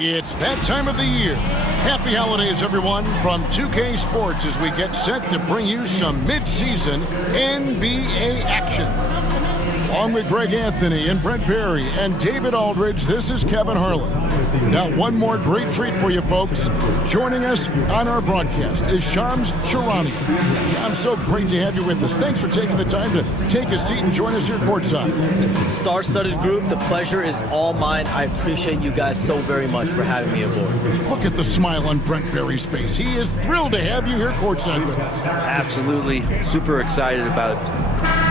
It's that time of the year. Happy holidays, everyone, from 2K Sports as we get set to bring you some mid-season NBA action. Along with Greg Anthony and Brent Barry and David Aldridge, this is Kevin Harlan. Now, one more great treat for you folks. Joining us on our broadcast is Shams Charania. I'm so great to have you with us. Thanks for taking the time to take a seat and join us here courtside. Star-studded group, the pleasure is all mine. I appreciate you guys so very much for having me aboard. Look at the smile on Brent Barry's face. He is thrilled to have you here courtside with us. Absolutely. Super excited about it.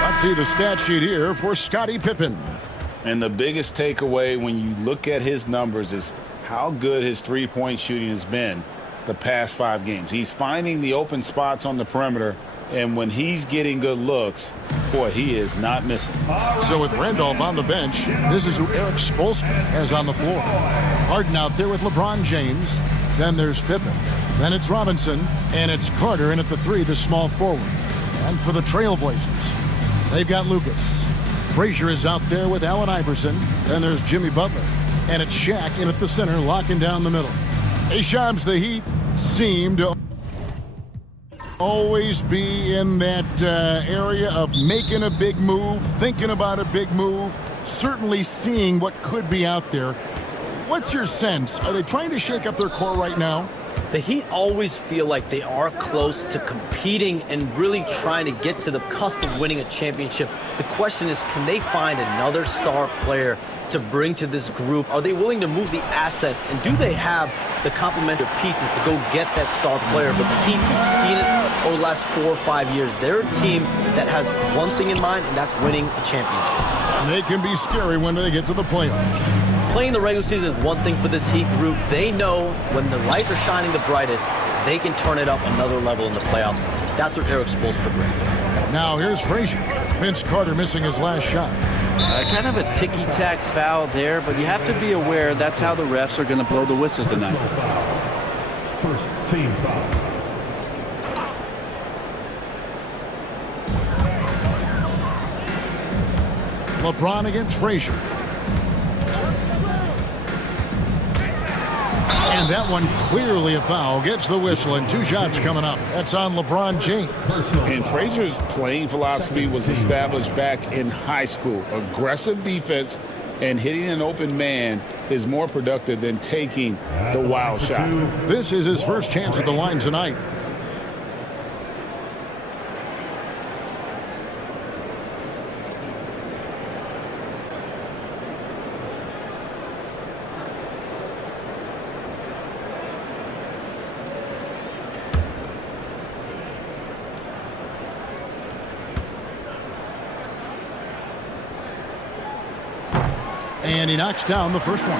Let's see the stat sheet here for Scottie Pippen. And the biggest takeaway when you look at his numbers is how good his three-point shooting has been the past 5 games. He's finding the open spots on the perimeter, and when he's getting good looks, boy, he is not missing. So with Randolph on the bench, this is who Eric Spoelstra has on the floor. Harden out there with LeBron James. Then there's Pippen. Then it's Robinson, and it's Carter in at the 3, the small forward. And for the Trailblazers, they've got Lucas. Frazier is out there with Allen Iverson. Then there's Jimmy Butler. And it's Shaq in at the center, locking down the middle. Hey, Shams, the Heat seem to always be in that area of making a big move, thinking about a big move, certainly seeing what could be out there. What's your sense? Are they trying to shake up their core right now? The Heat always feel like they are close to competing and really trying to get to the cusp of winning a championship. The question is, can they find another star player to bring to this group? Are they willing to move the assets, and do they have the complementary pieces to go get that star player? But the Heat, we've seen it over the last 4 or 5 years. They're a team that has one thing in mind, and that's winning a championship. And they can be scary when they get to the playoffs. Playing the regular season is one thing for this Heat group. They know when the lights are shining the brightest, they can turn it up another level in the playoffs. That's what Eric Spoelstra brings. Now here's Frazier. Vince Carter missing his last shot. Kind of a ticky-tack foul there, but you have to be aware that's how the refs are going to blow the whistle tonight. First team foul. LeBron against Frazier. And that one clearly a foul. Gets the whistle, and 2 shots coming up. That's on LeBron James. And Frazier's playing philosophy was established back in high school. Aggressive defense and hitting an open man is more productive than taking the wild shot. This is his first chance at the line tonight. And he knocks down the first one.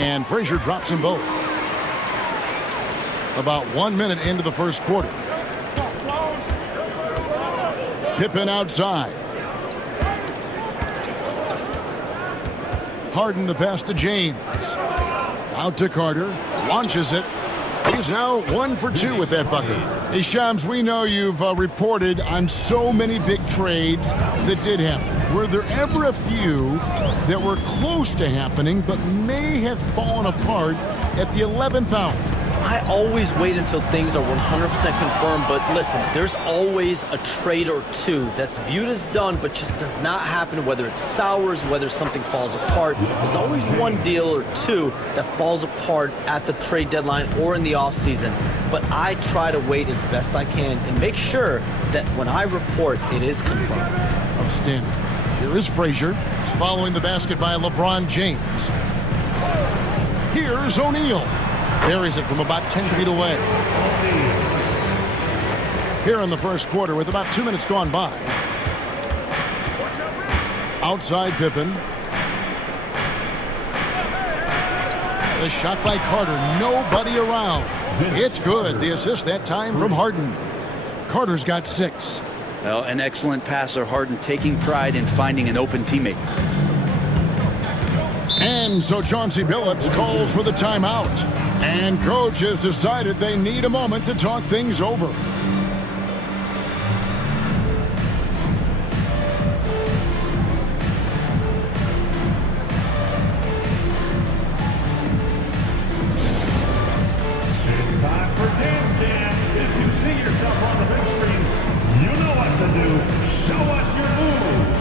And Frazier drops them both. About 1 minute into the first quarter. Pippen outside. Harden the pass to James. Out to Carter. Launches it. He's now 1 for 2 with that bucket. Hey, Shams, we know you've reported on so many big trades that did happen. Were there ever a few that were close to happening but may have fallen apart at the 11th hour? I always wait until things are 100% confirmed, but listen, there's always a trade or two that's viewed as done but just does not happen, whether it's sours, whether something falls apart. There's always one deal or two that falls apart at the trade deadline or in the offseason, but I try to wait as best I can and make sure that when I report, it is confirmed. Outstanding. Here is Frazier following the basket by LeBron James. Here's O'Neal. Buries it from about 10 feet away. Here in the first quarter with about 2 minutes gone by. Outside Pippen. The shot by Carter. Nobody around. It's good. The assist that time from Harden. Carter's got 6. Well, an excellent passer, Harden, taking pride in finding an open teammate. And so Chauncey Billups calls for the timeout. And coach has decided they need a moment to talk things over. It's time for dance jam. If you see yourself on the big screen, you know what to do. Show us your moves.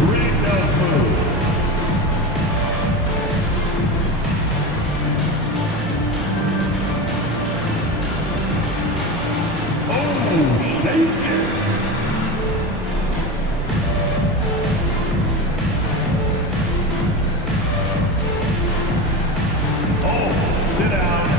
Bring those moves. Oh, shake it. Oh, sit down.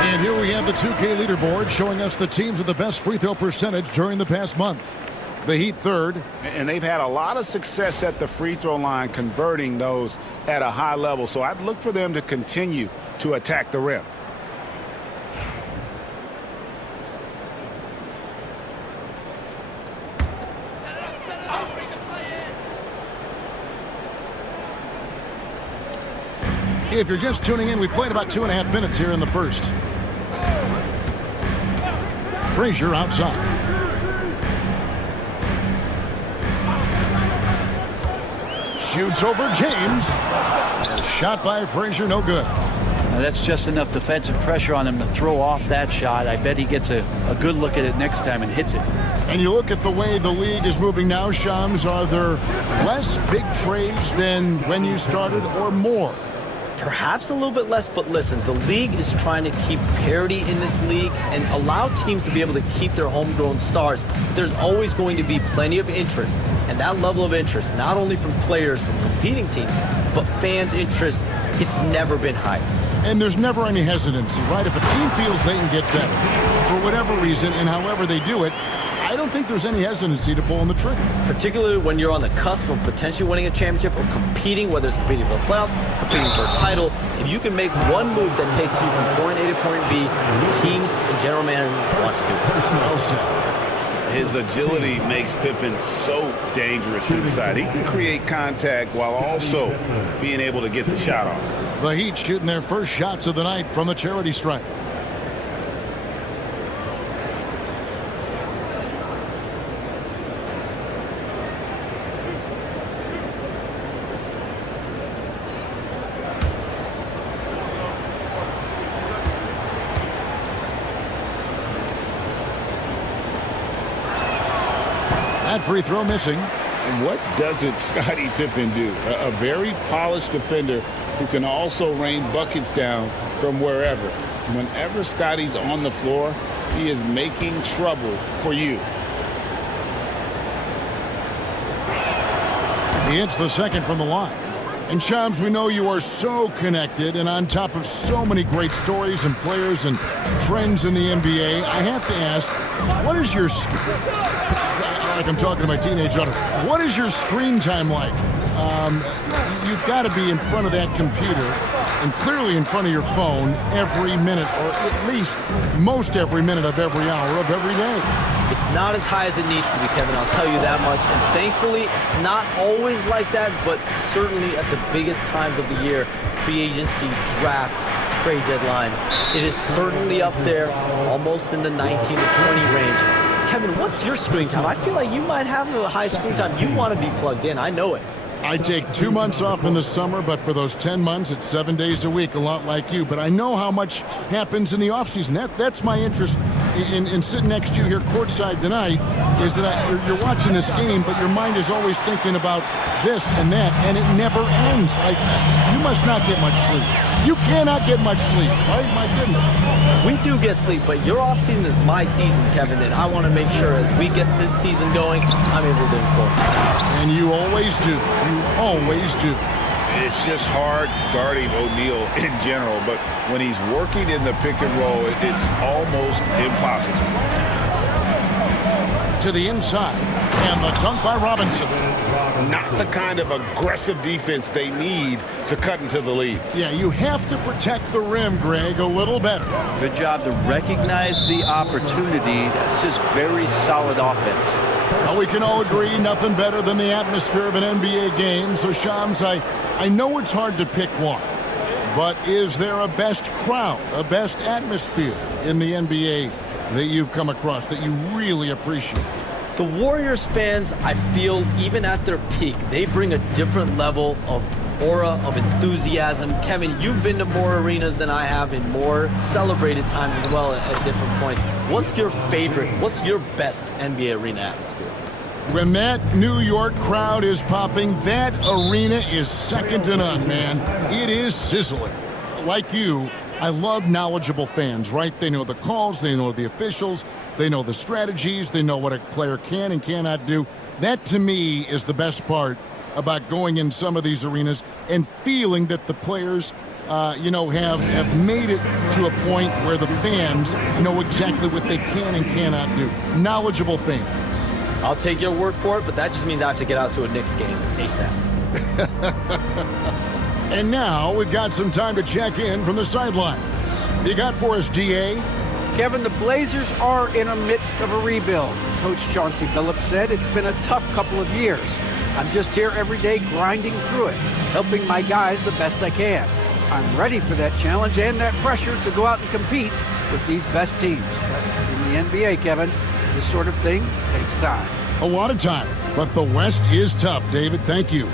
And here we have the 2K leaderboard showing us the teams with the best free throw percentage during the past month. The Heat third. And they've had a lot of success at the free throw line converting those at a high level. So I'd look for them to continue to attack the rim. If you're just tuning in, we've played about 2.5 minutes here in the first. Frazier outside. Shoots over James. Shot by Frazier, no good. Now, that's just enough defensive pressure on him to throw off that shot. I bet he gets a good look at it next time and hits it. And you look at the way the league is moving now, Shams, are there less big trades than when you started or more? Perhaps a little bit less, but listen, the league is trying to keep parity in this league and allow teams to be able to keep their homegrown stars. But there's always going to be plenty of interest, and that level of interest, not only from players from competing teams, but fans' interest, it's never been higher. And there's never any hesitancy, right? If a team feels they can get better for whatever reason and however they do it, I don't think there's any hesitancy to pulling the trigger. Particularly when you're on the cusp of potentially winning a championship or competing, whether it's competing for the playoffs, competing for a title. If you can make one move that takes you from point A to point B, teams and general managers want to do it. Well said. His agility makes Pippen so dangerous inside. He can create contact while also being able to get the shot off. The Heat shooting their first shots of the night from the charity stripe. That free throw missing. And what doesn't Scottie Pippen do? A very polished defender who can also rain buckets down from wherever. Whenever Scottie's on the floor, he is making trouble for you. He hits the second from the line. And Shams, we know you are so connected and on top of so many great stories and players and trends in the NBA. I have to ask, what is your, like I'm talking to my teenage daughter, what is your screen time like? You've got to be in front of that computer and clearly in front of your phone every minute, or at least most every minute of every hour of every day. It's not as high as it needs to be, Kevin, I'll tell you that much. And thankfully, it's not always like that, but certainly at the biggest times of the year, free agency, draft, trade deadline, it is certainly up there, almost in the 19 to 20 range. Kevin, what's your screen time? I feel like you might have a high screen time. You want to be plugged in. I know it. I take 2 months off in the summer, but for those 10 months, it's 7 days a week, a lot like you. But I know how much happens in the offseason. That's my interest in sitting next to you here courtside tonight, is that you're watching this game, but your mind is always thinking about this and that, and it never ends. Like, you must not get much sleep. You cannot get much sleep, right? My goodness. We do get sleep, but your offseason is my season, Kevin, and I want to make sure as we get this season going, I'm able to inform. And you always do. You always do. It's just hard guarding O'Neal in general, but when he's working in the pick and roll, it's almost impossible. To the inside, and the dunk by Robinson. Not the kind of aggressive defense they need to cut into the lead. Yeah, you have to protect the rim, Greg, a little better. Good job to recognize the opportunity. That's just very solid offense. Well, we can all agree nothing better than the atmosphere of an NBA game. So, Shams, I know it's hard to pick one, but is there a best crowd, a best atmosphere in the NBA that you've come across that you really appreciate? The Warriors fans, I feel, even at their peak, they bring a different level of aura, of enthusiasm. Kevin, you've been to more arenas than I have in more celebrated times as well at different points. What's your favorite, what's your best NBA arena atmosphere? When that New York crowd is popping, that arena is second to none, man. It is sizzling. Like you, I love knowledgeable fans, right? They know the calls, they know the officials, they know the strategies, they know what a player can and cannot do. That, to me, is the best part about going in some of these arenas and feeling that the players, have made it to a point where the fans know exactly what they can and cannot do. Knowledgeable fans. I'll take your word for it, but that just means I have to get out to a Knicks game ASAP. And now we've got some time to check in from the sidelines. You got for us, DA? Kevin, the Blazers are in the midst of a rebuild. Coach Chauncey Billups said it's been a tough couple of years. I'm just here every day grinding through it, helping my guys the best I can. I'm ready for that challenge and that pressure to go out and compete with these best teams. But in the NBA, Kevin, this sort of thing takes time. A lot of time, but the West is tough, David. Thank you.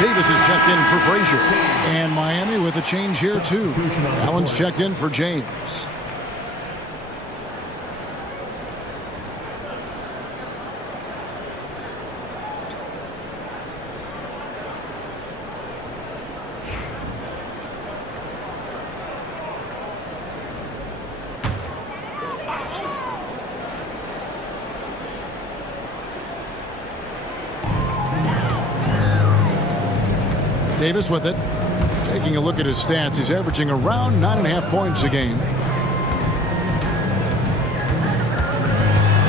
Davis is checked in for Frazier. And Miami with a change here, too. Allen's checked in for James. Davis with it. Taking a look at his stats, he's averaging around 9.5 points a game.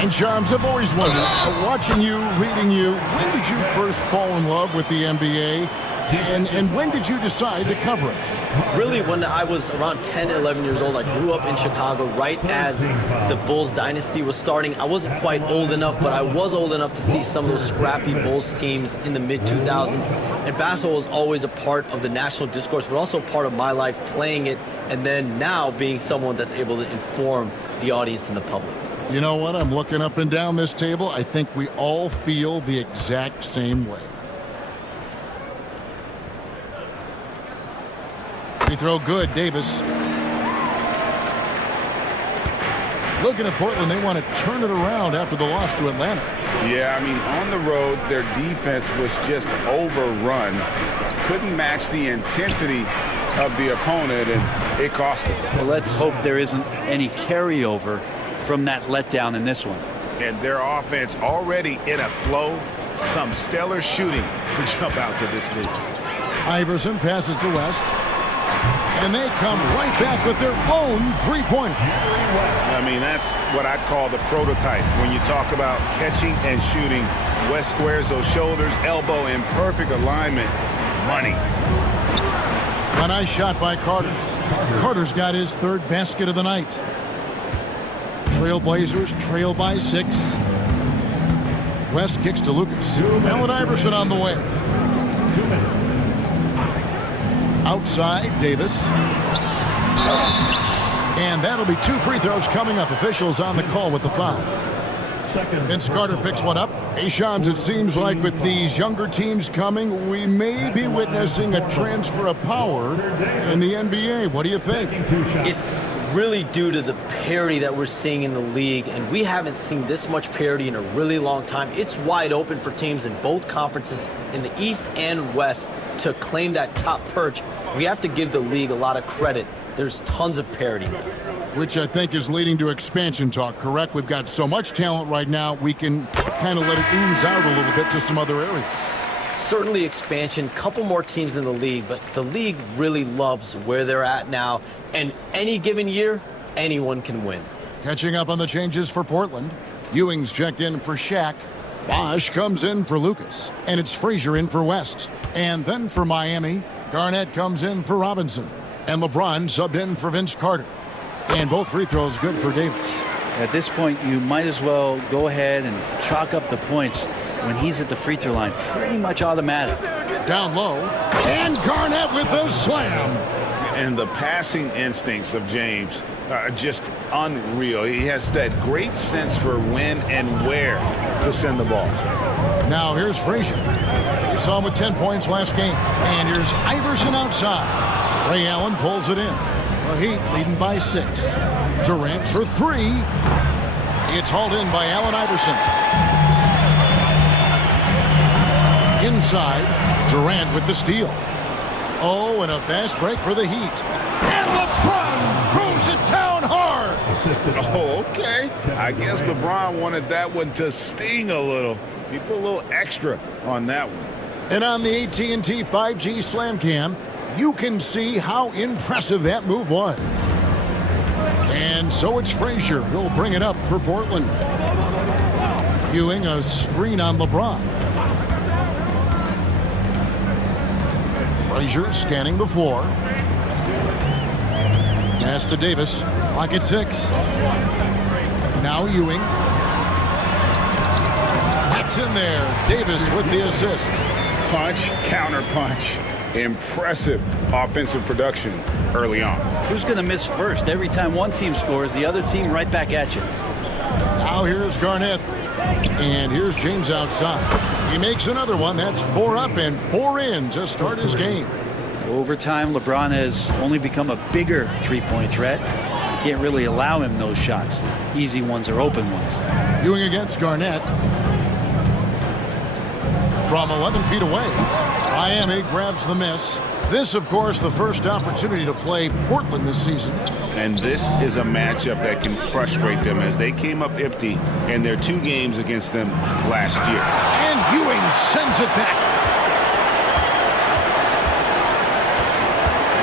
And Charms, I've always wondered, watching you, reading you, when did you first fall in love with the NBA? And when did you decide to cover it? Really, when I was around 10, 11 years old, I grew up in Chicago right as the Bulls dynasty was starting. I wasn't quite old enough, but I was old enough to see some of those scrappy Bulls teams in the mid-2000s. And basketball was always a part of the national discourse, but also part of my life playing it, and then now being someone that's able to inform the audience and the public. You know what? I'm looking up and down this table. I think we all feel the exact same way. Free throw good, Davis. Looking at Portland, they want to turn it around after the loss to Atlanta. Yeah, I mean, on the road, their defense was just overrun. Couldn't match the intensity of the opponent, and it cost them. Well, let's hope there isn't any carryover from that letdown in this one. And their offense already in a flow. Some stellar shooting to jump out to this lead. Iverson passes to West. And they come right back with their own three-pointer. I mean, that's what I'd call the prototype. When you talk about catching and shooting, West squares those shoulders, elbow in perfect alignment. Money. A nice shot by Carter. Carter's got his third basket of the night. Trailblazers trail by 6. West kicks to Lucas. Allen Iverson on the way. Outside, Davis. And that'll be 2 free throws coming up. Officials on the call with the foul. Vince Carter picks one up. Hey, Shams, it seems like with these younger teams coming, we may be witnessing a transfer of power in the NBA. What do you think? It's really due to the parity that we're seeing in the league, and we haven't seen this much parity in a really long time. It's wide open for teams in both conferences, in the East and West, to claim that top perch. We have to give the league a lot of credit. There's tons of parity now. Which I think is leading to expansion talk, correct? We've got so much talent right now, we can kind of let it ooze out a little bit to some other areas. Certainly expansion, couple more teams in the league, but the league really loves where they're at now, and any given year, anyone can win. Catching up on the changes for Portland. Ewing's checked in for Shaq. Bosch comes in for Lucas. And it's Frazier in for West. And then for Miami, Garnett comes in for Robinson. And LeBron subbed in for Vince Carter. And both free throws good for Davis. At this point, you might as well go ahead and chalk up the points when he's at the free throw line. Pretty much automatic. Down low. And Garnett with the slam. And the passing instincts of James are just unreal. He has that great sense for when and where to send the ball. Now here's Frazier. You saw him with 10 points last game. And here's Iverson outside. Ray Allen pulls it in. The Heat leading by 6. Durant for 3. It's hauled in by Allen Iverson. Inside, Durant with the steal. Oh, and a fast break for the Heat. And LeBron throws it down hard. Oh, okay. I guess LeBron wanted that one to sting a little. He put a little extra on that one. And on the AT&T 5G Slam Cam, you can see how impressive that move was. And so it's Frazier who'll bring it up for Portland. Ewing a screen on LeBron. Frazier scanning the floor. Pass to Davis. Clock at 6. Now Ewing. That's in there. Davis with the assist. Punch, counter punch. Impressive offensive production early on. Who's going to miss first? Every time one team scores, the other team right back at you. Now here's Garnett. And here's James outside. He makes another one. That's 4 up and 4 in to start his game. Over time, LeBron has only become a bigger three-point threat. You can't really allow him those shots. Easy ones or open ones. Ewing against Garnett. From 11 feet away. Miami grabs the miss. This, of course, the first opportunity to play Portland this season. And this is a matchup that can frustrate them as they came up empty in their 2 games against them last year. And Ewing sends it back.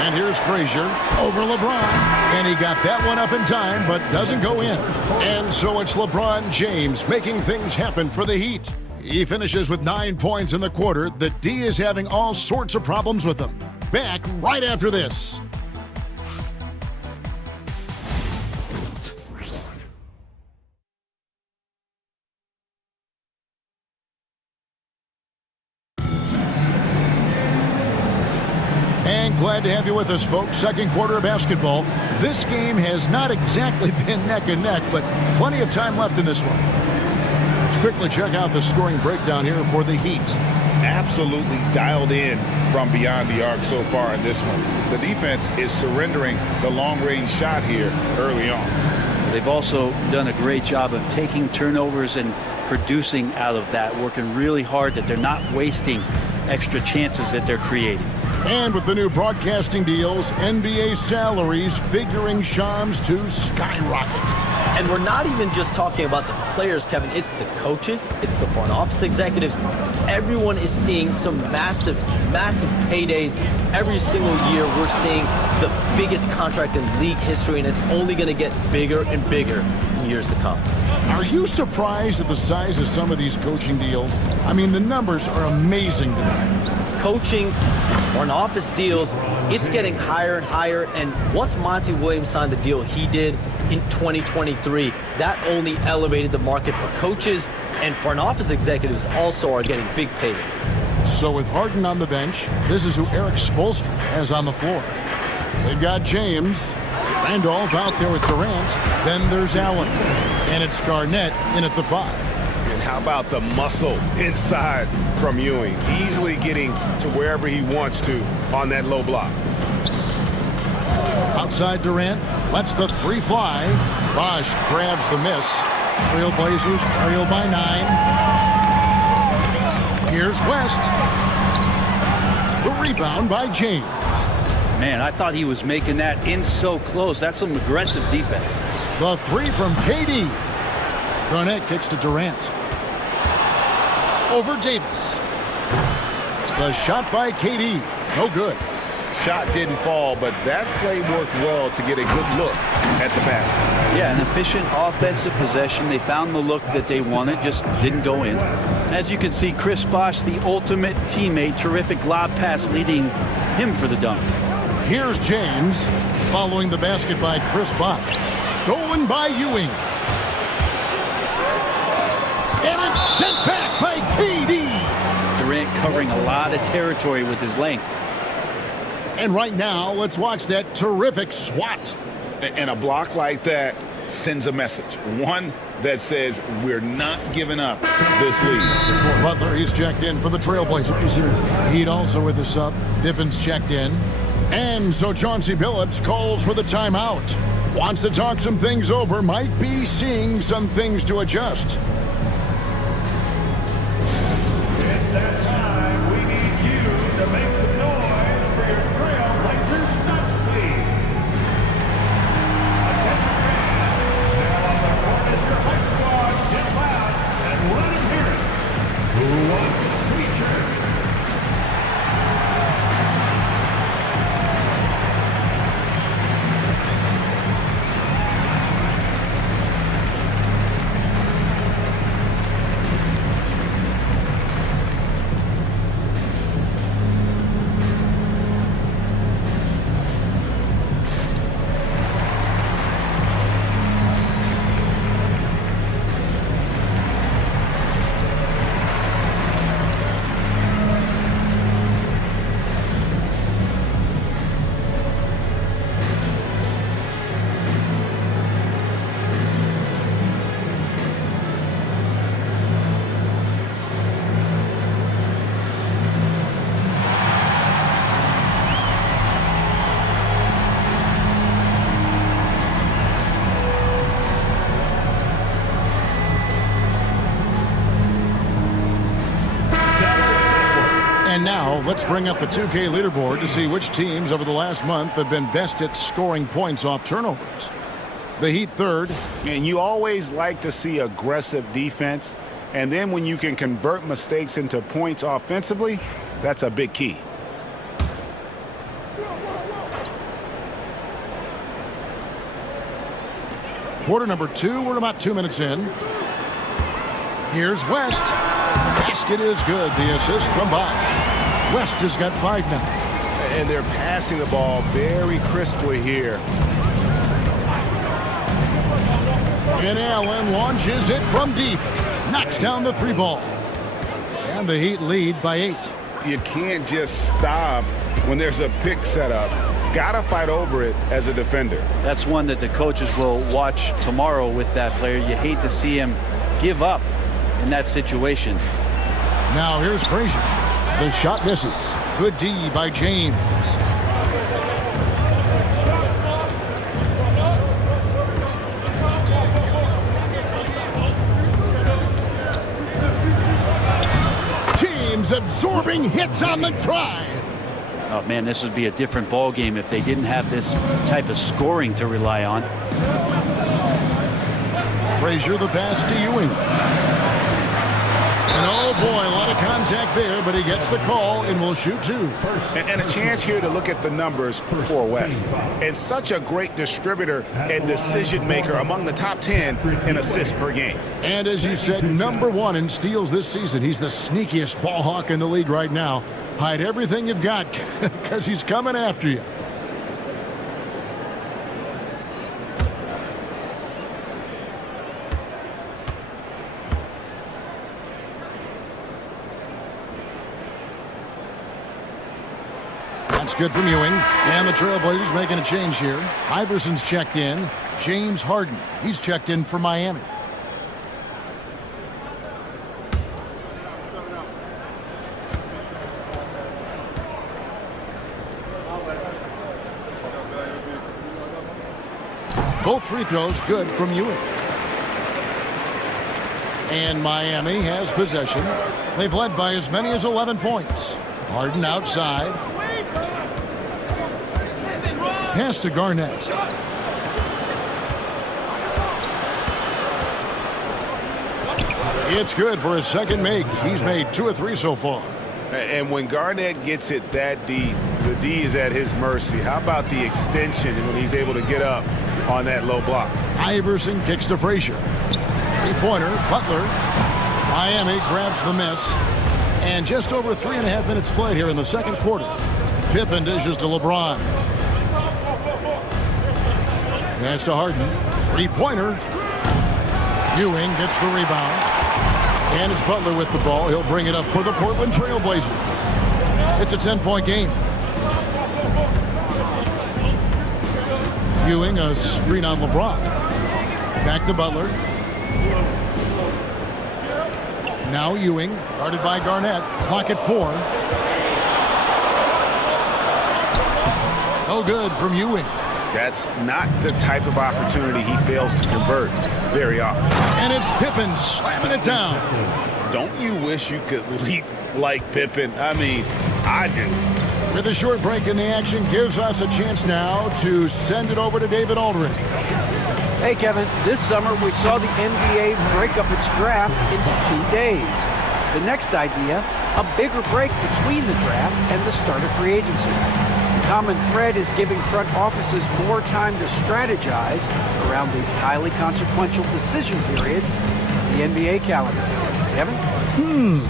And here's Frazier over LeBron. And he got that one up in time, but doesn't go in. And so it's LeBron James making things happen for the Heat. He finishes with 9 points in the quarter. The D is having all sorts of problems with him. Back right after this. And glad to have you with us, folks. Second quarter of basketball. This game has not exactly been neck and neck, but plenty of time left in this one. Let's quickly check out the scoring breakdown here for the Heat. Absolutely dialed in from beyond the arc so far in this one. The defense is surrendering the long-range shot here early on. They've also done a great job of taking turnovers and producing out of that, working really hard that they're not wasting extra chances that they're creating. And with the new broadcasting deals, NBA salaries figuring Shams to skyrocket. And we're not even just talking about the players, Kevin. It's the coaches. It's the front office executives. Everyone is seeing some massive, massive paydays. Every single year, we're seeing the biggest contract in league history, and it's only going to get bigger and bigger in years to come. Are you surprised at the size of some of these coaching deals? I mean, the numbers are amazing tonight. Coaching, front office deals, it's getting higher and higher. And once Monty Williams signed the deal he did in 2023, that only elevated the market for coaches, and front office executives also are getting big paydays. So with Harden on the bench, this is who Eric Spoelstra has on the floor. They've got James, Randolph out there with Durant, then there's Allen, and it's Garnett in at the 5. And how about the muscle inside from Ewing, easily getting to wherever he wants to on that low block. Outside Durant, lets the 3 fly. Bosch grabs the miss. Trailblazers trail by 9. Here's West. The rebound by James. Man, I thought he was making that in so close. That's some aggressive defense. The 3 from KD. Garnett kicks to Durant. Over Davis. The shot by KD. No good. Shot didn't fall, but that play worked well to get a good look at the basket. Yeah, an efficient offensive possession. They found the look that they wanted, just didn't go in. As you can see, Chris Bosh, the ultimate teammate, terrific lob pass leading him for the dunk. Here's James, following the basket by Chris Bosh. Stolen by Ewing. And it's sent back by KD. Durant covering a lot of territory with his length. And right now, let's watch that terrific swat. And a block like that sends a message. One that says we're not giving up this lead. Butler, he's checked in for the Trailblazers. Heat also with the sub. Pippin's checked in. And so Chauncey Billups calls for the timeout. Wants to talk some things over. Might be seeing some things to adjust. It's that time. We need you to make some noise for your Trailblazers stunts, please. Attention fans. Now on the court is your hype squad. Get loud and let them hear it. Who wants the sweet jersey? And now, let's bring up the 2K leaderboard to see which teams over the last month have been best at scoring points off turnovers. The Heat third. And you always like to see aggressive defense. And then when you can convert mistakes into points offensively, that's a big key. Quarter number 2, we're about 2 minutes in. Here's West. Basket is good. The assist from Bosh. West has got 5 now. And they're passing the ball very crisply here. And Allen launches it from deep. Knocks down the 3 ball. And the Heat lead by 8. You can't just stop when there's a pick set up. Gotta fight over it as a defender. That's one that the coaches will watch tomorrow with that player. You hate to see him give up in that situation. Now here's Frazier. The shot misses. Good D by James. James absorbing hits on the drive. Oh, man, this would be a different ball game if they didn't have this type of scoring to rely on. Frazier, the pass to Ewing. And oh boy, a lot of contact there, but he gets the call and will shoot two. And a chance here to look at the numbers for West. And such a great distributor and decision maker, among the top 10 in assists per game. And as you said, #1 in steals this season. He's the sneakiest ball hawk in the league right now. Hide everything you've got because he's coming after you. That's good from Ewing. And the Trailblazers making a change here. Iverson's checked in. James Harden, he's checked in for Miami. Both free throws good from Ewing. And Miami has possession. They've led by as many as 11 points. Harden outside. Pass to Garnett. It's good for his second make. He's made 2 of 3 so far. And when Garnett gets it that deep, the D is at his mercy. How about the extension when he's able to get up on that low block? Iverson kicks to Frazier. Three-pointer, Butler. Miami grabs the miss. And just over 3.5 minutes played here in the second quarter. Pippen dishes to LeBron. Pass to Harden. Three-pointer. Ewing gets the rebound. And it's Butler with the ball. He'll bring it up for the Portland Trailblazers. It's a 10-point game. Ewing, a screen on LeBron. Back to Butler. Now Ewing, guarded by Garnett. Clock at 4. Oh, good from Ewing. That's not the type of opportunity he fails to convert very often. And it's Pippen slamming it down. Don't you wish you could leap like Pippen? I mean, I do. With a short break in the action, gives us a chance now to send it over to David Aldridge. Hey, Kevin, this summer we saw the NBA break up its draft into 2 days. The next idea, a bigger break between the draft and the start of free agency. The common thread is giving front offices more time to strategize around these highly consequential decision periods in the NBA calendar. Kevin?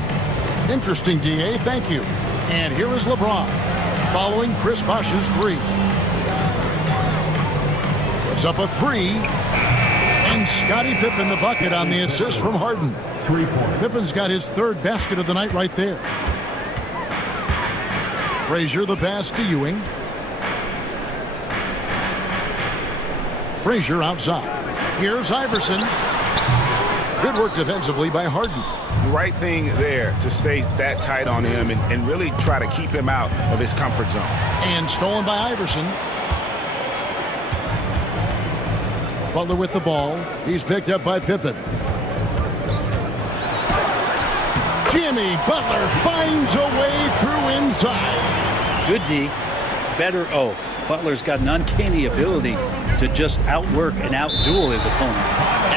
Interesting, DA. Thank you. And here is LeBron, following Chris Bosh's 3. Puts up a 3. And Scottie Pippen the bucket on the assist from Harden. Pippen's got his 3rd basket of the night right there. Frazier the pass to Ewing. Frazier outside. Here's Iverson. Good work defensively by Harden. The right thing there to stay that tight on him and really try to keep him out of his comfort zone. And stolen by Iverson. Butler with the ball. He's picked up by Pippen. Jimmy Butler finds a way through inside. Good D. Better O. Butler's got an uncanny ability to just outwork and outduel his opponent.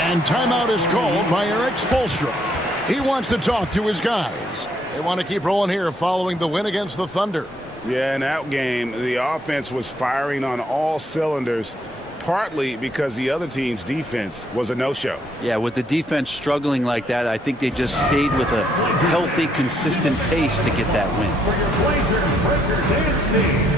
And timeout is called by Eric Spoelstra. He wants to talk to his guys. They want to keep rolling here following the win against the Thunder. Yeah, in that game, the offense was firing on all cylinders, partly because the other team's defense was a no-show. Yeah, with the defense struggling like that, I think they just stayed with a healthy, consistent pace to get that win. For your Blazers, breaker dance team.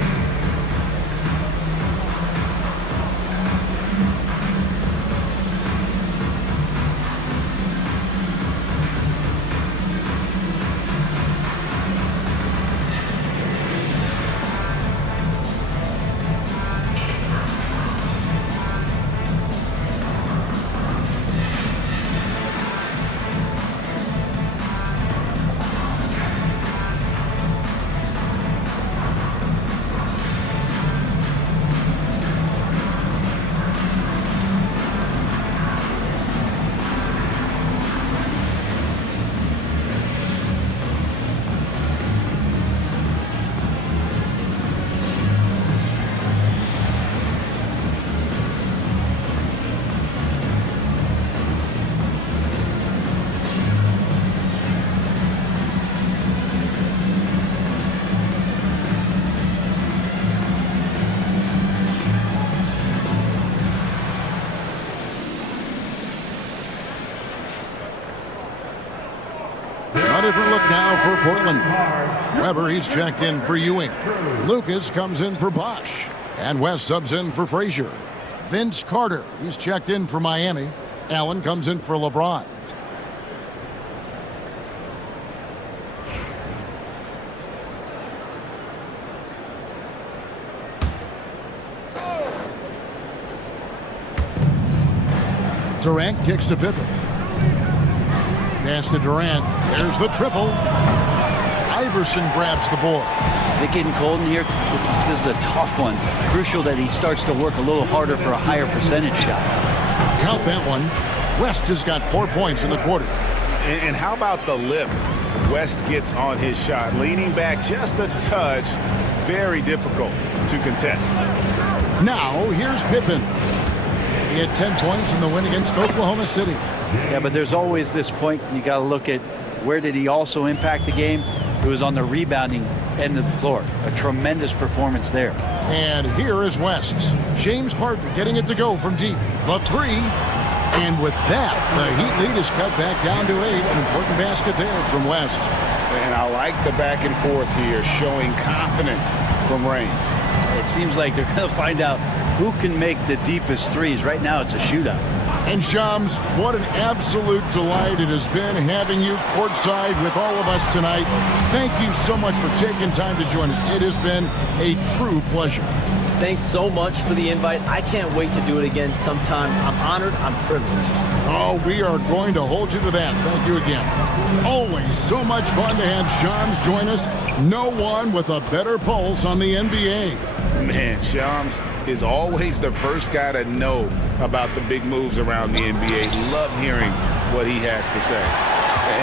A different look now for Portland. Weber, he's checked in for Ewing. Lucas comes in for Bosch. And West subs in for Frazier. Vince Carter, he's checked in for Miami. Allen comes in for LeBron. Durant kicks to Pippen. Pass to Durant. There's the triple. Iverson grabs the board. Is it getting cold in here? This is a tough one. Crucial that he starts to work a little harder for a higher percentage shot. Count that one. West has got 4 points in the quarter. And how about the lift West gets on his shot? Leaning back just a touch. Very difficult to contest. Now, here's Pippen. He had 10 points in the win against Oklahoma City. Yeah, but there's always this point you got to look at where did he also impact the game? It was on the rebounding end of the floor. A tremendous performance there. And here is West. James Harden getting it to go from deep. The three. And with that, the Heat lead is cut back down to 8. An important basket there from West. And I like the back and forth here, showing confidence from Rain. It seems like they're going to find out who can make the deepest threes. Right now, it's a shootout. And Shams, what an absolute delight it has been having you courtside with all of us tonight. Thank you so much for taking time to join us. It has been a true pleasure. Thanks so much for the invite. I can't wait to do it again sometime. I'm honored. I'm privileged. Oh, we are going to hold you to that. Thank you again. Always so much fun to have Shams join us. No one with a better pulse on the NBA. Man, Shams is always the first guy to know about the big moves around the NBA. Love hearing what he has to say.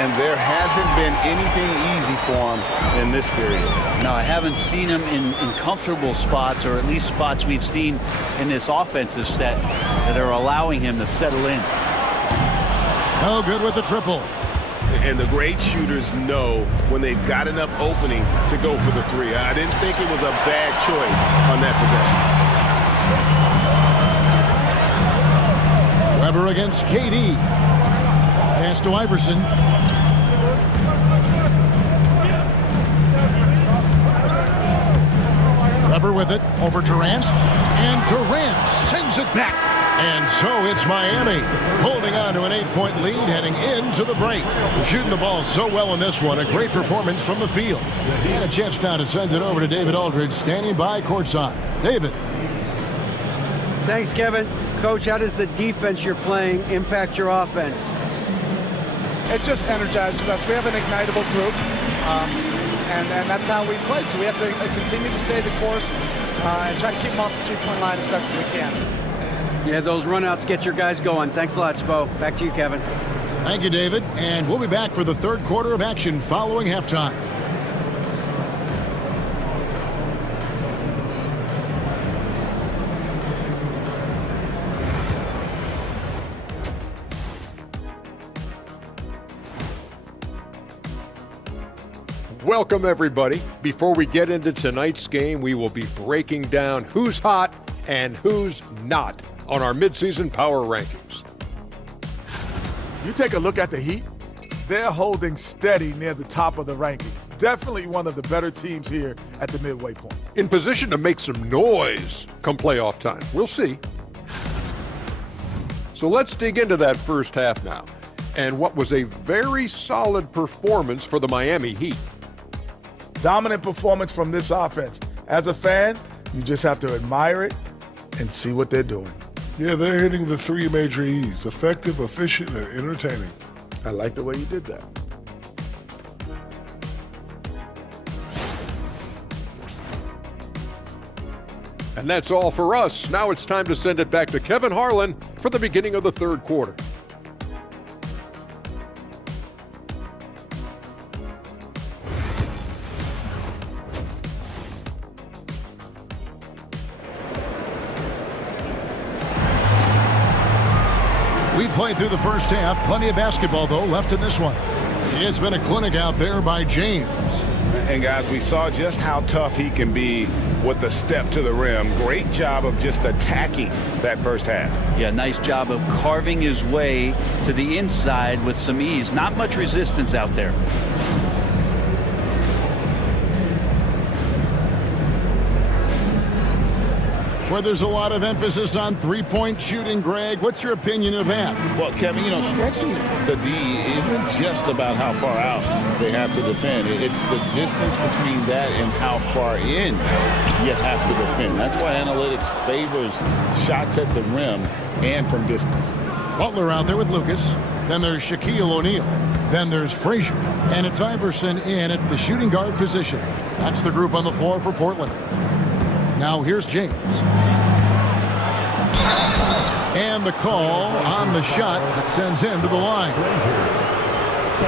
And there hasn't been anything easy for him in this period. No, I haven't seen him in comfortable spots, or at least spots we've seen in this offensive set that are allowing him to settle in. No good with the triple. And the great shooters know when they've got enough opening to go for the three. I didn't think it was a bad choice on that possession. Weber against KD. Pass to Iverson. Weber with it over Durant. And Durant sends it back. And so it's Miami holding on to an 8-point lead heading into the break. They're shooting the ball so well in this one. A great performance from the field. And a chance now to send it over to David Aldridge standing by courtside. David. Thanks, Kevin. Coach, how does the defense you're playing impact your offense? It just energizes us. We have an ignitable group, and that's how we play. So we have to continue to stay the course and try to keep them off the three-point line as best as we can. Yeah, those runouts get your guys going. Thanks a lot, Spo. Back to you, Kevin. Thank you, David. And we'll be back for the third quarter of action following halftime. Welcome, everybody. Before we get into tonight's game, we will be breaking down who's hot and who's not on our midseason power rankings. You take a look at the Heat, they're holding steady near the top of the rankings. Definitely one of the better teams here at the midway point. In position to make some noise come playoff time. We'll see. So let's dig into that first half now, and what was a very solid performance for the Miami Heat. Dominant performance from this offense. As a fan, you just have to admire it and see what they're doing. Yeah, they're hitting the three major E's: effective, efficient, and entertaining. I like the way you did that. And that's all for us. Now it's time to send it back to Kevin Harlan for the beginning of the third quarter. We played through the first half. Plenty of basketball, though, left in this one. It's been a clinic out there by James. And, guys, we saw just how tough he can be with the step to the rim. Great job of just attacking that first half. Yeah, nice job of carving his way to the inside with some ease. Not much resistance out there. where there's a lot of emphasis on three-point shooting. Greg, what's your opinion of that? Well, Kevin, stretching the D isn't just about how far out they have to defend. It's the distance between that and how far in you have to defend. That's why analytics favors shots at the rim and from distance. Butler out there with Lucas. Then there's Shaquille O'Neal. Then there's Frazier. And it's Iverson in at the shooting guard position. That's the group on the floor for Portland. Now here's James. And the call on the shot that sends him to the line.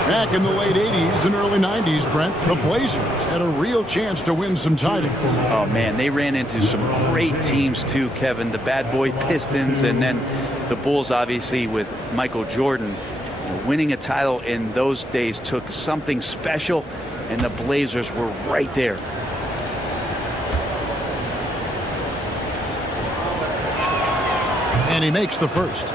Back in the late 80s and early 90s, Brent, the Blazers had a real chance to win some titles. Oh, man, they ran into some great teams, too, Kevin. The bad boy Pistons and then the Bulls, obviously, with Michael Jordan. Winning a title in those days took something special, and the Blazers were right there. And he makes the first.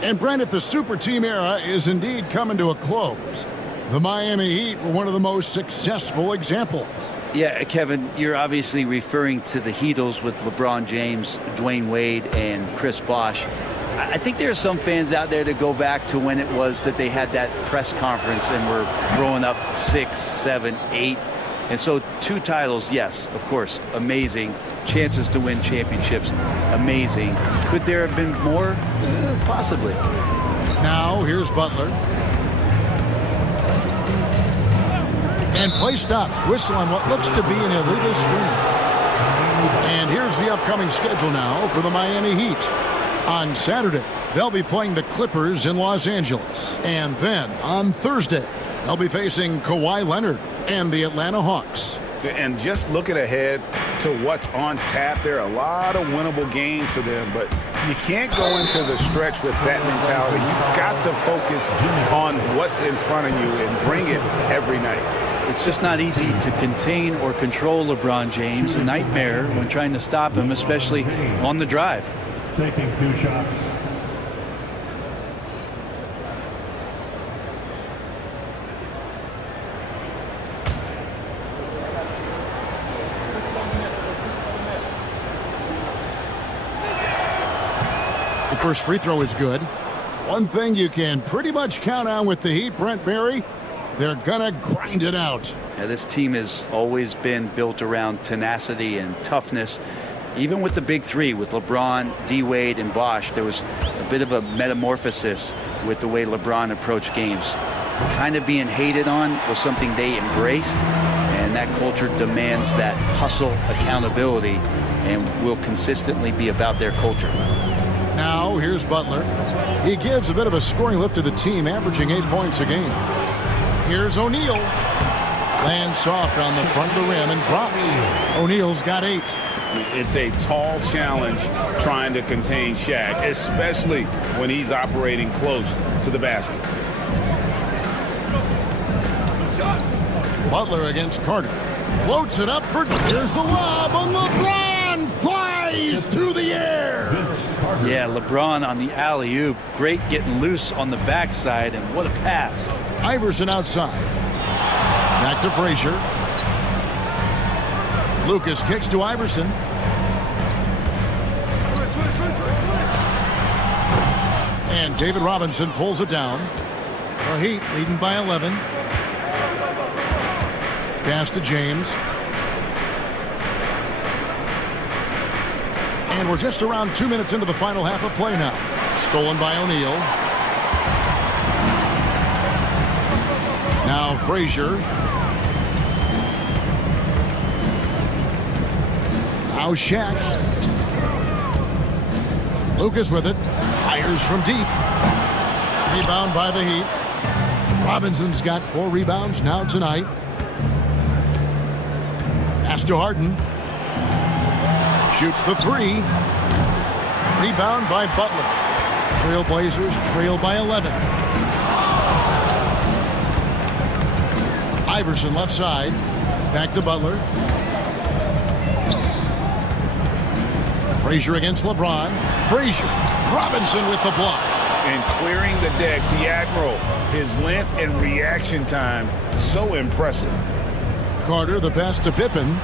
And Brent, if the super team era is indeed coming to a close, the Miami Heat were one of the most successful examples. Yeah, Kevin, you're obviously referring to the Heatles with LeBron James, Dwayne Wade, and Chris Bosh. I think there are some fans out there that go back to when it was that they had that press conference and were throwing up 6, 7, 8. And so 2 titles, yes, of course, amazing. Chances to win championships, amazing. Could there have been more? Possibly. Now here's Butler. And play stops. Whistle on what looks to be an illegal screen. And here's the upcoming schedule now for the Miami Heat. On Saturday, they'll be playing the Clippers in Los Angeles. And then on Thursday, they'll be facing Kawhi Leonard and the Atlanta Hawks. And just looking ahead to what's on tap, there are a lot of winnable games for them, but you can't go into the stretch with that mentality. You've got to focus on what's in front of you and bring it every night. It's just not easy to contain or control LeBron James. A nightmare when trying to stop him, especially on the drive. Taking 2 shots. The first free throw is good. One thing you can pretty much count on with the Heat, Brent Barry, they're gonna grind it out. Yeah, this team has always been built around tenacity and toughness. Even with the big 3, with LeBron, D-Wade, and Bosh, there was a bit of a metamorphosis with the way LeBron approached games. Kind of being hated on was something they embraced, and that culture demands that hustle accountability and will consistently be about their culture. Now here's Butler. He gives a bit of a scoring lift to the team, averaging 8 points a game. Here's O'Neal. Lands soft on the front of the rim and drops. O'Neal's got 8. It's a tall challenge trying to contain Shaq, especially when he's operating close to the basket. Butler against Carter. Floats it up for... Here's the lob, and LeBron flies through the air. Yeah, LeBron on the alley-oop. Great getting loose on the backside, and what a pass. Iverson outside. Back to Frazier. Lucas kicks to Iverson. And David Robinson pulls it down. The Heat leading by 11. Pass to James. And we're just around 2 minutes into the final half of play now. Stolen by O'Neal. Now Frazier. Now Shaq. Lucas with it. Fires from deep. Rebound by the Heat. Robinson's got 4 rebounds now tonight. Pass to Harden. Shoots the 3. Rebound by Butler. Trailblazers trail by 11. Iverson left side. Back to Butler. Frazier against LeBron. Frazier. Robinson with the block. And clearing the deck, the Admiral. His length and reaction time, so impressive. Carter, the pass to Pippen.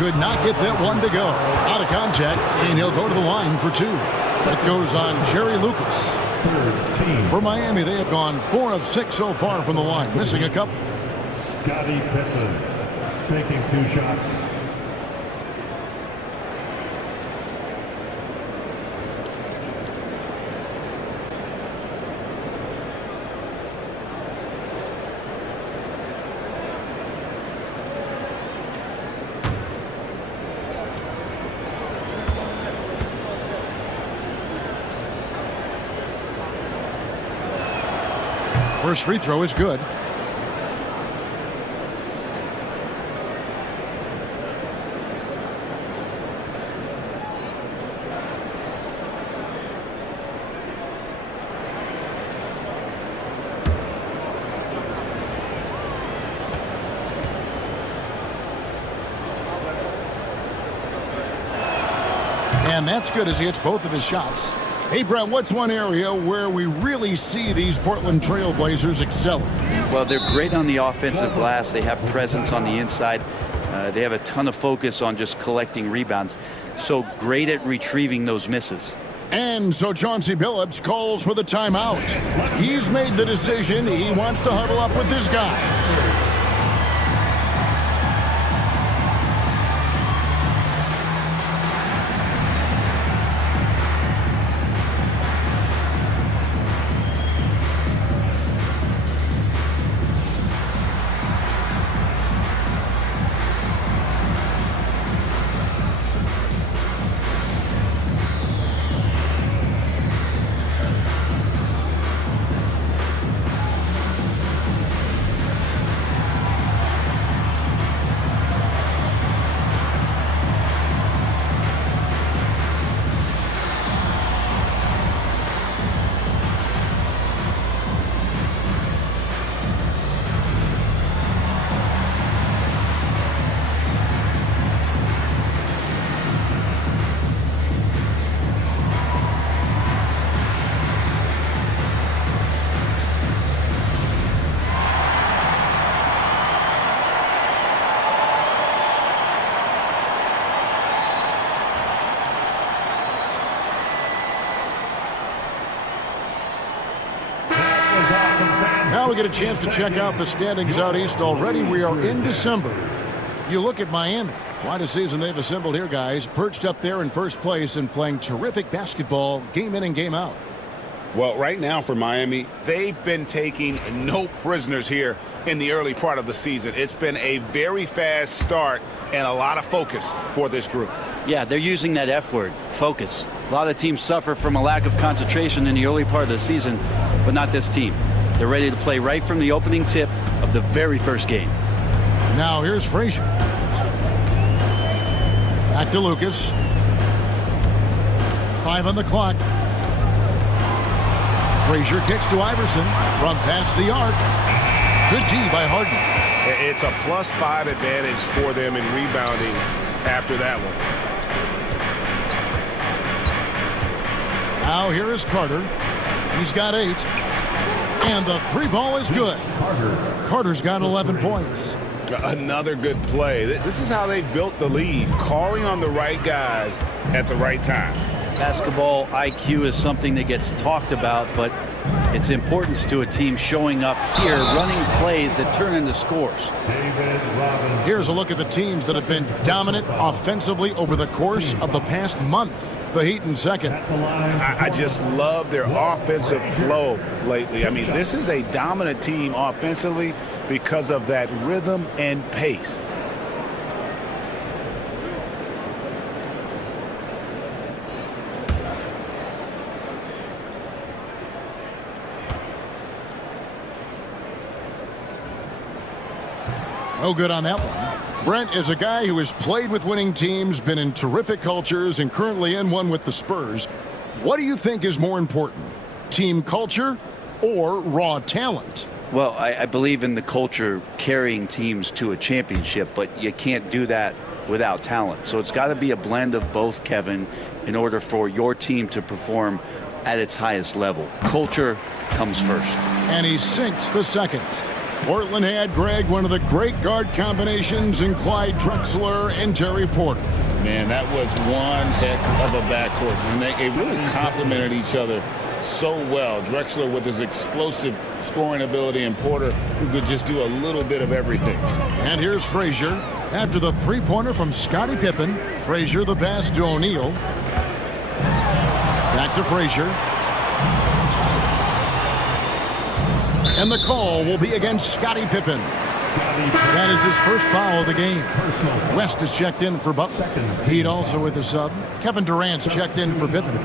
could not get that one to go. Out of contact, and he'll go to the line for 2. That goes on Jerry Lucas. For Miami, they have gone 4 of 6 so far from the line, missing a couple. Scottie Pippen taking 2 shots. First free throw is good. And that's good as he hits both of his shots. Hey, Brent, what's one area where we really see these Portland Trail Blazers excelling? Well, they're great on the offensive glass. They have presence on the inside. They have a ton of focus on just collecting rebounds. So great at retrieving those misses. And so Chauncey Billups calls for the timeout. He's made the decision. He wants to huddle up with this guy. Now we get a chance to check out the standings out east already. We are in December. You look at Miami. Quite a season they've assembled here, guys. Perched up there in first place and playing terrific basketball game in and game out. Well, right now for Miami, they've been taking no prisoners here in the early part of the season. It's been a very fast start and a lot of focus for this group. Yeah, they're using that F word, focus. A lot of teams suffer from a lack of concentration in the early part of the season, but not this team. They're ready to play right from the opening tip of the very first game. Now here's Frazier. Back to Lucas. 5 on the clock. Frazier kicks to Iverson from past the arc. Good D by Harden. It's a +5 advantage for them in rebounding after that one. Now here is Carter. He's got 8. And the 3 ball is good. Carter's got 11 points. Another good play. This is how they built the lead, calling on the right guys at the right time. Basketball IQ is something that gets talked about, but its importance to a team showing up here, running plays that turn into scores. Here's a look at the teams that have been dominant offensively over the course of the past month. The Heat in second. I just love their offensive flow lately. I mean, this is a dominant team offensively because of that rhythm and pace. No good on that one. Brent is a guy who has played with winning teams, been in terrific cultures, and currently in one with the Spurs. What do you think is more important, team culture or raw talent? Well, I believe in the culture carrying teams to a championship, but you can't do that without talent. So it's got to be a blend of both, Kevin, in order for your team to perform at its highest level. Culture comes first. And he sinks the second. Portland had, Greg, one of the great guard combinations in Clyde Drexler and Terry Porter. Man, that was one heck of a backcourt. And they really complemented each other so well. Drexler with his explosive scoring ability and Porter who could just do a little bit of everything. And here's Frazier. After the three-pointer from Scottie Pippen, Frazier the pass to O'Neal. Back to Frazier. And the call will be against Scottie Pippen. That is his first foul of the game. West is checked in for Butler. Heat also with a sub. Kevin Durant's checked in for Pippen.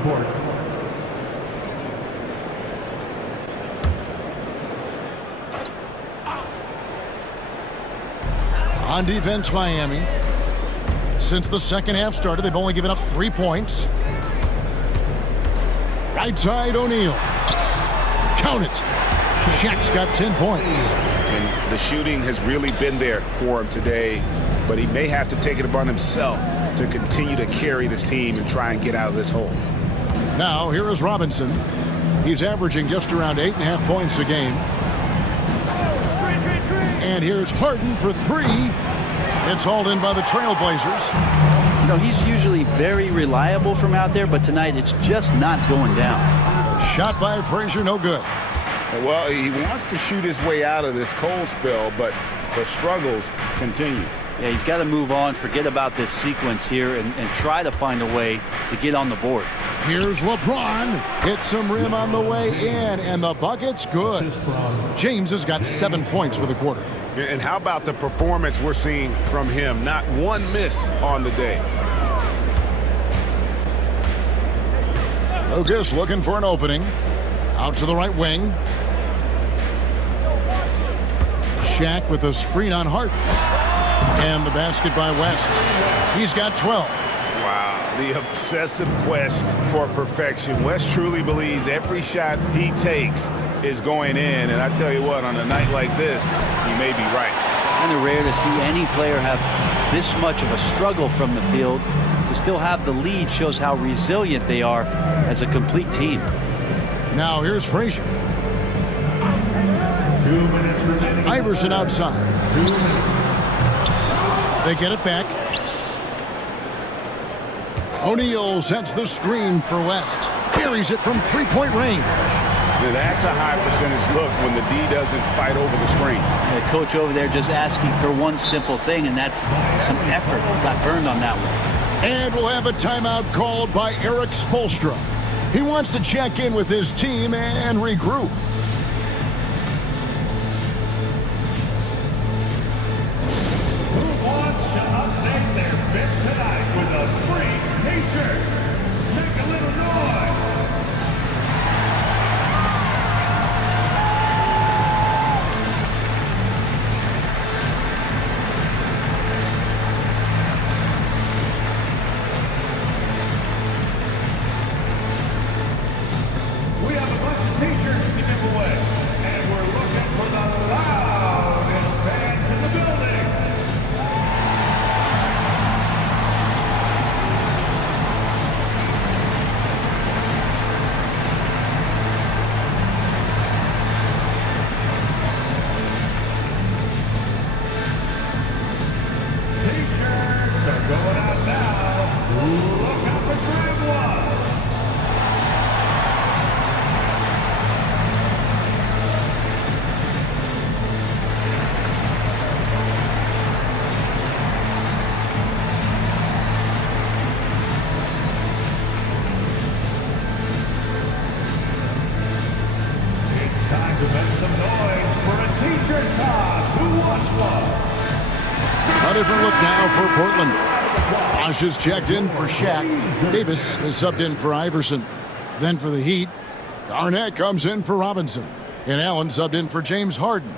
On defense, Miami. Since the second half started, they've only given up 3 points. Right side, O'Neal. Count it. Shaq's got 10 points. And the shooting has really been there for him today, but he may have to take it upon himself to continue to carry this team and try and get out of this hole. Now, here is Robinson. He's averaging just around 8.5 points a game. And here's Harden for 3. It's hauled in by the Trailblazers. You know, he's usually very reliable from out there, but tonight it's just not going down. Shot by Frazier, no good. Well, he wants to shoot his way out of this cold spell, but the struggles continue. Yeah, he's got to move on, forget about this sequence here, and try to find a way to get on the board. Here's LeBron. Hits some rim on the way in, and the bucket's good. James has got 7 points for the quarter. And how about the performance we're seeing from him? Not one miss on the day. Lucas looking for an opening. Out to the right wing. Shaq with a screen on Harden. And the basket by West. He's got 12. Wow, the obsessive quest for perfection. West truly believes every shot he takes is going in. And I tell you what, on a night like this, he may be right. Kind of rare to see any player have this much of a struggle from the field. To still have the lead shows how resilient they are as a complete team. Now here's Frazier. Iverson outside. They get it back. O'Neal sets the screen for West. Carries it from three-point range. Now that's a high percentage look when the D doesn't fight over the screen. The coach over there just asking for one simple thing, and that's some effort. Got burned on that one. And we'll have a timeout called by Eric Spoelstra. He wants to check in with his team and regroup. Who wants to update their fit tonight with a free t-shirt? Make a little noise. We have a bunch of t-shirts to give away, and we're looking for the loudest fans in the building. T-shirts are going out now. Look out for grab one. It's time to make some noise for a t-shirt toss. Who wants one? A different look now for Portland. Bosh is checked in for Shaq. Davis is subbed in for Iverson. Then for the Heat, Garnett comes in for Robinson. And Allen subbed in for James Harden.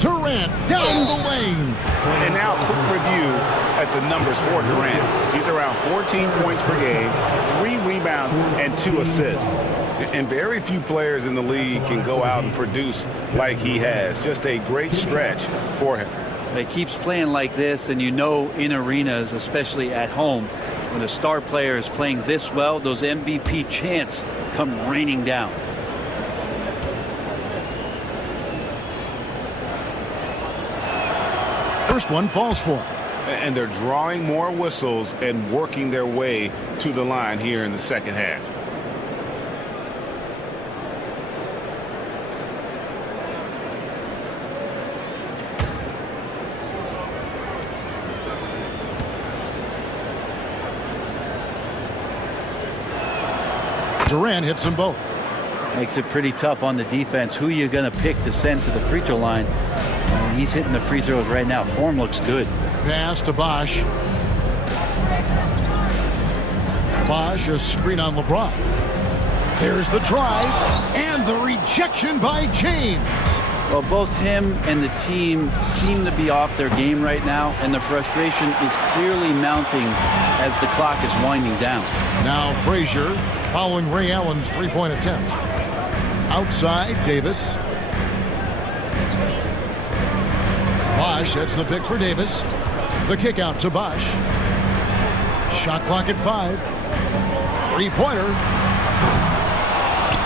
Durant down the lane. And now, quick review at the numbers for Durant. He's around 14 points per game, 3 rebounds, and 2 assists. And very few players in the league can go out and produce like he has. Just a great stretch for him. He keeps playing like this, and you know in arenas, especially at home, when a star player is playing this well, those MVP chants come raining down. First one falls for him. And they're drawing more whistles and working their way to the line here in the second half. Durant hits them both. Makes it pretty tough on the defense. Who you going to pick to send to the free throw line? He's hitting the free throws right now. Form looks good. Pass to Bosh. Bosh, a screen on LeBron. There's the drive and the rejection by James. Well, both him and the team seem to be off their game right now, and the frustration is clearly mounting as the clock is winding down. Now Frazier following Ray Allen's three-point attempt. Outside, Davis. Bosh, that's the pick for Davis. The kick out to Bosh. Shot clock at 5. Three-pointer.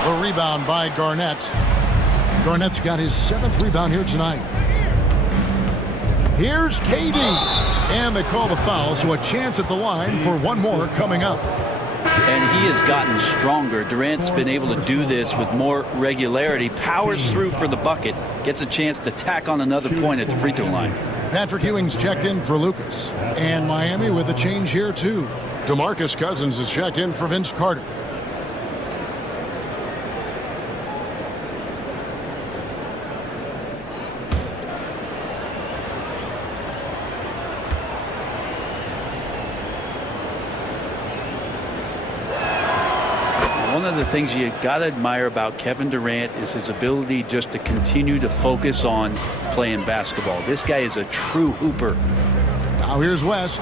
The rebound by Garnett. Garnett's got his 7th rebound here tonight. Here's KD. And they call the foul, so a chance at the line for one more coming up. And he has gotten stronger. Durant's been able to do this with more regularity. Powers through for the bucket. Gets a chance to tack on another point at the free throw line. Patrick Ewing's checked in for Lucas. And Miami with a change here, too. DeMarcus Cousins is checked in for Vince Carter. One of the things you got to admire about Kevin Durant is his ability just to continue to focus on playing basketball. This guy is a true hooper. Now here's West.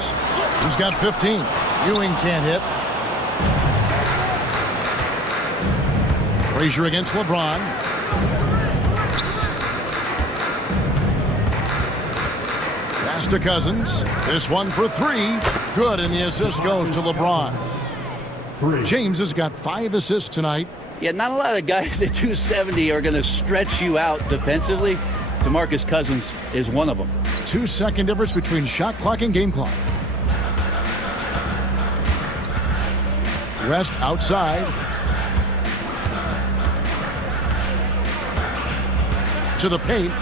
He's got 15. Ewing can't hit. Frazier against LeBron. Pass to Cousins. This one for 3. Good, and the assist goes to LeBron. James has got 5 assists tonight. Yeah, not a lot of guys at 270 are going to stretch you out defensively. DeMarcus Cousins is one of them. 2-second difference between shot clock and game clock. West outside. To the paint.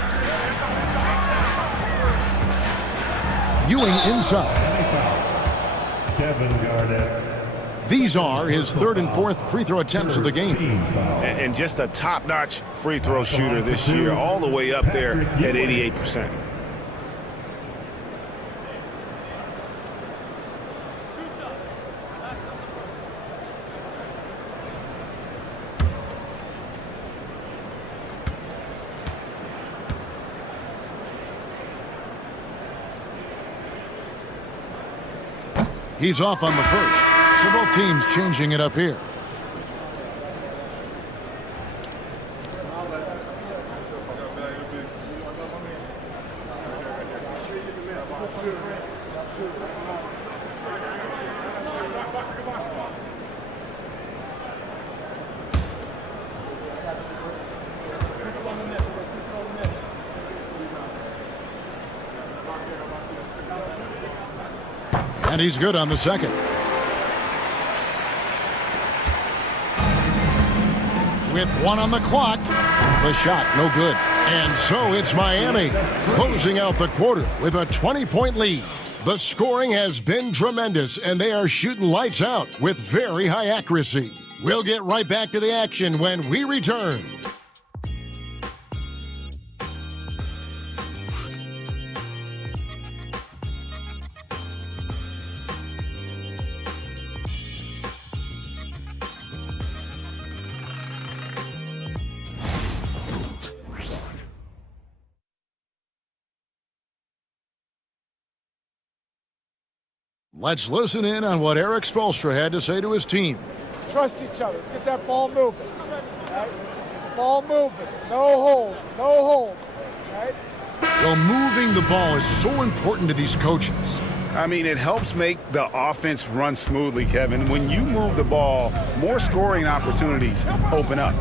Ewing inside. Kevin Garnett. These are his 3rd and 4th free throw attempts of the game. And just a top-notch free throw shooter this year, all the way up there at 88%. He's off on the first. Several teams changing it up here. And he's good on the second. With 1 on the clock, the shot no good. And so it's Miami closing out the quarter with a 20-point lead. The scoring has been tremendous, and they are shooting lights out with very high accuracy. We'll get right back to the action when we return. Let's listen in on what Eric Spoelstra had to say to his team. Trust each other. Let's get that ball moving. Right? Get the ball moving. No holds. No holds. Right? Well, moving the ball is so important to these coaches. I mean, it helps make the offense run smoothly, Kevin. When you move the ball, more scoring opportunities open up.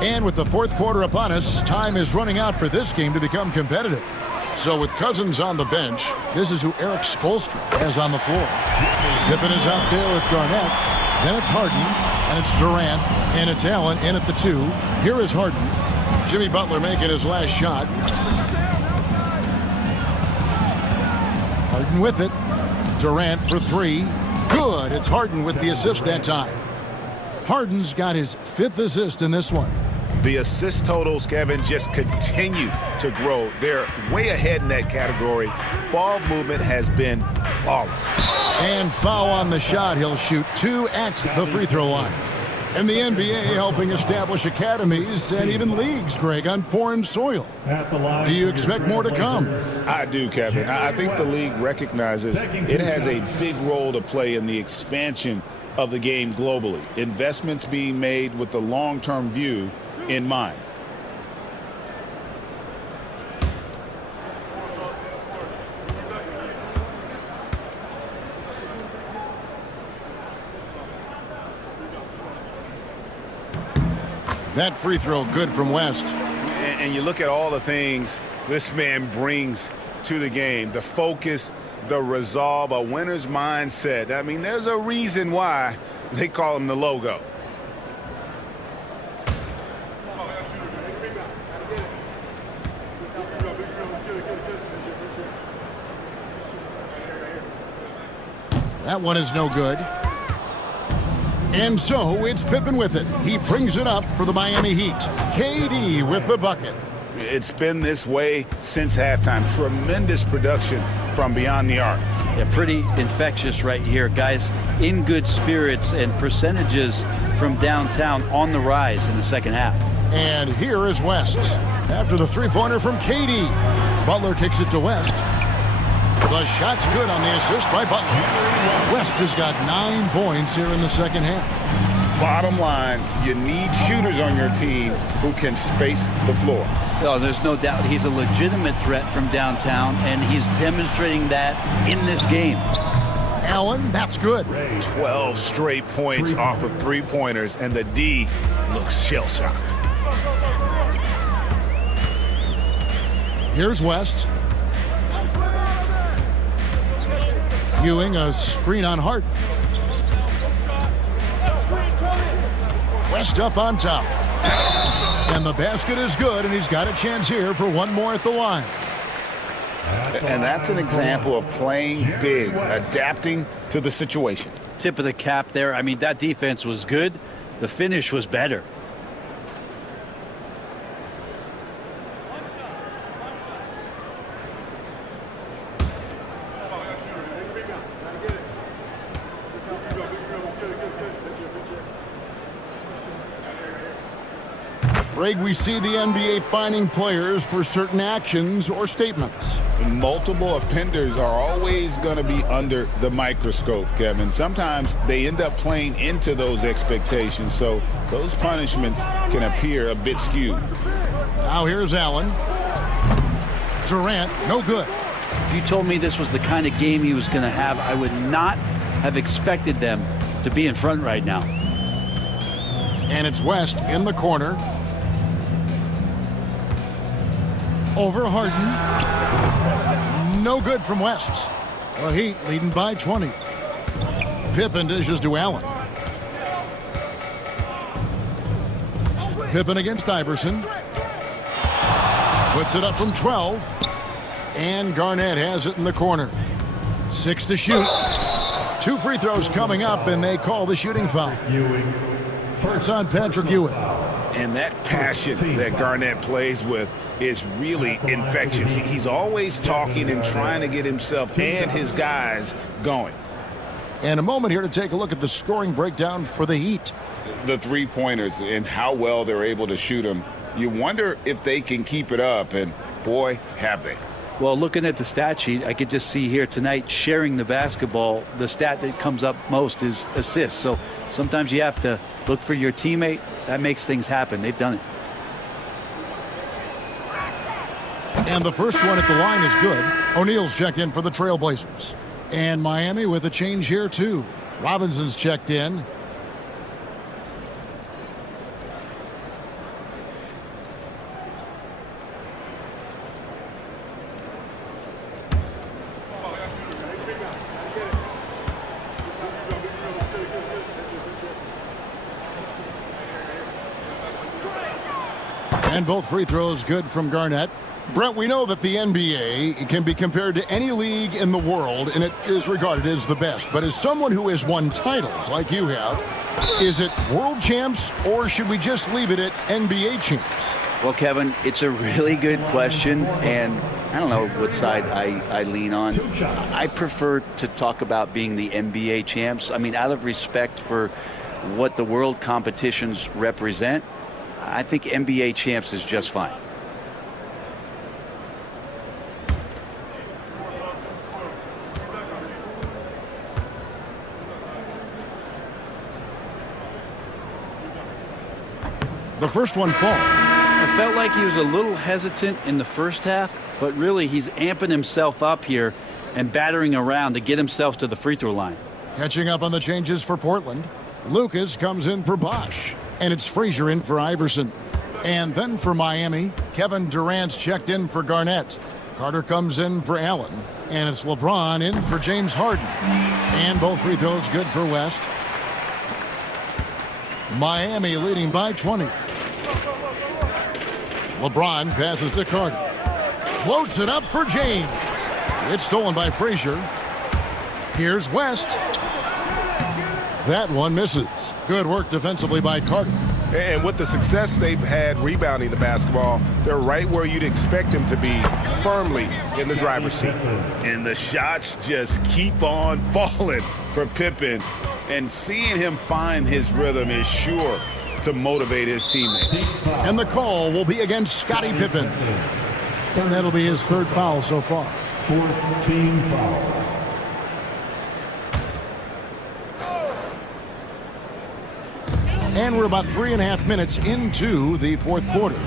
And with the fourth quarter upon us, time is running out for this game to become competitive. So with Cousins on the bench, this is who Eric Spoelstra has on the floor. Pippen is out there with Garnett. Then it's Harden, and it's Durant, and it's Allen in at the 2. Here is Harden. Jimmy Butler making his last shot. Harden with it. Durant for 3. Good. It's Harden with the assist that time. Harden's got his 5th assist in this one. The assist totals, Kevin, just continue to grow. They're way ahead in that category. Ball movement has been flawless. And foul on the shot. He'll shoot 2 at the free throw line. And the NBA helping establish academies and even leagues, Greg, on foreign soil. Do you expect more to come? I do, Kevin. I think the league recognizes it has a big role to play in the expansion of the game globally. Investments being made with the long-term view in mind. That free throw good from West. And you look at all the things this man brings to the game. The focus, the resolve, a winner's mindset. I mean, there's a reason why they call him the logo. That one is no good. And so it's Pippen with it. He brings it up for the Miami Heat. KD with the bucket. It's been this way since halftime. Tremendous production from beyond the arc. Yeah, pretty infectious right here. Guys in good spirits and percentages from downtown on the rise in the second half. And here is West. After the three-pointer from KD. Butler kicks it to West. The shot's good on the assist by Butler. West has got 9 points here in the second half. Bottom line, you need shooters on your team who can space the floor. Oh, there's no doubt he's a legitimate threat from downtown, and he's demonstrating that in this game. Allen, that's good. 12 straight points off of three-pointers, and the D looks shell-shocked. Here's West. Ewing, a screen on Hart. West up on top. And the basket is good, and he's got a chance here for one more at the line. And that's an example of playing big, adapting to the situation. Tip of the cap there. I mean, that defense was good. The finish was better. Greg, we see the NBA fining players for certain actions or statements. Multiple offenders are always going to be under the microscope, Kevin. Sometimes they end up playing into those expectations, so those punishments can appear a bit skewed. Now here's Allen. Durant, no good. If you told me this was the kind of game he was going to have, I would not have expected them to be in front right now. And it's West in the corner. Over Harden. No good from West. The Heat leading by 20. Pippen dishes to Allen. Pippen against Iverson. Puts it up from 12. And Garnett has it in the corner. 6 to shoot. 2 free throws coming up, and they call the shooting foul. It's on Patrick Ewing. And that passion that Garnett plays with is really infectious. He's always talking and trying to get himself and his guys going. And a moment here to take a look at the scoring breakdown for the Heat. The three-pointers and how well they're able to shoot them. You wonder if they can keep it up, and boy, have they. Well, looking at the stat sheet, I could just see here tonight sharing the basketball. The stat that comes up most is assists. So sometimes you have to look for your teammate. That makes things happen. They've done it. And the first one at the line is good. O'Neal's checked in for the Trailblazers. And Miami with a change here, too. Robinson's checked in. And both free throws good from Garnett. Brent, we know that the NBA can be compared to any league in the world, and it is regarded as the best. But as someone who has won titles like you have, is it world champs, or should we just leave it at NBA champs? Well, Kevin, it's a really good question, and I don't know what side I lean on. I prefer to talk about being the NBA champs. I mean, out of respect for what the world competitions represent, I think NBA champs is just fine. The first one falls. I felt like he was a little hesitant in the first half, but really he's amping himself up here and battering around to get himself to the free throw line. Catching up on the changes for Portland. Lucas comes in for Bosch. And it's Frazier in for Iverson. And then for Miami, Kevin Durant's checked in for Garnett. Carter comes in for Allen. And it's LeBron in for James Harden. And both free throws good for West. Miami leading by 20. LeBron passes to Carter. Floats it up for James. It's stolen by Frazier. Here's West. That one misses. Good work defensively by Carter. And with the success they've had rebounding the basketball, they're right where you'd expect them to be, firmly in the driver's seat. And the shots just keep on falling for Pippen. And seeing him find his rhythm is sure to motivate his teammates. And the call will be against Scottie Pippen. And that'll be his third foul so far. Fourth team foul. And we're about 3.5 minutes into the fourth quarter.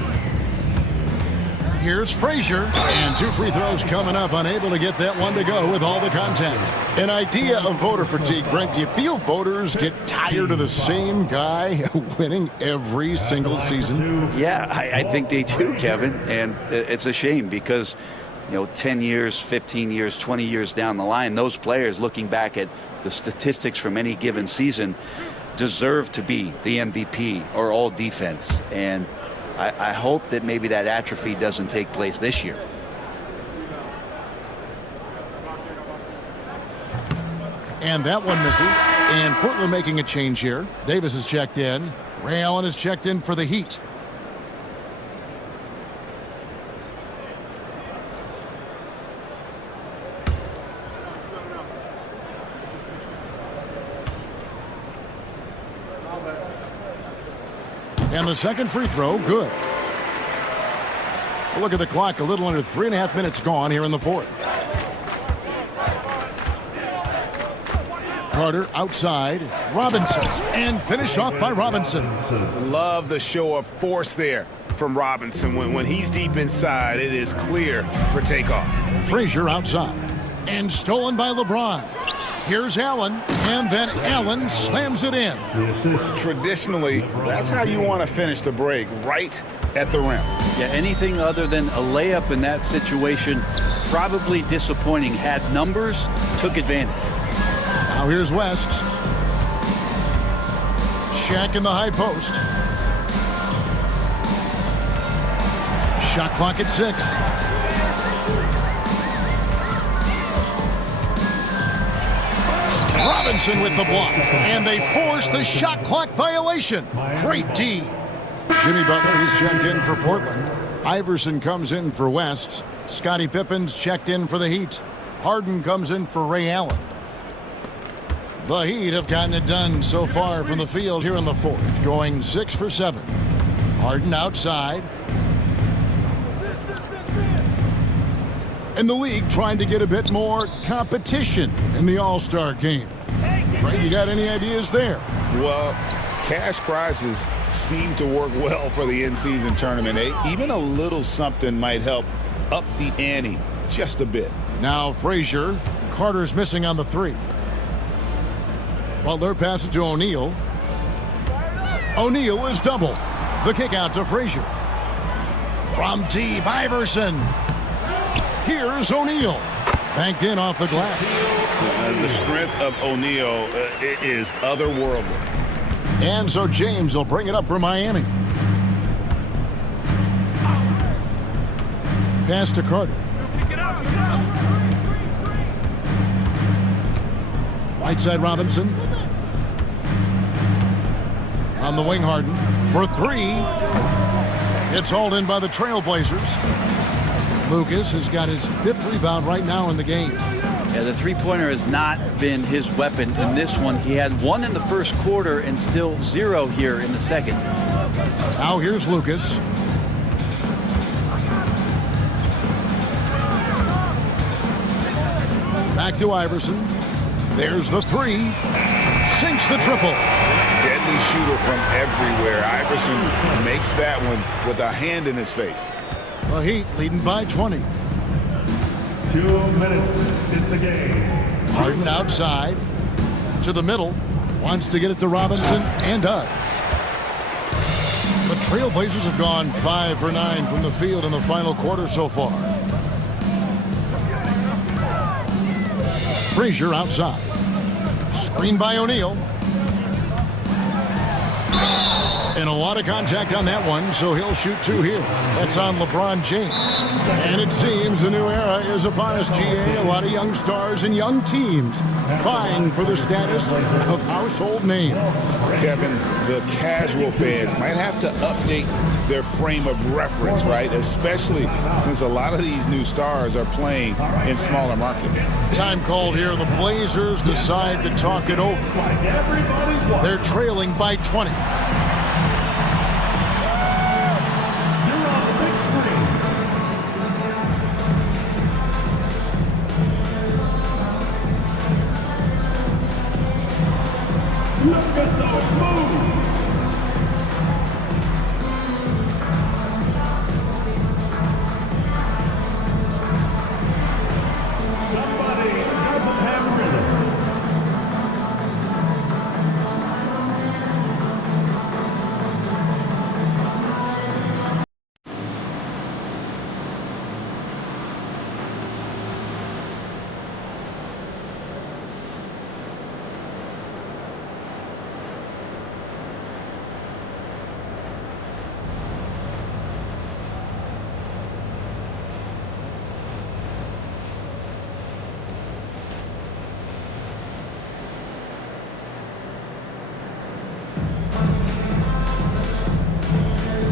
Here's Frazier, and two free throws coming up, unable to get that one to go with all the contact. An idea of voter fatigue, Brent. Do you feel voters get tired of the same guy winning every single season? Yeah, I think they do, Kevin, and it's a shame because, 10 years, 15 years, 20 years down the line, those players looking back at the statistics from any given season deserve to be the MVP or all defense. And I hope that maybe that atrophy doesn't take place this year. And that one misses. And Portland making a change here. Davis is checked in. Ray Allen is checked in for the Heat. And the second free throw, good. Look at the clock, a little under 3.5 minutes gone here in the fourth. Carter outside, Robinson, and finished off by Robinson. Love the show of force there from Robinson. When he's deep inside, it is clear for takeoff. Frazier outside, and stolen by LeBron. Here's Allen, and then Allen slams it in. Traditionally, that's how you want to finish the break, right at the rim. Yeah, anything other than a layup in that situation, probably disappointing. Had numbers, took advantage. Now here's West. Shaq in the high post. Shot clock at 6. Robinson with the block, and they force the shot clock violation. Great D. Jimmy Butler is checked in for Portland. Iverson comes in for West. Scottie Pippen's checked in for the Heat. Harden comes in for Ray Allen. The Heat have gotten it done so far from the field here in the fourth, going 6 for 7. Harden outside. And the league trying to get a bit more competition in the All-Star game. Right, you got any ideas there? Well, cash prizes seem to work well for the in-season tournament. Even a little something might help up the ante just a bit. Now Frazier. Carter's missing on the 3. Butler passes to O'Neal. O'Neal is double. The kick out to Frazier. From deep, Iverson. Here's O'Neal. Banked in off the glass. The strength of O'Neal is otherworldly. And so James will bring it up for Miami. Pass to Carter. Right side Robinson. On the wing, Harden. For 3. It's hauled in by the Trailblazers. Lucas has got his 5th rebound right now in the game. Yeah, the three-pointer has not been his weapon in this one. He had 1 in the first quarter and still 0 here in the second. Now here's Lucas. Back to Iverson. There's the 3. Sinks the triple. Deadly shooter from everywhere. Iverson makes that one with a hand in his face. The Heat leading by 20. 2 minutes in the game. Harden outside. To the middle. Wants to get it to Robinson and does. The Trailblazers have gone 5 for 9 from the field in the final quarter so far. Frazier outside. Screen by O'Neal. And a lot of contact on that one, so he'll shoot 2 here. That's on LeBron James. And it seems a new era is upon us, GA. A lot of young stars and young teams vying for the status of household name. Kevin, the casual fans might have to update their frame of reference, right? Especially since a lot of these new stars are playing in smaller markets. Time called here. The Blazers decide to talk it over. They're trailing by 20. Look at those moves! Somebody doesn't have rhythm.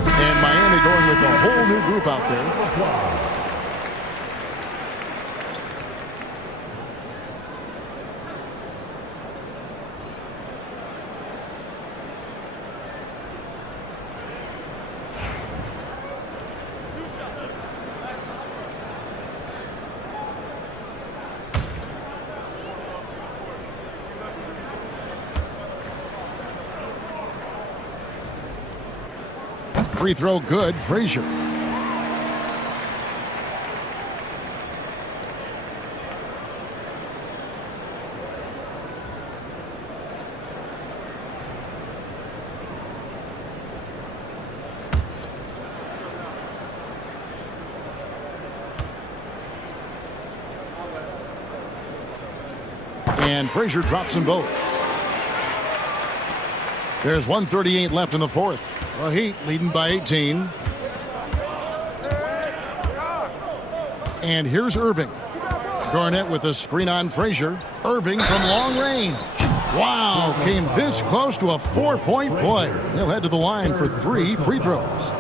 And Miami going with a whole new group out there. Free throw good, Frazier. And Frazier drops them both. There's 1:38 left in the fourth. The Heat leading by 18. And here's Irving. Garnett with a screen on Frazier. Irving from long range. Wow, came this close to a 4-point play. He'll head to the line for 3 free throws.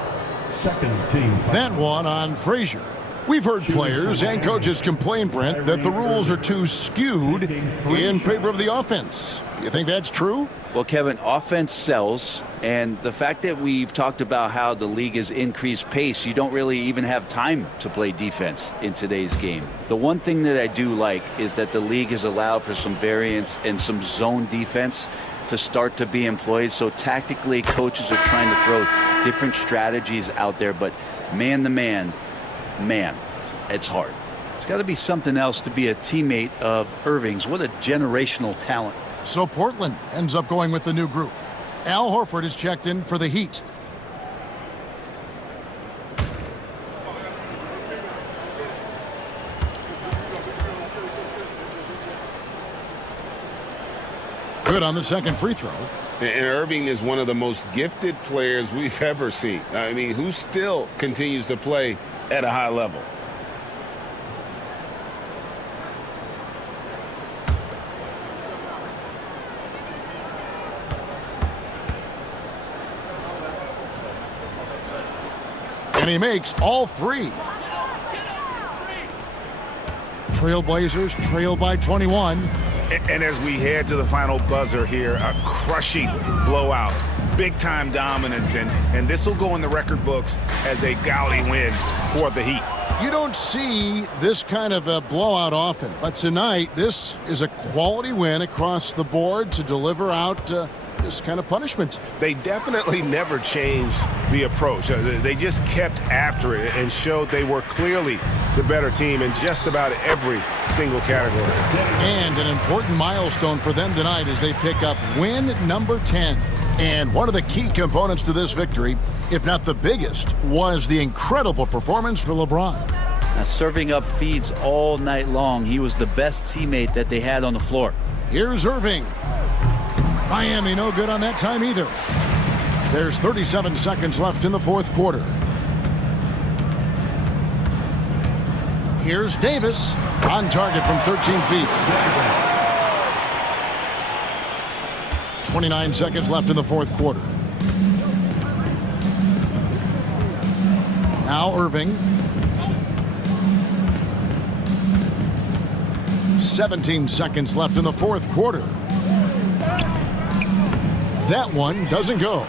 Second team. That one on Frazier. We've heard players and coaches complain, Brent, that the rules are too skewed in favor of the offense. You think that's true? Well, Kevin, offense sells, And the fact that we've talked about how the league has increased pace, you don't really even have time to play defense in today's game. The one thing that I do like is that the league has allowed for some variance and some zone defense to start to be employed. So tactically, coaches are trying to throw different strategies out there, but man to man, it's hard. It's got to be something else to be a teammate of Irving's. What a generational talent. So Portland ends up going with the new group. Al Horford is checked in for the Heat. Good on the second free throw. And Irving is one of the most gifted players we've ever seen. I mean, who still continues to play at a high level. And he makes all three. Trailblazers trail by 21. And as we head to the final buzzer here, a crushing blowout, big-time dominance, and this will go in the record books as a gaudy win for the Heat. You don't see this kind of a blowout often, but tonight this is a quality win across the board to deliver out this kind of punishment. They definitely never changed the approach. They just kept after it and showed they were clearly the better team in just about every single category. And an important milestone for them tonight as they pick up win number 10. And one of the key components to this victory, if not the biggest, was the incredible performance for LeBron. Now, serving up feeds all night long. He was the best teammate that they had on the floor. Here's Irving. Miami no good on that time either. There's 37 seconds left in the fourth quarter. Here's Davis on target from 13 feet. 29 seconds left in the fourth quarter. Now Irving. 17 seconds left in the fourth quarter. That one doesn't go.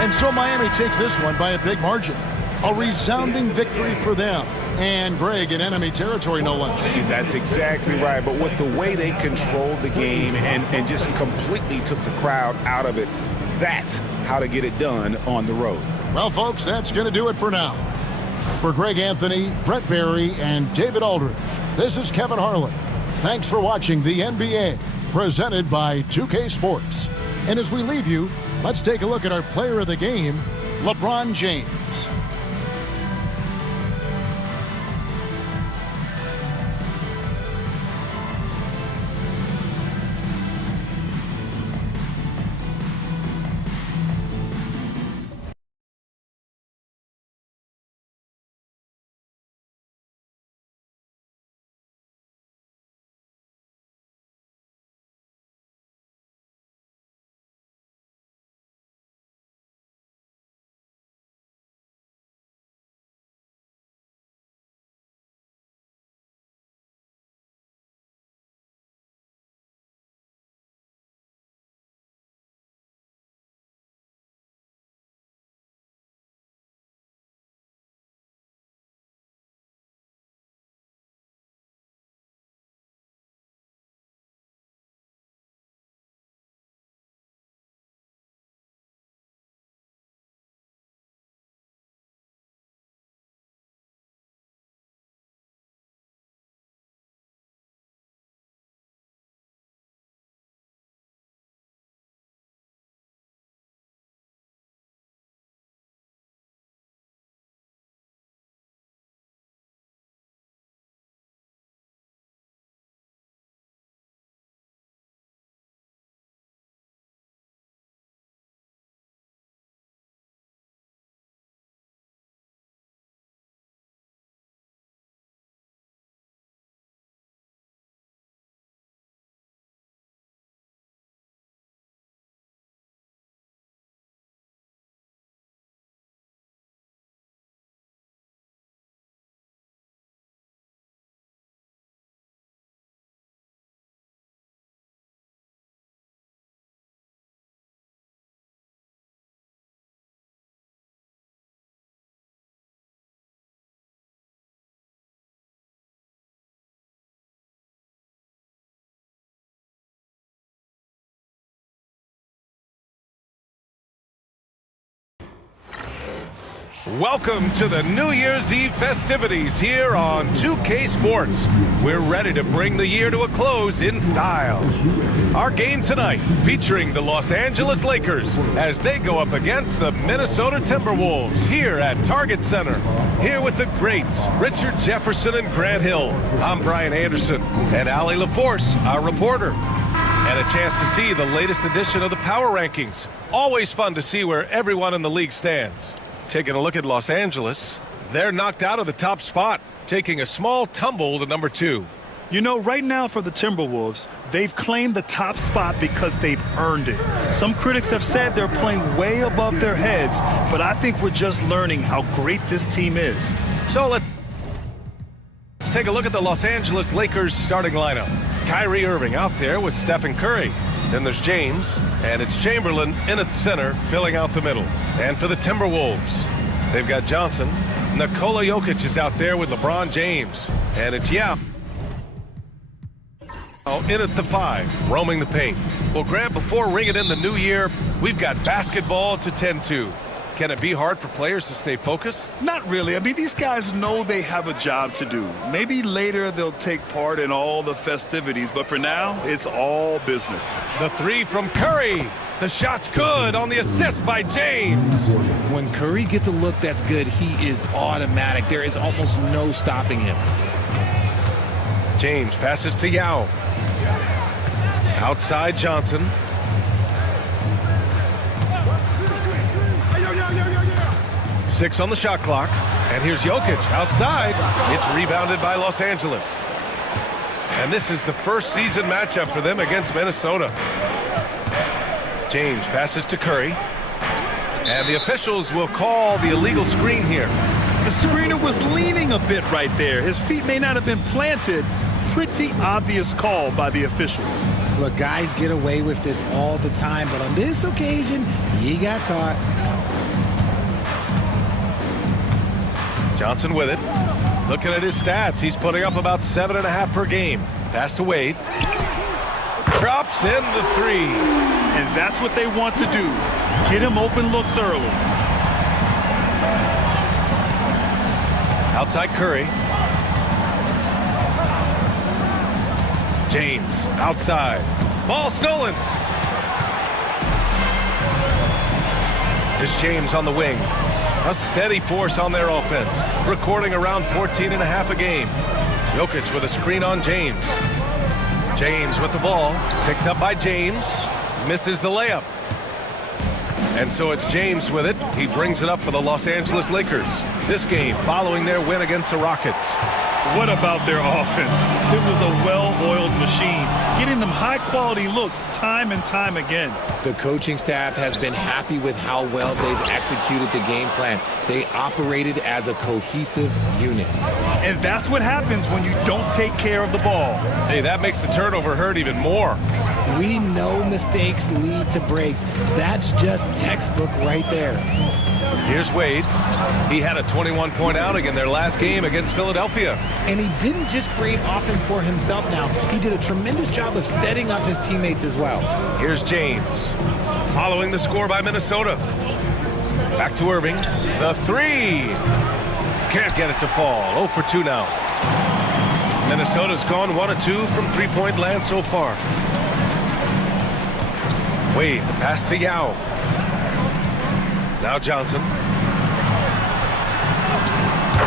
And so Miami takes this one by a big margin. A resounding victory for them. And Greg, in enemy territory, no less. That's exactly right. But with the way they controlled the game and just completely took the crowd out of it, that's how to get it done on the road. Well, folks, that's going to do it for now. For Greg Anthony, Brett Barry, and David Aldridge, this is Kevin Harlan. Thanks for watching the NBA, presented by 2K Sports. And as we leave you, let's take a look at our player of the game, LeBron James. Welcome to the New Year's Eve festivities here on 2K Sports. We're ready to bring the year to a close in style. Our game tonight featuring the Los Angeles Lakers as they go up against the Minnesota Timberwolves here at Target Center. Here with the greats, Richard Jefferson and Grant Hill. I'm Brian Anderson and Allie LaForce, our reporter. And a chance to see the latest edition of the Power Rankings. Always fun to see where everyone in the league stands. Taking a look at Los Angeles, they're knocked out of the top spot, taking a small tumble to number 2. You know, right now for the Timberwolves, they've claimed the top spot because they've earned it. Some critics have said they're playing way above their heads, but I think we're just learning how great this team is. So let's take a look at the Los Angeles Lakers starting lineup. Kyrie Irving out there with Stephen Curry. Then there's James, and it's Chamberlain in at center, filling out the middle. And for the Timberwolves, they've got Johnson. Nikola Jokic is out there with LeBron James. And it's Yao in at the 5, roaming the paint. Well, Grant, before ringing in the new year, we've got basketball to tend to. Can it be hard for players to stay focused? Not really. I mean, these guys know they have a job to do. Maybe later they'll take part in all the festivities, but for now, it's all business. The 3 from Curry. The shot's good on the assist by James. When Curry gets a look that's good, he is automatic. There is almost no stopping him. James passes to Yao. Outside Johnson. Six on the shot clock. And here's Jokic outside. It's rebounded by Los Angeles. And this is the first season matchup for them against Minnesota. James passes to Curry. And the officials will call the illegal screen here. The screener was leaning a bit right there. His feet may not have been planted. Pretty obvious call by the officials. Look, guys get away with this all the time, but on this occasion, he got caught. Johnson with it. Looking at his stats, he's putting up about 7.5 per game. Pass to Wade. Drops in the 3. And that's what they want to do. Get him open looks early. Outside Curry. James outside. Ball stolen. There's James on the wing. A steady force on their offense, recording around 14.5 a game. Jokic with a screen on James. James with the ball, picked up by James, misses the layup. And so it's James with it. He brings it up for the Los Angeles Lakers. This game following their win against the Rockets. What about their offense? It was a well-oiled machine, getting them high-quality looks time and time again. The coaching staff has been happy with how well they've executed the game plan. They operated as a cohesive unit. And that's what happens when you don't take care of the ball. Hey, that makes the turnover hurt even more. We know mistakes lead to breaks. That's just textbook right there. Here's Wade. He had a 21-point outing in their last game against Philadelphia. And he didn't just create offense for himself now. He did a tremendous job of setting up his teammates as well. Here's James. Following the score by Minnesota. Back to Irving. The 3. Can't get it to fall. 0 for 2 now. Minnesota's gone 1 of 2 from three-point land so far. Wade, the pass to Yao. Now Johnson.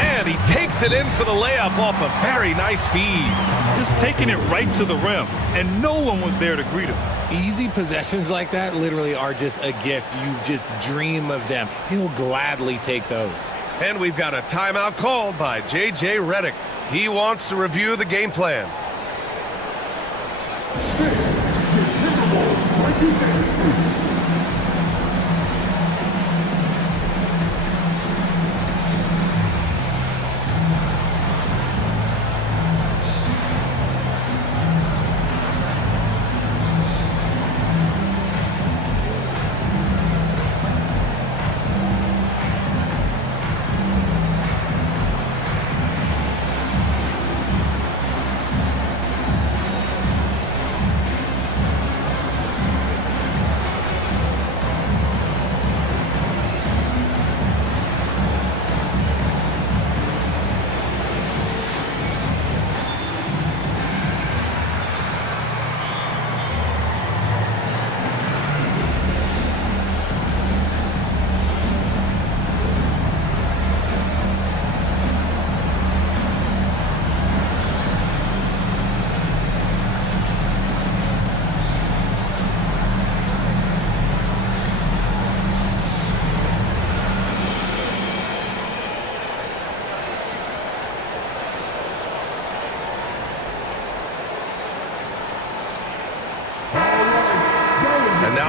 And he takes it in for the layup off a very nice feed. Just taking it right to the rim, and no one was there to greet him. Easy possessions like that literally are just a gift. You just dream of them. He'll gladly take those. And we've got a timeout called by J.J. Redick. He wants to review the game plan.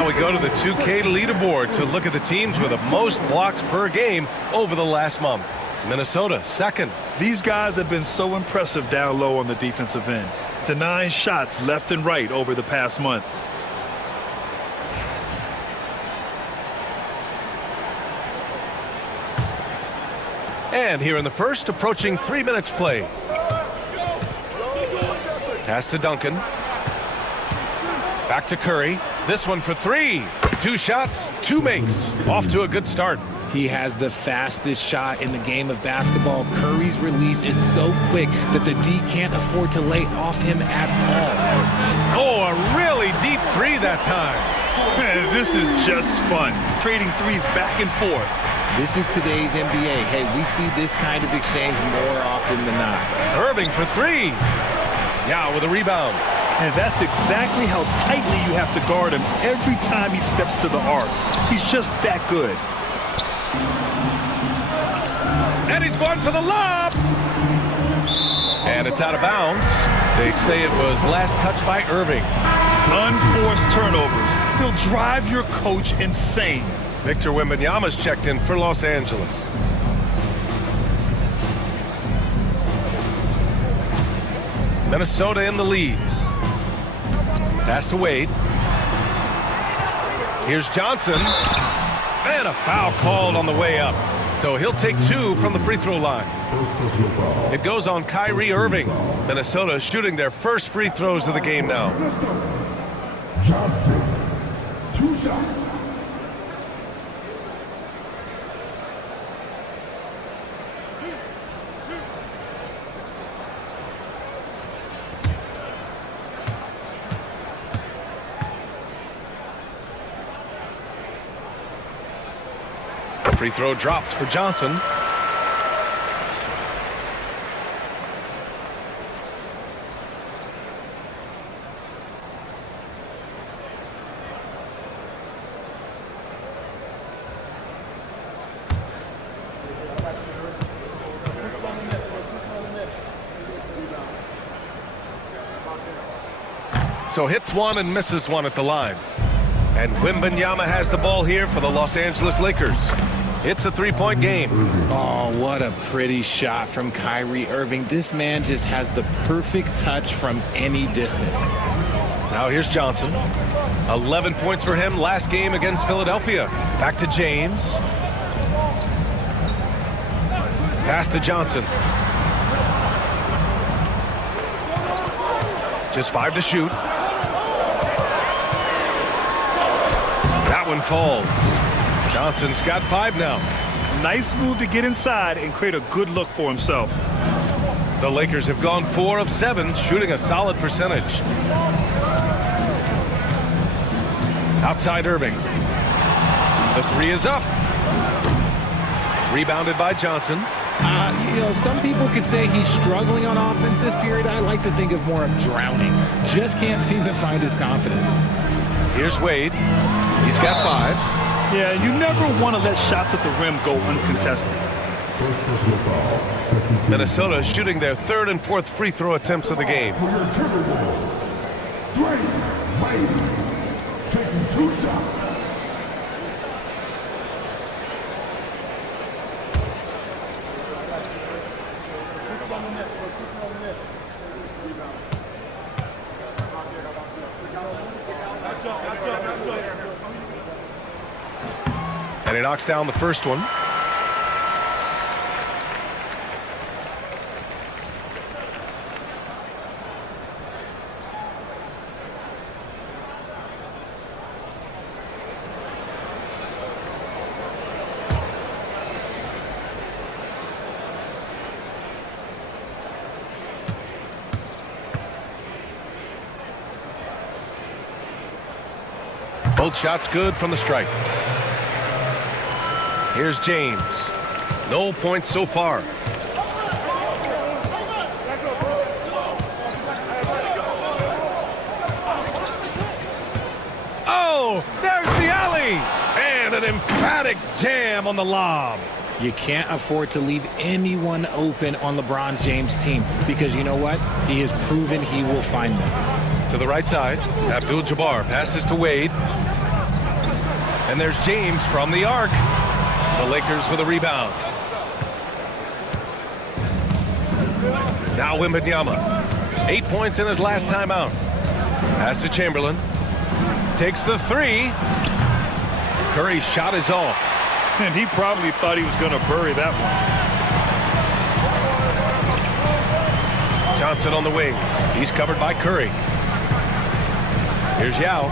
Now we go to the 2K leaderboard to look at the teams with the most blocks per game over the last month. Minnesota, second. These guys have been so impressive down low on the defensive end, denying shots left and right over the past month. And here in the first, approaching 3 minutes play. Pass to Duncan. Back to Curry. This one for three. 2 shots, 2 makes. Off to a good start. He has the fastest shot in the game of basketball. Curry's release is so quick that the D can't afford to lay off him at all. Oh, a really deep 3 that time. This is just fun. Trading threes back and forth. This is today's NBA. Hey, we see this kind of exchange more often than not. Irving for 3. Yeah, with a rebound. And that's exactly how tightly you have to guard him every time he steps to the arc. He's just that good. And he's going for the lob. And it's out of bounds. They say it was last touched by Irving. Unforced turnovers. They'll drive your coach insane. Victor Wembanyama's checked in for Los Angeles. Minnesota in the lead. Pass to Wade. Here's Johnson. And a foul called on the way up. So he'll take 2 from the free throw line. It goes on Kyrie Irving. Minnesota shooting their first free throws of the game now. Johnson, 2 shots. Free throw dropped for Johnson. So hits 1 and misses 1 at the line. And Wembanyama has the ball here for the Los Angeles Lakers. It's a 3-point game. Oh, what a pretty shot from Kyrie Irving. This man just has the perfect touch from any distance. Now here's Johnson. 11 points for him last game against Philadelphia. Back to James. Pass to Johnson. Just 5 to shoot. That one falls. Johnson's got 5 now. Nice move to get inside and create a good look for himself. The Lakers have gone 4 of 7, shooting a solid percentage. Outside Irving. The 3 is up. Rebounded by Johnson. You know, some people could say he's struggling on offense this period. I like to think of more of drowning. Just can't seem to find his confidence. Here's Wade. He's got 5. Yeah, you never want to let shots at the rim go uncontested. Minnesota shooting their 3rd and 4th free throw attempts of the game. Taking 2 shots. And he knocks down the first one. Both shots good from the stripe. Here's James. No points so far. Oh, there's the alley. And an emphatic jam on the lob. You can't afford to leave anyone open on LeBron James' team because you know what? He has proven he will find them. To the right side, Abdul-Jabbar passes to Wade. And there's James from the arc. The Lakers with a rebound. Now Wembanyama. 8 points in his last timeout. Pass to Chamberlain. Takes the three. Curry's shot is off. And he probably thought he was going to bury that one. Johnson on the wing. He's covered by Curry. Here's Yao.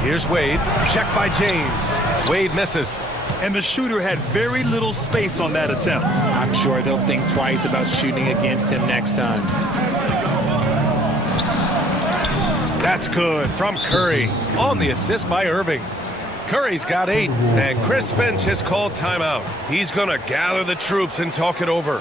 Here's Wade. Checked by James. Wade misses. And the shooter had very little space on that attempt. I'm sure they'll think twice about shooting against him next time. That's good from Curry on the assist by Irving. Curry's got 8, and Chris Finch has called timeout. He's going to gather the troops and talk it over.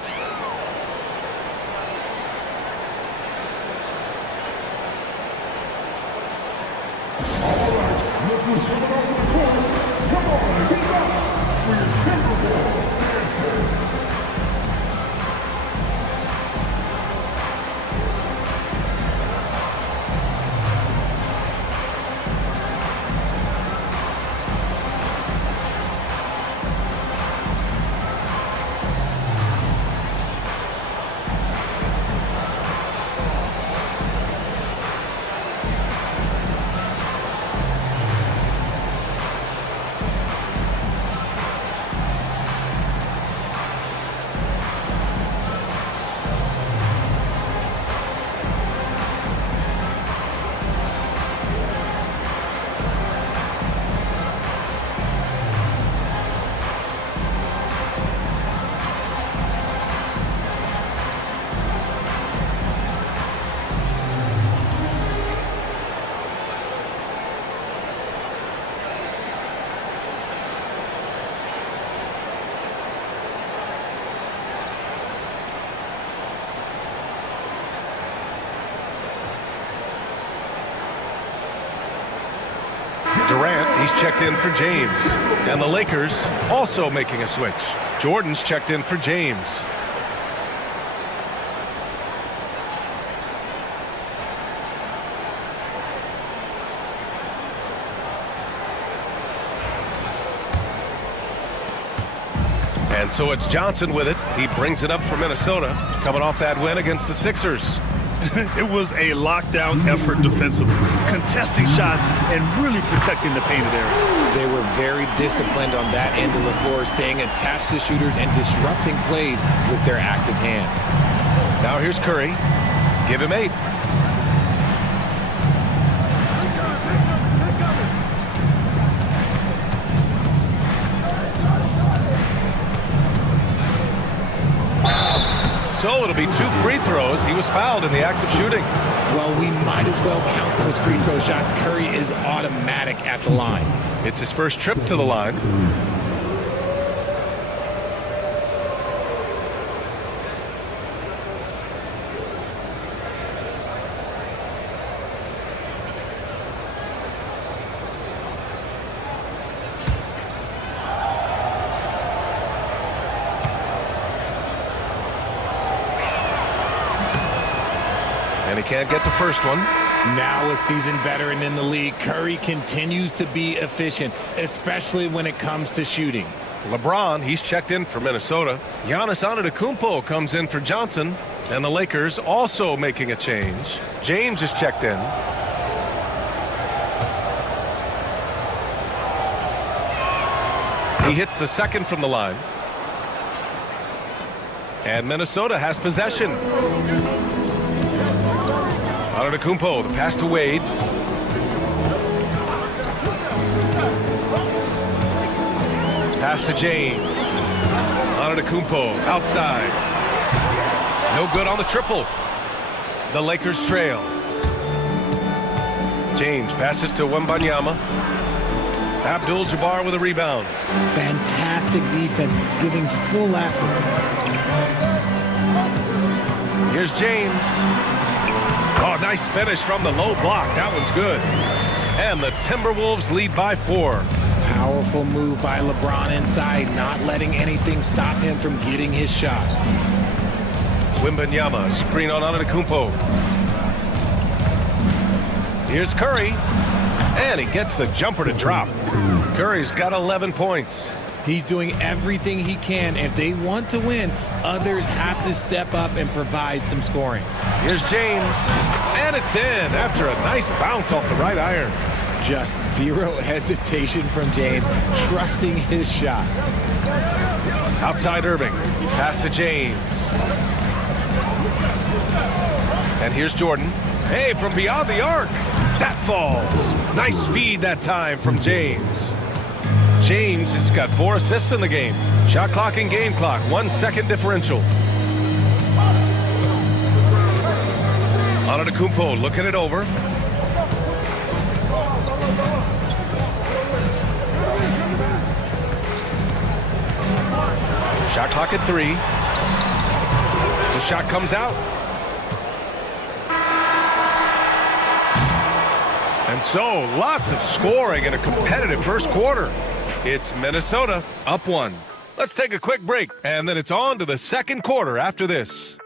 Durant, he's checked in for James. And the Lakers also making a switch. Jordan's checked in for James. And so it's Johnson with it. He brings it up for Minnesota, coming off that win against the Sixers. It was a lockdown effort defensively, contesting shots and really protecting the painted area. They were very disciplined on that end of the floor, staying attached to shooters and disrupting plays with their active hands. Now here's Curry. Give him 8. So it'll be 2 free throws. He was fouled in the act of shooting. Well, we might as well count those free throw shots. Curry is automatic at the line. It's his first trip to the line. And he can't get the first one. Now a seasoned veteran in the league, Curry continues to be efficient, especially when it comes to shooting. LeBron, he's checked in for Minnesota. Giannis Antetokounmpo comes in for Johnson. And the Lakers also making a change. James is checked in. He hits the second from the line. And Minnesota has possession. Antetokounmpo, the pass to Wade. Pass to James. Antetokounmpo outside. No good on the triple. The Lakers trail. James passes to Wembanyama. Abdul-Jabbar with a rebound. Fantastic defense, giving full effort. Here's James. Oh, nice finish from the low block. That one's good. And the Timberwolves lead by 4. Powerful move by LeBron inside, not letting anything stop him from getting his shot. Wembanyama, screen on Antetokounmpo. Here's Curry, and he gets the jumper to drop. Curry's got 11 points. He's doing everything he can. If they want to win, others have to step up and provide some scoring. Here's James, and it's in after a nice bounce off the right iron. Just zero hesitation from James, trusting his shot. Outside Irving, pass to James. And here's Jordan. Hey, from beyond the arc. That falls. Nice feed that time from James. James has got 4 assists in the game. Shot clock and game clock, 1 second differential. Antetokounmpo looking it over. Shot clock at 3. The shot comes out. And so, lots of scoring in a competitive first quarter. It's Minnesota up 1. Let's take a quick break, and then it's on to the second quarter after this.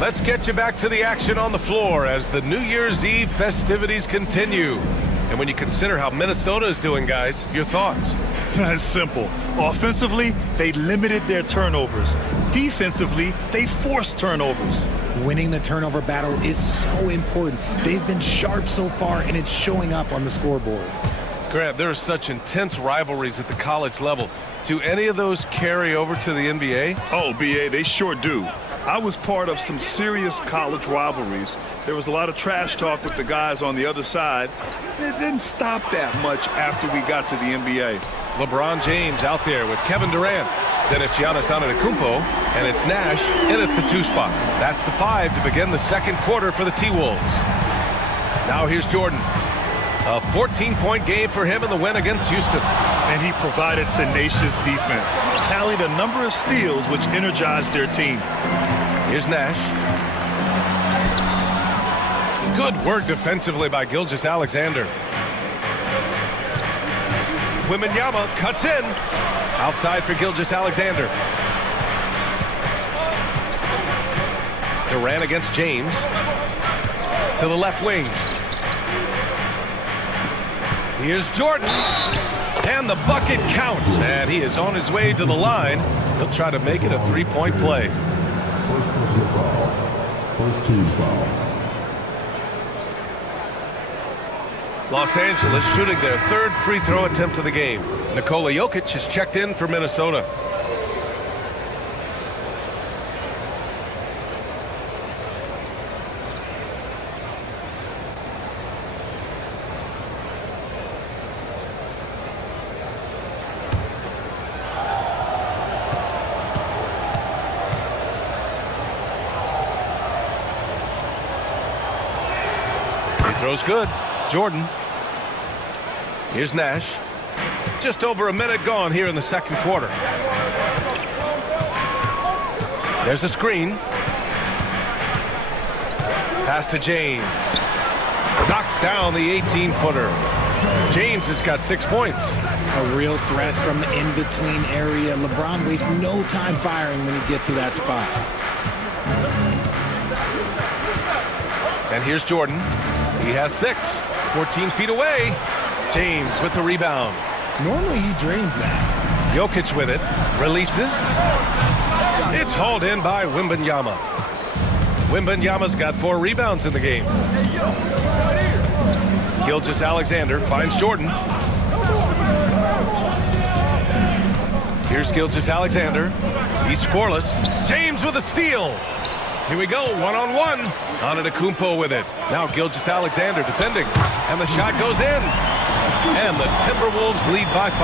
Let's get you back to the action on the floor as the New Year's Eve festivities continue. And when you consider how Minnesota is doing, guys, your thoughts? That's simple. Offensively, they limited their turnovers. Defensively, they forced turnovers. Winning the turnover battle is so important. They've been sharp so far, and it's showing up on the scoreboard. Grant, there are such intense rivalries at the college level. Do any of those carry over to the NBA? Oh, B.A., they sure do. I was part of some serious college rivalries. There was a lot of trash talk with the guys on the other side. It didn't stop that much after we got to the NBA. LeBron James out there with Kevin Durant. Then it's Giannis Antetokounmpo, and it's Nash in at the 2 spot. That's the 5 to begin the second quarter for the T-Wolves. Now here's Jordan. A 14-point game for him in the win against Houston. And he provided tenacious defense, tallied a number of steals which energized their team. Here's Nash. Good work defensively by Gilgeous-Alexander. Wembanyama cuts in. Outside for Gilgeous-Alexander. Durant against James. To the left wing. Here's Jordan. And the bucket counts. And he is on his way to the line. He'll try to make it a 3-point play. First team foul. Los Angeles shooting their 3rd free throw attempt of the game. Nikola Jokic has checked in for Minnesota. Throws good. Jordan. Here's Nash. Just over a minute gone here in the second quarter. There's a screen. Pass to James. Knocks down the 18-footer. James has got 6 points. A real threat from the in-between area. LeBron wastes no time firing when he gets to that spot. And here's Jordan. He has 6. 14 feet away. James with the rebound. Normally he drains that. Jokic with it. Releases. It's hauled in by Wembanyama. Wembanyama's got 4 rebounds in the game. Gilgeous-Alexander finds Jordan. Here's Gilgeous-Alexander. He's scoreless. James with a steal. Here we go, one-on-one. Antetokounmpo with it. Now Gilgeous-Alexander defending. And the shot goes in. And the Timberwolves lead by 5.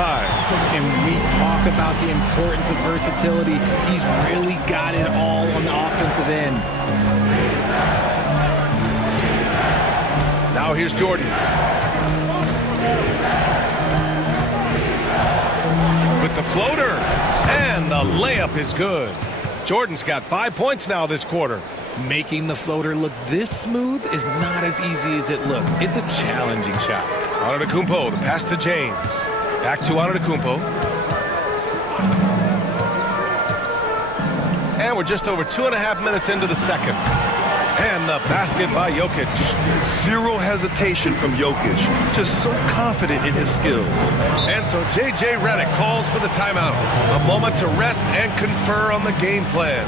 And when we talk about the importance of versatility, he's really got it all on the offensive end. Now here's Jordan. with the floater. And the layup is good. Jordan's got 5 points now this quarter. Making the floater look this smooth is not as easy as it looks. It's a challenging shot. Antetokounmpo, the pass to James. Back to Antetokounmpo. And we're just over 2.5 minutes into the second. And the basket by Jokic. Zero hesitation from Jokic. Just so confident in his skills. And so J.J. Redick calls for the timeout. A moment to rest and confer on the game plan.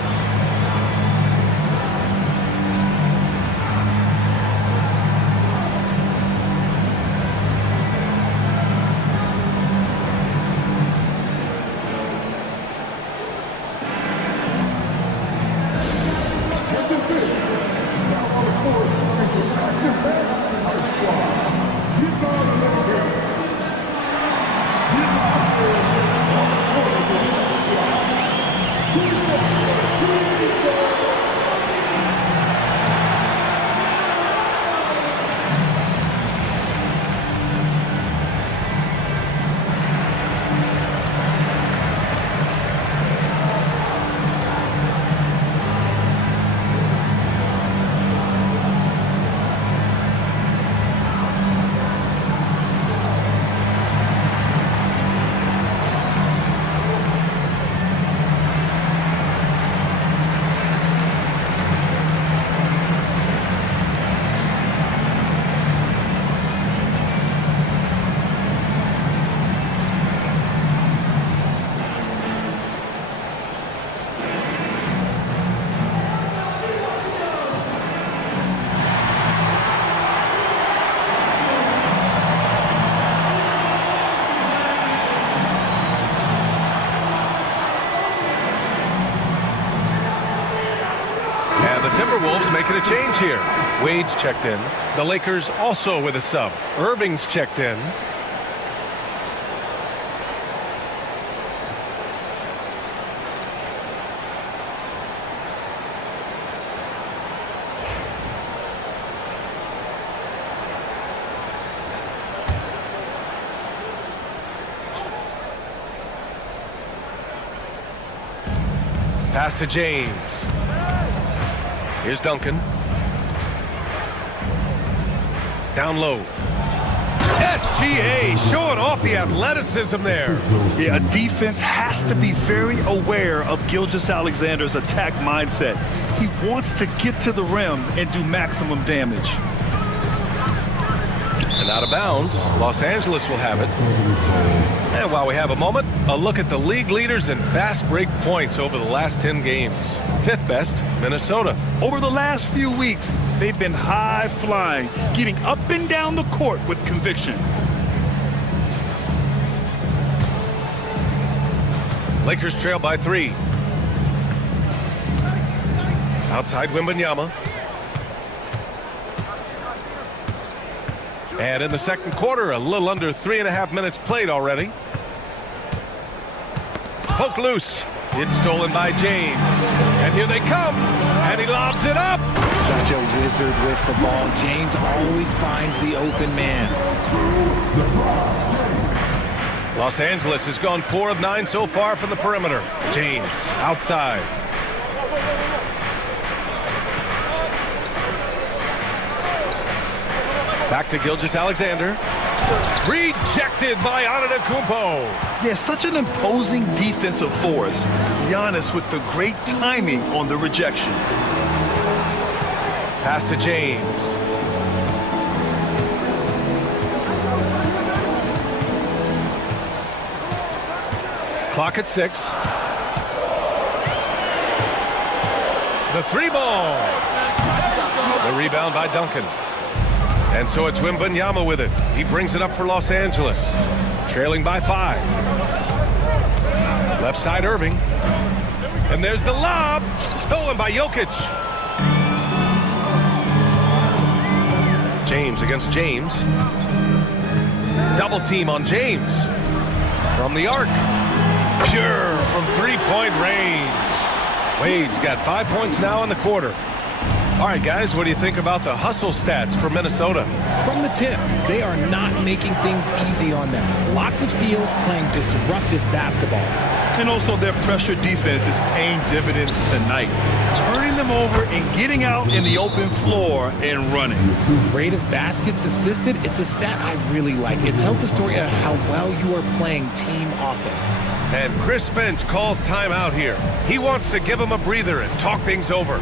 Timberwolves making a change here. Wade's checked in. The Lakers also with a sub. Irving's checked in. Pass to James. Here's Duncan. Down low. SGA showing off the athleticism there. Yeah, a defense has to be very aware of Gilgeous-Alexander's attack mindset. He wants to get to the rim and do maximum damage. And out of bounds, Los Angeles will have it. And while we have a moment, a look at the league leaders in fast break points over the last 10 games. Fifth best, Minnesota. Over the last few weeks, they've been high flying, getting up and down the court with conviction. Lakers trail by 3. Outside Wembanyama. And in the second quarter, a little under 3.5 minutes played already. Poke loose. It's stolen by James. And here they come. And he lobs it up. Such a wizard with the ball. James always finds the open man. Los Angeles has gone 4 of 9 so far from the perimeter. James outside. Back to Gilgeous-Alexander. Rejected by Antetokounmpo. Yeah, such an imposing defensive force. Giannis with the great timing on the rejection. Pass to James. Clock at 6. The 3 ball. The rebound by Duncan. And so it's Wembanyama with it. He brings it up for Los Angeles. Trailing by 5. Left side Irving. And there's the lob. Stolen by Jokic. James against James. Double team on James. From the arc. Pure from 3-point range. Wade's got 5 points now in the quarter. All right, guys, what do you think about the hustle stats for Minnesota? From the tip, they are not making things easy on them. Lots of steals, playing disruptive basketball. And also their pressure defense is paying dividends tonight, turning them over and getting out in the open floor and running. Rate of baskets assisted, it's a stat I really like. It tells the story of how well you are playing team offense. And Chris Finch calls timeout here. He wants to give him a breather and talk things over.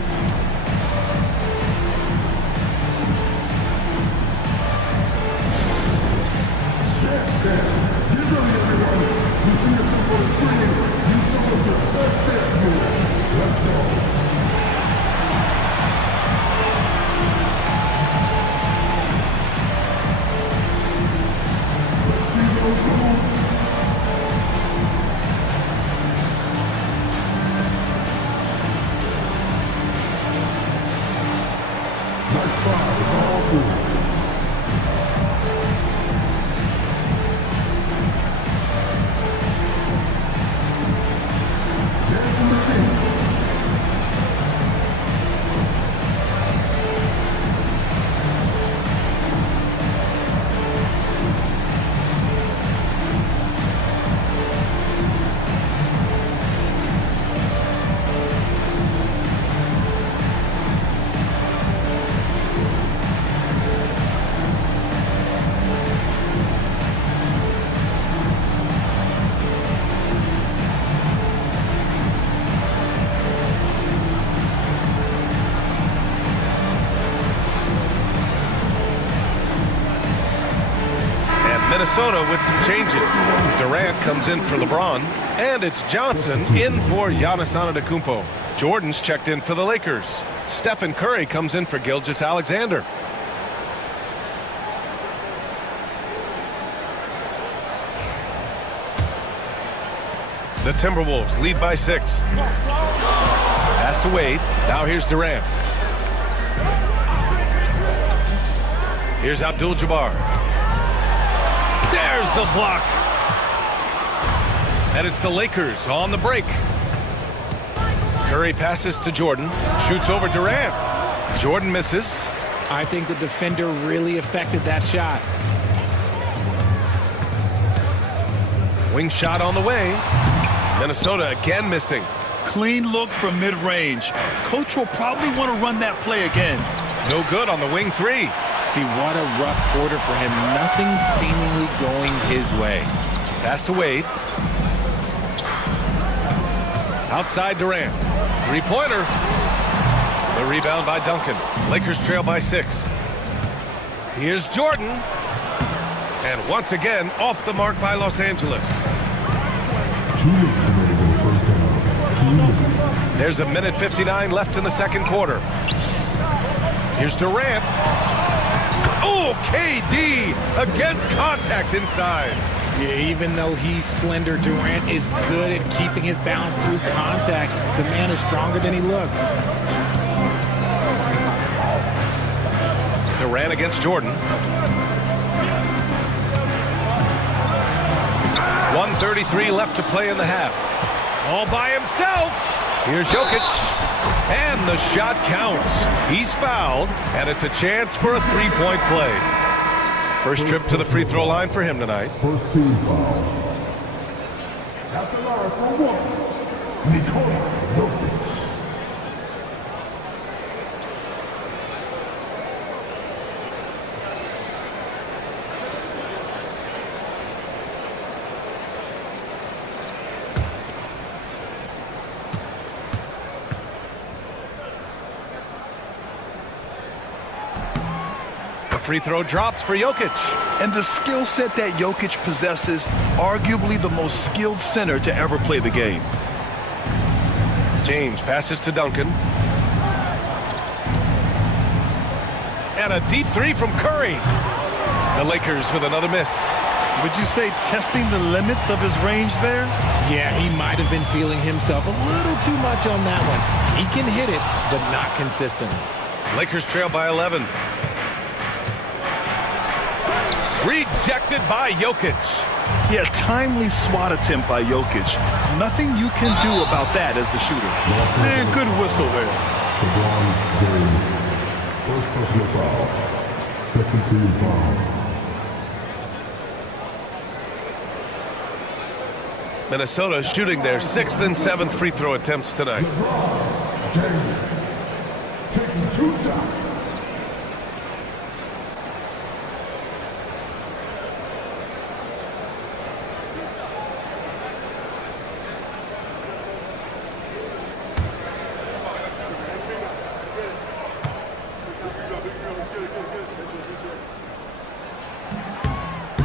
Minnesota with some changes. Durant comes in for LeBron, and it's Johnson in for Giannis Antetokounmpo. Jordan's checked in for the Lakers. Stephen Curry comes in for Gilgeous-Alexander. The Timberwolves lead by 6. Pass to Wade. Now here's Durant. Here's Abdul-Jabbar. There's the block. And it's the Lakers on the break. Curry passes to Jordan. Shoots over Durant. Jordan misses. I think the defender really affected that shot. Wing shot on the way. Minnesota again missing. Clean look from mid-range. Coach will probably want to run that play again. No good on the wing 3. See, what a rough quarter for him. Nothing seemingly going his way. Pass to Wade. Outside Durant. Three-pointer. The rebound by Duncan. Lakers trail by 6. Here's Jordan. And once again, off the mark by Los Angeles. There's a minute 59 left in the second quarter. Here's Durant. Oh, KD against contact inside. Yeah, even though he's slender, Durant is good at keeping his balance through contact. The man is stronger than he looks. Durant against Jordan. 1:33 left to play in the half. All by himself. Here's Jokic. And the shot counts. He's fouled, and it's a chance for a three-point play. First trip to the free throw line for him tonight. First team foul. At the line for 1, Nikola Jokic. Free throw drops for Jokic. And the skill set that Jokic possesses, arguably the most skilled center to ever play the game. James passes to Duncan. And a deep 3 from Curry. The Lakers with another miss. Would you say testing the limits of his range there? Yeah, he might have been feeling himself a little too much on that one. He can hit it, but not consistently. Lakers trail by 11. Rejected by Jokic. Yeah, timely swat attempt by Jokic. Nothing you can do about that as the shooter. Man, good whistle there. LeBron James. First personal foul. Second team foul. Minnesota shooting their 6th and 7th free throw attempts tonight. LeBron James taking 2 shots.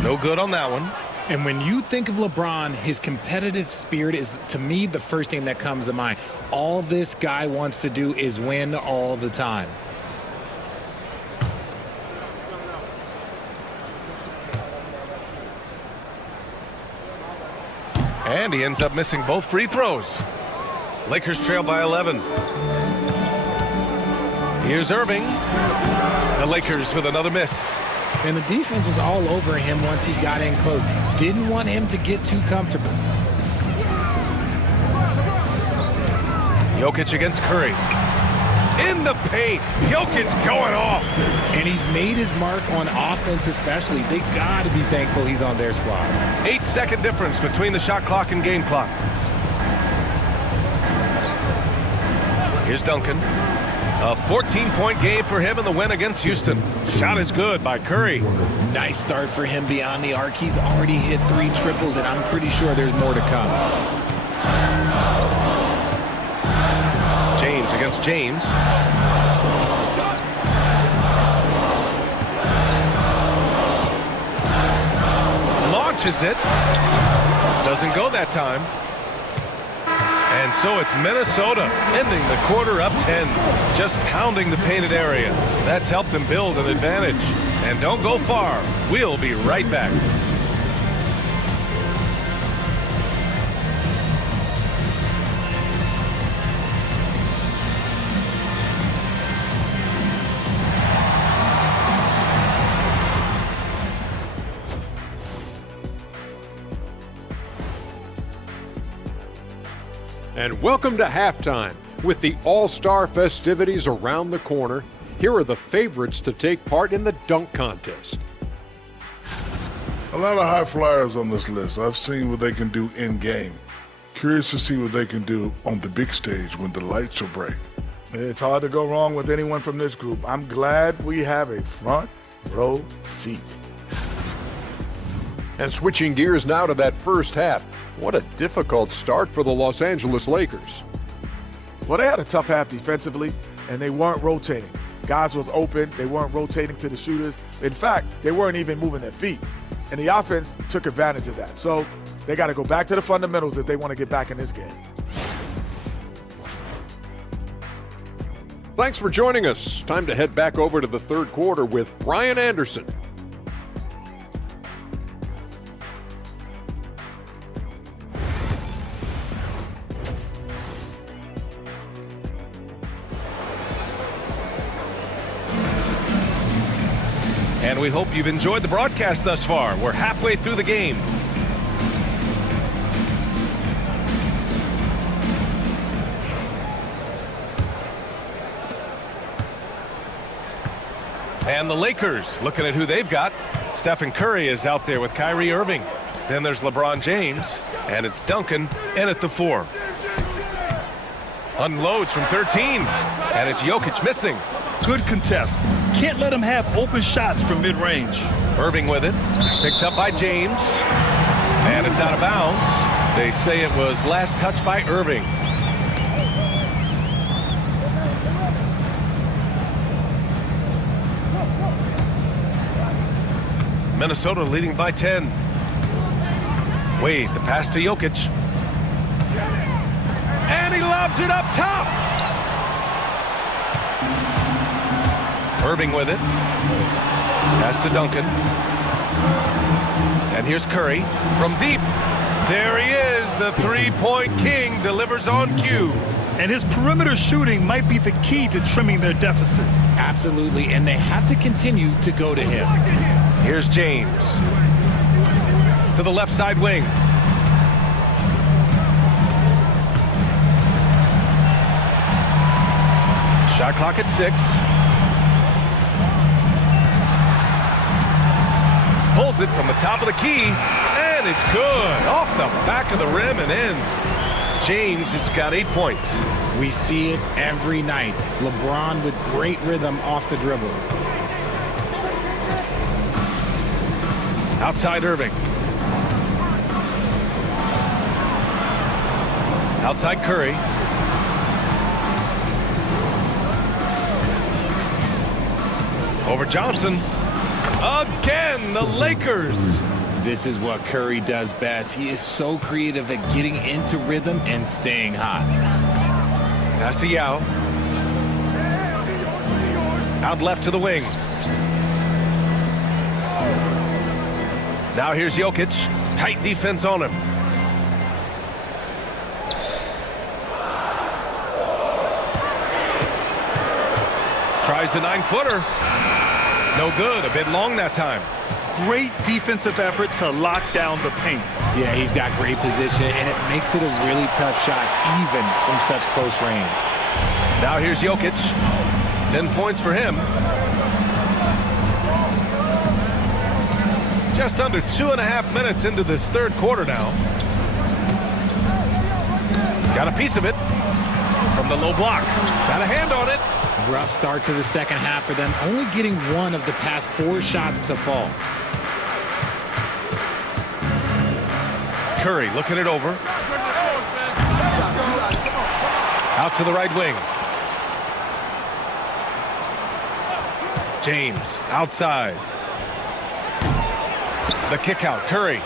No good on that one. And when you think of LeBron, his competitive spirit is, to me, the first thing that comes to mind. All this guy wants to do is win all the time. And he ends up missing both free throws. Lakers trail by 11. Here's Irving. The Lakers with another miss. And the defense was all over him once he got in close. Didn't want him to get too comfortable. Jokic against Curry. In the paint. Jokic going off. And he's made his mark on offense especially. They got to be thankful he's on their squad. 8-second difference between the shot clock and game clock. Here's Duncan. A 14-point game for him in the win against Houston. Shot is good by Curry. Nice start for him beyond the arc. He's already hit 3 triples, and I'm pretty sure there's more to come. James against James. Launches it. Doesn't go that time. And so it's Minnesota ending the quarter up 10, just pounding the painted area. That's helped them build an advantage. And don't go far. We'll be right back. And welcome to halftime. With the All-Star festivities around the corner, here are the favorites to take part in the dunk contest. A lot of high flyers on this list. I've seen what they can do in-game. Curious to see what they can do on the big stage when the lights are bright. It's hard to go wrong with anyone from this group. I'm glad we have a front row seat. And switching gears now to that first half. What a difficult start for the Los Angeles Lakers. Well, they had a tough half defensively, and they weren't rotating. Guys was open. They weren't rotating to the shooters. In fact, they weren't even moving their feet. And the offense took advantage of that. So they got to go back to the fundamentals if they want to get back in this game. Thanks for joining us. Time to head back over to the third quarter with Brian Anderson. And we hope you've enjoyed the broadcast thus far. We're halfway through the game. And the Lakers, looking at who they've got. Stephen Curry is out there with Kyrie Irving. Then there's LeBron James, and it's Duncan in at the 4. Unloads from 13, and it's Jokic missing. Good contest. Can't let him have open shots from mid-range. Irving with it. Picked up by James. And it's out of bounds. They say it was last touched by Irving. Minnesota leading by 10. Wade, the pass to Jokic. And he lobs it up top. Irving with it. Pass to Duncan. And here's Curry from deep. There he is. The three-point king delivers on cue. And his perimeter shooting might be the key to trimming their deficit. Absolutely, and they have to continue to go to him. Here's James. To the left side wing. Shot clock at 6. Pulls it from the top of the key, and it's good. Off the back of the rim and in. James has got 8 points. We see it every night. LeBron with great rhythm off the dribble. Outside Irving. Outside Curry. Over Johnson. Again, the Lakers. This is what Curry does best. He is so creative at getting into rhythm and staying hot. Pass to Yao. Out left to the wing. Now here's Jokic. Tight defense on him. Tries the 9-footer. No good. A bit long that time. Great defensive effort to lock down the paint. Yeah, he's got great position, and it makes it a really tough shot, even from such close range. Now here's Jokic. 10 points for him. Just under 2.5 minutes into this third quarter now. Got a piece of it from the low block. Got a hand on it. Rough start to the second half for them, only getting one of the past 4 shots to fall. Curry looking it over. Out to the right wing. James outside. The kick out, Curry.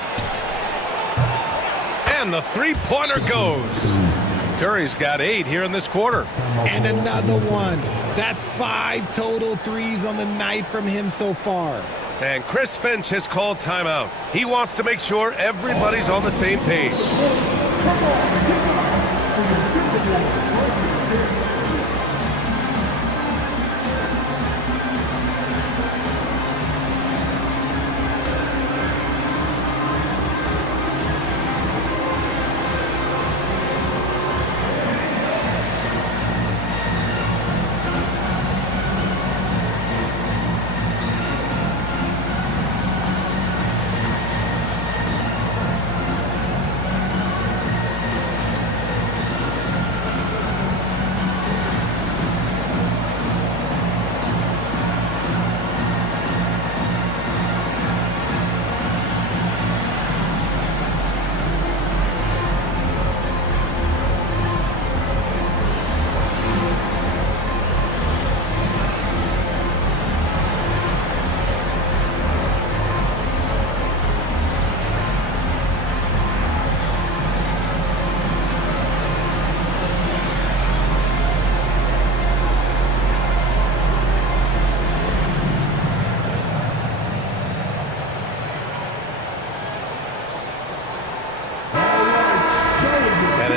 And the three-pointer goes. Curry's got 8 here in this quarter. And another one. That's 5 total threes on the night from him so far. And Chris Finch has called timeout. He wants to make sure everybody's on the same page.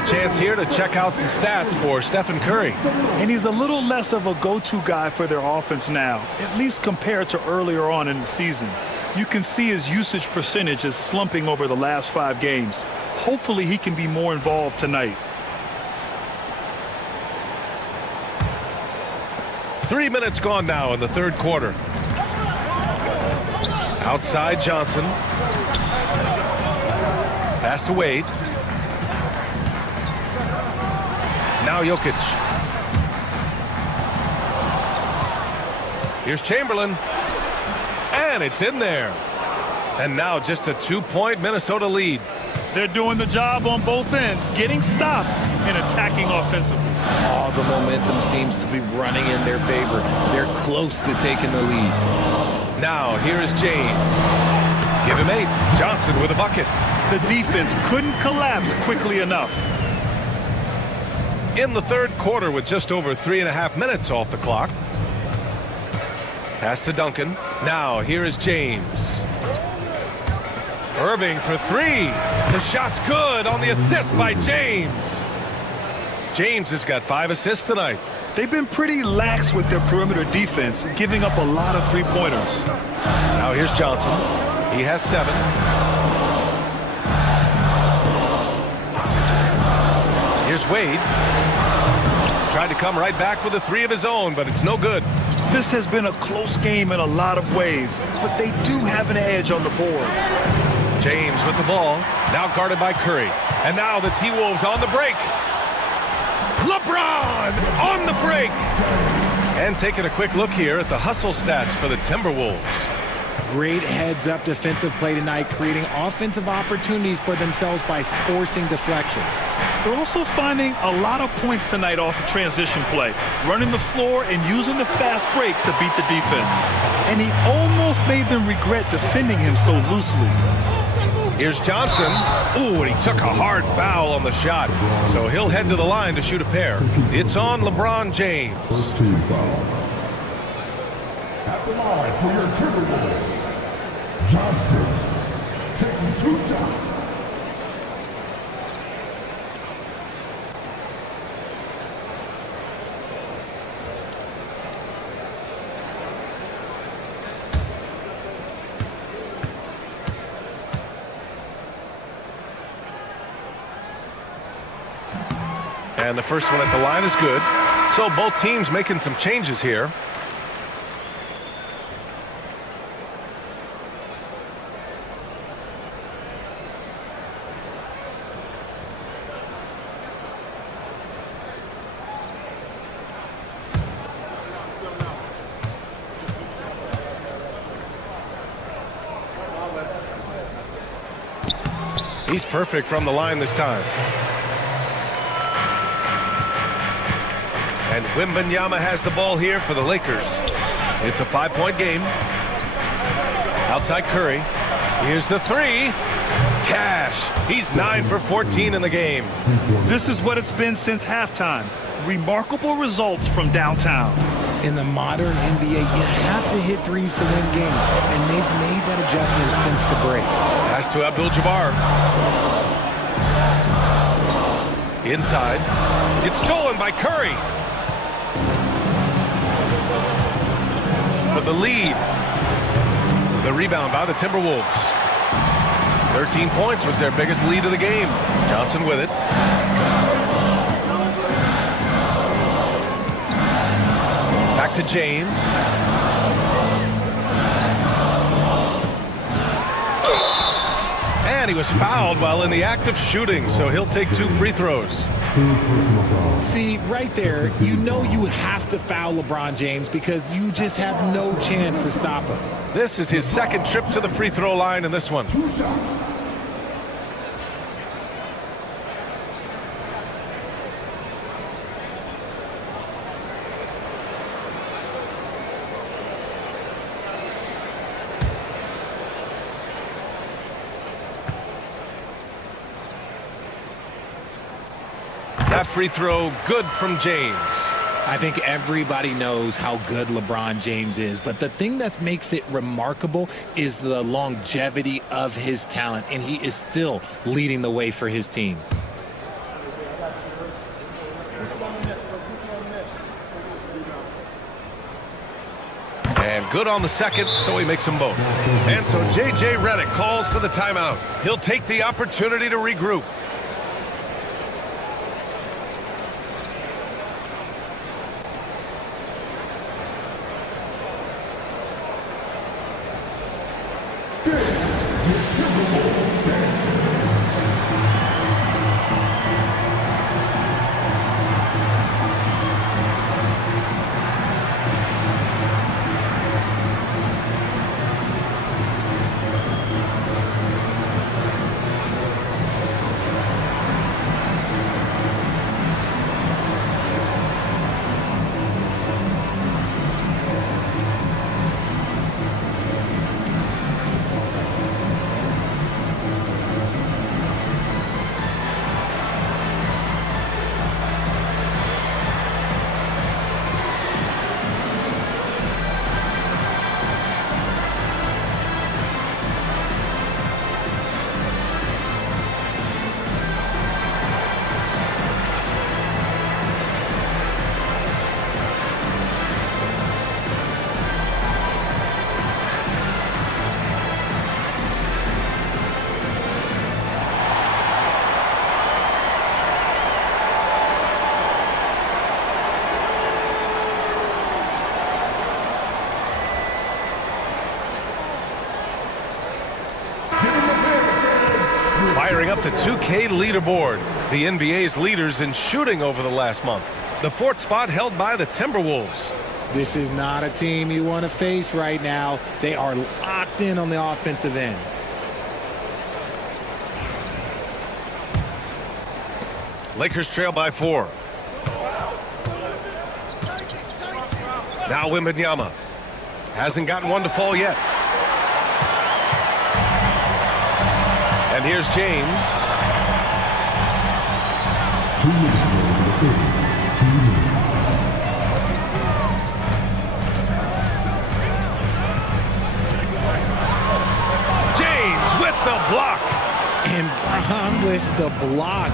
Chance here to check out some stats for Stephen Curry. And he's a little less of a go-to guy for their offense now, at least compared to earlier on in the season. You can see his usage percentage is slumping over the last 5 games. Hopefully he can be more involved tonight. 3 minutes gone now in the third quarter. Outside Johnson. Pass to Wade. Now Jokic. Here's Chamberlain. And it's in there. And now just a 2-point Minnesota lead. They're doing the job on both ends, getting stops and attacking offensively. Oh, the momentum seems to be running in their favor. They're close to taking the lead. Now here's James. Give him 8. Johnson with a bucket. The defense couldn't collapse quickly enough. In the third quarter with just over 3.5 minutes off the clock. Pass to Duncan. Now here is James. Irving for 3. The shot's good on the assist by James. James has got 5 assists tonight. They've been pretty lax with their perimeter defense, giving up a lot of three-pointers. Now here's Johnson. He has 7. Here's Wade. tried to come right back with a three of his own, but it's no good. This has been a close game in a lot of ways, but they do have an edge on the board. James with the ball, now guarded by Curry. And now the T-Wolves on the break. LeBron on the break. And taking a quick look here at the hustle stats for the Timberwolves. Great heads-up defensive play tonight, creating offensive opportunities for themselves by forcing deflections. They're also finding a lot of points tonight off of transition play, running the floor and using the fast break to beat the defense. And he almost made them regret defending him so loosely. Here's Johnson. Ooh, and he took a hard foul on the shot. So he'll head to the line to shoot a pair. It's on LeBron James. First team foul. At the line for your Timberwolves, Johnson taking 2 shots. And the first one at the line is good. So both teams making some changes here. He's perfect from the line this time. And Wembanyama has the ball here for the Lakers. It's a 5-point game. Outside Curry. Here's the three. Cash. He's 9 for 14 in the game. This is what it's been since halftime. Remarkable results from downtown. In the modern NBA, you have to hit threes to win games, and they've made that adjustment since the break. Pass to Abdul-Jabbar. Inside. It's stolen by Curry. For the lead. The rebound by the Timberwolves. 13 points was their biggest lead of the game. Johnson with it. Back to James. And he was fouled while in the act of shooting, so he'll take 2 free throws. See, right there, you know you have to foul LeBron James because you just have no chance to stop him. This is his second trip to the free throw line in this one. That free throw good from James. I think everybody knows how good LeBron James is, but the thing that makes it remarkable is the longevity of his talent, and he is still leading the way for his team. And good on the second, so he makes them both. And so J.J. Redick calls for the timeout. He'll take the opportunity to regroup. up the 2K leaderboard. The NBA's leaders in shooting over the last month. The 4th spot held by the Timberwolves. This is not a team you want to face right now. They are locked in on the offensive end. Lakers trail by 4. Now Wembanyama. Hasn't gotten one to fall yet. And here's James. James with the block. And Brown with the block.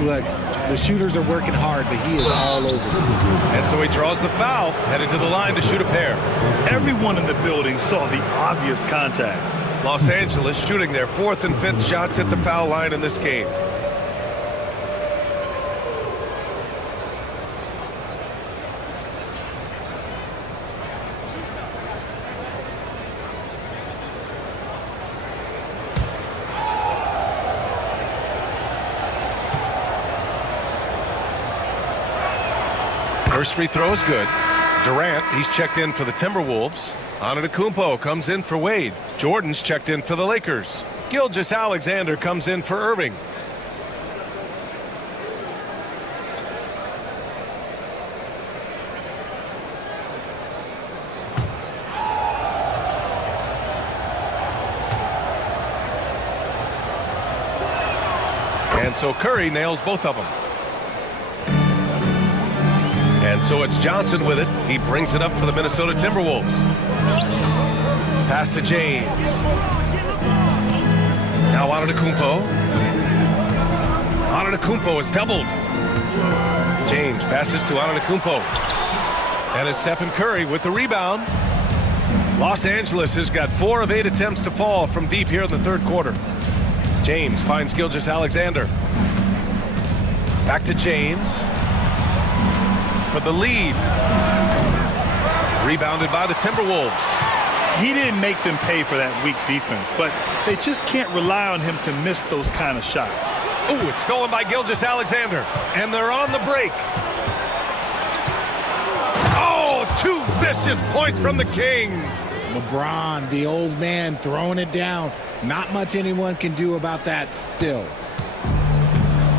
Look, the shooters are working hard, but he is all over them. And so he draws the foul, headed to the line to shoot a pair. Everyone in the building saw the obvious contact. Los Angeles shooting their 4th and 5th shots at the foul line in this game. First free throw is good. Durant, he's checked in for the Timberwolves. Antetokounmpo comes in for Wade. Jordan's checked in for the Lakers. Gilgeous-Alexander comes in for Irving. And so Curry nails both of them. And so it's Johnson with it. He brings it up for the Minnesota Timberwolves. Pass to James. Now Antetokounmpo. Antetokounmpo is doubled. James passes to Antetokounmpo. And it's Stephen Curry with the rebound. Los Angeles has got 4 of 8 attempts to fall from deep here in the 3rd quarter. James finds Gilgeous-Alexander. Back to James. For the lead. Rebounded by the Timberwolves. He didn't make them pay for that weak defense, but they just can't rely on him to miss those kind of shots. Ooh, it's stolen by Gilgeous-Alexander. And they're on the break. Oh, 2 vicious points from the King. LeBron, the old man, throwing it down. Not much anyone can do about that still.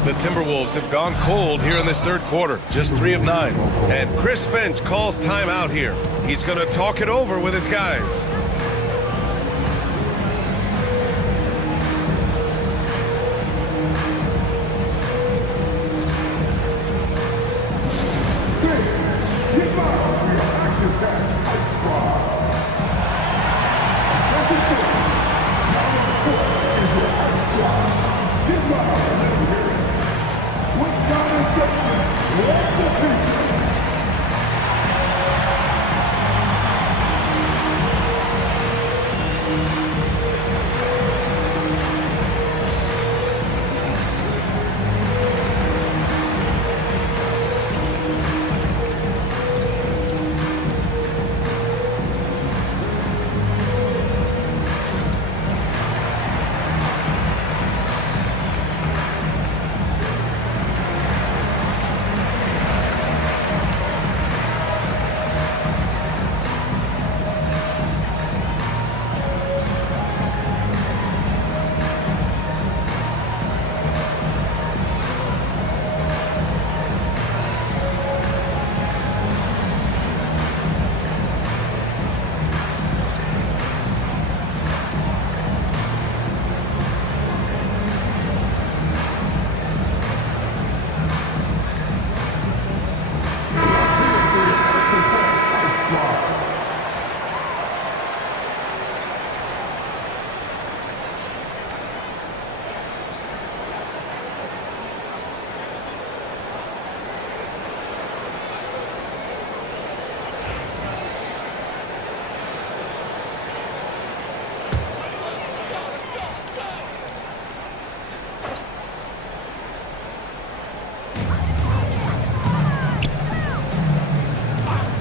The Timberwolves have gone cold here in this 3rd quarter, just 3 of 9. And Chris Finch calls timeout here. He's going to talk it over with his guys.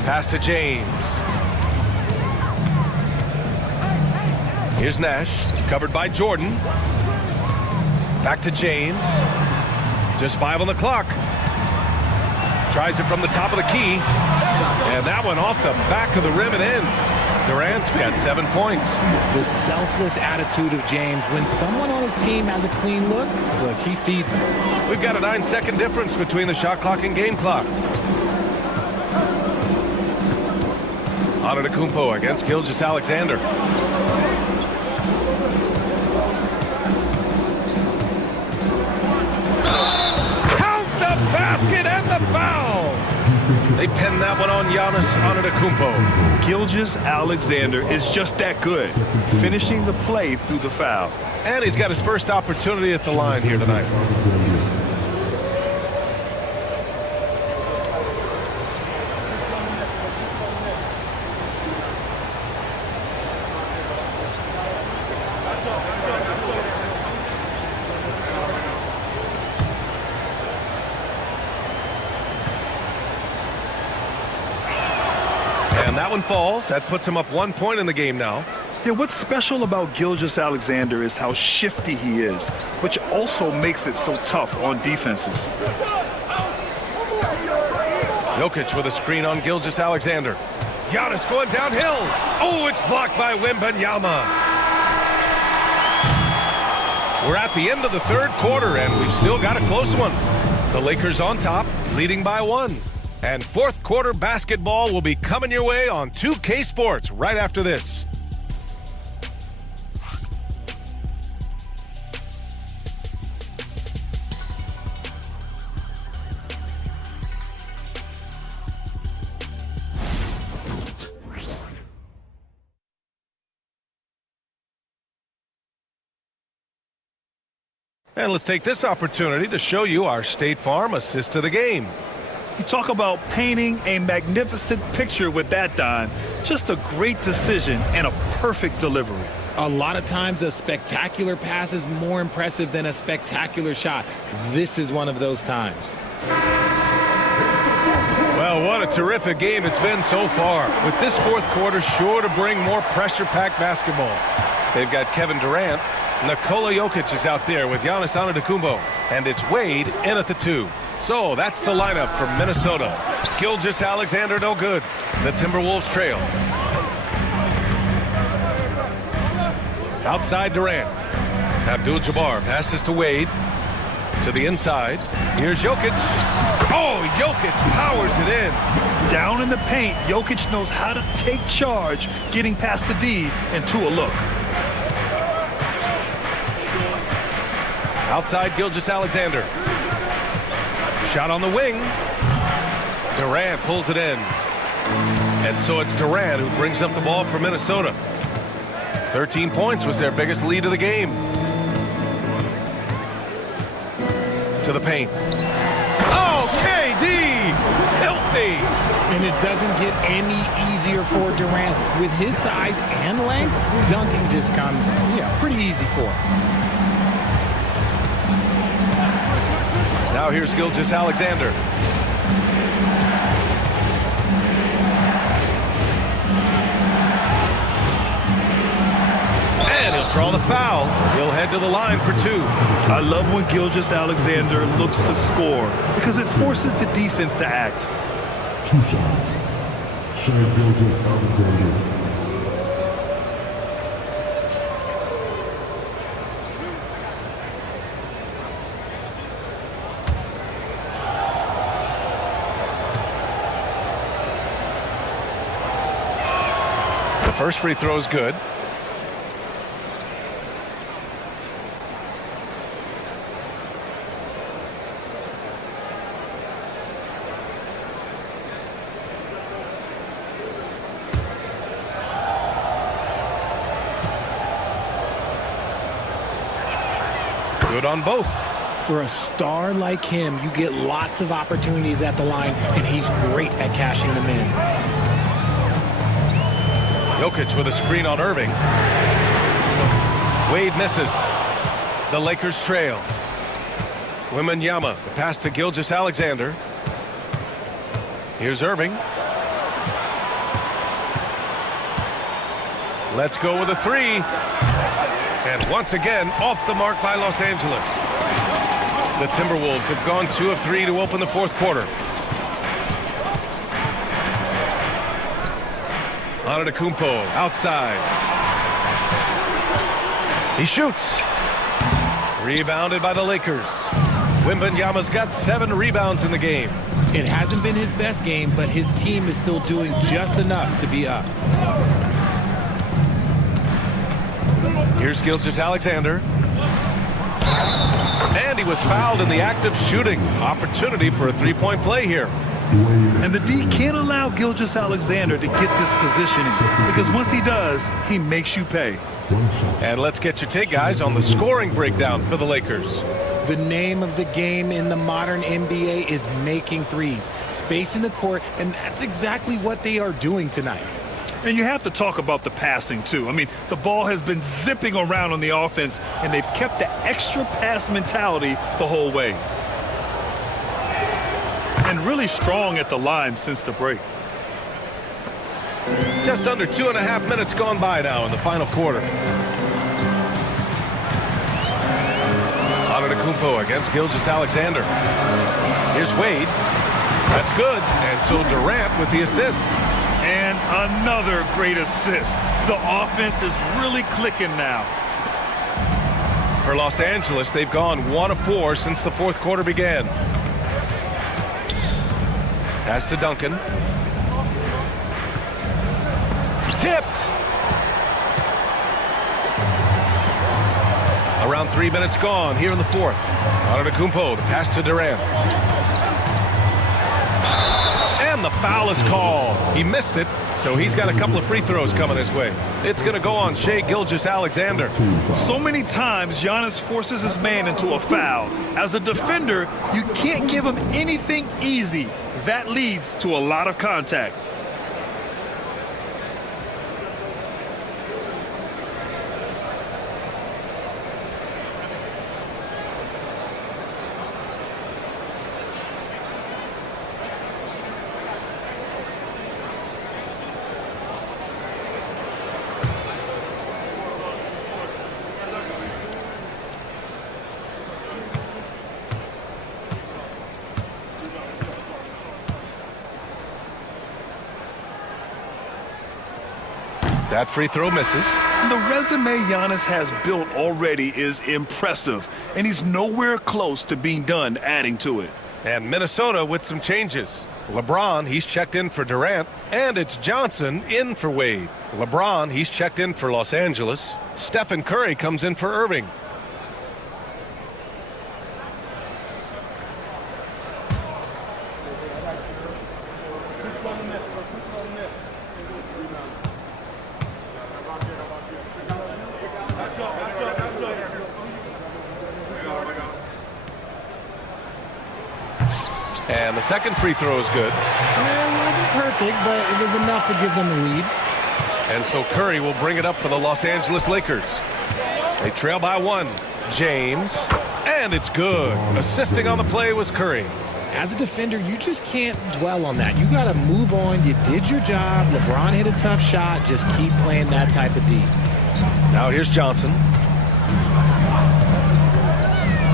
Pass to James. Here's Nash, covered by Jordan. Back to James. Just 5 on the clock. Tries it from the top of the key. And that one off the back of the rim and in. Durant's got 7 points. The selfless attitude of James. When someone on his team has a clean look, he feeds him. We've got a 9-second difference between the shot clock and game clock. Antetokounmpo against Gilgeous-Alexander. Count the basket and the foul. They pinned that one on Giannis Antetokounmpo. Gilgeous-Alexander is just that good, finishing the play through the foul. And he's got his first opportunity at the line here tonight. And that one falls. That puts him up 1 point in the game now. Yeah, what's special about Gilgeous-Alexander is how shifty he is, which also makes it so tough on defenses. Jokic with a screen on Gilgeous-Alexander. Giannis going downhill. Oh, it's blocked by Wembanyama. We're at the end of the third quarter, and we've still got a close one. The Lakers on top, leading by 1. And fourth quarter basketball will be coming your way on 2K Sports right after this. And let's take this opportunity to show you our State Farm assist to the game. You talk about painting a magnificent picture with that dime. Just a great decision and a perfect delivery. A lot of times a spectacular pass is more impressive than a spectacular shot. This is one of those times. Well, what a terrific game it's been so far. With this fourth quarter sure to bring more pressure-packed basketball. They've got Kevin Durant. Nikola Jokic is out there with Giannis Antetokounmpo. And it's Wade in at the 2. So that's the lineup for Minnesota. Gilgeous-Alexander no good. The Timberwolves trail. Outside Durant. Abdul-Jabbar passes to Wade. To the inside. Here's Jokic. Oh, Jokic powers it in. Down in the paint, Jokic knows how to take charge, getting past the D and to a look. Outside Gilgeous-Alexander. Shot on the wing. Durant pulls it in. And so it's Durant who brings up the ball for Minnesota. 13 points was their biggest lead of the game. To the paint. Oh, KD! Filthy! And it doesn't get any easier for Durant. With his size and length, dunking just comes pretty easy for him. Now here's Gilgeous-Alexander. And he'll draw the foul. He'll head to the line for 2. I love when Gilgeous-Alexander looks to score because it forces the defense to act. 2 shots. Shai Gilgeous-Alexander. First free throw is good. Good on both. For a star like him, you get lots of opportunities at the line, and he's great at cashing them in. Jokic with a screen on Irving. Wade misses. The Lakers trail. Wembanyama, the pass to Gilgeous-Alexander. Here's Irving. Let's go with a 3. And once again, off the mark by Los Angeles. The Timberwolves have gone 2 of 3 to open the fourth quarter. Antetokounmpo outside. He shoots. Rebounded by the Lakers. Wembanyama's got 7 rebounds in the game. It hasn't been his best game, but his team is still doing just enough to be up. Here's Gilgeous-Alexander. And he was fouled in the act of shooting. Opportunity for a three-point play here. And the D can't allow Gilgeous-Alexander to get this positioning, because once he does, he makes you pay. And let's get your take, guys, on the scoring breakdown for the Lakers. The name of the game in the modern NBA is making threes, spacing the court, and that's exactly what they are doing tonight. And you have to talk about the passing, too. I mean, the ball has been zipping around on the offense, and they've kept the extra pass mentality the whole way. And really strong at the line since the break. Just under 2.5 minutes gone by now in the final quarter. Antetokounmpo against Gilgeous-Alexander. Here's Wade. That's good. And so Durant with the assist. And another great assist. The offense is really clicking now. For Los Angeles, they've gone 1 of 4 since the fourth quarter began. Pass to Duncan. Tipped. Around 3 minutes gone here in the fourth. Antetokounmpo, the pass to Durant. And the foul is called. He missed it, so he's got a couple of free throws coming his way. It's going to go on Shai Gilgeous-Alexander. So many times, Giannis forces his man into a foul. As a defender, you can't give him anything easy. That leads to a lot of contact. That free throw misses. The resume Giannis has built already is impressive, and he's nowhere close to being done adding to it. And Minnesota with some changes. LeBron, he's checked in for Durant, and it's Johnson in for Wade. LeBron, he's checked in for Los Angeles. Stephen Curry comes in for Irving. And the second free throw is good. It wasn't perfect, but it was enough to give them the lead. And so Curry will bring it up for the Los Angeles Lakers. They trail by 1. James. And it's good. Assisting on the play was Curry. As a defender, you just can't dwell on that. You got to move on. You did your job. LeBron hit a tough shot. Just keep playing that type of D. Now here's Johnson.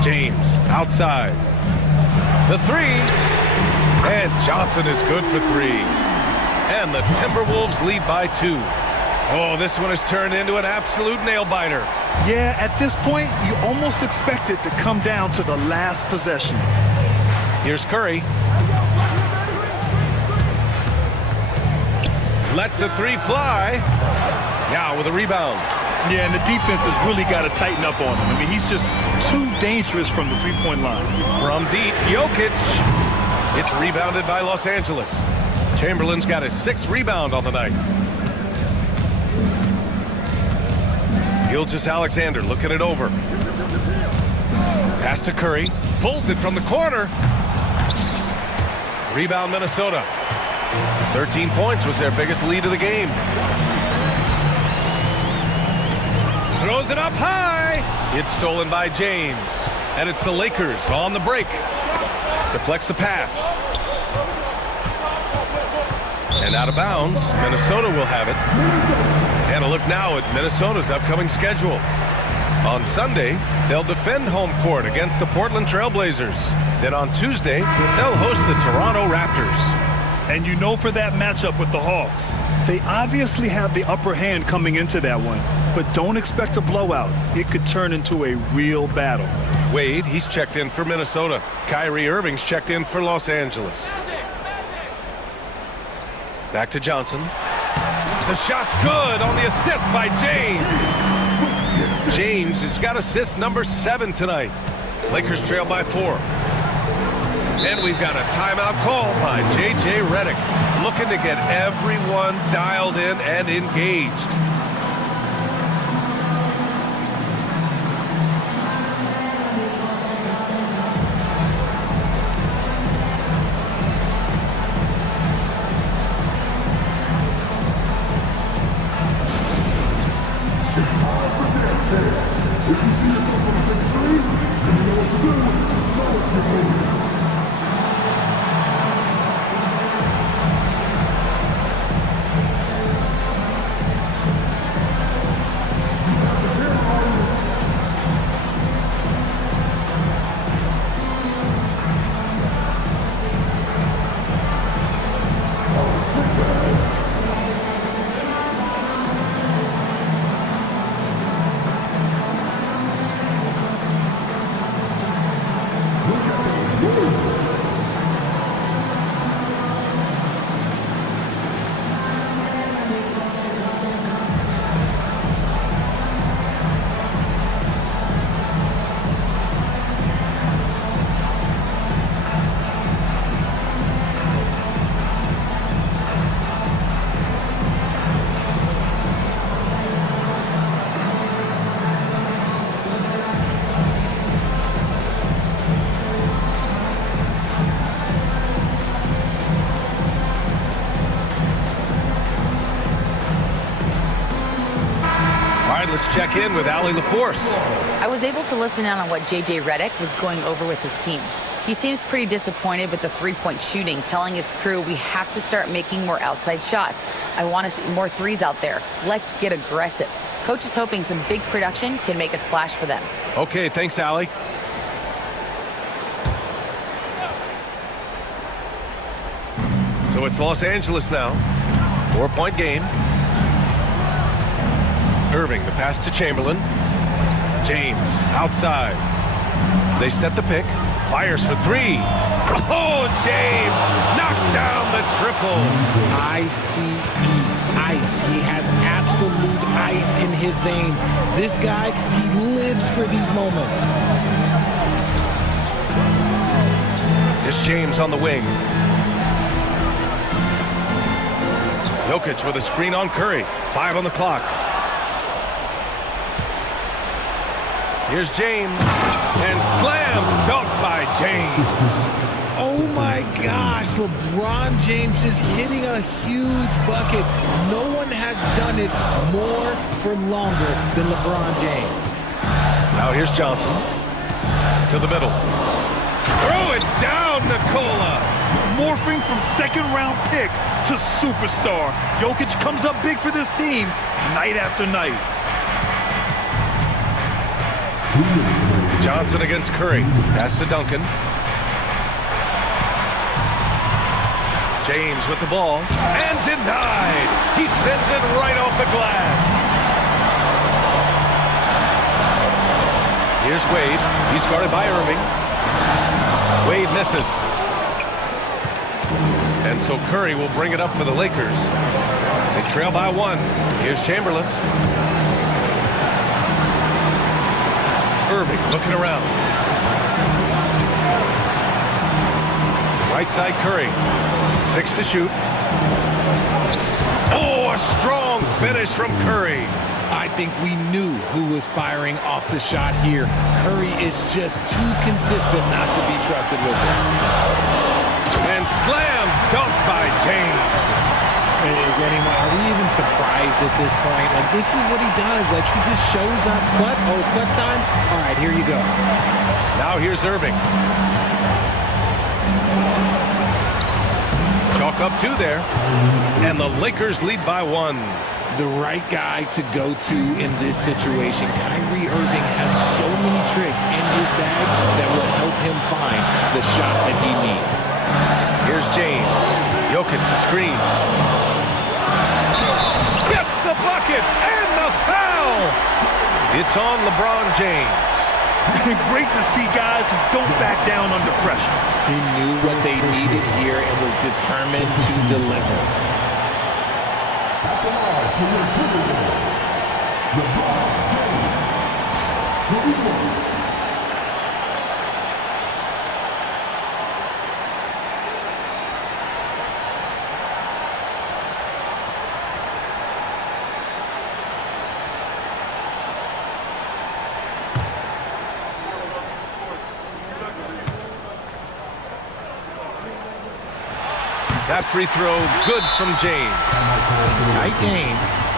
James outside. The 3. And Johnson is good for 3. And the Timberwolves lead by 2. Oh, this one has turned into an absolute nail-biter. Yeah, at this point, you almost expect it to come down to the last possession. Here's Curry. Lets the 3 fly. Now with a rebound. Yeah, and the defense has really got to tighten up on him. I mean, he's just too dangerous from the three-point line. From deep, Jokic. It's rebounded by Los Angeles. Chamberlain's got his 6th rebound on the night. Gilgeous-Alexander looking it over. Pass to Curry. Pulls it from the corner. Rebound Minnesota. 13 points was their biggest lead of the game. Throws it up high. It's stolen by James. And it's the Lakers on the break. Deflects the pass. And out of bounds. Minnesota will have it. And a look now at Minnesota's upcoming schedule. On Sunday, they'll defend home court against the Portland Trail Blazers. Then on Tuesday, they'll host the Toronto Raptors. And you know, for that matchup with the Hawks, they obviously have the upper hand coming into that one, but don't expect a blowout. It could turn into a real battle. Wade, he's checked in for Minnesota. Kyrie Irving's checked in for Los Angeles. Back to Johnson. The shot's good on the assist by James. James has got assist number 7 tonight. Lakers trail by 4. And we've got a timeout call by J.J. Redick, looking to get everyone dialed in and engaged. Let's check in with Allie LaForce. I was able to listen in on what J.J. Redick was going over with his team. He seems pretty disappointed with the three-point shooting, telling his crew we have to start making more outside shots. I want to see more threes out there. Let's get aggressive. Coach is hoping some big production can make a splash for them. Okay, thanks, Allie. So it's Los Angeles now. 4-point game. Irving, the pass to Chamberlain. James, outside. They set the pick. Fires for 3. Oh, James knocks down the triple. ICE, ice. He has absolute ice in his veins. This guy, he lives for these moments. Here's James on the wing. Jokic with a screen on Curry. 5 on the clock. Here's James, and slam dunk by James. Oh my gosh, LeBron James is hitting a huge bucket. No one has done it more for longer than LeBron James. Now here's Johnson to the middle. Throw it down, Nikola. Morphing from second-round pick to superstar. Jokic comes up big for this team night after night. Johnson against Curry. Pass to Duncan. James with the ball. And denied. He sends it right off the glass. Here's Wade. He's guarded by Irving. Wade misses. And so Curry will bring it up for the Lakers. They trail by 1. Here's Chamberlain. Irving looking around. Right side Curry. 6 to shoot. Oh, a strong finish from Curry. I think we knew who was firing off the shot here. Curry is just too consistent not to be trusted with it. And slam dunk by James. Are we even surprised at this point? Like, this is what he does. Like, he just shows up. Clutch. Oh, it's clutch time? All right, here you go. Now here's Irving. Chalk up 2 there. And the Lakers lead by 1. the right guy to go to in this situation. Kyrie Irving has so many tricks in his bag that will help him find the shot that he needs. Here's James. Jokic the screen. Gets the bucket and the foul. It's on LeBron James. Great to see guys who don't back down under pressure. He knew what they needed here and was determined to deliver. That free throw, good from James. Tight game.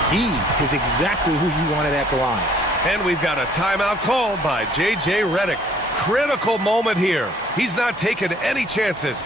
He is exactly who you wanted at the line. And we've got a timeout called by J.J. Redick. Critical moment here. He's not taking any chances.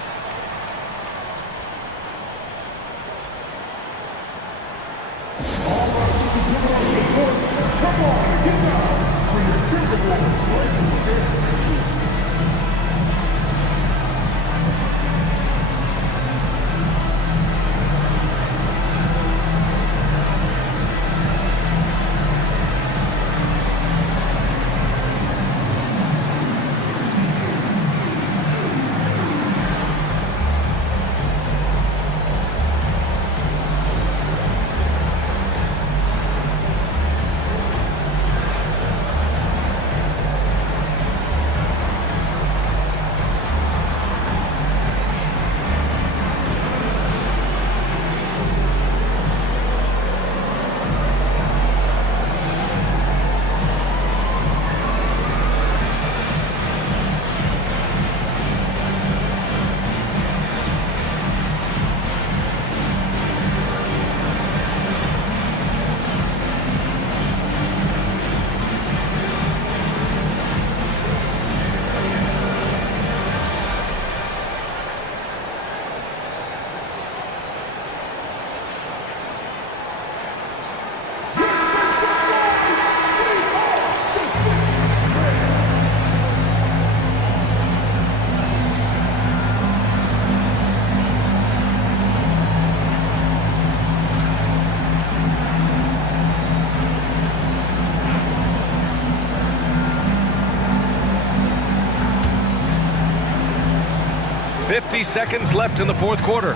.50 seconds left in the fourth quarter.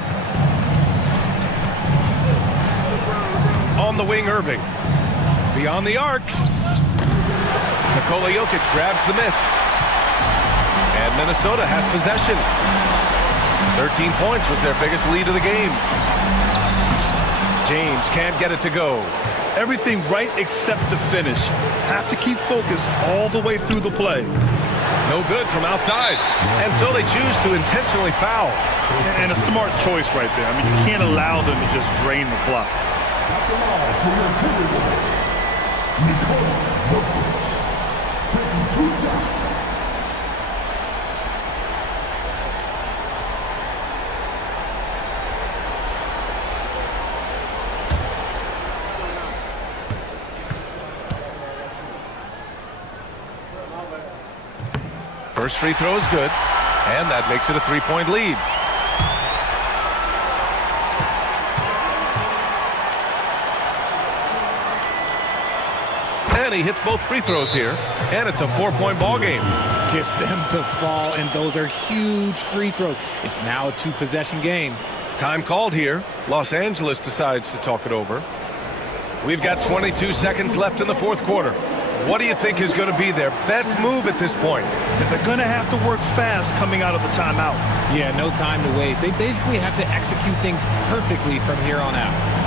On the wing, Irving. Beyond the arc. Nikola Jokic grabs the miss. And Minnesota has possession. 13 points was their biggest lead of the game. James can't get it to go. Everything right except the finish. Have to keep focused all the way through the play. No good from outside. And so they choose to intentionally foul. And a smart choice right there. I mean, you can't allow them to just drain the clock. First free throw is good, and that makes it a three-point lead. And he hits both free throws here, and it's a four-point ball game. Gets them to fall, and those are huge free throws. It's now a two-possession game. Time called here. Los Angeles decides to talk it over. We've got 22 seconds left in the fourth quarter. What do you think is going to be their best move at this point? They're going to have to work fast coming out of the timeout. Yeah, no time to waste. They basically have to execute things perfectly from here on out.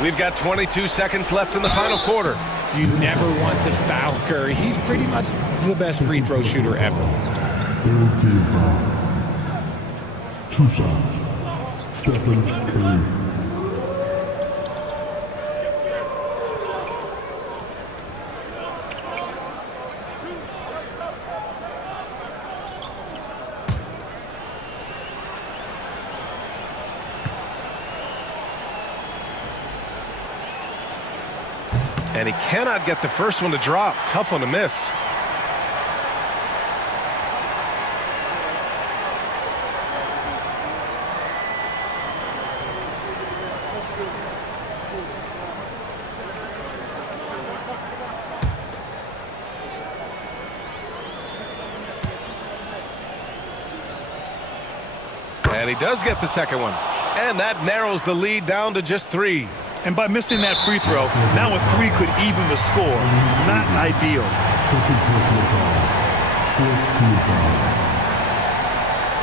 We've got 22 seconds left in the final quarter. You never want to foul Curry. He's pretty much the best free throw shooter ever. Third team foul. 2 shots. Stephen Curry. And he cannot get the first one to drop. Tough one to miss. And he does get the second one. And that narrows the lead down to just 3. And by missing that free throw, now a 3 could even the score. Not ideal. Second personal foul. Fourth team foul.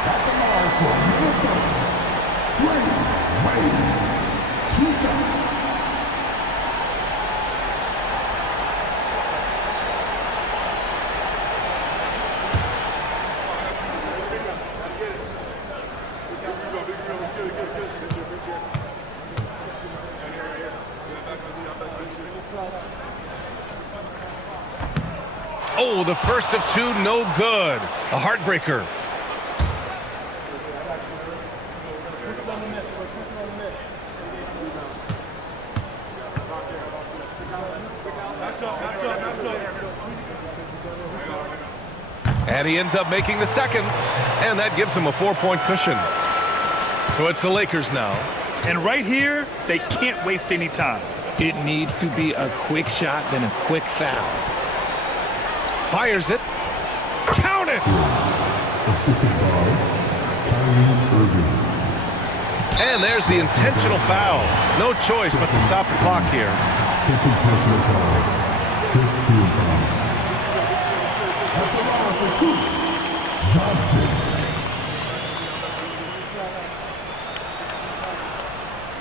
At the line for Minnesota, Dwayne Wade. 2 shots. Oh, the first of 2, no good. A heartbreaker. And he ends up making the second, and that gives him a 4-point cushion. So it's the Lakers now. And right here, they can't waste any time. It needs to be a quick shot, then a quick foul. Fires it. Count it! Assisted by Kyrie Irving. And there's the intentional foul. No choice but to stop the clock here. Second personal foul. Fifth team foul. At the line for 2, Johnson.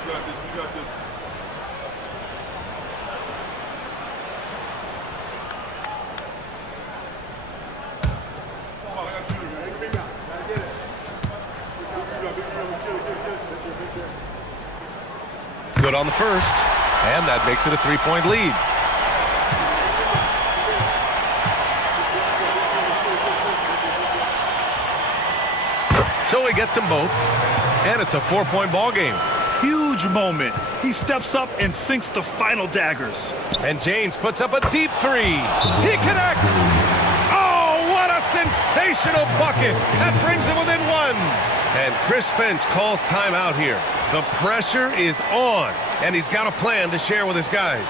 We got this. Good on the first, and that makes it a 3-point lead. So he gets them both, and it's a 4-point ball game. Huge moment. He steps up and sinks the final daggers. And James puts up a deep 3. He connects. Oh, what a sensational bucket. That brings him within 1. And Chris Finch calls timeout here. The pressure is on, and he's got a plan to share with his guys.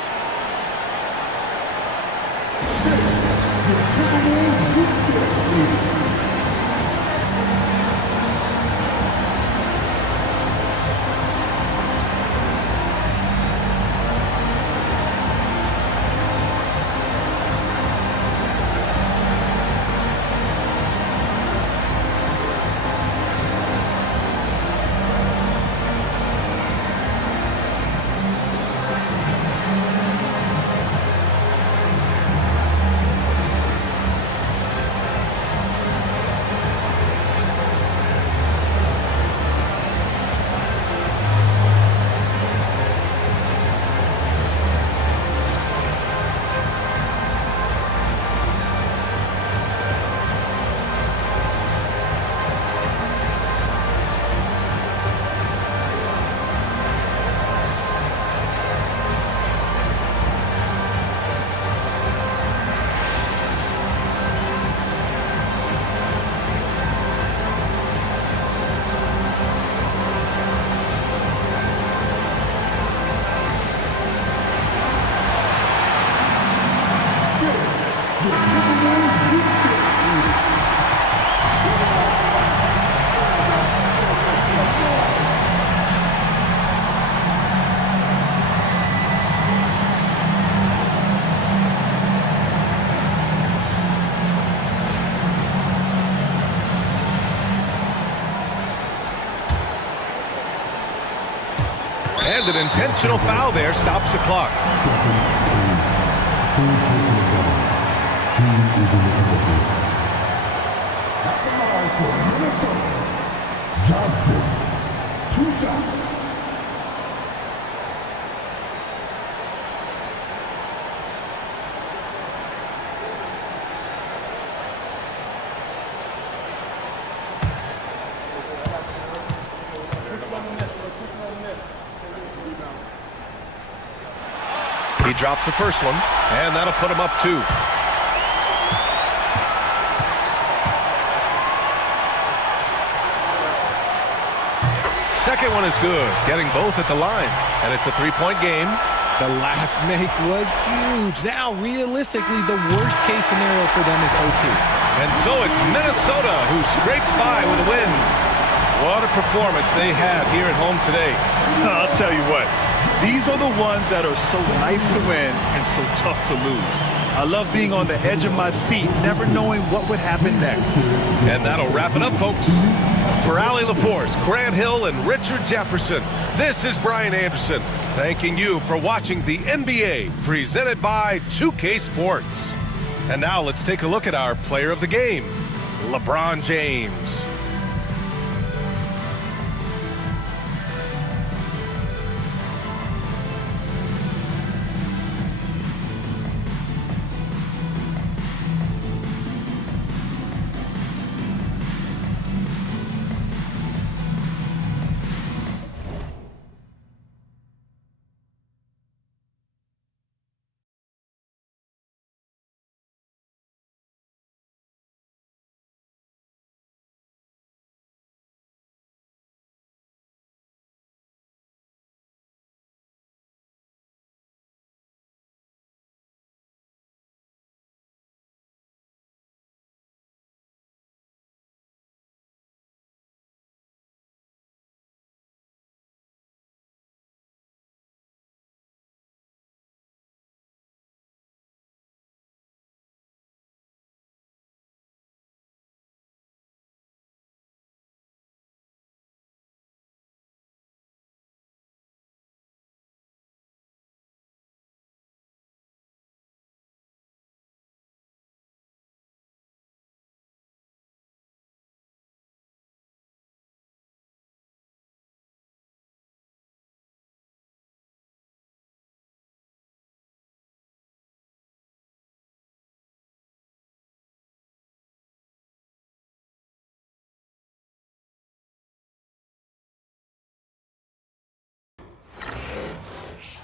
And an intentional foul there stops the clock. Johnson, 2 shots. He drops the first one, and that'll put him up 2. Second one is good, getting both at the line, and it's a 3-point game. The last make was huge. Now, realistically, the worst case scenario for them is OT. And so it's Minnesota who scrapes by with a win. What a performance they had here at home today. I'll tell you what, these are the ones that are so nice to win and so tough to lose. I love being on the edge of my seat, never knowing what would happen next. And that'll wrap it up, folks. For Allie LaForce, Grant Hill, and Richard Jefferson, this is Brian Anderson, thanking you for watching the NBA, presented by 2K Sports. And now let's take a look at our player of the game, LeBron James.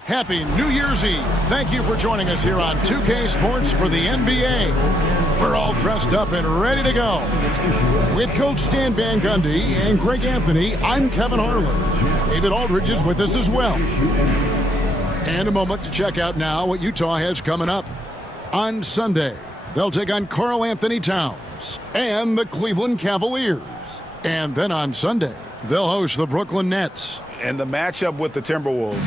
Happy New Year's Eve. Thank you for joining us here on 2K Sports for the NBA. We're all dressed up and ready to go. With Coach Stan Van Gundy and Greg Anthony, I'm Kevin Harlan. David Aldridge is with us as well. And a moment to check out now what Utah has coming up. On Sunday, they'll take on Karl Anthony Towns and the Cleveland Cavaliers. And then on Sunday, they'll host the Brooklyn Nets. And the matchup with the Timberwolves,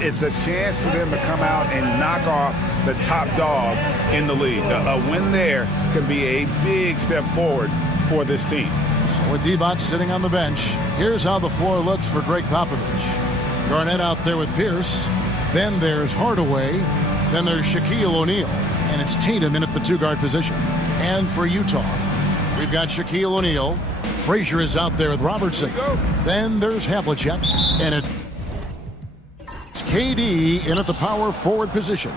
it's a chance for them to come out and knock off the top dog in the league. A win there can be a big step forward for this team. So with Divac sitting on the bench, here's how the floor looks for Greg Popovich. Garnett out there with Pierce. Then there's Hardaway. Then there's Shaquille O'Neal. And it's Tatum in at the 2-guard position. And for Utah, we've got Shaquille O'Neal. Frazier is out there with Robertson. Then there's Havlicek. And it's KD in at the power forward position.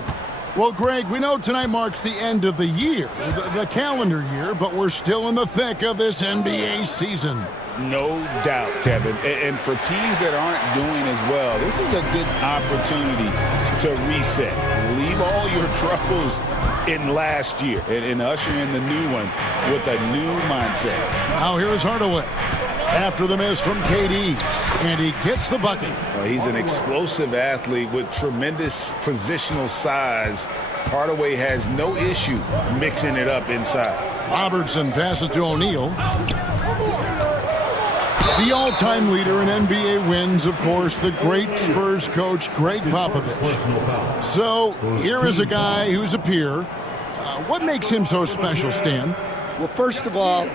Well, Greg, we know tonight marks the end of the year, the calendar year, but we're still in the thick of this NBA season. No doubt, Kevin. And for teams that aren't doing as well, this is a good opportunity to reset. Leave all your troubles in last year and usher in the new one with a new mindset. Now here is Hardaway after the miss from KD, and he gets the bucket. He's an explosive athlete with tremendous positional size. Hardaway has no issue mixing it up inside. Robertson passes to O'Neal. The all-time leader in NBA wins, of course, the great Spurs coach, Greg Popovich. So here is a guy who's a peer. What makes him so special, Stan? Well, first of all,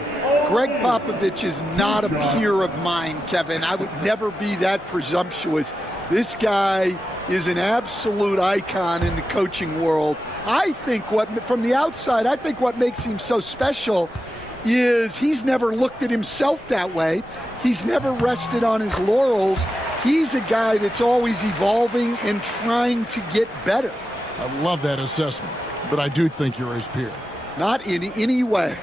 Greg Popovich is not a peer of mine, Kevin. I would never be that presumptuous. This guy is an absolute icon in the coaching world. I think from the outside, I think what makes him so special is he's never looked at himself that way. He's never rested on his laurels. He's a guy that's always evolving and trying to get better. I love that assessment, but I do think you're his peer. Not in any way.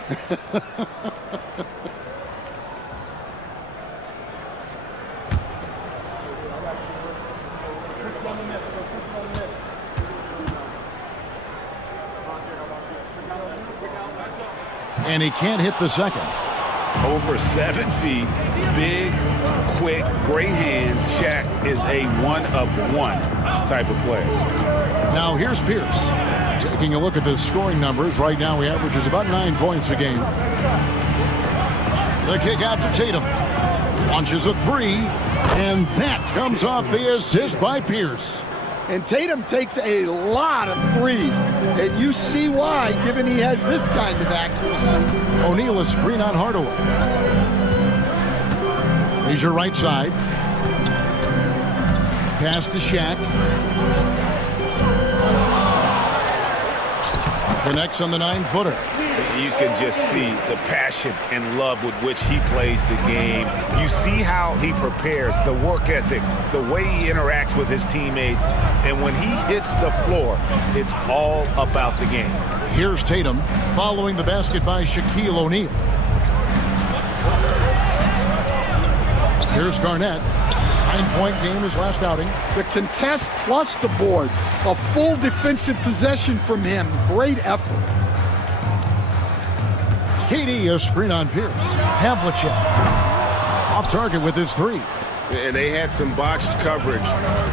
And he can't hit the second. Over 7 feet, big, quick, great hands. Shaq is a one-of-one type of player. Now here's Pierce. Taking a look at the scoring numbers, right now he averages about 9 points a game. The kick out to Tatum. Launches a 3, and that comes off the assist by Pierce. And Tatum takes a lot of threes, and you see why, given he has this kind of accuracy. O'Neal a screen on Hardaway. Frazier right side. Pass to Shaq. Connects on the 9-footer. You can just see the passion and love with which he plays the game. You see how he prepares, the work ethic, the way he interacts with his teammates. And when he hits the floor, it's all about the game. Here's Tatum following the basket by Shaquille O'Neal. Here's Garnett. 9-point game his last outing. The contest plus the board. A full defensive possession from him. Great effort. KD a screen on Pierce. Havlicek off target with his 3. And they had some botched coverage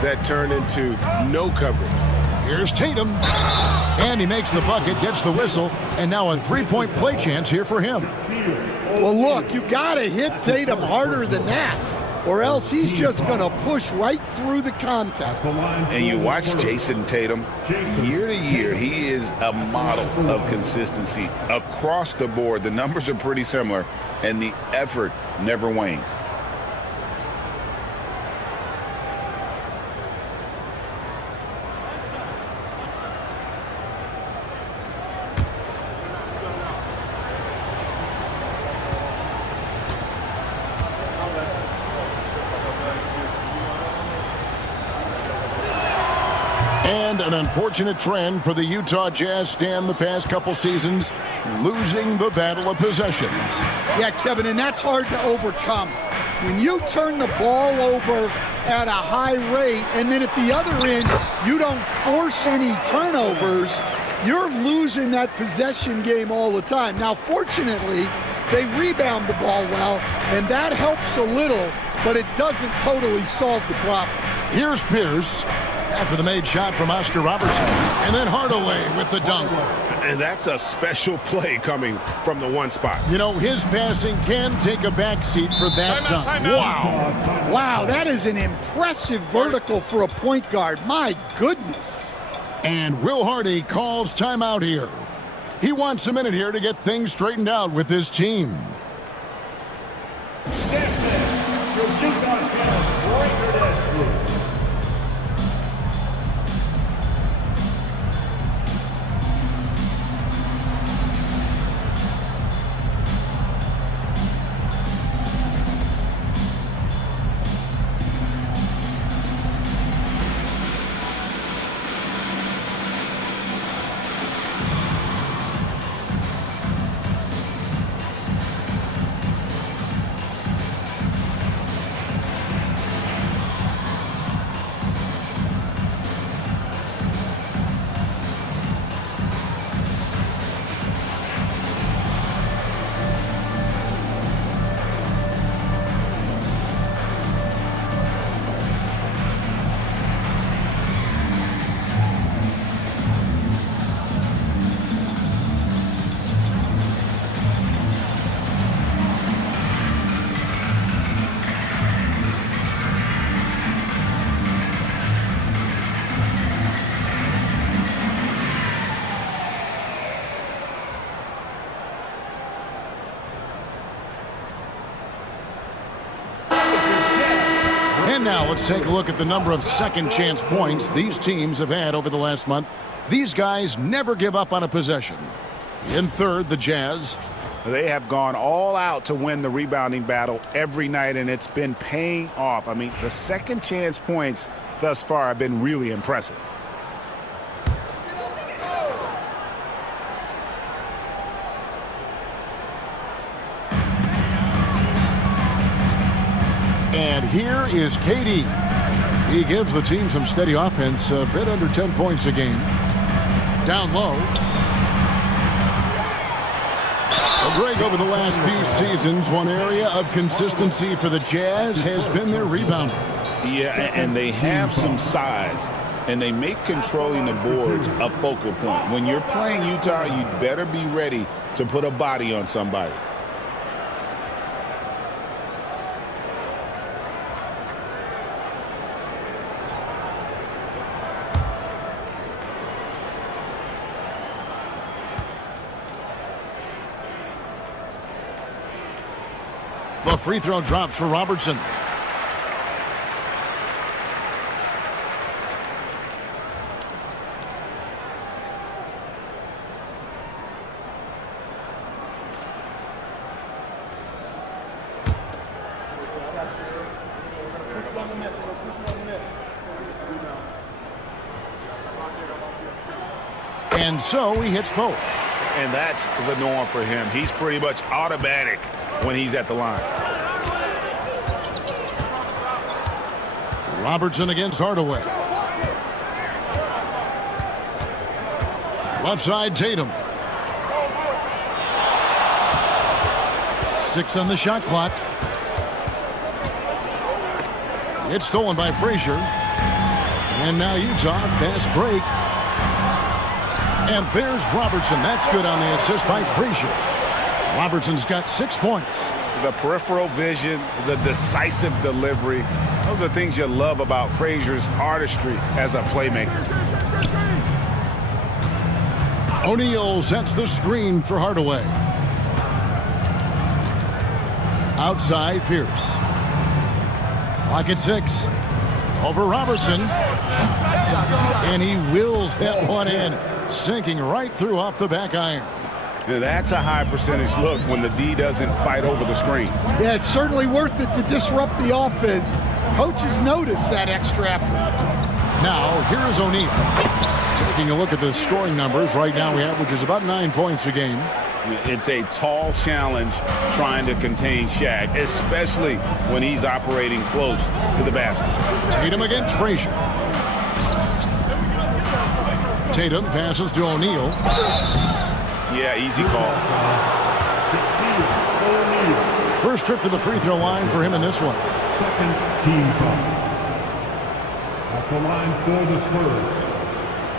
that turned into no coverage. Here's Tatum. And he makes the bucket, gets the whistle, and now a 3-point play chance here for him. Well, look, you got to hit Tatum harder than that, or else he's just going to push right through the contact. And you watch Jason Tatum, year to year, he is a model of consistency across the board. The numbers are pretty similar, and the effort never wanes. And an unfortunate trend for the Utah Jazz stand the past couple seasons, losing the battle of possessions. Yeah, Kevin, and that's hard to overcome. When you turn the ball over at a high rate, and then at the other end, you don't force any turnovers, you're losing that possession game all the time. Now, fortunately, they rebound the ball well, and that helps a little, but it doesn't totally solve the problem. Here's Pierce after the made shot from Oscar Robertson, and then Hardaway with the dunk. And that's a special play coming from the one spot. You know, his passing can take a backseat for that dunk. Wow. Wow, that is an impressive vertical for a point guard. My goodness. And Will Hardy calls timeout here. He wants a minute here to get things straightened out with his team. And now let's take a look at the number of second chance points these teams have had over the last month. These guys never give up on a possession. In third, the Jazz. They have gone all out to win the rebounding battle every night, and it's been paying off. I mean, the second chance points thus far have been really impressive. And here is KD. He gives the team some steady offense, a bit under 10 points a game. Down low. Well, Greg, over the last few seasons, one area of consistency for the Jazz has been their rebounding. Yeah, and they have some size, and they make controlling the boards a focal point. When you're playing Utah, you'd better be ready to put a body on somebody. The free throw drops for Robertson. And so he hits both. And that's the norm for him. He's pretty much automatic when he's at the line. Robertson against Hardaway. Left side, Tatum. 6 on the shot clock. It's stolen by Frazier. And now Utah, fast break. And there's Robertson. That's good on the assist by Frazier. Robertson's got 6 points. The peripheral vision, the decisive delivery, those are things you love about Frazier's artistry as a playmaker. O'Neal sets the screen for Hardaway. Outside, Pierce. Clock at 6. Over Robertson. And he wills that one in, sinking right through off the back iron. Now that's a high percentage look when the D doesn't fight over the screen. Yeah, it's certainly worth it to disrupt the offense. Coaches notice that extra effort. Now, here is O'Neal. Taking a look at the scoring numbers, right now he averages about 9 points a game. It's a tall challenge trying to contain Shaq, especially when he's operating close to the basket. Tatum against Frazier. Tatum passes to O'Neal. Yeah, easy call. First trip to the free throw line for him in this one. Second team foul. At the line for the Spurs,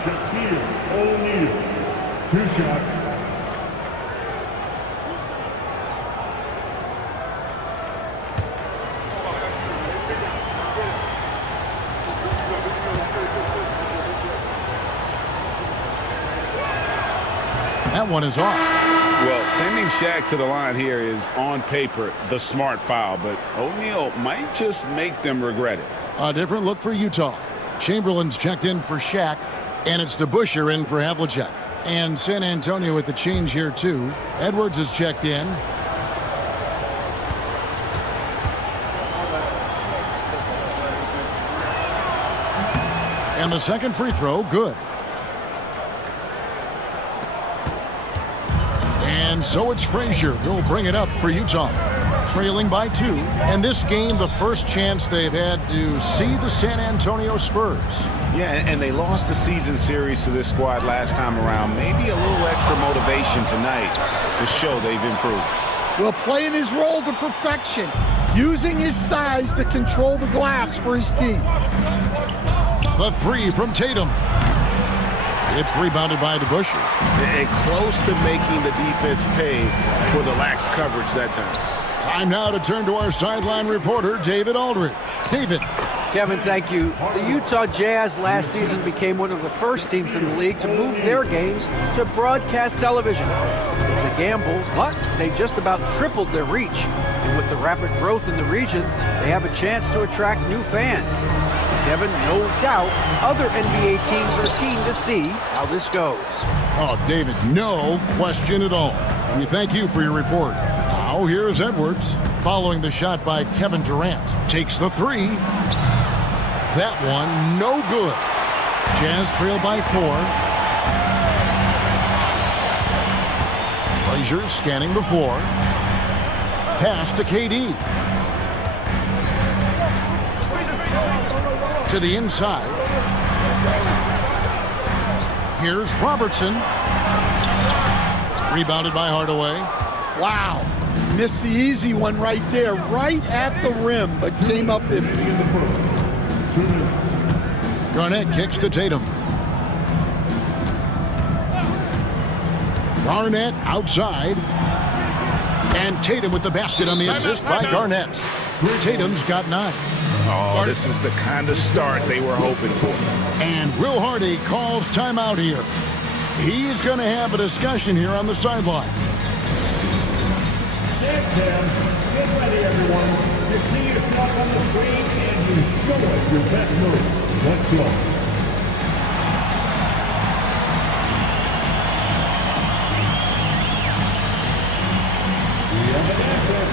Shaquille O'Neal. 2 shots. That one is off. Well, sending Shaq to the line here is, on paper, the smart foul, but O'Neal might just make them regret it. A different look for Utah. Chamberlain's checked in for Shaq, and it's DeBusschere in for Havlicek. And San Antonio with the change here, too. Edwards is checked in. And the second free throw, good. And so it's Frazier who'll bring it up for Utah. Trailing by 2. And this game, the first chance they've had to see the San Antonio Spurs. Yeah, and they lost the season series to this squad last time around. Maybe a little extra motivation tonight to show they've improved. Well, playing his role to perfection, using his size to control the glass for his team. The 3 from Tatum. It's rebounded by DeBusschere. And close to making the defense pay for the lax coverage that time. Time now to turn to our sideline reporter, David Aldridge. David. Kevin, thank you. The Utah Jazz last season became one of the first teams in the league to move their games to broadcast television. It's a gamble, but they just about tripled their reach. And with the rapid growth in the region, they have a chance to attract new fans. Kevin, no doubt, other NBA teams are keen to see how this goes. Oh, David, no question at all. And we thank you for your report. Now, here's Edwards. Following the shot by Kevin Durant. Takes the three. That one, no good. Jazz trail by 4. Frazier scanning the floor. Pass to KD. To the inside. Here's Robertson. Rebounded by Hardaway. Wow. Missed the easy one right there, right at the rim, but came up empty. Garnett kicks to Tatum. Garnett outside. And Tatum with the basket on the assist by Garnett. Tatum's got 9. Oh, this is the kind of start they were hoping for. And Will Hardy calls timeout here. He's going to have a discussion here on the sideline. Get ready, everyone. You see yourself on the screen and you show us your best move. Let's go. We have an answer.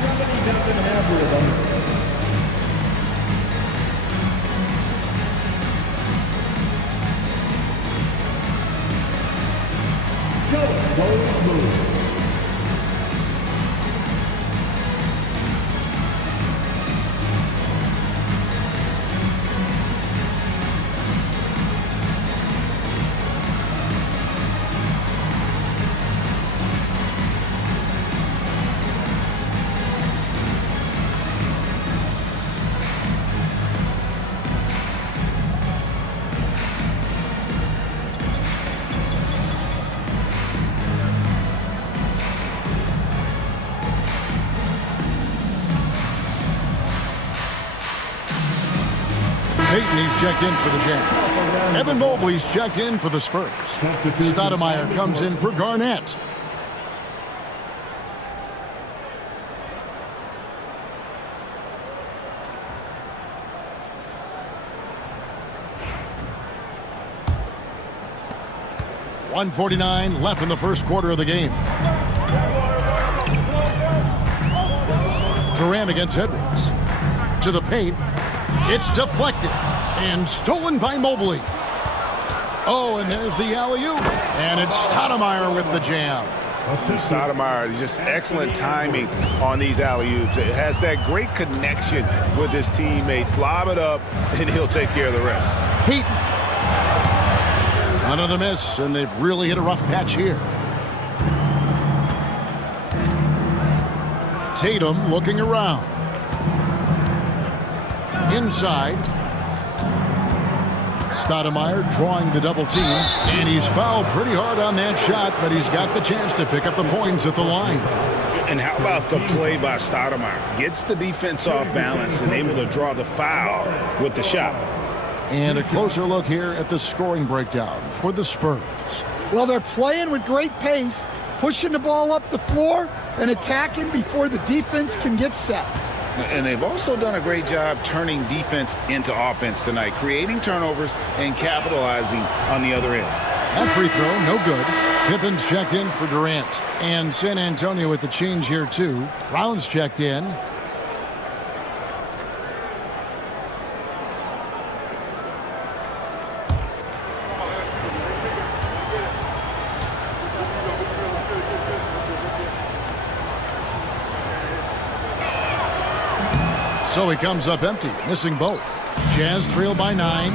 Somebody doesn't have rhythm. Show us those moves. Payton, he's checked in for the Jazz. Evan Mobley's checked in for the Spurs. Stoudemire comes in for Garnett. .149 left in the first quarter of the game. Durant against Edwards. To the paint. It's deflected and stolen by Mobley. Oh, and there's the alley-oop. And it's Stoudemire with the jam. Stoudemire, just excellent timing on these alley-oops. It has that great connection with his teammates. Lob it up, and he'll take care of the rest. Heat. Another miss, and they've really hit a rough patch here. Tatum looking around. Inside. Stoudemire drawing the double team, and he's fouled pretty hard on that shot, but he's got the chance to pick up the points at the line. And how about the play by Stoudemire? Gets the defense off balance and able to draw the foul with the shot. And a closer look here at the scoring breakdown for the Spurs. Well, they're playing with great pace, pushing the ball up the floor and attacking before the defense can get set. And they've also done a great job turning defense into offense tonight, creating turnovers and capitalizing on the other end. That free throw, no good. Pippen's checked in for Durant. And San Antonio with the change here, too. Brown's checked in. So he comes up empty, missing both. Jazz trail by 9.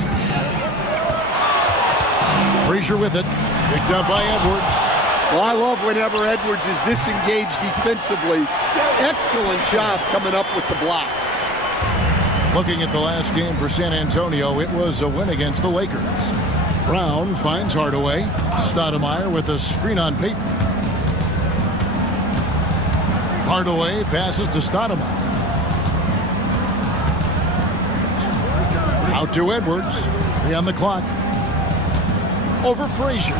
Frazier with it. Picked up by Edwards. Well, I love whenever Edwards is disengaged defensively. Excellent job coming up with the block. Looking at the last game for San Antonio, it was a win against the Lakers. Brown finds Hardaway. Stoudemire with a screen on Payton. Hardaway passes to Stoudemire. Out to Edwards. 3 on the clock. Over Frazier.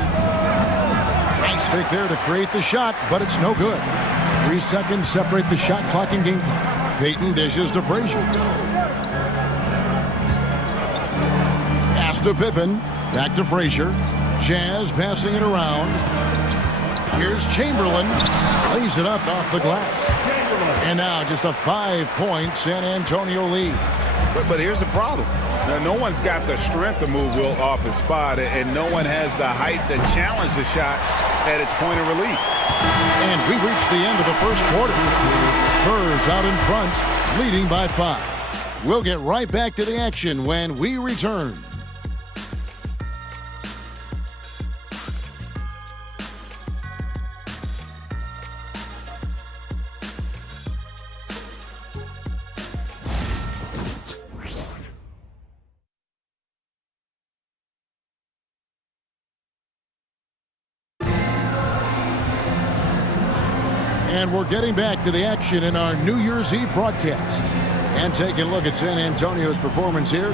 Nice fake there to create the shot, but it's no good. 3 seconds separate the shot clock and game clock. Payton dishes to Frazier. Pass to Pippen. Back to Frazier. Jazz passing it around. Here's Chamberlain. Lays it up off the glass. And now just a 5-point San Antonio lead. But here's the problem. Now, no one's got the strength to move Wilt off his spot, and no one has the height to challenge the shot at its point of release. And we reach the end of the first quarter. Spurs out in front, leading by 5. We'll get right back to the action when we return. And we're getting back to the action in our New Year's Eve broadcast. And taking a look at San Antonio's performance here.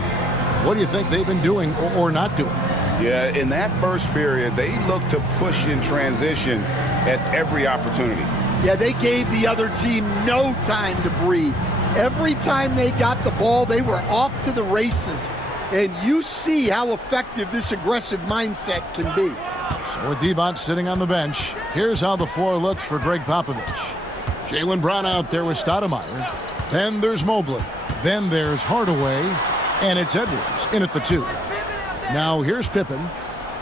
What do you think they've been doing or not doing? Yeah, in that first period, they looked to push in transition at every opportunity. Yeah, they gave the other team no time to breathe. Every time they got the ball, they were off to the races. And you see how effective this aggressive mindset can be. So with Devont sitting on the bench, here's how the floor looks for Greg Popovich. Jaylen Brown out there with Stoudemire. Then there's Mobley. Then there's Hardaway. And it's Edwards in at the 2. Now here's Pippen.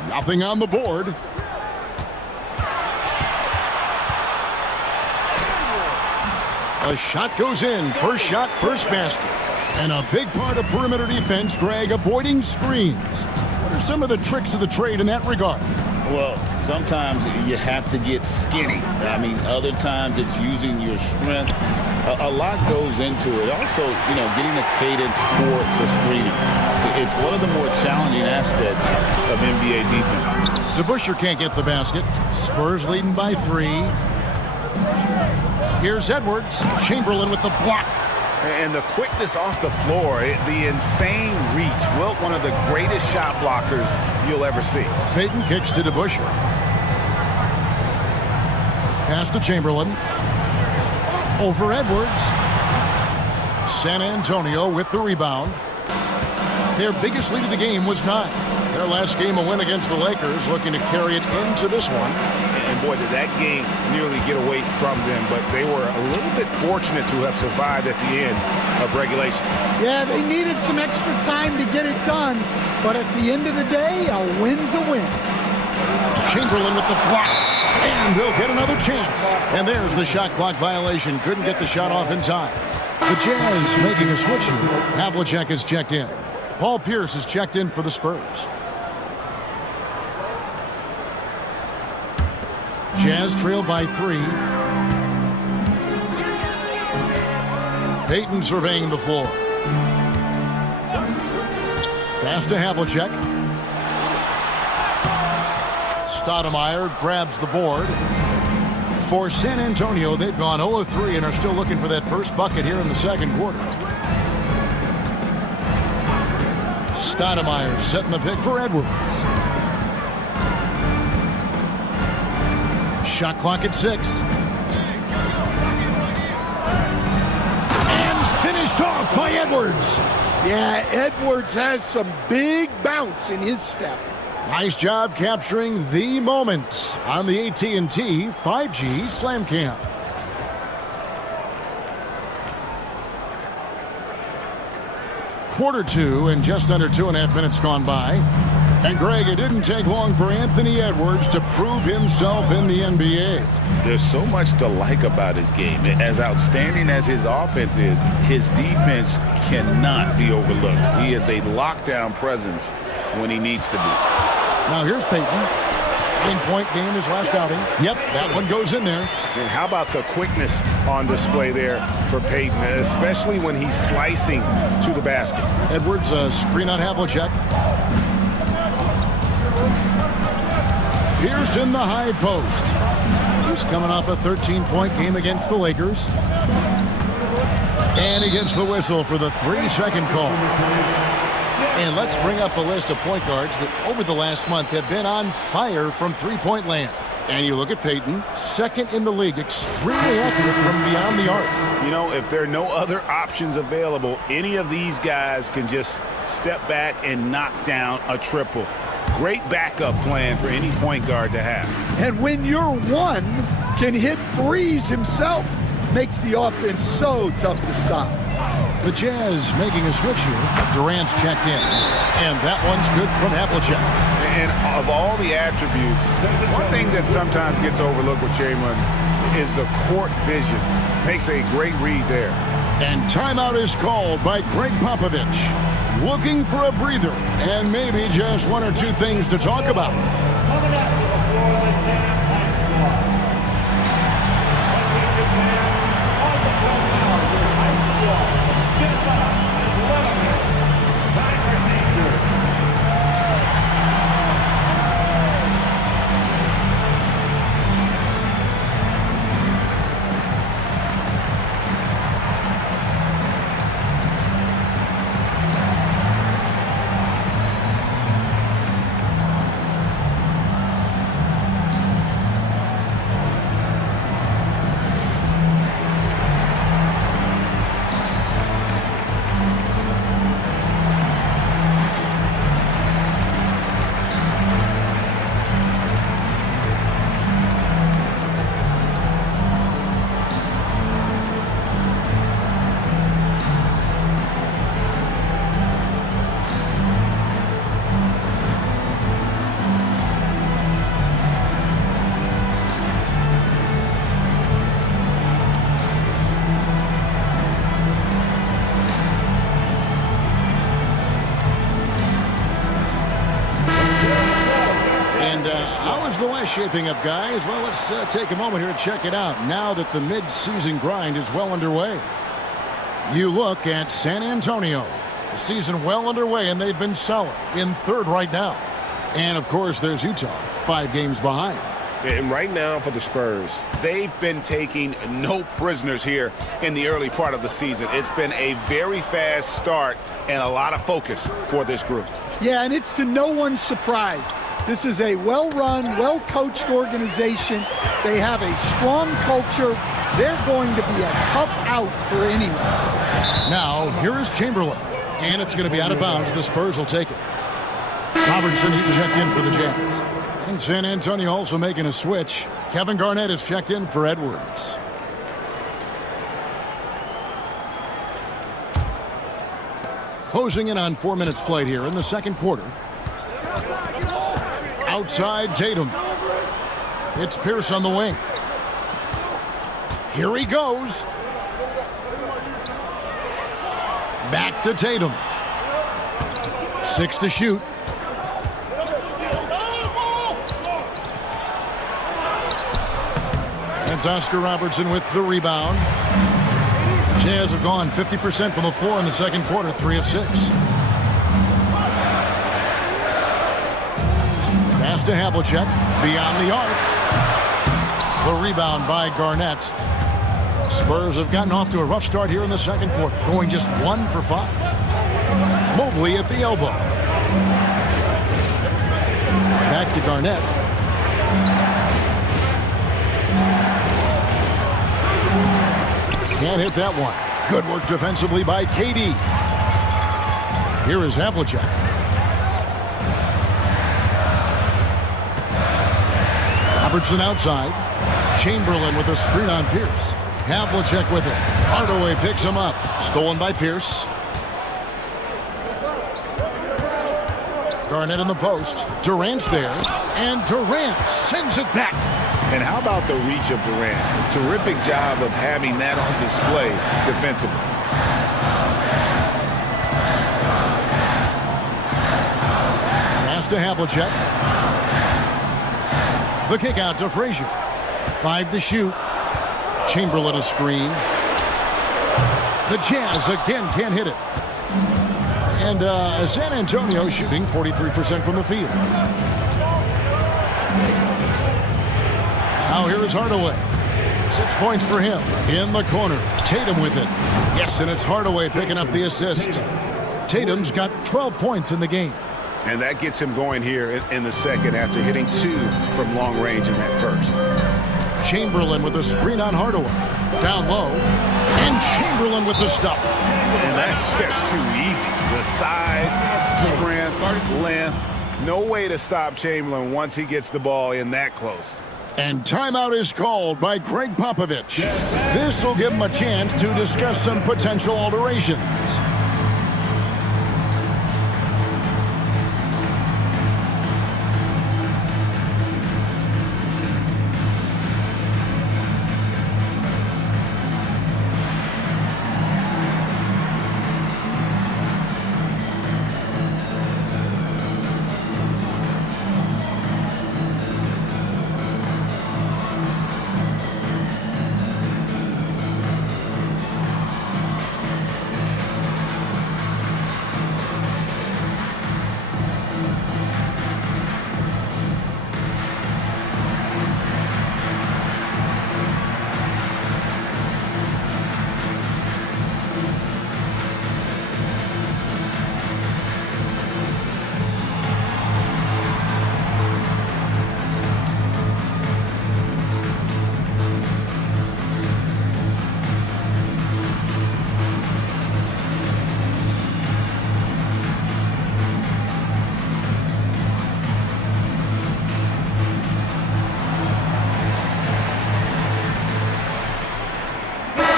Nothing on the board. A shot goes in. First shot, first basket. And a big part of perimeter defense, Greg, avoiding screens. What are some of the tricks of the trade in that regard? Well, sometimes you have to get skinny. I mean, other times it's using your strength. A lot goes into it. Also, getting a cadence for the screening. It's one of the more challenging aspects of NBA defense. DeBusschere can't get the basket. Spurs leading by 3. Here's Edwards. Chamberlain with the block. And the quickness off the floor, the insane reach. Wilt, one of the greatest shot blockers you'll ever see. Payton kicks to DeBusschere. Pass to Chamberlain. Over Edwards. San Antonio with the rebound. Their biggest lead of the game was 9. Their last game a win against the Lakers, looking to carry it into this one. And boy, did that game nearly get away from them, but they were a little bit fortunate to have survived at the end of regulation. Yeah, they needed some extra time to get it done, but at the end of the day, a win's a win. Chamberlain with the block, and they'll get another chance. And there's the shot clock violation. Couldn't get the shot off in time. The Jazz making a switch here. Havlicek is checked in. Paul Pierce is checked in for the Spurs. Jazz trail by 3. Payton surveying the floor. Pass to Havlicek. Stoudemire grabs the board. For San Antonio, they've gone 0-3 and are still looking for that first bucket here in the second quarter. Stoudemire setting the pick for Edwards. Shot clock at 6. And finished off by Edwards. Yeah, Edwards has some big bounce in his step. Nice job capturing the moment on the AT&T 5G Slam Cam. Quarter 2 and just under 2.5 minutes gone by. And Greg, it didn't take long for Anthony Edwards to prove himself in the NBA. There's so much to like about his game. As outstanding as his offense is, his defense cannot be overlooked. He is a lockdown presence when he needs to be. Now here's Payton. 9-point game his last outing. Yep, that one goes in there. And how about the quickness on display there for Payton, especially when he's slicing to the basket. Edwards, screen on Havlicek. Pierce in the high post. He's coming off a 13-point game against the Lakers. And he gets the whistle for the 3-second call. And let's bring up a list of point guards that over the last month have been on fire from three-point land. And you look at Peyton, second in the league, extremely accurate from beyond the arc. You know, if there are no other options available, any of these guys can just step back and knock down a triple. Great backup plan for any point guard to have. And when your one can hit threes himself, makes the offense so tough to stop. The Jazz making a switch here. Durant's checked in. And that one's good from Havlicek. And of all the attributes, one thing that sometimes gets overlooked with Chamberlain is the court vision. Makes a great read there. And timeout is called by Greg Popovich. Looking for a breather and maybe just one or two things to talk about. How's the West shaping up, guys? Well, let's take a moment here to check it out now that the mid-season grind is well underway. You look at San Antonio. The season well underway, and they've been solid in third right now. And, of course, there's Utah, 5 games behind. And right now for the Spurs, they've been taking no prisoners here in the early part of the season. It's been a very fast start and a lot of focus for this group. Yeah, and it's to no one's surprise. This is a well-run, well-coached organization. They have a strong culture. They're going to be a tough out for anyone. Now, here is Chamberlain. And it's going to be out of bounds. The Spurs will take it. Robertson, he's checked in for the Jazz. And San Antonio also making a switch. Kevin Garnett is checked in for Edwards. Closing in on 4 minutes played here in the second quarter. Outside Tatum. It's Pierce on the wing. Here he goes. Back to Tatum. 6 to shoot. That's Oscar Robertson with the rebound. Jazz have gone 50% from the floor in the second quarter, 3 of 6. Pass to Havlicek, beyond the arc. The rebound by Garnett. Spurs have gotten off to a rough start here in the second quarter, going just 1 for 5. Mobley at the elbow. Back to Garnett. Can't hit that one. Good work defensively by KD. Here is Havlicek. Robertson outside. Chamberlain with a screen on Pierce. Havlicek with it. Hardaway picks him up. Stolen by Pierce. Garnett in the post. Durant's there. And Durant sends it back. And how about the reach of Durant? Terrific job of having that on display defensively. Pass to Havlicek. The kick out to Frazier. 5 to shoot. Chamberlain a screen. The Jazz again can't hit it. And San Antonio shooting 43% from the field. Now here is Hardaway. 6 points for him. In the corner. Tatum with it. Yes, and it's Hardaway picking up the assist. Tatum's got 12 points in the game. And that gets him going here in the second after hitting 2 from long range in that first. Chamberlain with a screen on Hardaway. Down low. And Chamberlain with the stuff. And that's just too easy. The size, strength, length. No way to stop Chamberlain once he gets the ball in that close. And timeout is called by Greg Popovich. This will give him a chance to discuss some potential alterations.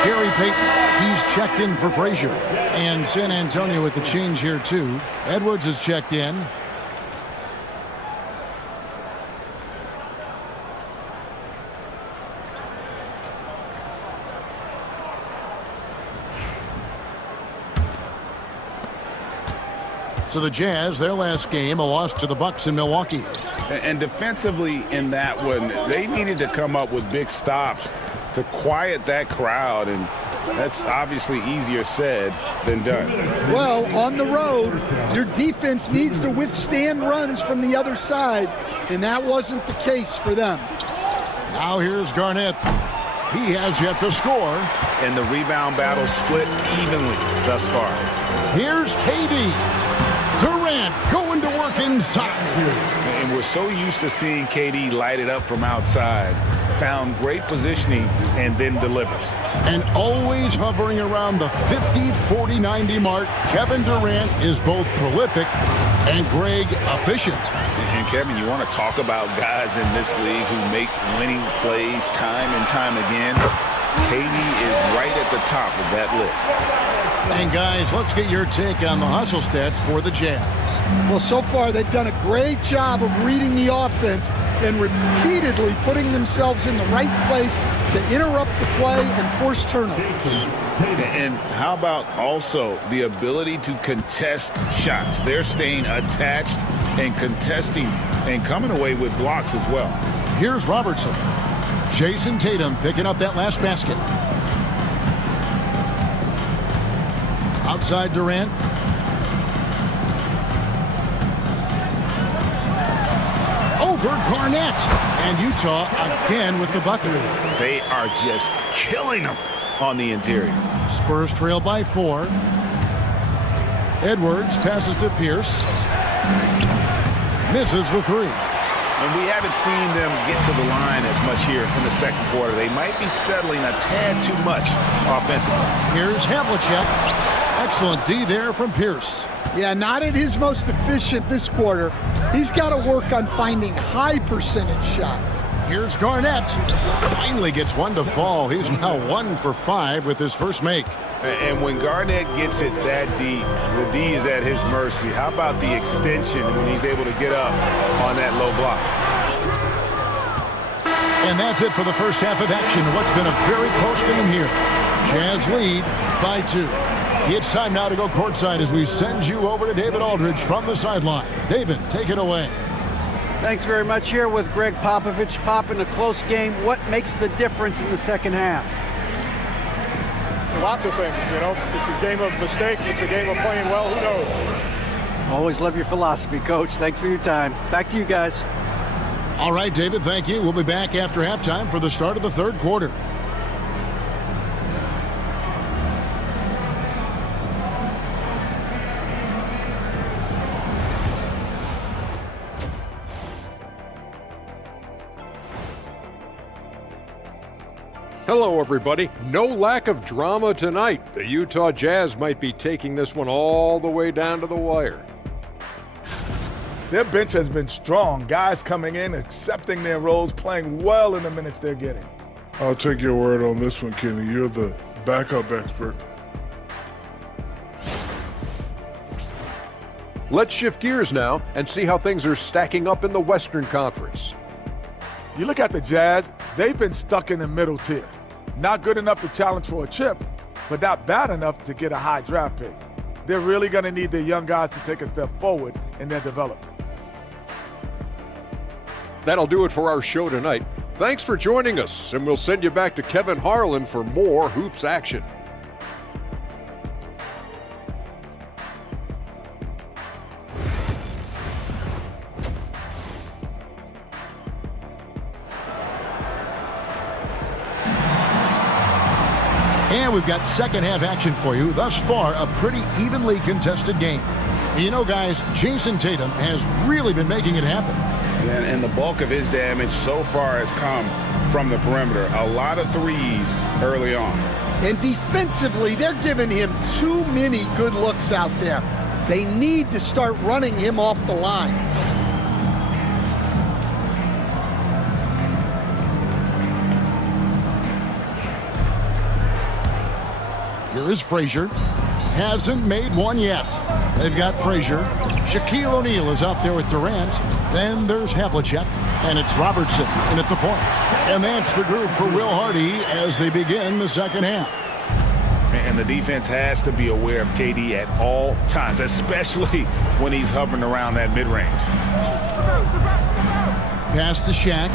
Gary Payton, he's checked in for Frazier. And San Antonio with the change here, too. Edwards is checked in. So the Jazz, their last game, a loss to the Bucks in Milwaukee. And defensively in that one, they needed to come up with big stops to quiet that crowd, and that's obviously easier said than done. Well, on the road, your defense needs to withstand runs from the other side, and that wasn't the case for them. Now here's Garnett. He has yet to score. And the rebound battle split evenly thus far. Here's KD. Durant going to work inside. And we're so used to seeing KD light it up from outside. Found great positioning and then delivers. And always hovering around the 50, 40, 90 mark, Kevin Durant is both prolific and Greg efficient. And Kevin, you want to talk about guys in this league who make winning plays time and time again? KD is right at the top of that list. And guys, let's get your take on the hustle stats for the Jazz. Well, so far they've done a great job of reading the offense and repeatedly putting themselves in the right place to interrupt the play and force turnovers. And how about also the ability to contest shots? They're staying attached and contesting and coming away with blocks as well. Here's Robertson. Jason Tatum picking up that last basket. Outside Durant. Over Garnett. And Utah again with the bucket. They are just killing them on the interior. Spurs trail by 4. Edwards passes to Pierce. Misses the 3. And we haven't seen them get to the line as much here in the second quarter. They might be settling a tad too much offensively. Here's Havlicek. Excellent D there from Pierce. Yeah, not at his most efficient this quarter. He's got to work on finding high percentage shots. Here's Garnett. Finally gets one to fall. He's now 1 for 5 with his first make. And when Garnett gets it that deep, the D is at his mercy. How about the extension when he's able to get up on that low block? And that's it for the first half of action. What's been a very close game here. Jazz lead by 2. It's time now to go courtside as we send you over to David Aldridge from the sideline. David, take it away. Thanks very much. Here with Greg Popovich. Pop, in a close game, what makes the difference in the second half? Lots of things, you know. It's a game of mistakes. It's a game of playing well. Who knows? Always love your philosophy, Coach. Thanks for your time. Back to you guys. All right, David, thank you. We'll be back after halftime for the start of the third quarter. Hello, everybody. No lack of drama tonight. The Utah Jazz might be taking this one all the way down to the wire. Their bench has been strong. Guys coming in, accepting their roles, playing well in the minutes they're getting. I'll take your word on this one, Kenny. You're the backup expert. Let's shift gears now and see how things are stacking up in the Western Conference. You look at the Jazz, they've been stuck in the middle tier. Not good enough to challenge for a chip, but not bad enough to get a high draft pick. They're really going to need their young guys to take a step forward in their development. That'll do it for our show tonight. Thanks for joining us, and we'll send you back to Kevin Harlan for more hoops action. And we've got second half action for you. Thus far, a pretty evenly contested game. You know, guys, Jason Tatum has really been making it happen. And the bulk of his damage so far has come from the perimeter. A lot of threes early on. And defensively, they're giving him too many good looks out there. They need to start running him off the line. Here is Frazier. Hasn't made one yet. They've got Frazier. Shaquille O'Neal is out there with Durant. Then there's Havlicek, and it's Robertson in at the point. And that's the group for Will Hardy as they begin the second half. And the defense has to be aware of KD at all times, especially when he's hovering around that mid-range. Pass to Shaq.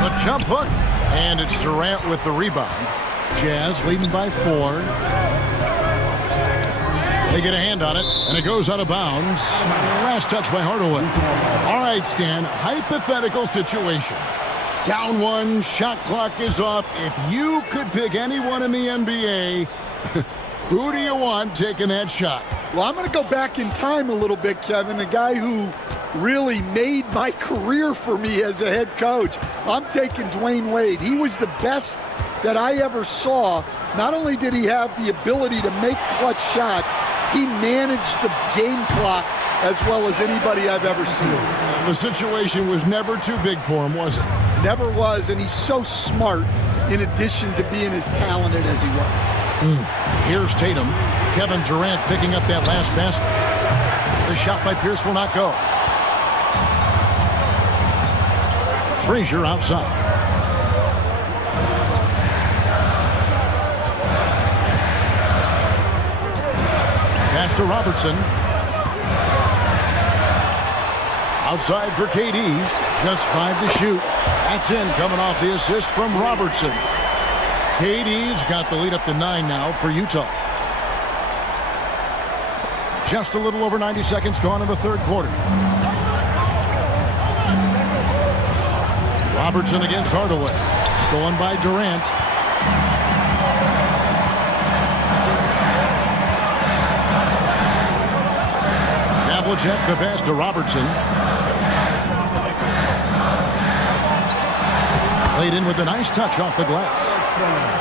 The jump hook. And it's Durant with the rebound. Jazz leading by 4. They get a hand on it, and it goes out of bounds. Last touch by Hardaway. All right, Stan, hypothetical situation. Down 1, shot clock is off. If you could pick anyone in the NBA, who do you want taking that shot? Well, I'm going to go back in time a little bit, Kevin. The guy who really made my career for me as a head coach. I'm taking Dwayne Wade. He was the best that I ever saw. Not only did he have the ability to make clutch shots, he managed the game clock as well as anybody I've ever seen. The situation was never too big for him, was it? Never was, and he's so smart in addition to being as talented as he was. Here's Tatum. Kevin Durant picking up that last basket. The shot by Pierce will not go. Frazier outside. Pass to Robertson. Outside for KD. Just 5 to shoot. That's in, coming off the assist from Robertson. KD's got the lead up to 9 now for Utah. Just a little over 90 seconds gone in the third quarter. Robertson against Hardaway. Stolen by Durant. Havlicek the pass to Robertson. Played in with a nice touch off the glass.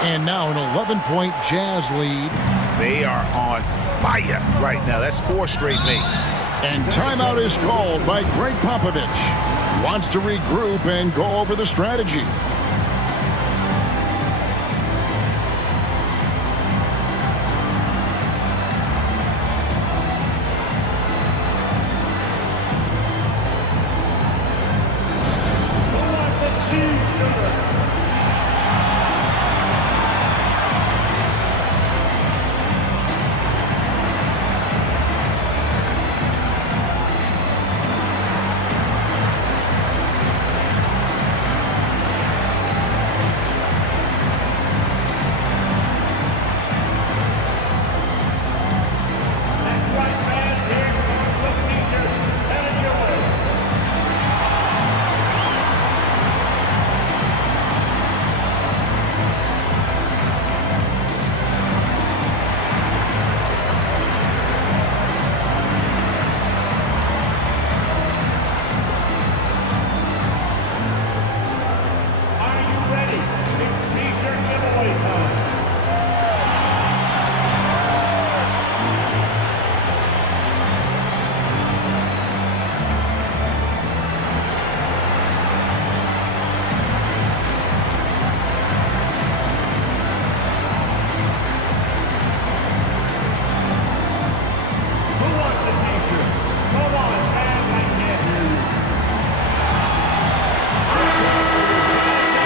And now an 11-point Jazz lead. They are on fire right now. That's 4 straight makes. And timeout is called by Greg Popovich. Wants to regroup and go over the strategy.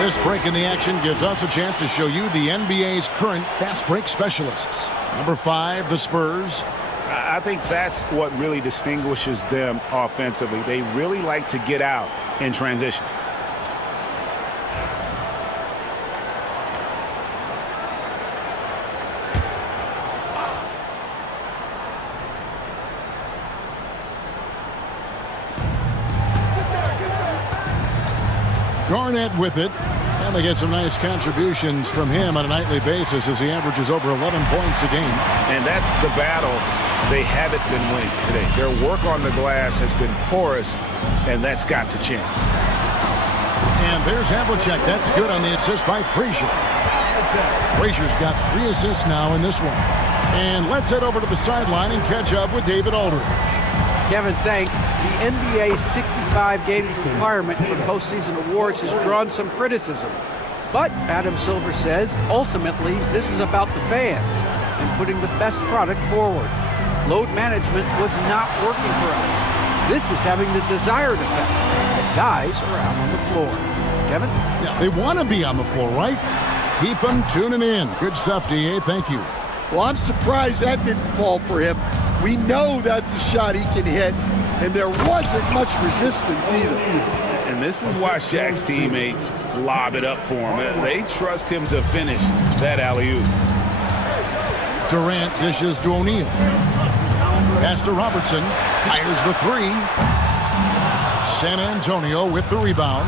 This break in the action gives us a chance to show you the NBA's current fast break specialists. Number 5, the Spurs. I think that's what really distinguishes them offensively. They really like to get out in transition. Garnett with it, and they get some nice contributions from him on a nightly basis as he averages over 11 points a game. And that's the battle they haven't been winning today. Their work on the glass has been porous, and that's got to change. And there's Havlicek. That's good on the assist by Frazier. Frazier's got 3 assists now in this one. And let's head over to the sideline and catch up with David Aldridge. Kevin, thanks. The NBA 65 games requirement for postseason awards has drawn some criticism. But Adam Silver says, ultimately, this is about the fans and putting the best product forward. Load management was not working for us. This is having the desired effect. The guys are out on the floor. Kevin? Yeah, they want to be on the floor, right? Keep them tuning in. Good stuff, D.A. Thank you. Well, I'm surprised that didn't fall for him. We know that's a shot he can hit, and there wasn't much resistance either. And this is why Shaq's teammates lob it up for him. They trust him to finish that alley-oop. Durant dishes to O'Neal. Pass to Robertson. Fires the 3. San Antonio with the rebound.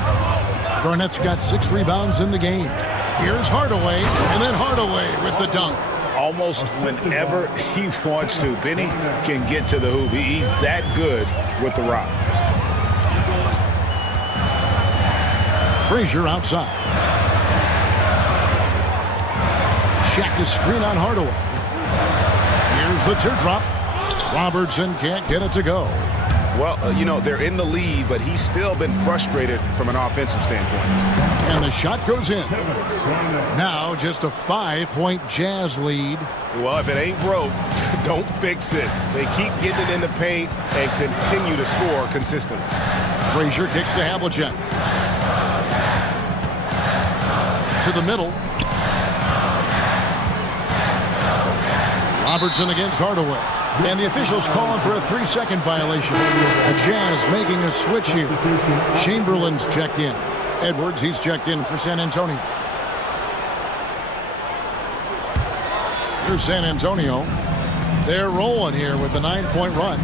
Garnett's got 6 rebounds in the game. Here's Hardaway, and then Hardaway with the dunk. Almost whenever he wants to, Benny can get to the hoop. He's that good with the rock. Frazier outside. Shaq is screen on Hardaway. Here's the teardrop. Robertson can't get it to go. Well, they're in the lead, but he's still been frustrated from an offensive standpoint. And the shot goes in. Now just a 5-point Jazz lead. Well, if it ain't broke, don't fix it. They keep getting it in the paint and continue to score consistently. Frazier kicks to Havlicek. To the middle. Robertson against Hardaway. And the officials calling for a 3-second violation. The Jazz making a switch here. Chamberlain's checked in. Edwards, he's checked in for San Antonio. Here's San Antonio. They're rolling here with a 9-point run.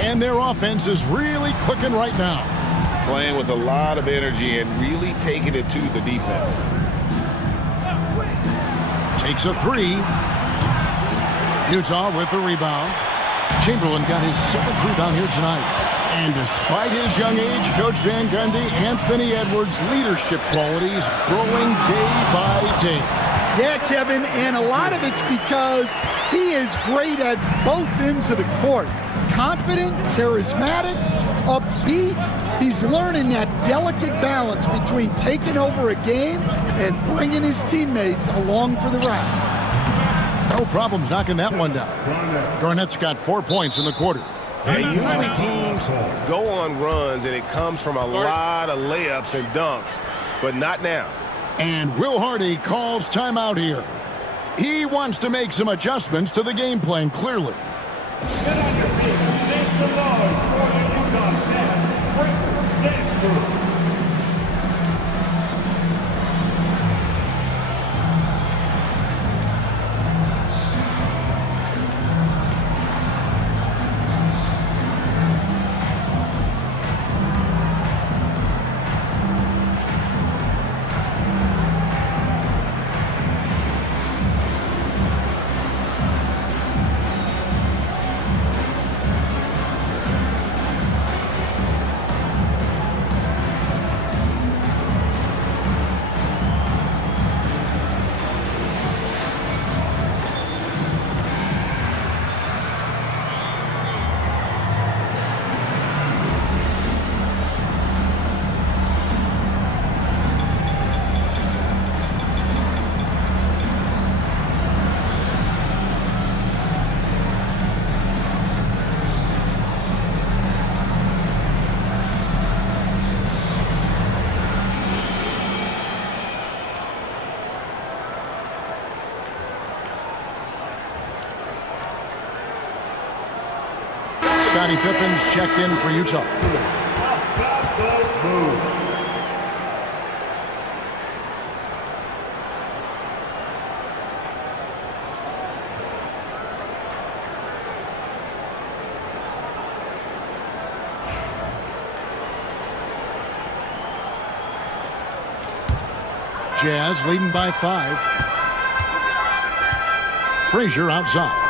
And their offense is really clicking right now. Playing with a lot of energy and really taking it to the defense. Takes a 3. Utah with the rebound. Chamberlain got his 7th rebound here tonight. And despite his young age, Coach Van Gundy, Anthony Edwards' leadership qualities growing day by day. Yeah, Kevin, and a lot of it's because he is great at both ends of the court. Confident, charismatic, upbeat. He's learning that delicate balance between taking over a game and bringing his teammates along for the ride. No problems knocking that one down. Garnett's got 4 points in the quarter. And usually teams go on runs and it comes from a lot of layups and dunks, but not now. And Will Hardy calls timeout here. He wants to make some adjustments to the game plan, clearly. Get on your feet. Make the noise for the Utah Jazz. Breakers dance group. Scottie Pippen's checked in for Utah. Jazz leading by 5. Frazier outside.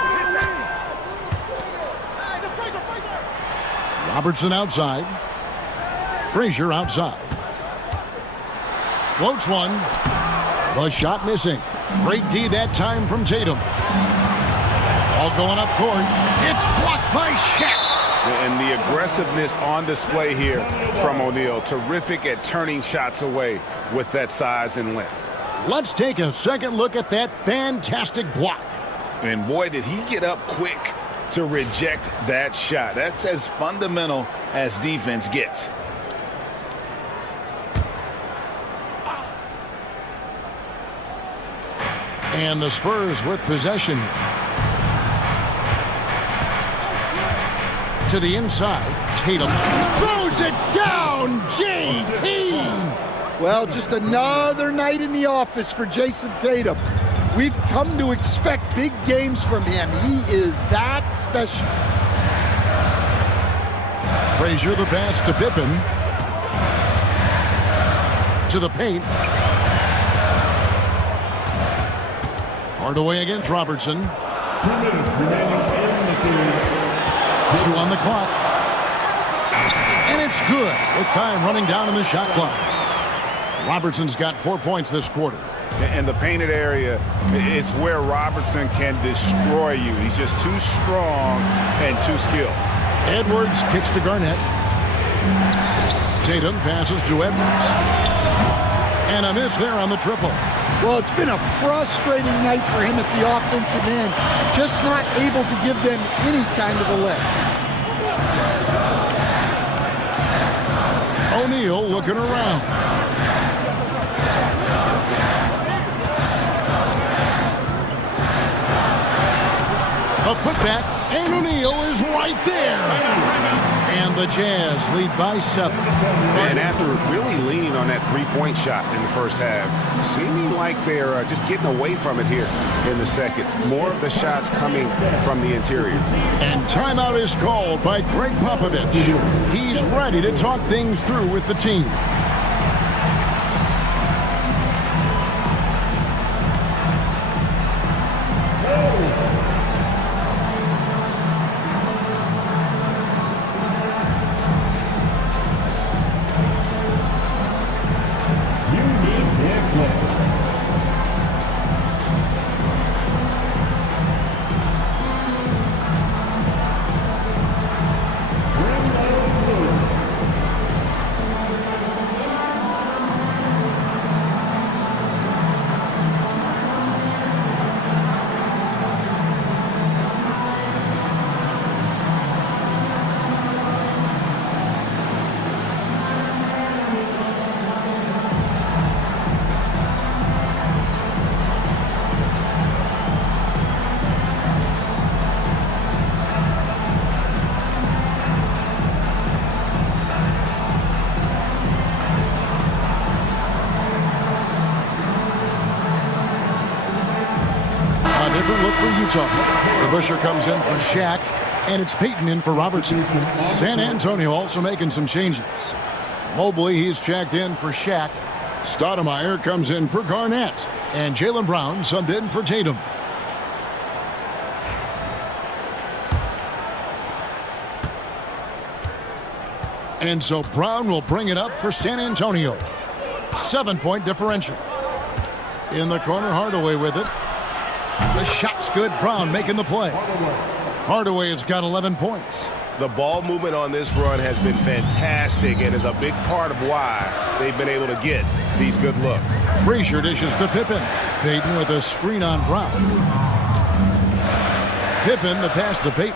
Robertson outside. Frazier outside. Floats one. The shot missing. Great D that time from Tatum. All going up court. It's blocked by Shaq. And the aggressiveness on display here from O'Neal. Terrific at turning shots away with that size and length. Let's take a second look at that fantastic block. And boy, did he get up quick to reject that shot. That's as fundamental as defense gets. And the Spurs with possession. To the inside, Tatum throws it down, JT! Well, just another night in the office for Jason Tatum. We've come to expect big games from him. He is that special. Frazier the pass to Pippen. To the paint. Hardaway against Robertson. 2 minutes remaining in the game. 2 on the clock. And it's good with time running down in the shot clock. Robertson's got 4 points this quarter. And the painted area is where Robertson can destroy you. He's just too strong and too skilled. Edwards kicks to Garnett. Tatum passes to Edwards. And a miss there on the triple. Well, it's been a frustrating night for him at the offensive end. Just not able to give them any kind of a lift. O'Neal looking around. A putback, and O'Neal is right there. And the Jazz lead by 7. And after really leaning on that three-point shot in the first half, seeming like they're just getting away from it here in the second. More of the shots coming from the interior. And timeout is called by Greg Popovich. He's ready to talk things through with the team. Different look for Utah. The Busher comes in for Shaq, and it's Peyton in for Robertson. San Antonio also making some changes. Mobley, he's checked in for Shaq. Stoudemire comes in for Garnett. And Jaylen Brown subbed in for Tatum. And so Brown will bring it up for San Antonio. 7-point differential. In the corner, Hardaway with it. The shot's good. Brown making the play. Hardaway has got 11 points. The ball movement on this run has been fantastic and is a big part of why they've been able to get these good looks. Frazier dishes to Pippen. Peyton with a screen on Brown. Pippen, the pass to Peyton.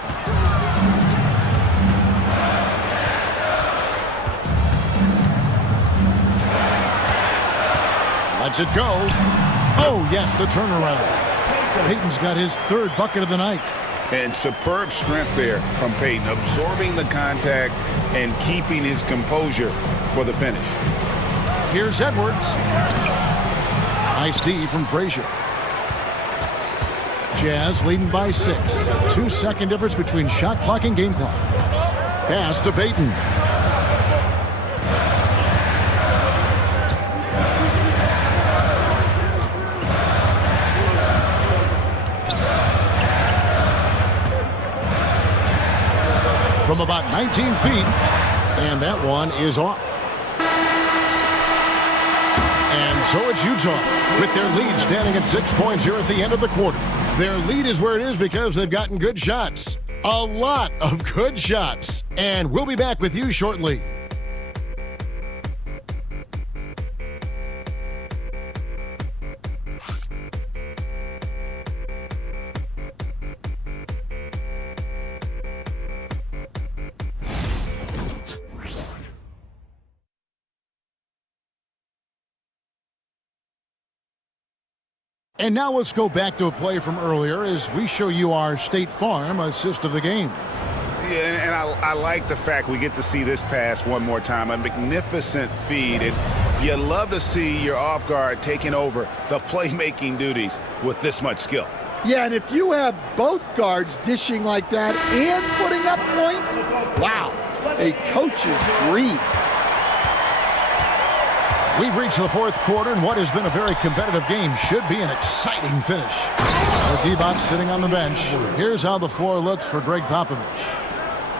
Lets it go. Oh, yes, the turnaround. Peyton's got his 3rd bucket of the night. And superb strength there from Peyton, absorbing the contact and keeping his composure for the finish. Here's Edwards. Nice D from Frazier. Jazz leading by 6. 2-second difference between shot clock and game clock. Pass to Peyton. From about 19 feet, and that one is off. And so it's Utah with their lead standing at 6 points here at the end of the quarter. Their lead is where it is because they've gotten good shots. A lot of good shots. And we'll be back with you shortly. And now let's go back to a play from earlier as we show you our State Farm assist of the game. Yeah, and I like the fact we get to see this pass one more time. A magnificent feed. And you love to see your off guard taking over the playmaking duties with this much skill. Yeah, and if you have both guards dishing like that and putting up points, wow, a coach's dream. We've reached the fourth quarter, and what has been a very competitive game should be an exciting finish. Divac sitting on the bench. Here's how the floor looks for Greg Popovich.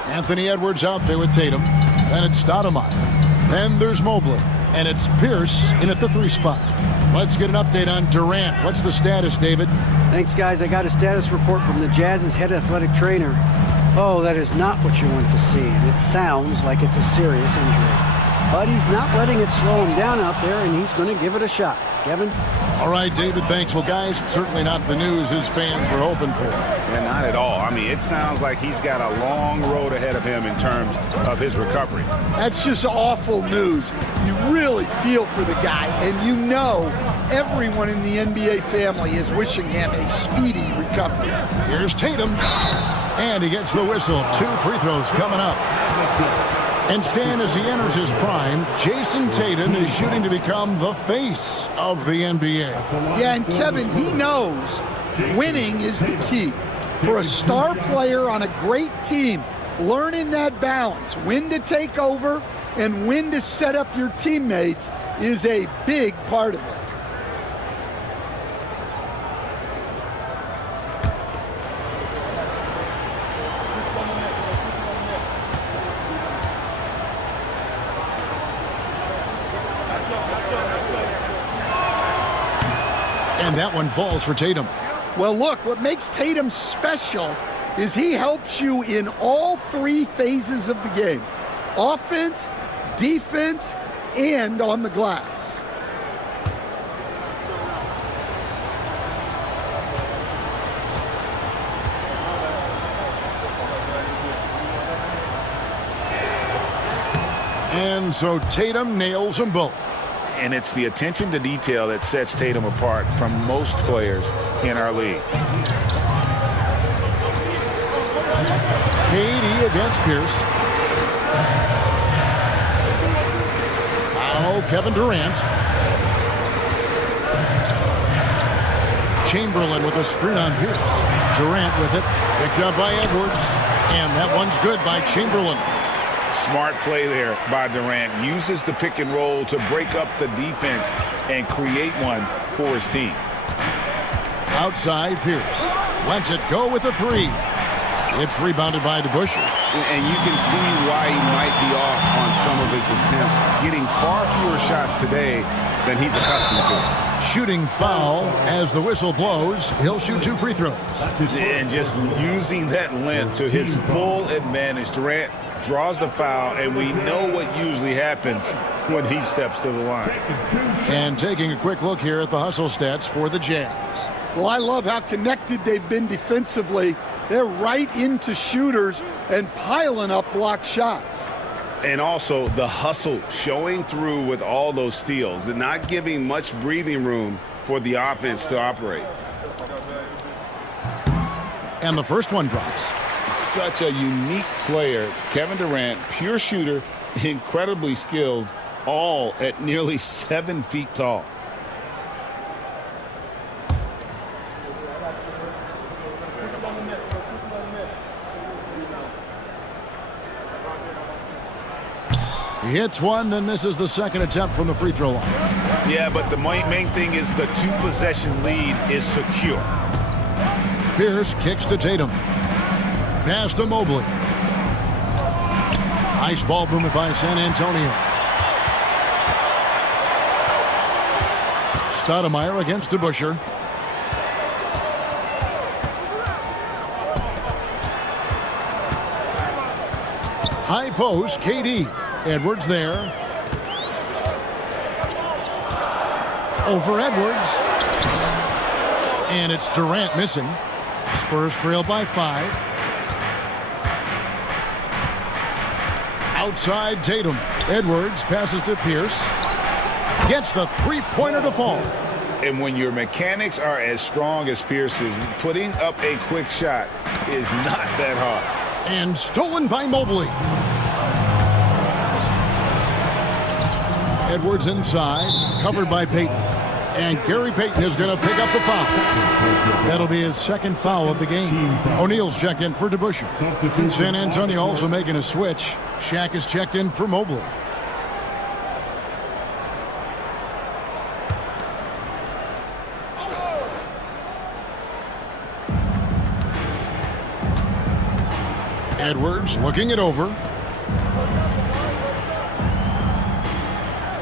Anthony Edwards out there with Tatum. Then it's Stoudemire. Then there's Mobley. And it's Pierce in at the 3 spot. Let's get an update on Durant. What's the status, David? Thanks, guys. I got a status report from the Jazz's head athletic trainer. Oh, that is not what you want to see. And it sounds like it's a serious injury. But he's not letting it slow him down out there, and he's going to give it a shot. Kevin? All right, David, thanks. Well, guys, certainly not the news his fans were hoping for. Yeah, not at all. I mean, it sounds like he's got a long road ahead of him in terms of his recovery. That's just awful news. You really feel for the guy, and you know everyone in the NBA family is wishing him a speedy recovery. Here's Tatum, and he gets the whistle. 2 free throws coming up. And Stan, as he enters his prime, Jason Tatum is shooting to become the face of the NBA. Yeah, and Kevin, he knows winning is the key. For a star player on a great team, learning that balance, when to take over and when to set up your teammates, is a big part of it. And that one falls for Tatum. Well, look, what makes Tatum special is he helps you in all 3 phases of the game. Offense, defense, and on the glass. And so Tatum nails them both. And it's the attention to detail that sets Tatum apart from most players in our league. KD against Pierce. Now Kevin Durant. Chamberlain with a screen on Pierce. Durant with it. Picked up by Edwards. And that one's good by Chamberlain. Smart play there by Durant. Uses the pick and roll to break up the defense and create one for his team. Outside Pierce. Lets it go with a 3. It's rebounded by DeBusschere. And you can see why he might be off on some of his attempts. Getting far fewer shots today than he's accustomed to. Shooting foul as the whistle blows. He'll shoot 2 free throws. And just using that length to his full advantage. Durant draws the foul, and we know what usually happens when he steps to the line. And taking a quick look here at the hustle stats for the Jazz. Well, I love how connected they've been defensively. They're right into shooters and piling up block shots. And also the hustle showing through with all those steals and not giving much breathing room for the offense to operate. And the first one drops. Such a unique player. Kevin Durant, pure shooter, incredibly skilled, all at nearly 7 feet tall. He hits one, then misses the second attempt from the free throw line. Yeah, but the main thing is the 2-possession lead is secure. Pierce kicks to Tatum. Pass to Mobley. Nice ball movement by San Antonio. Stoudemire against DeBusschere. High post, KD. Edwards there. Over Edwards. And it's Durant missing. Spurs trail by 5. Outside Tatum. Edwards passes to Pierce. Gets the three-pointer to fall. And when your mechanics are as strong as Pierce's, putting up a quick shot is not that hard. And stolen by Mobley. Edwards inside, covered by Payton. And Gary Payton is going to pick up the foul. That'll be his second foul of the game. O'Neal's checked in for DeBusschere. And San Antonio also making a switch. Shaq is checked in for Mobley. Edwards looking it over.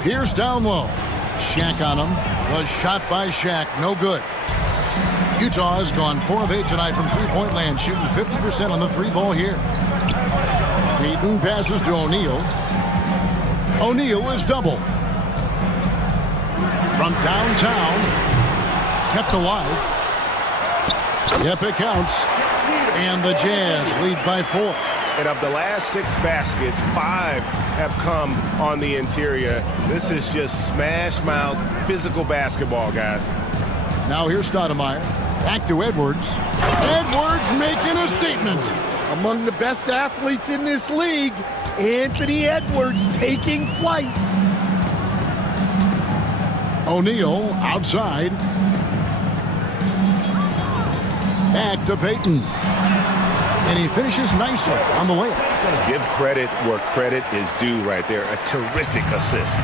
Pierce down low. Shaq on him. Was shot by Shaq. No good. Utah has gone 4 of 8 tonight from three-point land, shooting 50% on the three ball here. Payton passes to O'Neal. O'Neal is double. From downtown. Kept alive. Yep, it counts. And the Jazz lead by 4. And of the last 6 baskets, 5 have come on the interior. This is just smash mouth, physical basketball, guys. Now here's Stoudemire. Back to Edwards. Edwards making a statement. Among the best athletes in this league, Anthony Edwards taking flight. O'Neal outside. Back to Payton. And he finishes nicely on the layup. Give credit where credit is due right there. A terrific assist.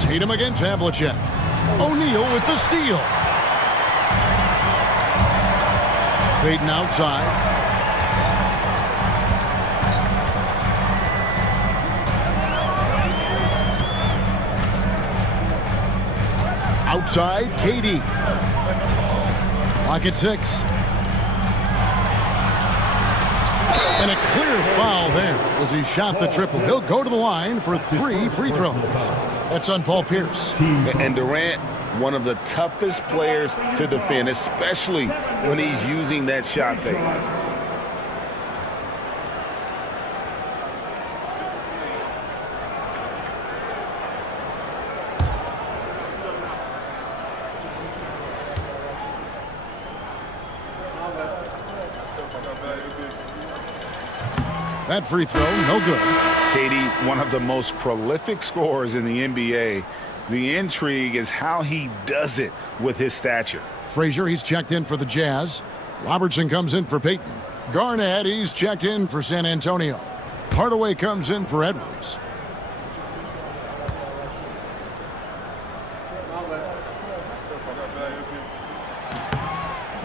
Tatum against Havlicek. O'Neal with the steal. Payton outside. Outside, KD. Clock at 6. And a clear foul there as he shot the triple. He'll go to the line for 3 free throws. That's on Paul Pierce. And Durant, one of the toughest players to defend, especially when he's using that shot fake. That free throw, no good. KD, one of the most prolific scorers in the NBA. The intrigue is how he does it with his stature. Frazier, he's checked in for the Jazz. Robertson comes in for Payton. Garnett, he's checked in for San Antonio. Hardaway comes in for Edwards.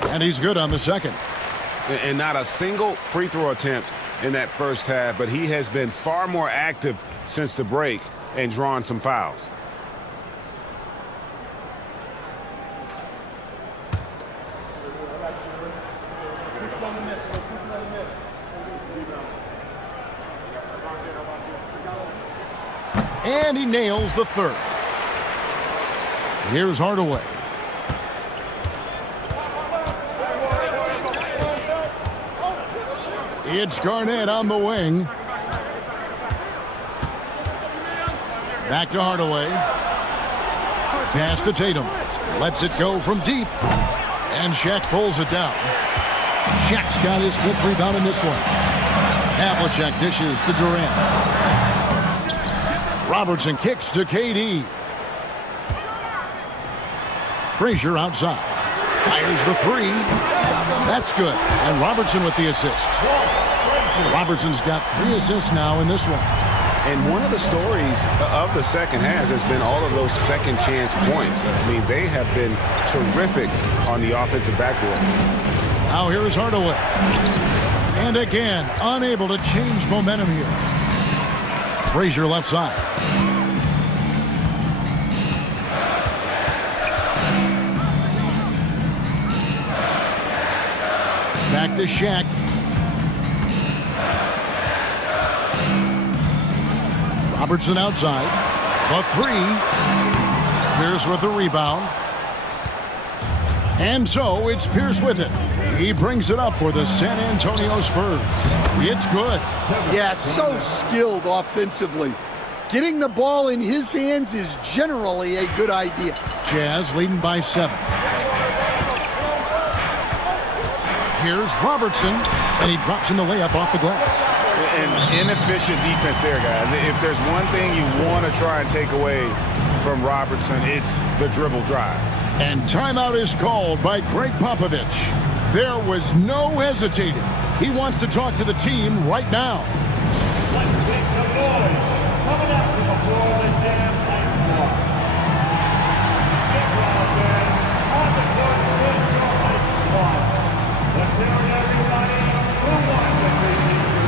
And he's good on the second. And not a single free throw attempt in that first half, but he has been far more active since the break and drawn some fouls. And he nails the third. Here's Hardaway. It's Garnett on the wing. Back to Hardaway. Pass to Tatum. Lets it go from deep. And Shaq pulls it down. Shaq's got his 5th rebound in this one. Havlicek dishes to Durant. Robertson kicks to KD. Frazier outside. Fires the 3. That's good. And Robertson with the assist. Robertson's got 3 assists now in this one. And one of the stories of the second half has been all of those second chance points. I mean, they have been terrific on the offensive backboard. Now here is Hardaway. And again, unable to change momentum here. Frazier left side. Back to Shaq. Robertson outside. The 3. Pierce with the rebound. And so it's Pierce with it. He brings it up for the San Antonio Spurs. It's good. Yeah, so skilled offensively. Getting the ball in his hands is generally a good idea. Jazz leading by 7. Here's Robertson, and he drops in the layup off the glass. An inefficient defense there, guys. If there's one thing you want to try and take away from Robertson, it's the dribble drive. And timeout is called by Greg Popovich. There was no hesitating. He wants to talk to the team right now. Let's make some noise. Coming out to the floor, the Jazz Lightning. Get out there. On the court, the Lightning Squad. Let's hear it, everybody. Who wants the preseason?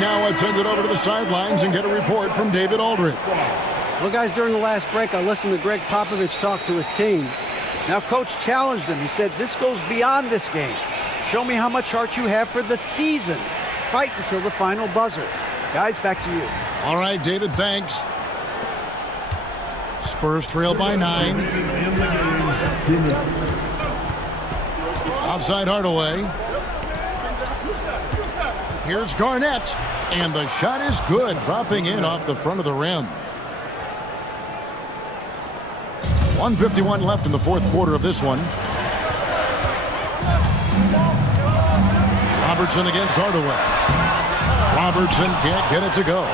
Now let's send it over to the sidelines and get a report from David Aldridge. Well, guys, during the last break, I listened to Greg Popovich talk to his team. Now, Coach challenged him. He said, this goes beyond this game. Show me how much heart you have for the season. Fight until the final buzzer. Guys, back to you. All right, David, thanks. Spurs trail by 9. Outside Hardaway. Here's Garnett, and the shot is good, dropping in off the front of the rim. 1:51 left in the 4th quarter of this one. Robertson against Hardaway. Robertson can't get it to go.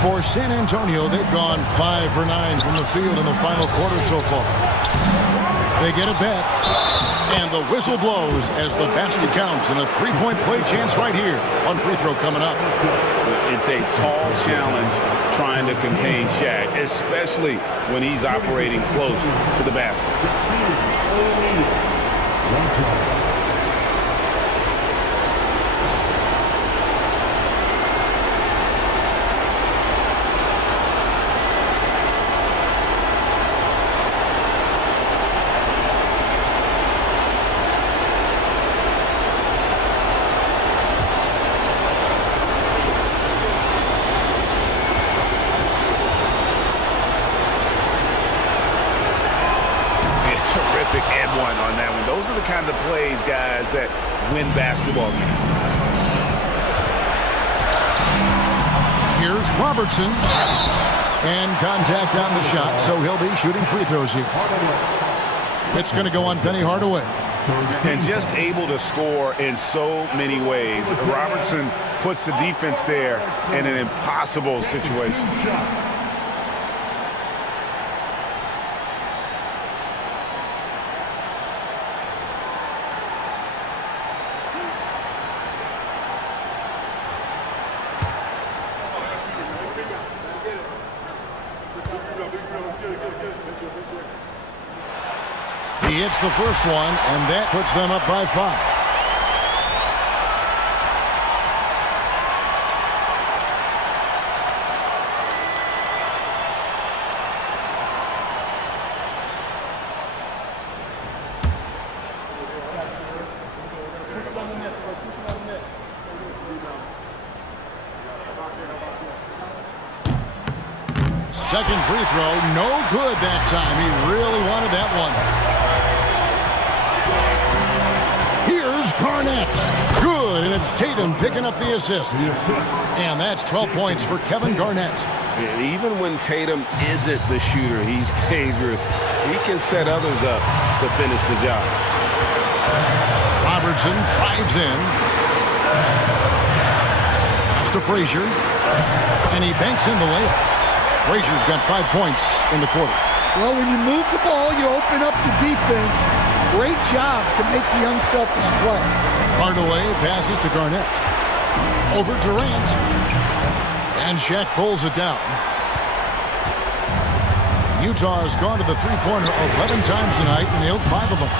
For San Antonio, they've gone 5 for 9 from the field in the final quarter so far. They get it back. And the whistle blows as the basket counts, and a 3-point play chance right here. One free throw coming up. It's a tall challenge trying to contain Shaq, especially when he's operating close to the basket. Terrific and one on that one. Those are the kind of plays, guys, that win basketball games. Here's Robertson. And contact on the shot, so he'll be shooting free throws here. It's going to go on Penny Hardaway. And just able to score in so many ways. Robertson puts the defense there in an impossible situation. He hits the first one, and that puts them up by 5. Second free throw, no good that time. He really wanted that one. Here's Garnett. Good, and it's Tatum picking up the assist. And that's 12 points for Kevin Garnett. And even when Tatum isn't the shooter, he's dangerous. He can set others up to finish the job. Robertson drives in. Pass to Frazier. And he banks in the layup. Frazier's got 5 points in the quarter. Well, when you move the ball, you open up the defense. Great job to make the unselfish play. Hardaway passes to Garnett. Over Durant. And Shaq pulls it down. Utah has gone to the three-pointer 11 times tonight and nailed 5 of them.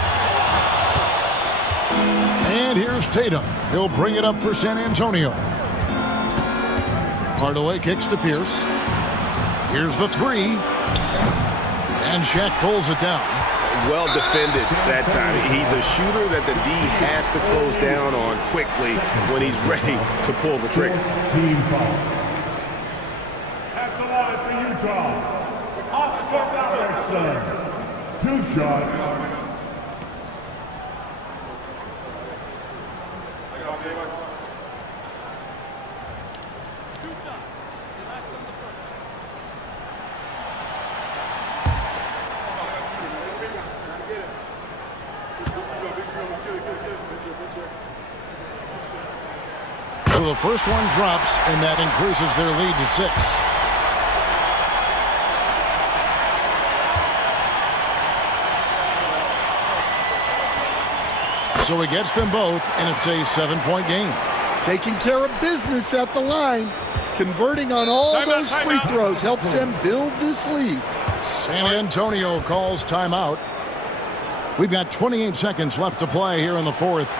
And here's Tatum. He'll bring it up for San Antonio. Hardaway kicks to Pierce. Here's the three. And Shaq pulls it down. Well defended that time. He's a shooter that the D has to close down on quickly when he's ready to pull the trigger. Team foul. At the line for Utah, Oscar Robertson. 2 shots. So the first one drops, and that increases their lead to 6. So he gets them both, and it's a 7-point game. Taking care of business at the line. Converting on all those free throws helps them build this lead. San Antonio calls timeout. We've got 28 seconds left to play here in the fourth.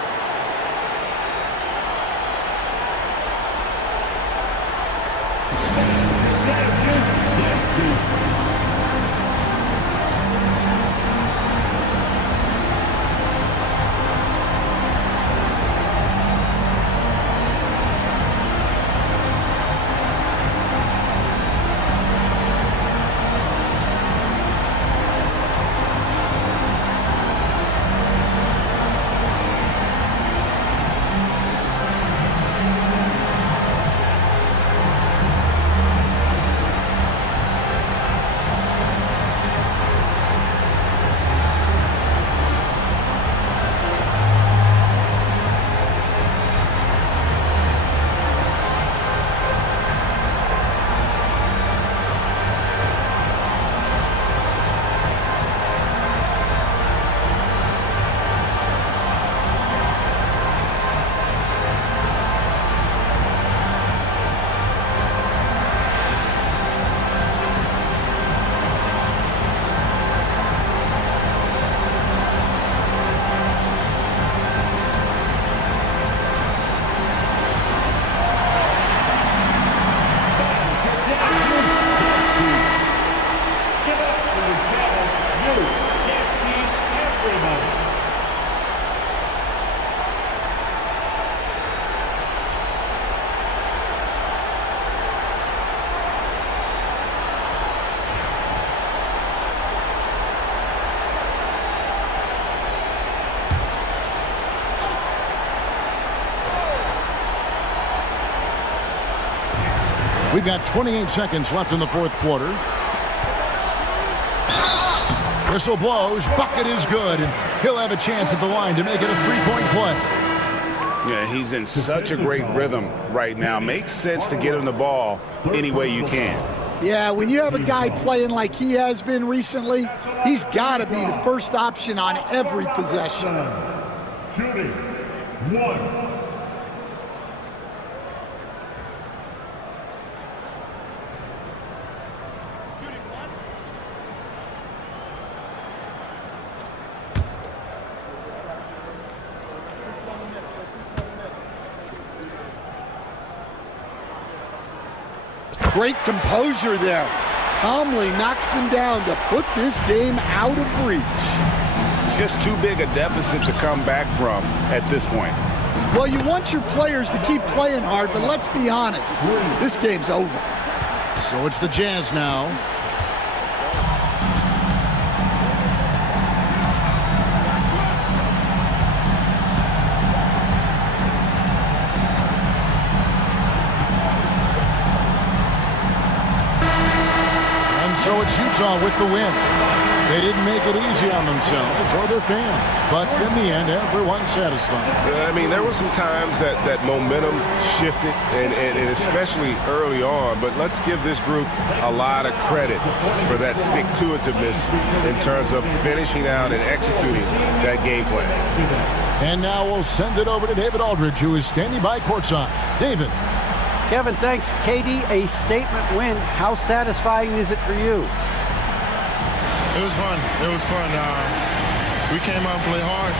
We've got 28 seconds left in the fourth quarter. Whistle blows, bucket is good, and he'll have a chance at the line to make it a three-point play. Yeah, he's in such a great rhythm right now. Makes sense to get him the ball any way you can. Yeah, when you have a guy playing like he has been recently, he's got to be the first option on every possession. Shooting 1. Great composure there. Calmly knocks them down to put this game out of reach. Just too big a deficit to come back from at this point. Well, you want your players to keep playing hard, but let's be honest, this game's over. So it's the Jazz now. And so it's Utah with the win. They didn't make it easy on themselves or their fans, but in the end, everyone's satisfied. I mean, there were some times that momentum shifted, and especially early on, but let's give this group a lot of credit for that stick-to-itiveness in terms of finishing out and executing that game plan. And now we'll send it over to David Aldridge, who is standing by courtside. David. Kevin, thanks. KD, a statement win. How satisfying is it for you? It was fun. It was fun. We came out and played hard.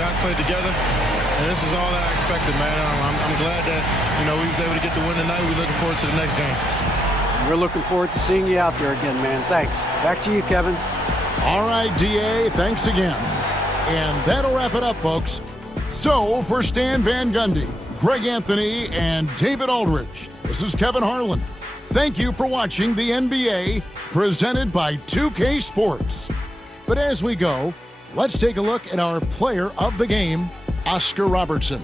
Guys played together, and this was all that I expected, man. I'm glad that we was able to get the win tonight. We're looking forward to the next game. We're looking forward to seeing you out there again, man. Thanks. Back to you, Kevin. All right, DA, thanks again. And that'll wrap it up, folks. So for Stan Van Gundy, Greg Anthony, and David Aldridge, this is Kevin Harlan. Thank you for watching the NBA presented by 2K Sports. But as we go, let's take a look at our player of the game, Oscar Robertson.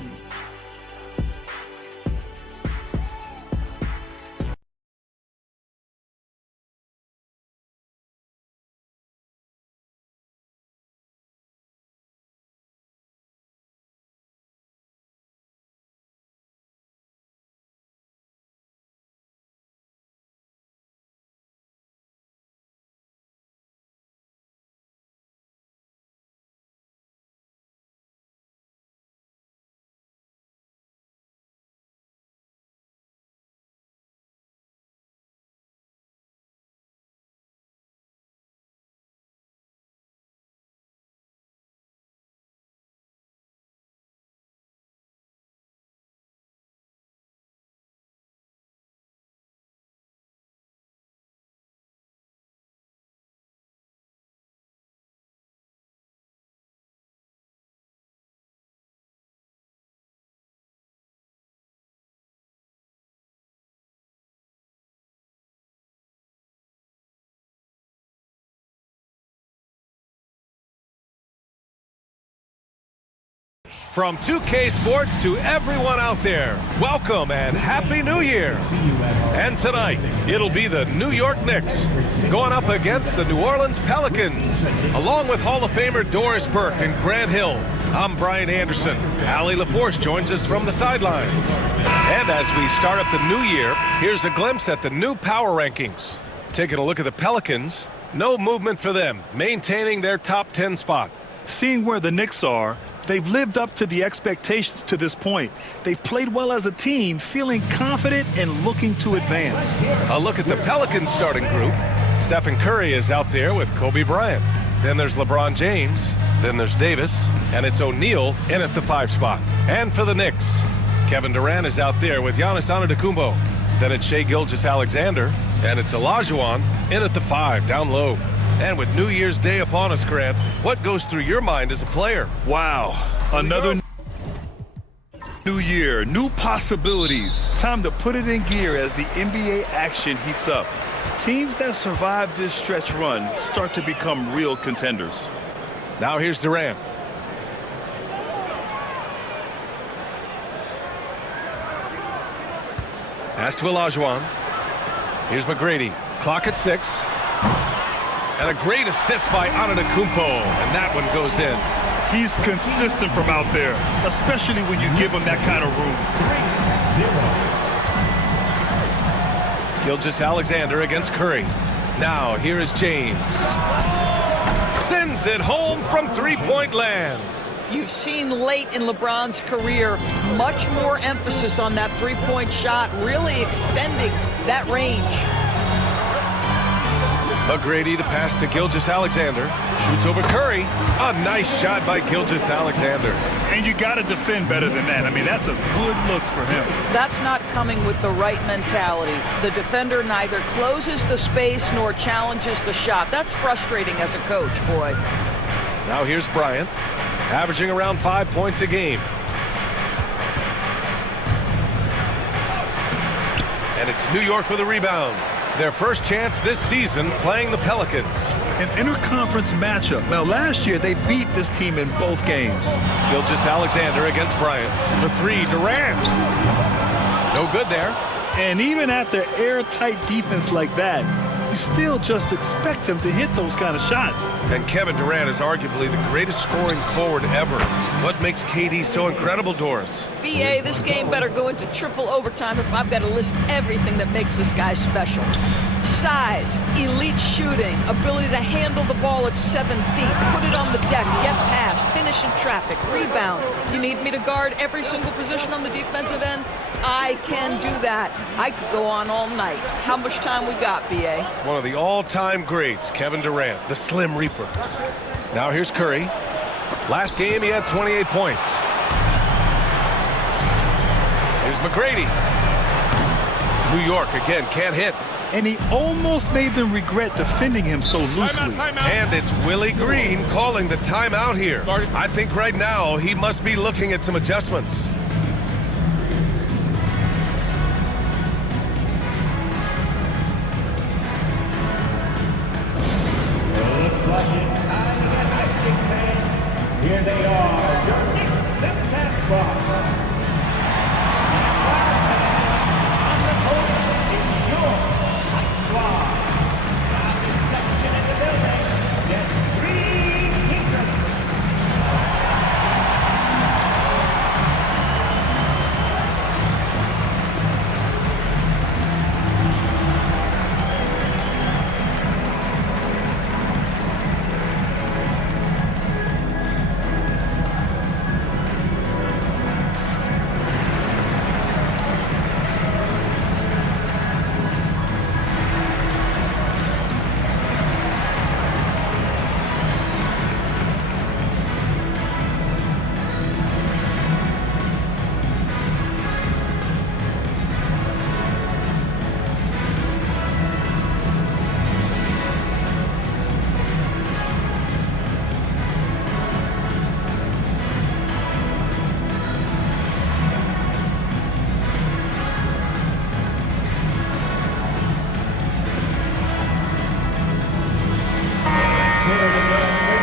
From 2K Sports to everyone out there, welcome and Happy New Year. And tonight, it'll be the New York Knicks going up against the New Orleans Pelicans. Along with Hall of Famer Doris Burke and Grant Hill, I'm Brian Anderson. Allie LaForce joins us from the sidelines. And as we start up the new year, here's a glimpse at the new power rankings. Taking a look at the Pelicans, no movement for them, maintaining their top 10 spot. Seeing where the Knicks are, they've lived up to the expectations to this point. They've played well as a team, feeling confident and looking to advance. A look at the Pelicans starting group. Stephen Curry is out there with Kobe Bryant. Then there's LeBron James. Then there's Davis. And it's O'Neal in at the 5 spot. And for the Knicks, Kevin Durant is out there with Giannis Antetokounmpo. Then it's Shai Gilgeous-Alexander. And it's Olajuwon in at the 5 down low. And with New Year's Day upon us, Grant, what goes through your mind as a player? Wow, another new year, new possibilities. Time to put it in gear as the NBA action heats up. Teams that survive this stretch run start to become real contenders. Now here's Durant. Pass to Olajuwon. Here's McGrady. Clock at 6. And a great assist by Antetokounmpo, and that one goes in. He's consistent from out there, especially when you give him that kind of room. Gilgeous-Alexander against Curry. Now here is James. Sends it home from three-point land. You've seen late in LeBron's career much more emphasis on that three-point shot, really extending that range. McGrady, the pass to Gilgeous-Alexander. Shoots over Curry. A nice shot by Gilgeous-Alexander. And you got to defend better than that. I mean, that's a good look for him. That's not coming with the right mentality. The defender neither closes the space nor challenges the shot. That's frustrating as a coach, boy. Now here's Bryant, averaging around 5 points a game. And it's New York with a rebound. Their first chance this season playing the Pelicans. An interconference matchup. Now, last year, they beat this team in both games. Gilgeous-Alexander against Bryant. For three, Durant. No good there. And even after airtight defense like that, you still just expect him to hit those kind of shots. And Kevin Durant is arguably the greatest scoring forward ever. What makes KD so incredible, Doris? BA, this game better go into triple overtime if I've got to list everything that makes this guy special. Size, elite shooting, ability to handle the ball at 7 feet, put it on the deck, get past, finish in traffic, rebound. You need me to guard every single position on the defensive end? I can do that. I could go on all night. How much time we got, BA? One of the all-time greats, Kevin Durant, the Slim Reaper. Now here's Curry. Last game, he had 28 points. Here's McGrady. New York, again, can't hit. And he almost made them regret defending him so loosely. And it's Willie Green calling the timeout here. I think right now he must be looking at some adjustments. Here they are, your Knicks set spot. On the court is your Hot Squad. Now the section in the building gets 3 teachers.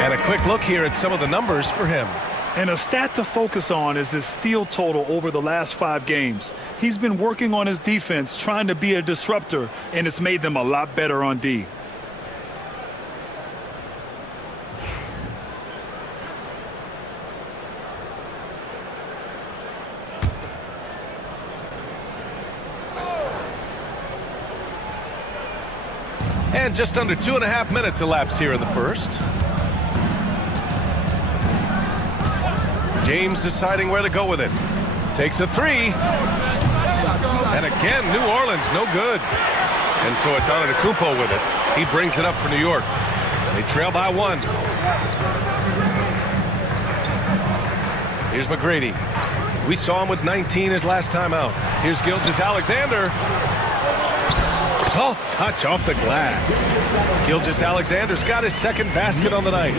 And a quick look here at some of the numbers for him. And a stat to focus on is his steal total over the last 5 games. He's been working on his defense, trying to be a disruptor, and it's made them a lot better on D. And just under 2.5 minutes elapsed here in the first. James deciding where to go with it. Takes a 3. And again, New Orleans, no good. And so it's Antetokounmpo with it. He brings it up for New York. They trail by 1. Here's McGrady. We saw him with 19 his last time out. Here's Gilgeous-Alexander. Soft touch off the glass. Gilgeous-Alexander's got his second basket on the night.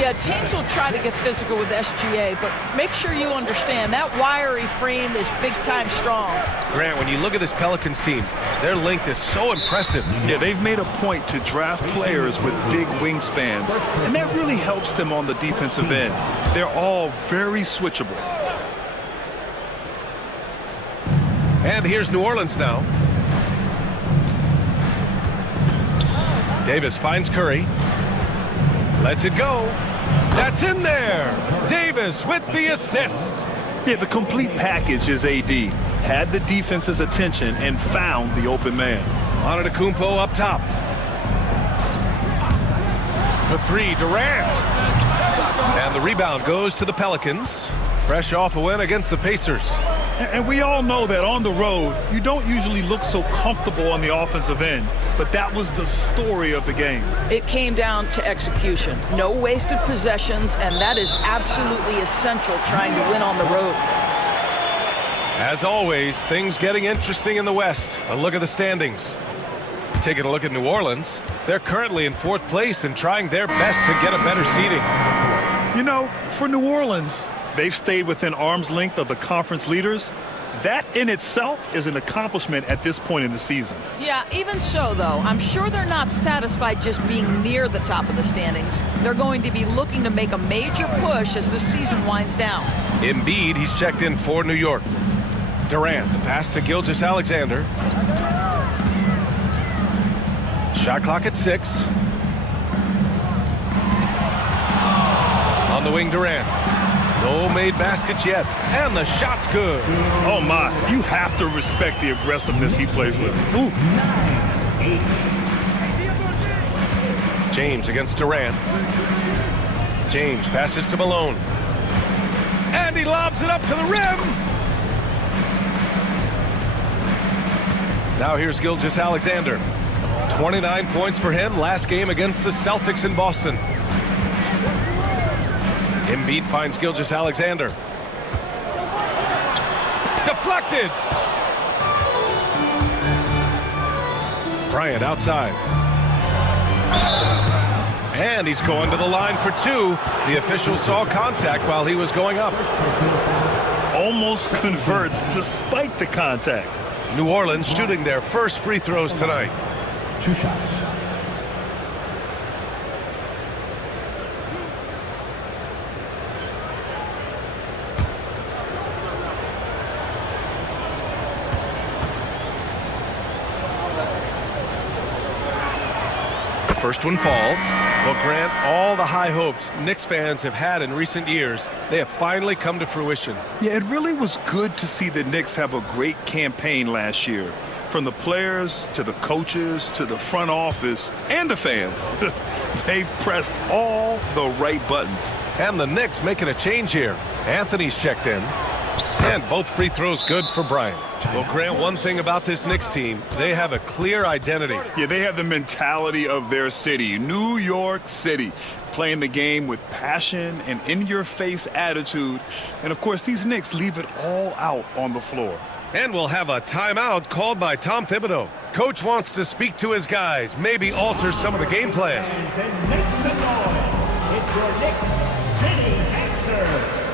Yeah, teams will try to get physical with SGA, but make sure you understand that wiry frame is big-time strong. Grant, when you look at this Pelicans team, their length is so impressive. Yeah, they've made a point to draft players with big wingspans, and that really helps them on the defensive end. They're all very switchable. And here's New Orleans now. Davis finds Curry. Lets it go. That's in there. Davis with the assist. Yeah, the complete package is AD. Had the defense's attention and found the open man. Antetokounmpo up top. The 3, Durant. And the rebound goes to the Pelicans. Fresh off a win against the Pacers. And we all know that on the road, you don't usually look so comfortable on the offensive end. But that was the story of the game. It came down to execution. No wasted possessions, and that is absolutely essential trying to win on the road. As always, things getting interesting in the West. A look at the standings. Taking a look at New Orleans, they're currently in 4th place and trying their best to get a better seeding. You know, for New Orleans, they've stayed within arm's length of the conference leaders. That in itself is an accomplishment at this point in the season. Yeah, even so, though, I'm sure they're not satisfied just being near the top of the standings. They're going to be looking to make a major push as the season winds down. Embiid, he's checked in for New York. Durant, the pass to Gilgeous-Alexander. Shot clock at 6. On the wing, Durant. No made baskets yet, and the shot's good. Oh, my. You have to respect the aggressiveness he plays with. Ooh. James against Durant. James passes to Malone. And he lobs it up to the rim. Now here's Gilgeous-Alexander. 29 points for him last game against the Celtics in Boston. Embiid finds Gilgeous-Alexander. Deflected. Bryant outside. And he's going to the line for 2. The official saw contact while he was going up. Almost converts despite the contact. New Orleans shooting their first free throws tonight. 2 shots. The first one falls. Well, Grant, all the high hopes Knicks fans have had in recent years, they have finally come to fruition. Yeah, it really was good to see the Knicks have a great campaign last year. From the players to the coaches to the front office and the fans. They've pressed all the right buttons. And the Knicks making a change here. Anthony's checked in. And both free throws good for Bryant. Well, Grant, one thing about this Knicks team, they have a clear identity. Yeah, they have the mentality of their city, New York City, playing the game with passion and in-your-face attitude. And, of course, these Knicks leave it all out on the floor. And we'll have a timeout called by Tom Thibodeau. Coach wants to speak to his guys, maybe alter some of the game plan. And make some noise. It's your Knicks City answer.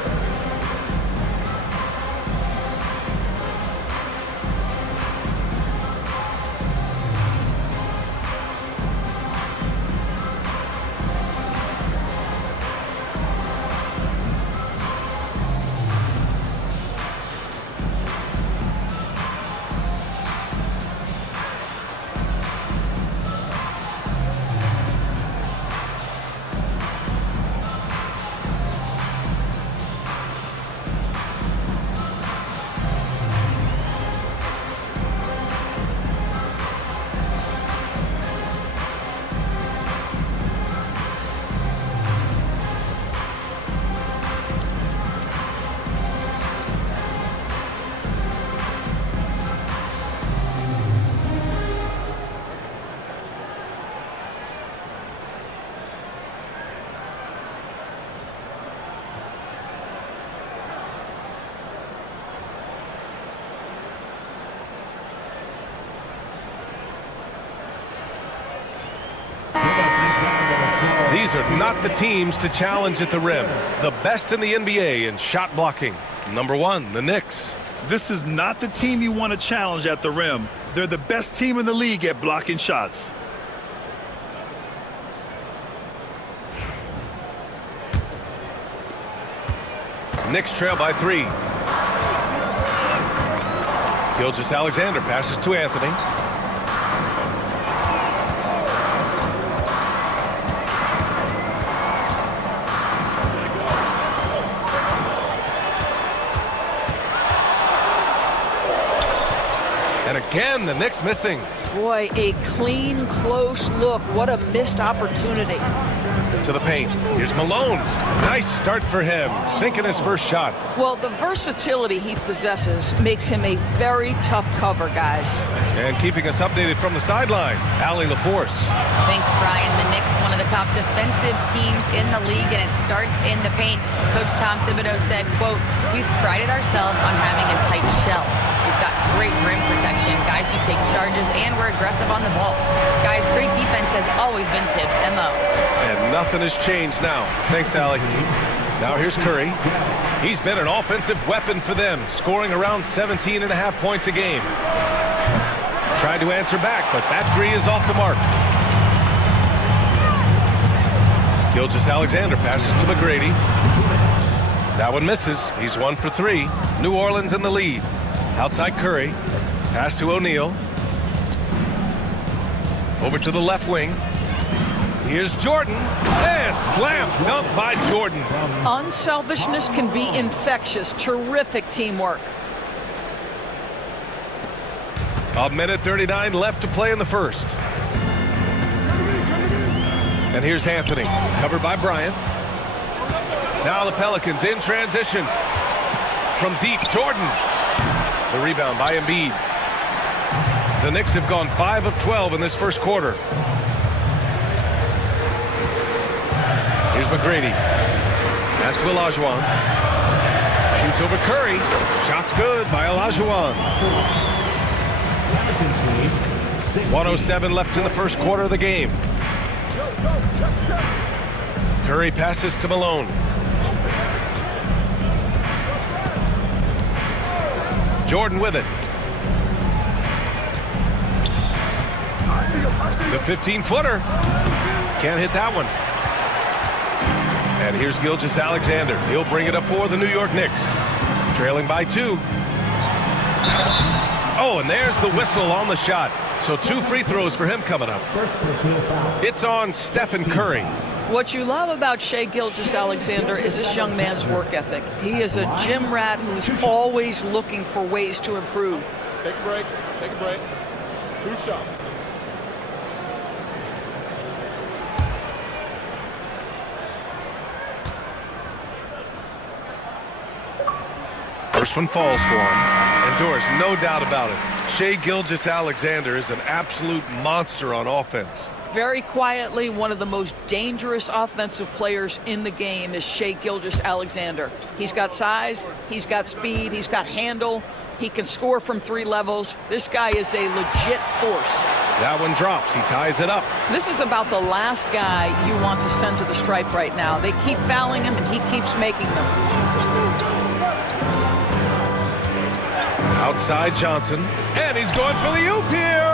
These are not the teams to challenge at the rim. The best in the NBA in shot blocking. Number 1, the Knicks. This is not the team you want to challenge at the rim. They're the best team in the league at blocking shots. Knicks trail by 3. Gilgeous-Alexander passes to Anthony. Again, the Knicks missing. Boy, a clean, close look. What a missed opportunity. To the paint. Here's Malone. Nice start for him. Sinking his first shot. Well, the versatility he possesses makes him a very tough cover, guys. And keeping us updated from the sideline, Allie LaForce. Thanks, Brian. The Knicks, one of the top defensive teams in the league, and it starts in the paint. Coach Tom Thibodeau said, quote, "We've prided ourselves on having a tight shell. We've got great rim protection, guys who take charges, and we're aggressive on the ball. Guys, great defense has always been Tibbs' MO." And nothing has changed now. Thanks, Allie. Now here's Curry. He's been an offensive weapon for them, scoring around 17.5 points a game. Tried to answer back, but that three is off the mark. Gilgeous-Alexander passes to McGrady. That one misses. He's 1 for 3. New Orleans in the lead. Outside Curry. Pass to O'Neal. Over to the left wing. Here's Jordan. And slam dunk by Jordan. Unselfishness can be infectious. Terrific teamwork. 1:39 left to play in the first. And here's Anthony, covered by Bryant. Now the Pelicans in transition. From deep, Jordan. The rebound by Embiid. The Knicks have gone 5 of 12 in this first quarter. Here's McGrady. Pass to Olajuwon. Shoots over Curry. Shot's good by Olajuwon. 1:07 left in the first quarter of the game. Curry passes to Malone. Jordan with it. The 15-footer. Can't hit that one. And here's Gilgeous-Alexander. He'll bring it up for the New York Knicks. Trailing by 2. Oh, and there's the whistle on the shot. So 2 free throws for him coming up. It's on Stephen Curry. What you love about Shai Gilgeous-Alexander is this young man's work ethic. He is a gym rat who's always looking for ways to improve. Take a break. Take a break. 2 shots. First one falls for him. And Doris, no doubt about it, Shai Gilgeous-Alexander is an absolute monster on offense. Very quietly, one of the most dangerous offensive players in the game is Shai Gilgeous-Alexander. He's got size, he's got speed, he's got handle, he can score from 3 levels. This guy is a legit force. That one drops, he ties it up. This is about the last guy you want to send to the stripe right now. They keep fouling him and he keeps making them. Outside Johnson, and he's going for the oop here.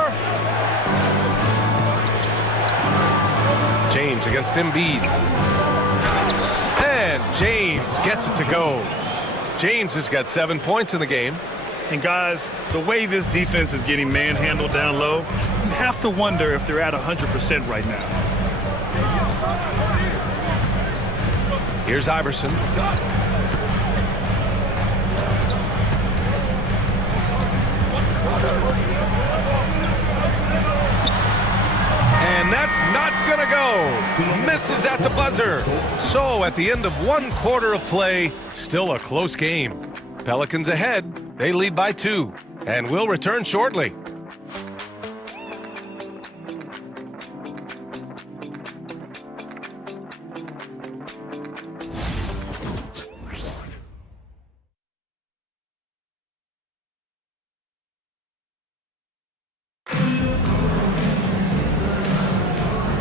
James against Embiid. And James gets it to go. James has got 7 points in the game. And guys, the way this defense is getting manhandled down low, you have to wonder if they're at 100% right now. Here's Iverson. And that's not gonna go. Misses at the buzzer. So at the end of 1 quarter of play, still a close game. Pelicans ahead. They lead by 2. And we'll return shortly.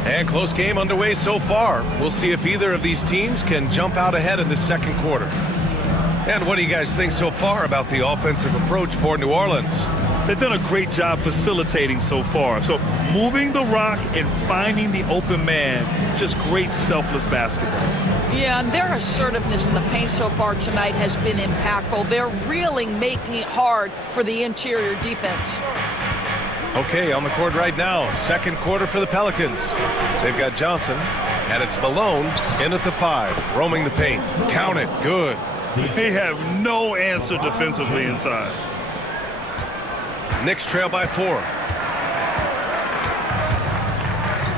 And close game underway so far. We'll see if either of these teams can jump out ahead in the second quarter. And what do you guys think so far about the offensive approach for New Orleans? They've done a great job facilitating so far. So moving the rock and finding the open man, just great selfless basketball. Yeah, and their assertiveness in the paint so far tonight has been impactful. They're really making it hard for the interior defense. Okay, on the court right now, second quarter for the Pelicans. They've got Johnson, and it's Malone in at the 5, roaming the paint. Count it, good. They have no answer defensively inside. Knicks trail by 4.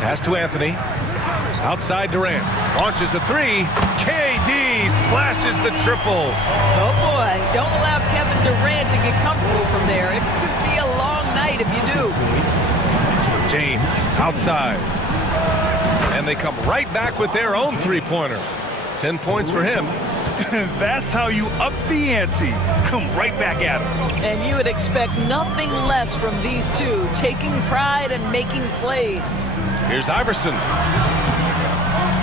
Pass to Anthony. Outside Durant. Launches a 3. KD splashes the triple. Oh, boy. Don't allow Kevin Durant to get comfortable from there. It could be a long night if you do. James outside. And they come right back with their own three-pointer. 10 points for him. That's how you up the ante. Come right back at him. And you would expect nothing less from these two, taking pride and making plays. Here's Iverson.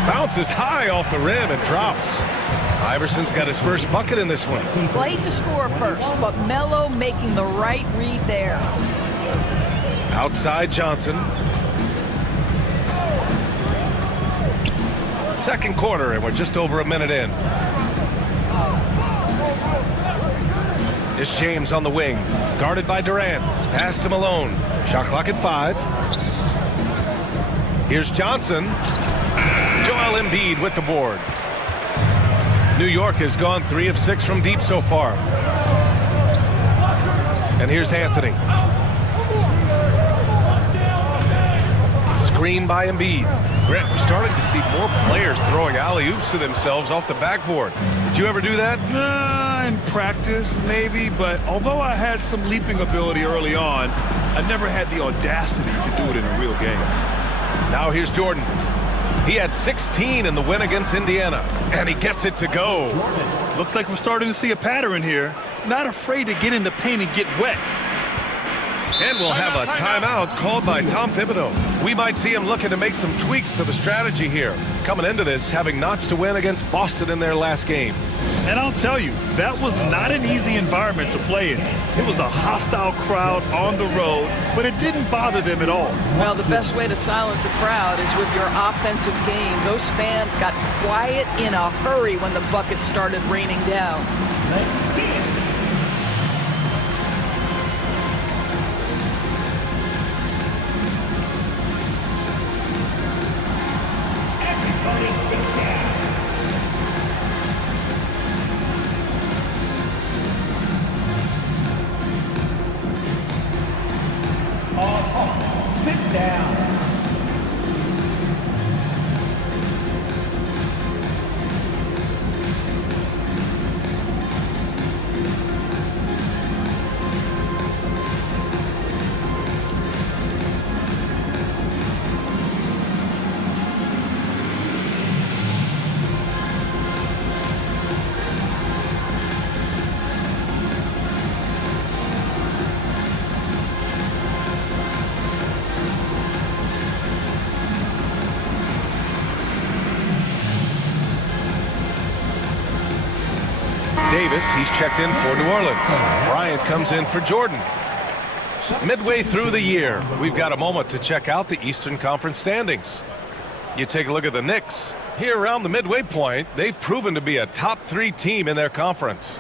Bounces high off the rim and drops. Iverson's got his first bucket in this one. Well, he's a scorer first, but Melo making the right read there. Outside Johnson. Second quarter, and we're just over a minute in. It's James on the wing, guarded by Durant. Pass to Malone. Shot clock at 5. Here's Johnson. Joel Embiid with the board. New York has gone 3 of 6 from deep so far. And here's Anthony. Screen by Embiid. Grant, we're starting to see more players throwing alley-oops to themselves off the backboard. Did you ever do that? In practice, maybe, but although I had some leaping ability early on, I never had the audacity to do it in a real game. Now here's Jordan. He had 16 in the win against Indiana, and he gets it to go. Looks like we're starting to see a pattern here. Not afraid to get in the paint and get wet. And we'll have a timeout called by Tom Thibodeau. We might see him looking to make some tweaks to the strategy here. Coming into this, having notched to win against Boston in their last game. And I'll tell you, that was not an easy environment to play in. It was a hostile crowd on the road, but it didn't bother them at all. Well, the best way to silence a crowd is with your offensive game. Those fans got quiet in a hurry when the buckets started raining down. Sit down. Davis, he's checked in for New Orleans. Bryant comes in for Jordan. Midway through the year, we've got a moment to check out the Eastern Conference standings. You take a look at the Knicks. Here around the midway point, they've proven to be a top 3 team in their conference.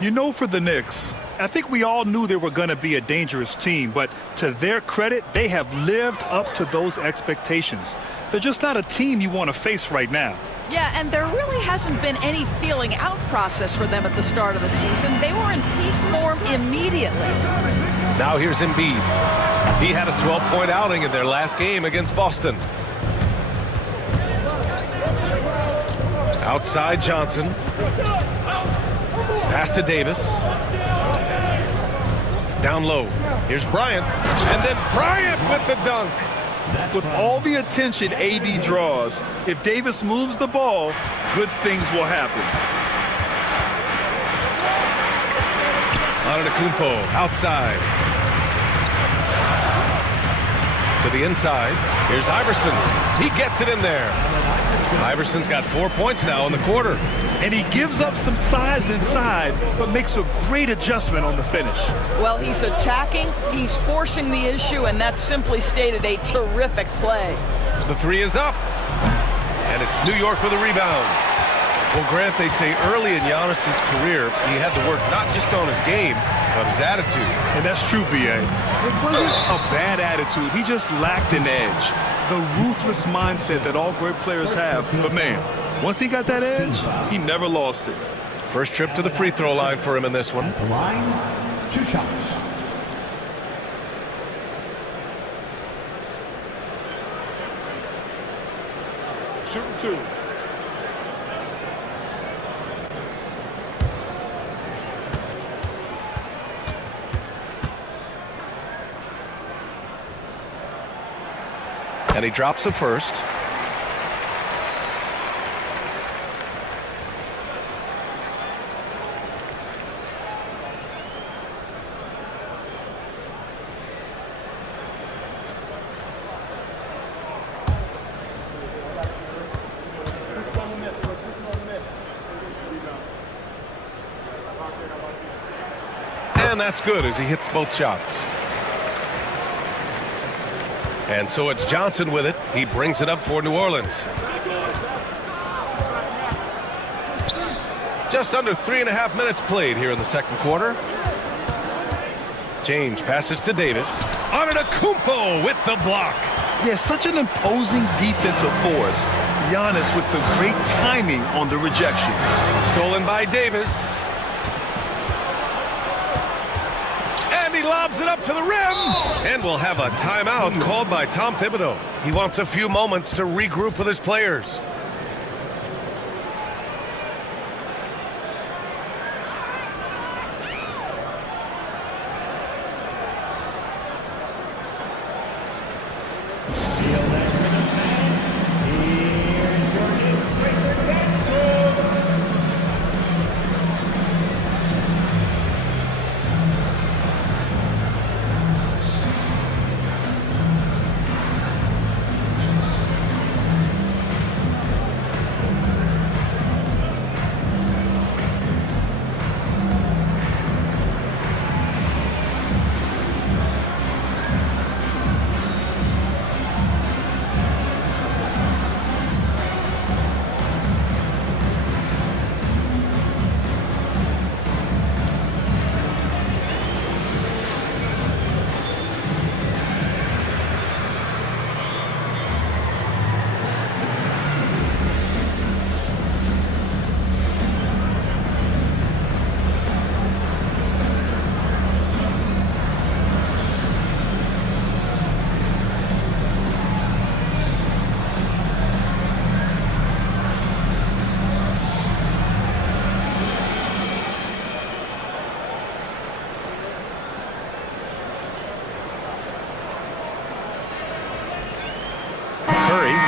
You know, for the Knicks, I think we all knew they were going to be a dangerous team, but to their credit, they have lived up to those expectations. They're just not a team you want to face right now. Yeah, and there really hasn't been any feeling out process for them at the start of the season. They were in peak form immediately. Now here's Embiid. He had a 12-point outing in their last game against Boston. Outside Johnson. Pass to Davis. Down low. Here's Bryant. And then Bryant with the dunk. With all the attention AD draws, if Davis moves the ball, good things will happen. Antetokounmpo outside. To the inside. Here's Iverson. He gets it in there. Iverson's got 4 points now in the quarter. And he gives up some size inside, but makes a great adjustment on the finish. Well, he's attacking, he's forcing the issue, and that's simply stated a terrific play. The 3 is up. And it's New York with a rebound. Well, Grant, they say early in Giannis's career, he had to work not just on his game, but his attitude. And that's true, B.A. It wasn't a bad attitude. He just lacked an edge. The ruthless mindset that all great players have. But, man, once he got that edge, he never lost it. First trip to the free throw line for him in this one. The line, 2 shots. shooting 2. And he drops the first. And that's good as he hits both shots. And so it's Johnson with it. He brings it up for New Orleans. Just under 3.5 minutes played here in the second quarter. James passes to Davis. Antetokounmpo with the block. Yeah, such an imposing defensive force. Giannis with the great timing on the rejection. Stolen by Davis. And he lobs it up to the rim. And we'll have a timeout called by Tom Thibodeau. He wants a few moments to regroup with his players.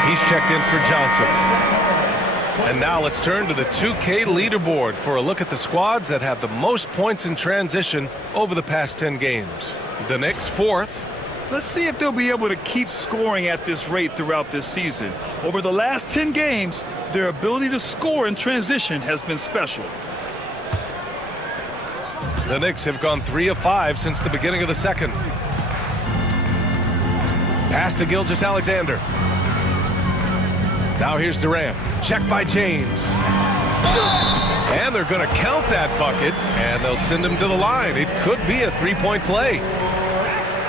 He's checked in for Johnson. And now let's turn to the 2K leaderboard for a look at the squads that have the most points in transition over the past 10 games. The Knicks, 4th. Let's see if they'll be able to keep scoring at this rate throughout this season. Over the last 10 games, their ability to score in transition has been special. The Knicks have gone 3 of 5 since the beginning of the second. Pass to Gilgeous-Alexander. Now here's Durant. Checked by James. And they're going to count that bucket, and they'll send him to the line. It could be a three-point play.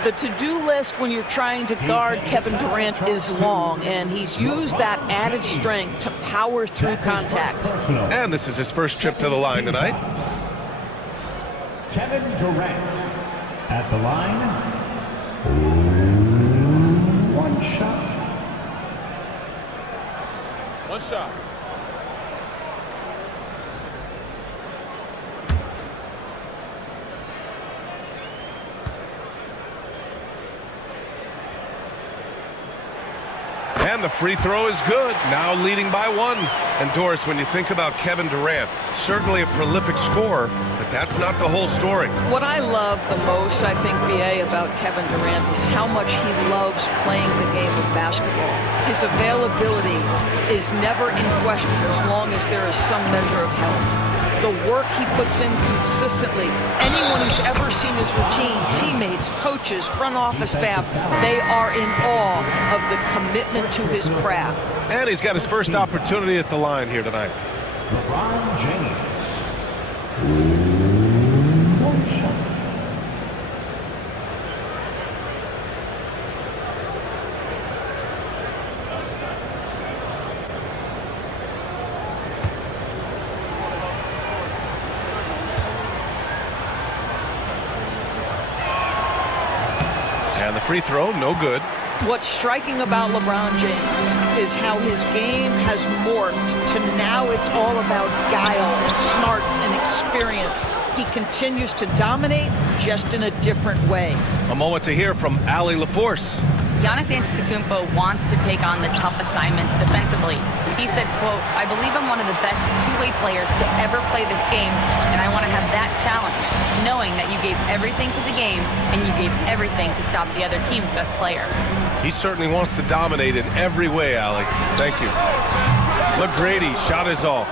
The to-do list when you're trying to guard Kevin Durant is long, and he's used that added strength to power through contact. And this is his first trip to the line tonight. Kevin Durant at the line. One shot. One shot. And the free throw is good. Now leading by 1. And Doris, when you think about Kevin Durant, certainly a prolific scorer, but that's not the whole story. What I love the most, I think, BA, about Kevin Durant is how much he loves playing the game of basketball. His availability is never in question as long as there is some measure of health. The work he puts in consistently. Anyone who's ever seen his routine, teammates, coaches, front office staff, they are in awe of the commitment to his craft. And he's got his first opportunity at the line here tonight. LeBron James. One shot. And the free throw, no good. What's striking about LeBron James is how his game has morphed to now it's all about guile and smarts and experience. He continues to dominate, just in a different way. A moment to hear from Allie LaForce. Giannis Antetokounmpo wants to take on the tough assignments defensively. He said, quote, "I believe I'm one of the best two-way players to ever play this game, and I want to have that challenge, knowing that you gave everything to the game and you gave everything to stop the other team's best player." He certainly wants to dominate in every way, Allie. Thank you. McGrady shot is off.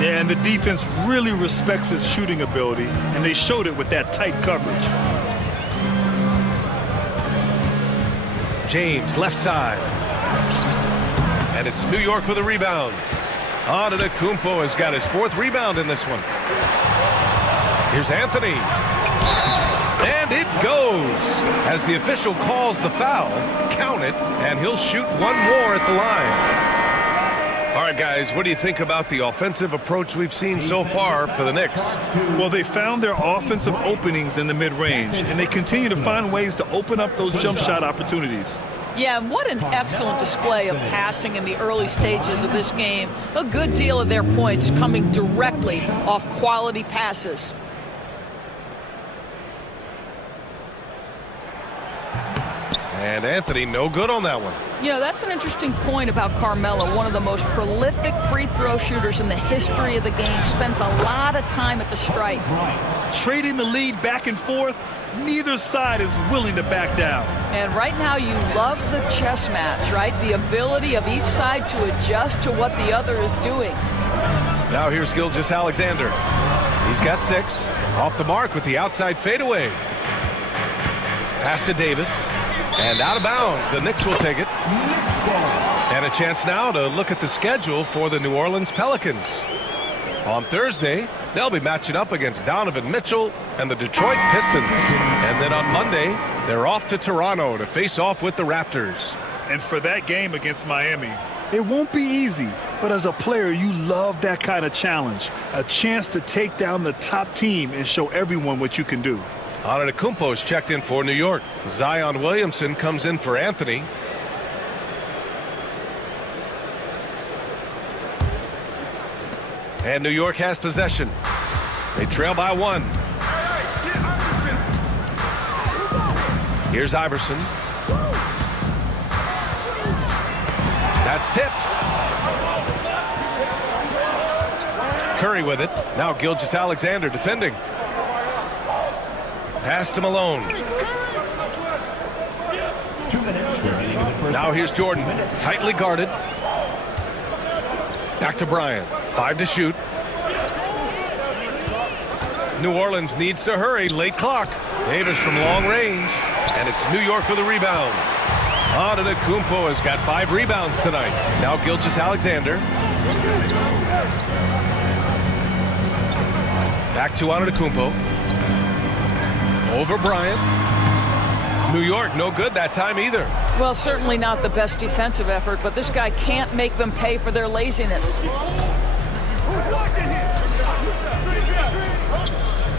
Yeah, and the defense really respects his shooting ability, and they showed it with that tight coverage. James, left side. And it's New York with a rebound. Antetokounmpo has got his 4th rebound in this one. Here's Anthony. And it goes. As the official calls the foul, count it, and he'll shoot one more at the line. All right, guys, what do you think about the offensive approach we've seen so far for the Knicks? Well, they found their offensive openings in the mid-range, and they continue to find ways to open up those jump shot opportunities. Yeah, and what an excellent display of passing in the early stages of this game. A good deal of their points coming directly off quality passes. And Anthony, no good on that one. You know, that's an interesting point about Carmelo, one of the most prolific free throw shooters in the history of the game. Spends a lot of time at the stripe. Trading the lead back and forth, neither side is willing to back down. And right now you love the chess match, right? The ability of each side to adjust to what the other is doing. Now here's Gilgeous-Alexander. He's got 6. Off the mark with the outside fadeaway. Pass to Davis. And out of bounds. The Knicks will take it. And a chance now to look at the schedule for the New Orleans Pelicans. On Thursday, they'll be matching up against Donovan Mitchell and the Detroit Pistons. And then on Monday, they're off to Toronto to face off with the Raptors. And for that game against Miami, it won't be easy. But as a player, you love that kind of challenge. A chance to take down the top team and show everyone what you can do. Antetokounmpo is checked in for New York. Zion Williamson comes in for Anthony. And New York has possession. They trail by 1. Here's Iverson. That's tipped. Curry with it. Now Gilgeous-Alexander defending. Pass to Malone. Now here's Jordan. Tightly guarded. Back to Bryant. 5 to shoot. New Orleans needs to hurry. Late clock. Davis from long range. And it's New York with a rebound. Antetokounmpo has got 5 rebounds tonight. Now Gilgeous-Alexander. Back to Antetokounmpo. Over Bryant. New York, no good that time either. Well, certainly not the best defensive effort, but this guy can't make them pay for their laziness.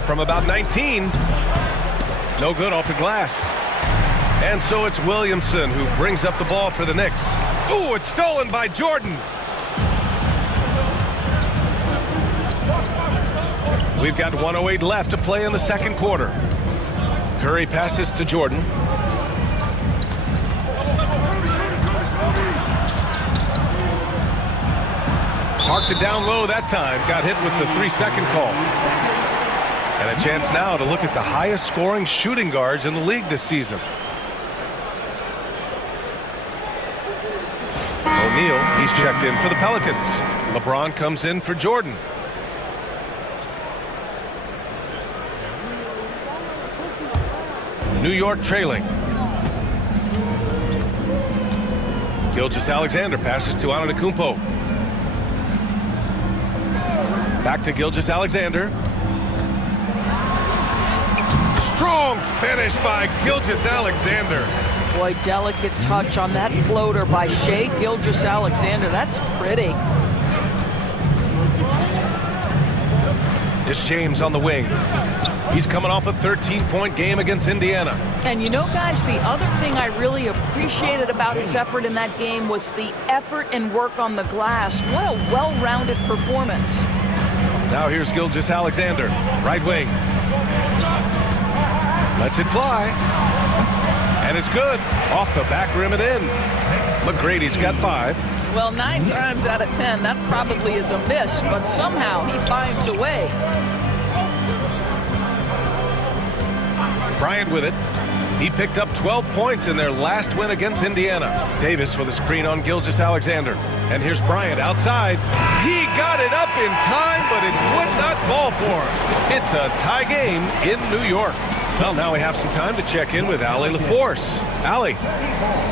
From about 19. No good off the glass. And so it's Williamson who brings up the ball for the Knicks. Ooh, it's stolen by Jordan. We've got 1:08 left to play in the second quarter. Curry passes to Jordan. Parked it down low that time. Got hit with the 3-second call. And a chance now to look at the highest scoring shooting guards in the league this season. O'Neal, he's checked in for the Pelicans. LeBron comes in for Jordan. New York trailing. Gilgeous-Alexander passes to Antetokounmpo. Back to Gilgeous-Alexander. Strong finish by Gilgeous-Alexander. Boy, delicate touch on that floater by Shai Gilgeous-Alexander. That's pretty. It's James on the wing. He's coming off a 13-point game against Indiana. And you know, guys, the other thing I really appreciated about his effort in that game was the effort and work on the glass. What a well-rounded performance. Now here's Gilgeous-Alexander, right wing. Lets it fly. And it's good. Off the back rim and in. McGrady's got 5. Well, 9 times out of 10, that probably is a miss, but somehow he finds a way. Bryant with it. He picked up 12 points in their last win against Indiana. Davis with a screen on Gilgeous-Alexander. And here's Bryant outside. He got it up in time, but it would not fall for him. It's a tie game in New York. Well, now we have some time to check in with Allie LaForce. Allie.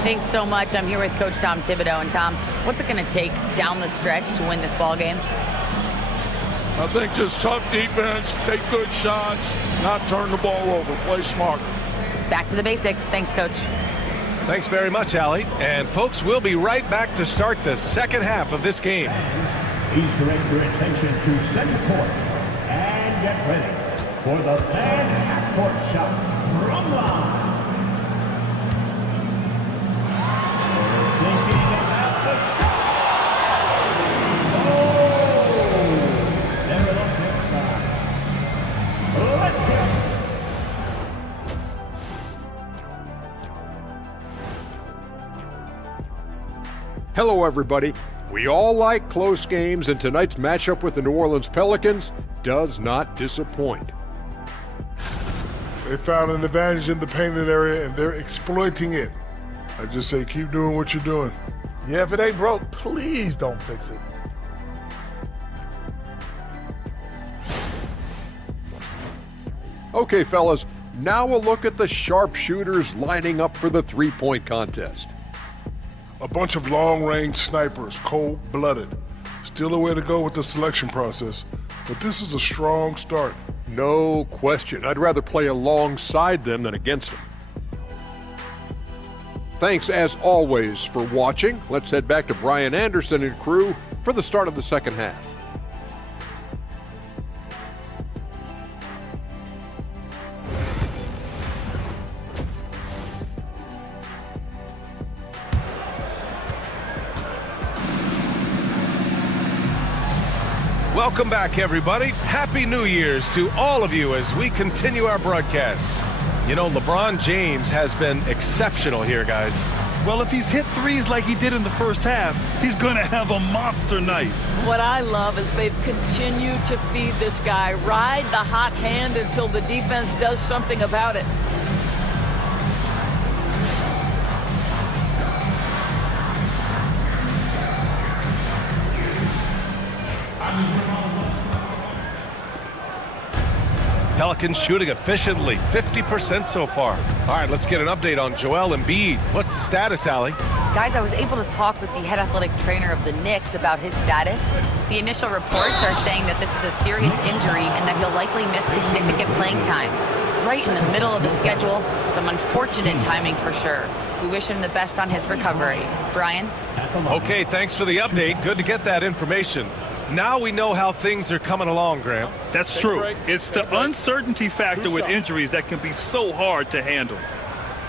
Thanks so much. I'm here with Coach Tom Thibodeau. And Tom, what's it going to take down the stretch to win this ball game? I think just tough defense, take good shots, not turn the ball over, play smart. Back to the basics. Thanks, Coach. Thanks very much, Allie. And folks, we'll be right back to start the second half of this game. Please direct your attention to center court and get ready for the fan half-court shot. Drum line. Thinking about the shot. There it is. Let's go. Hello, everybody. We all like close games, and tonight's matchup with the New Orleans Pelicans does not disappoint. They found an advantage in the painted area, and they're exploiting it. I just say keep doing what you're doing. Yeah, if it ain't broke, please don't fix it. Okay, fellas, now a look at the sharpshooters lining up for the three-point contest. A bunch of long-range snipers, cold-blooded. Still a way to go with the selection process, but this is a strong start. No question. I'd rather play alongside them than against them. Thanks, as always, for watching. Let's head back to Brian Anderson and crew for the start of the second half. Welcome back, everybody. Happy New Year's to all of you as we continue our broadcast. You know, LeBron James has been exceptional here, guys. Well, if he's hit threes like he did in the first half, he's going to have a monster night. What I love is they've continued to feed this guy, ride the hot hand until the defense does something about it. Pelicans shooting efficiently, 50% so far. All right, let's get an update on Joel Embiid. What's the status, Allie? Guys, I was able to talk with the head athletic trainer of the Knicks about his status. The initial reports are saying that this is a serious injury and that he'll likely miss significant playing time. Right in the middle of the schedule, some unfortunate timing for sure. We wish him the best on his recovery. Brian? Okay, thanks for the update. Good to get that information. Now we know how things are coming along, Graham. That's true. It's the uncertainty factor with injuries that can be so hard to handle.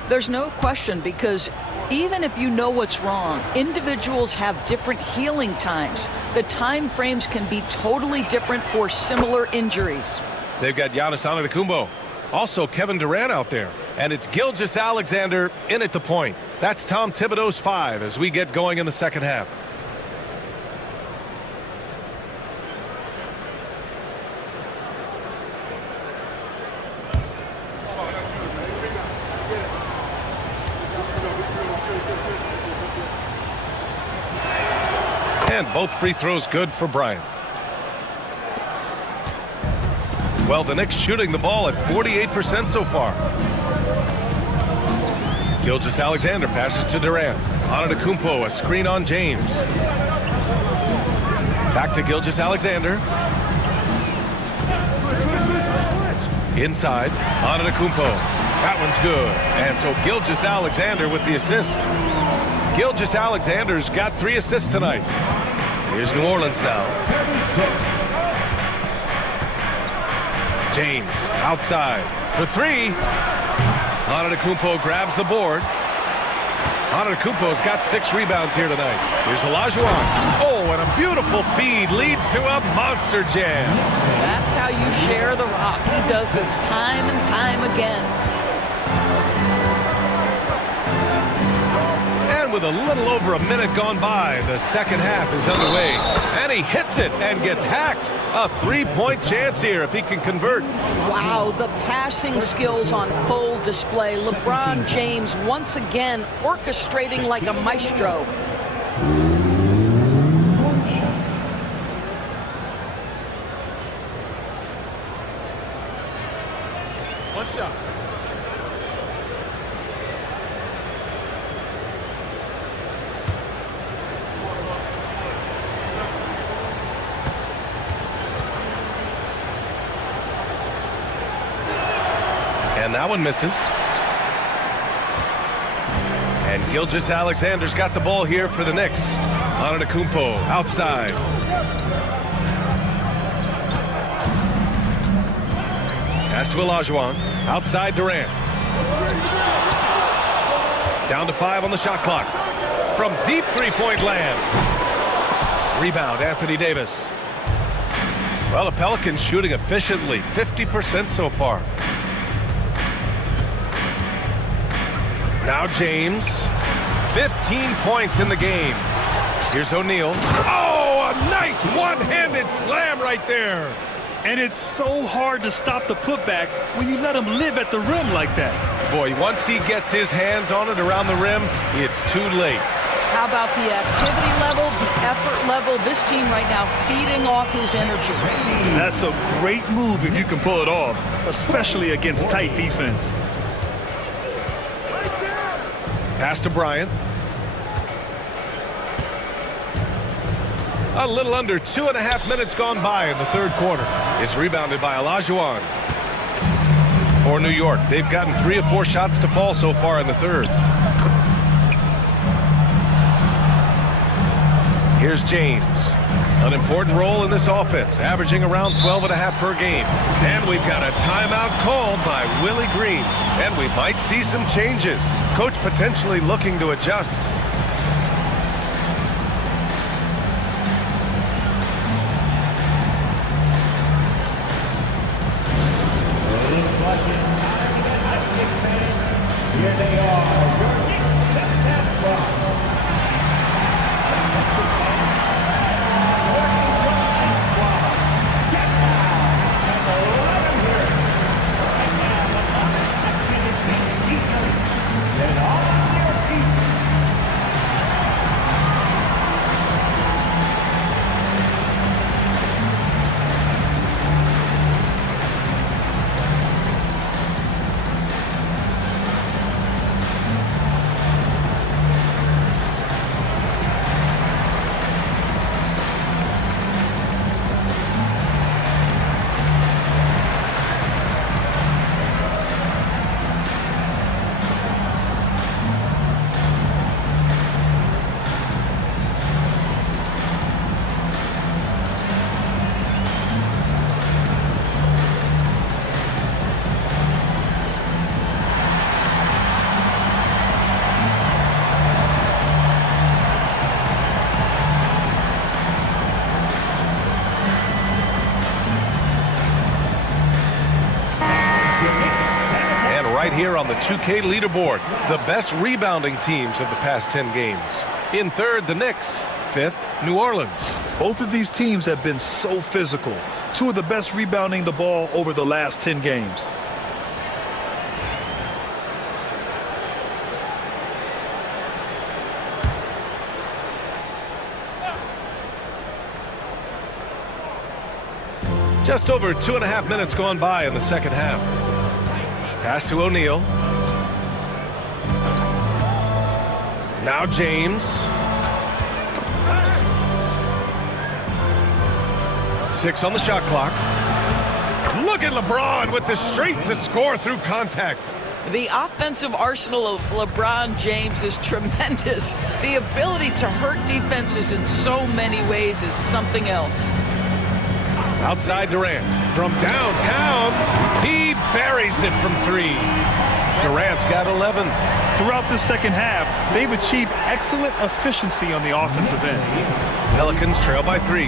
There's no question, because even if you know what's wrong, individuals have different healing times. The time frames can be totally different for similar injuries. They've got Giannis Antetokounmpo, also Kevin Durant out there, and it's Gilgeous-Alexander in at the point. That's Tom Thibodeau's 5 as we get going in the second half. And both free throws good for Bryant. Well, the Knicks shooting the ball at 48% so far. Gilgeous-Alexander passes to Durant. Antetokounmpo, a screen on James. Back to Gilgeous-Alexander. Inside, Antetokounmpo. That one's good. And so Gilgeous-Alexander with the assist. Gilgeous-Alexander's got 3 assists tonight. Here's New Orleans now. James outside for three. Antetokounmpo grabs the board. Antetokounmpo's got 6 rebounds here tonight. Here's Olajuwon. Oh, and a beautiful feed leads to a monster jam. That's how you share the rock. He does this time and time again. And with a little over a minute gone by, the second half is underway. And he hits it and gets hacked. A 3-point chance here if he can convert. Wow, the passing skills on full display. LeBron James once again orchestrating like a maestro. One shot. And that one misses. And Gilgeous-Alexander's got the ball here for the Knicks. Antetokounmpo outside. Pass to Olajuwon. Outside Durant. Down to 5 on the shot clock. From deep three-point land. Rebound, Anthony Davis. Well, the Pelicans shooting efficiently. 50% so far. Now James, 15 points in the game. Here's O'Neal. Oh, a nice one-handed slam right there. And it's so hard to stop the putback when you let him live at the rim like that. Boy, once he gets his hands on it around the rim, it's too late. How about the activity level, the effort level? This team right now feeding off his energy. That's a great move if you can pull it off, especially against tight defense. Pass to Bryant. A little under 2.5 minutes gone by in the third quarter. It's rebounded by Olajuwon. For New York, they've gotten 3 of 4 shots to fall so far in the third. Here's James. An important role in this offense, averaging around 12.5 per game. And we've got a timeout called by Willie Green. And we might see some changes. Coach potentially looking to adjust. Here they are, your Knicks September. Right here on the 2K leaderboard, the best rebounding teams of the past 10 games. In third, the Knicks. Fifth, New Orleans. Both of these teams have been so physical. 2 of the best rebounding the ball over the last 10 games. Just over 2.5 minutes gone by in the second half. Pass to O'Neal. Now James. 6 on the shot clock. Look at LeBron with the strength to score through contact. The offensive arsenal of LeBron James is tremendous. The ability to hurt defenses in so many ways is something else. Outside Durant. From downtown, he buries it from 3. Durant's got 11. Throughout the second half, they've achieved excellent efficiency on the offensive end. Pelicans trail by 3.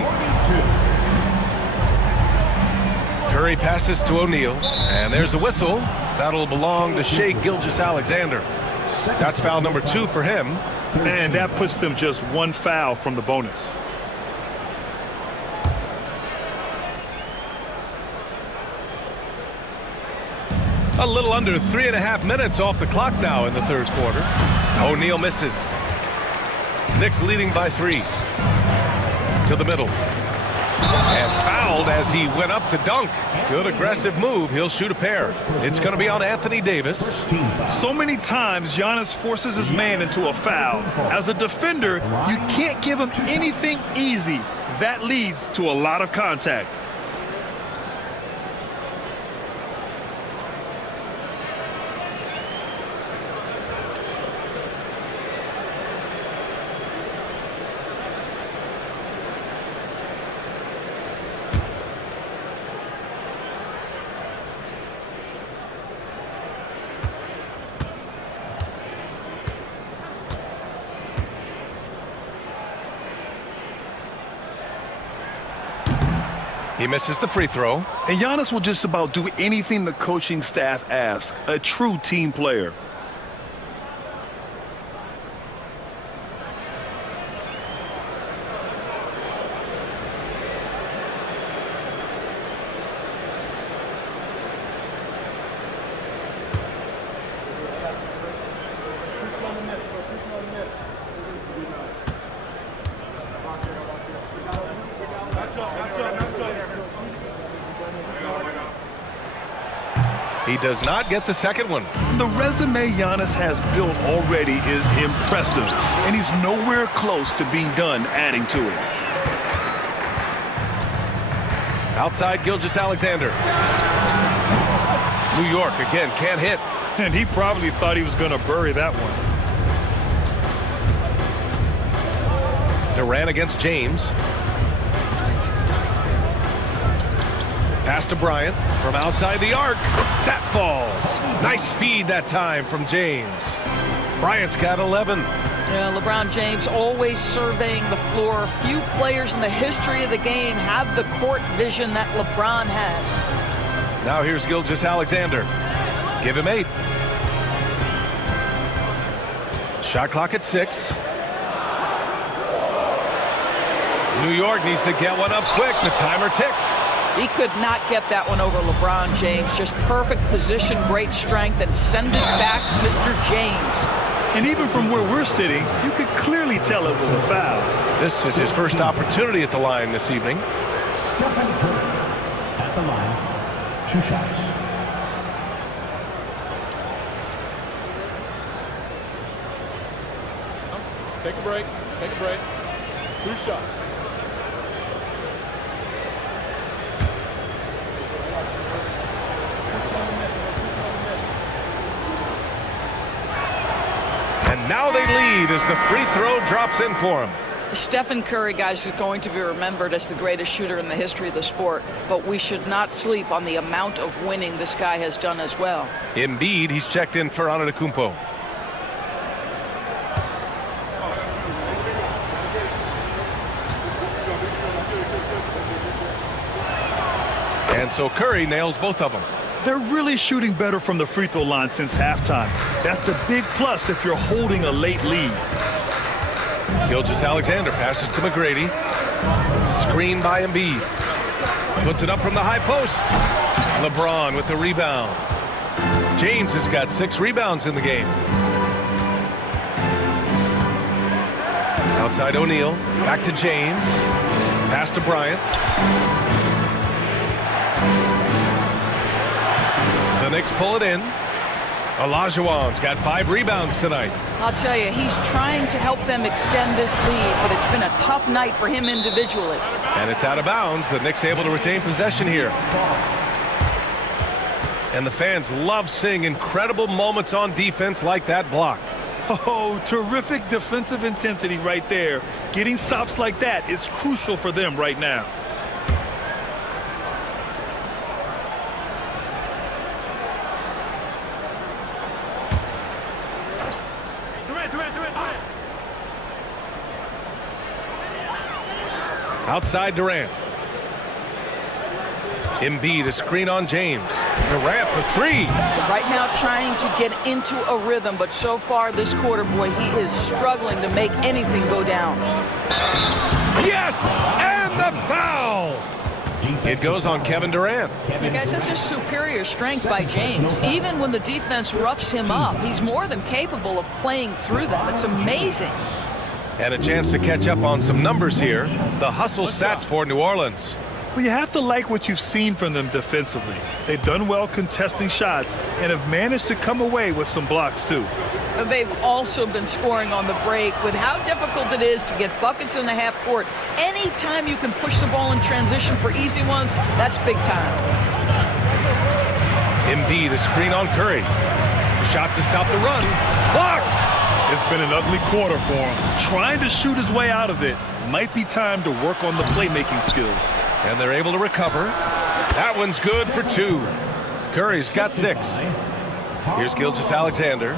Curry passes to O'Neal, and there's a whistle. That'll belong to Shai Gilgeous-Alexander. That's foul number 2 for him. And that puts them just 1 foul from the bonus. A little under 3.5 minutes off the clock now in the third quarter. O'Neal misses. Knicks leading by 3. To the middle. And fouled as he went up to dunk. Good aggressive move. He'll shoot a pair. It's going to be on Anthony Davis. So many times Giannis forces his man into a foul. As a defender, you can't give him anything easy. That leads to a lot of contact. He misses the free throw. And Giannis will just about do anything the coaching staff asks. A true team player. He does not get the second one. The resume Giannis has built already is impressive, and he's nowhere close to being done adding to it. Outside Gilgeous-Alexander. New York again can't hit. And he probably thought he was going to bury that one. Durant against James. Pass to Bryant from outside the arc. That falls. Nice feed that time from James. Bryant's got 11. Yeah, LeBron James always surveying the floor. Few players in the history of the game have the court vision that LeBron has. Now here's Gilgeous-Alexander. Give him 8. Shot clock at 6. New York needs to get one up quick. The timer ticks. He could not get that one over LeBron James. Just perfect position, great strength, and send it back, Mr. James. And even from where we're sitting, you could clearly tell it was a foul. This is his first opportunity at the line this evening. Stephen Curry at the line. 2 shots. Take a break. Take a break. 2 shots. And now they lead as the free throw drops in for him. Stephen Curry, guys, is going to be remembered as the greatest shooter in the history of the sport, but we should not sleep on the amount of winning this guy has done as well. Embiid, he's checked in for Antetokounmpo. And so Curry nails both of them. They're really shooting better from the free throw line since halftime. That's a big plus if you're holding a late lead. Gilgeous-Alexander passes to McGrady. Screen by Embiid. Puts it up from the high post. LeBron with the rebound. James has got 6 rebounds in the game. Outside O'Neal. Back to James. Pass to Bryant. The Knicks pull it in. Olajuwon's got 5 rebounds tonight. I'll tell you, he's trying to help them extend this lead, but it's been a tough night for him individually. And it's out of bounds. The Knicks able to retain possession here. And the fans love seeing incredible moments on defense like that block. Oh, terrific defensive intensity right there. Getting stops like that is crucial for them right now. Outside Durant. Embiid, a screen on James. Durant for three. Right now trying to get into a rhythm, but so far this quarter, boy, he is struggling to make anything go down. Yes! And the foul! It goes on Kevin Durant. You guys, that's just superior strength by James. Even when the defense roughs him up, he's more than capable of playing through them. It's amazing. And a chance to catch up on some numbers here. The hustle stats for New Orleans. Well, you have to like what you've seen from them defensively. They've done well contesting shots and have managed to come away with some blocks, too. They've also been scoring on the break. With how difficult it is to get buckets in the half court, anytime you can push the ball in transition for easy ones, that's big time. Embiid, a screen on Curry. Shot to stop the run. Blocked! It's been an ugly quarter for him. Trying to shoot his way out of it. Might be time to work on the playmaking skills. And they're able to recover. That one's good for two. Curry's got 6. Here's Gilgeous-Alexander.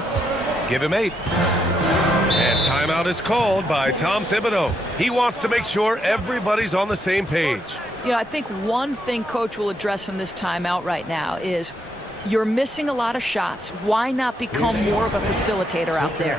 Give him 8. And timeout is called by Tom Thibodeau. He wants to make sure everybody's on the same page. You know, I think one thing Coach will address in this timeout right now is you're missing a lot of shots. Why not become more of a facilitator out there?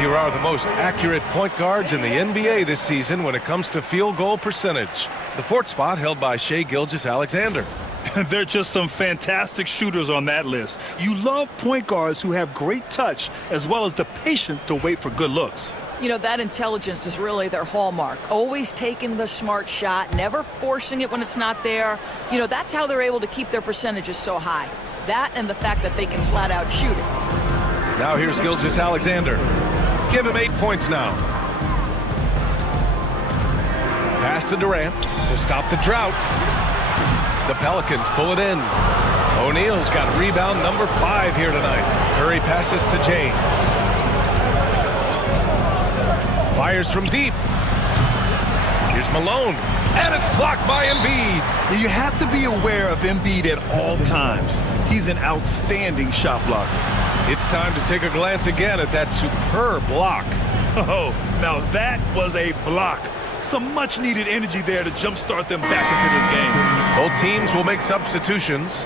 Here are the most accurate point guards in the NBA this season when it comes to field goal percentage. The 4th spot held by Shai Gilgeous-Alexander. There are just some fantastic shooters on that list. You love point guards who have great touch as well as the patience to wait for good looks. You know, that intelligence is really their hallmark. Always taking the smart shot, never forcing it when it's not there. You know, that's how they're able to keep their percentages so high. That and the fact that they can flat out shoot it. Now here's Gilgeous-Alexander. Give him 8 points now. Pass to Durant to stop the drought. The Pelicans pull it in. O'Neal's got rebound number 5 here tonight. Curry passes to James. Fires from deep. Here's Malone. And it's blocked by Embiid. You have to be aware of Embiid at all times. He's an outstanding shot blocker. It's time to take a glance again at that superb block. Oh, now that was a block. Some much-needed energy there to jumpstart them back into this game. Both teams will make substitutions.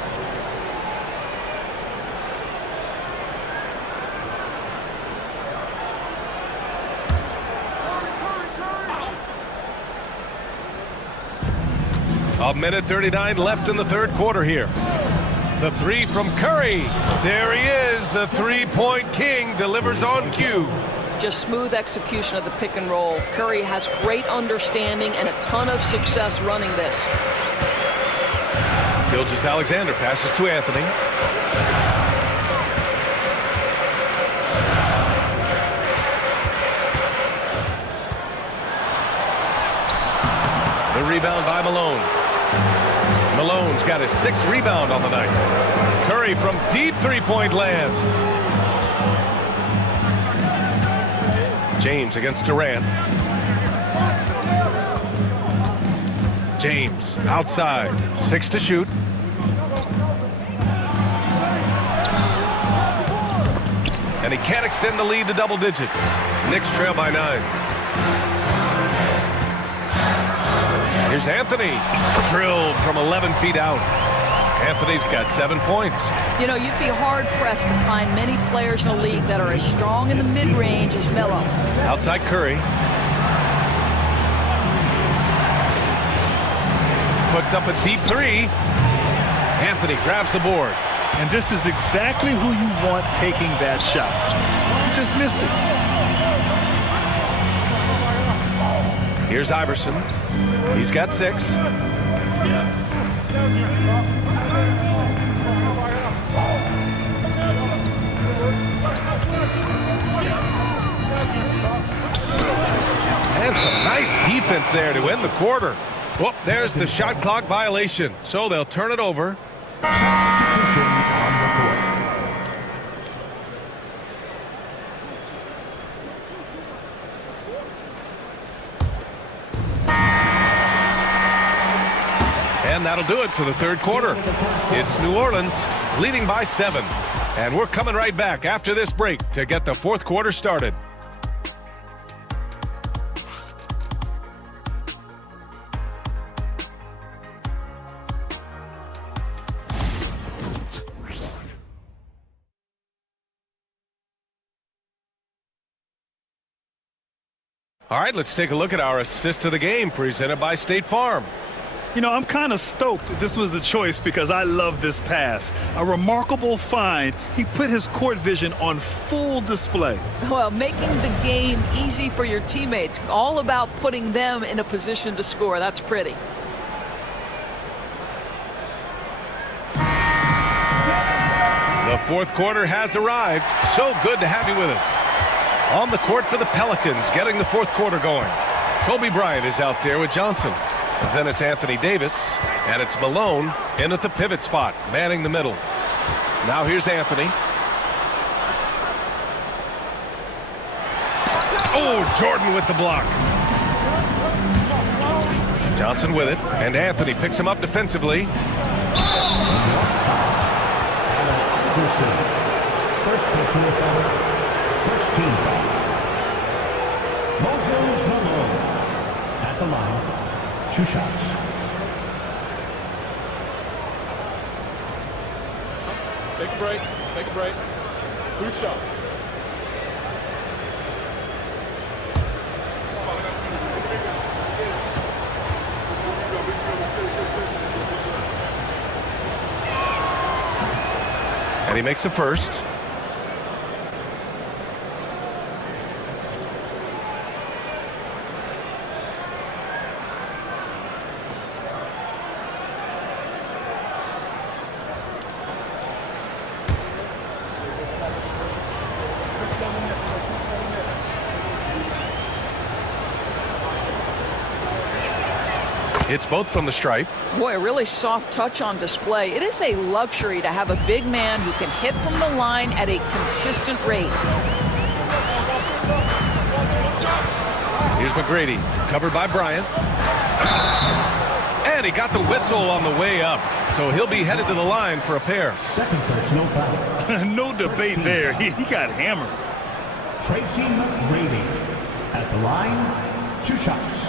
A minute 39 left in the 3rd quarter here. The 3 from Curry. There he is. The three-point king delivers on cue. Just smooth execution of the pick and roll. Curry has great understanding and a ton of success running this. Gilgeous-Alexander passes to Anthony. The rebound by Malone. Malone's got his 6th rebound on the night. Curry from deep three-point land. James against Durant. James outside. 6 to shoot. And he can't extend the lead to double digits. Knicks trail by 9. Here's Anthony. Drilled from 11 feet out. Anthony's got 7 points. You know, you'd be hard-pressed to find many players in the league that are as strong in the mid-range as Melo. Outside Curry. Puts up a deep three. Anthony grabs the board. And this is exactly who you want taking that shot. You just missed it. Here's Iverson. He's got 6. And some nice defense there to end the quarter. Whoop, there's the shot clock violation. So they'll turn it over. And that'll do it for the third quarter. It's New Orleans leading by 7. And we're coming right back after this break to get the fourth quarter started. All right, let's take a look at our assist of the game presented by State Farm. You know, I'm kind of stoked that this was a choice because I love this pass. A remarkable find. He put his court vision on full display. Well, making the game easy for your teammates. All about putting them in a position to score. That's pretty. The fourth quarter has arrived. So good to have you with us. On the court for the Pelicans, getting the fourth quarter going. Kobe Bryant is out there with Johnson. Then it's Anthony Davis, and it's Malone in at the pivot spot, manning the middle. Now here's Anthony. Oh, Jordan with the block. Johnson with it, and Anthony picks him up defensively. First personal foul, first team foul. Moses Malone at the line. 2 shots. Take a break. Take a break. 2 shots. And he makes the first. It's both from the stripe. Boy, a really soft touch on display. It is a luxury to have a big man who can hit from the line at a consistent rate. Here's McGrady, covered by Bryant. And he got the whistle on the way up, so he'll be headed to the line for a pair. Second personal foul. No debate there. He got hammered. Tracy McGrady at the line. 2 shots.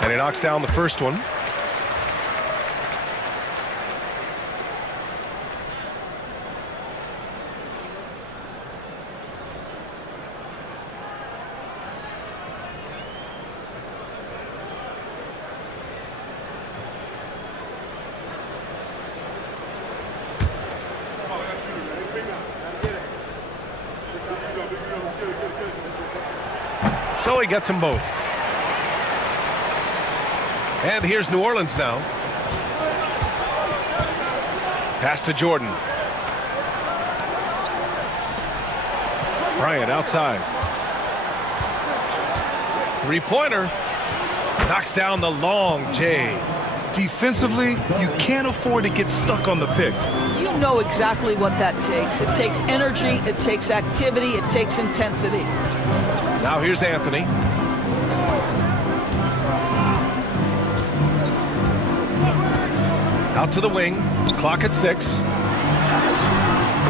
And he knocks down the first one. So he gets them both. And here's New Orleans now. Pass to Jordan. Bryant outside. Three-pointer. Knocks down the long J. Defensively, you can't afford to get stuck on the pick. You know exactly what that takes. It takes energy, it takes activity, it takes intensity. Now here's Anthony. Out to the wing, clock at 6.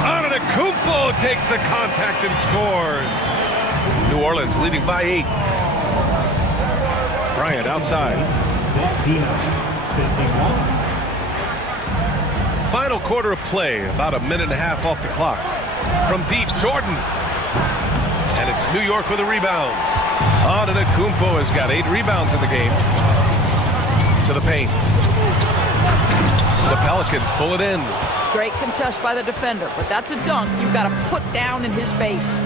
Antetokounmpo takes the contact and scores. New Orleans leading by 8. Bryant outside. 51. Final quarter of play, about a minute and a half off the clock. From deep, Jordan. And it's New York with a rebound. Antetokounmpo has got 8 rebounds in the game. To the paint. The Pelicans pull it in. Great contest by the defender, but that's a dunk you've got to put down in his face.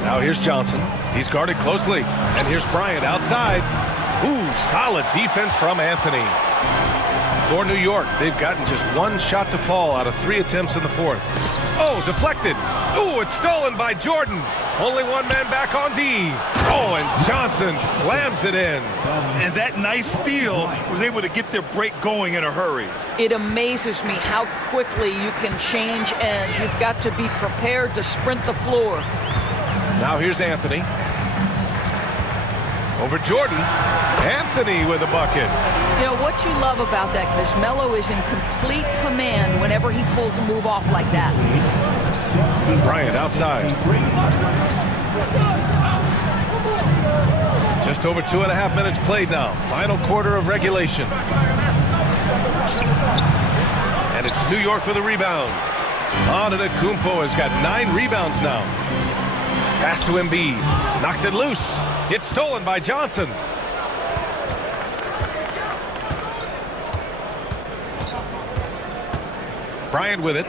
Now here's Johnson. He's guarded closely. And here's Bryant outside. Ooh, solid defense from Anthony. For New York, they've gotten just 1 shot to fall out of 3 attempts in the 4th. Oh, deflected. Ooh, it's stolen by Jordan. Only 1 man back on D. Oh, and Johnson slams it in. And that nice steal was able to get their break going in a hurry. It amazes me how quickly you can change ends. You've got to be prepared to sprint the floor. Now here's Anthony. Over Jordan. Anthony with a bucket. You know, what you love about that, because Melo is in complete command whenever he pulls a move off like that. Bryant outside. Just over 2.5 minutes played now. Final quarter of regulation. And it's New York with a rebound. Antetokounmpo has got 9 rebounds now. Pass to Embiid. Knocks it loose. It's stolen by Johnson. Bryant with it.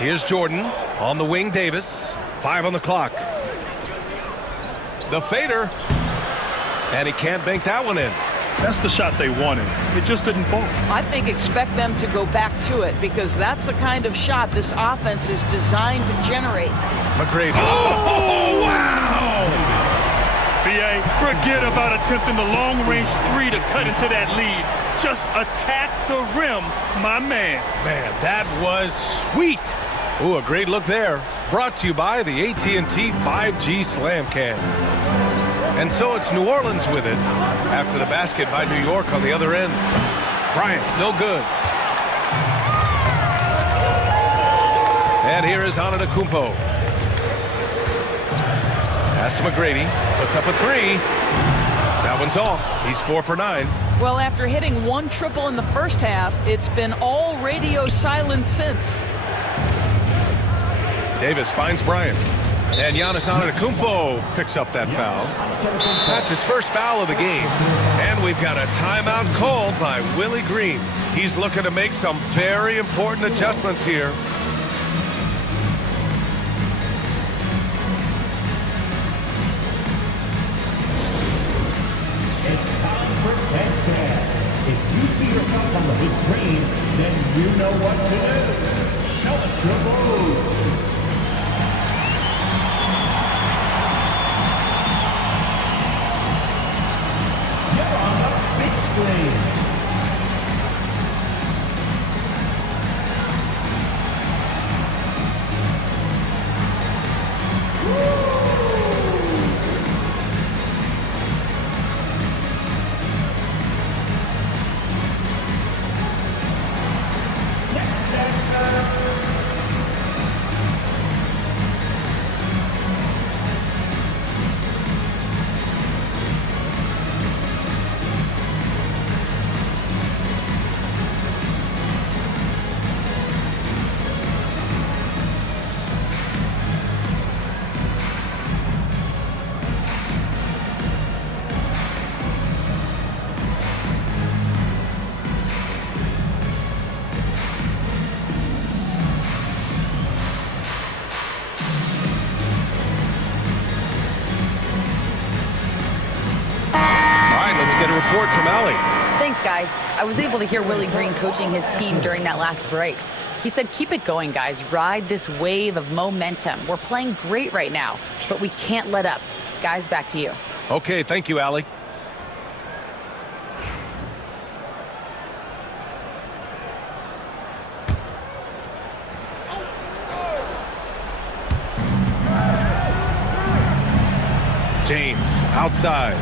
Here's Jordan on the wing. Davis. 5 on the clock. The fader. And he can't bank that one in. That's the shot they wanted. It just didn't fall. I think expect them to go back to it, because that's the kind of shot this offense is designed to generate. McGrady. Oh, wow! B.A., forget about attempting the long-range 3 to cut into that lead. Just attack the rim, my man. Man, that was sweet. Ooh, a great look there. Brought to you by the AT&T 5G Slam Cam. And so it's New Orleans with it after the basket by New York on the other end. Bryant, no good. And here is Antetokounmpo. Pass to McGrady. Puts up a 3. That one's off. He's 4 for 9. Well, after hitting 1 triple in the first half, it's been all radio silence since. Davis finds Bryant. And Giannis Antetokounmpo picks up that foul. That's his first foul of the game. And we've got a timeout called by Willie Green. He's looking to make some very important adjustments here. It's time for Texas. If you see yourself on the big screen, then you know what to do. Show us your moves. You're on the big screen. Get a report from Allie. Thanks, guys. I was able to hear Willie Green coaching his team during that last break. He said, keep it going, guys. Ride this wave of momentum. We're playing great right now, but we can't let up. Guys, back to you. Okay, thank you, Allie. James outside.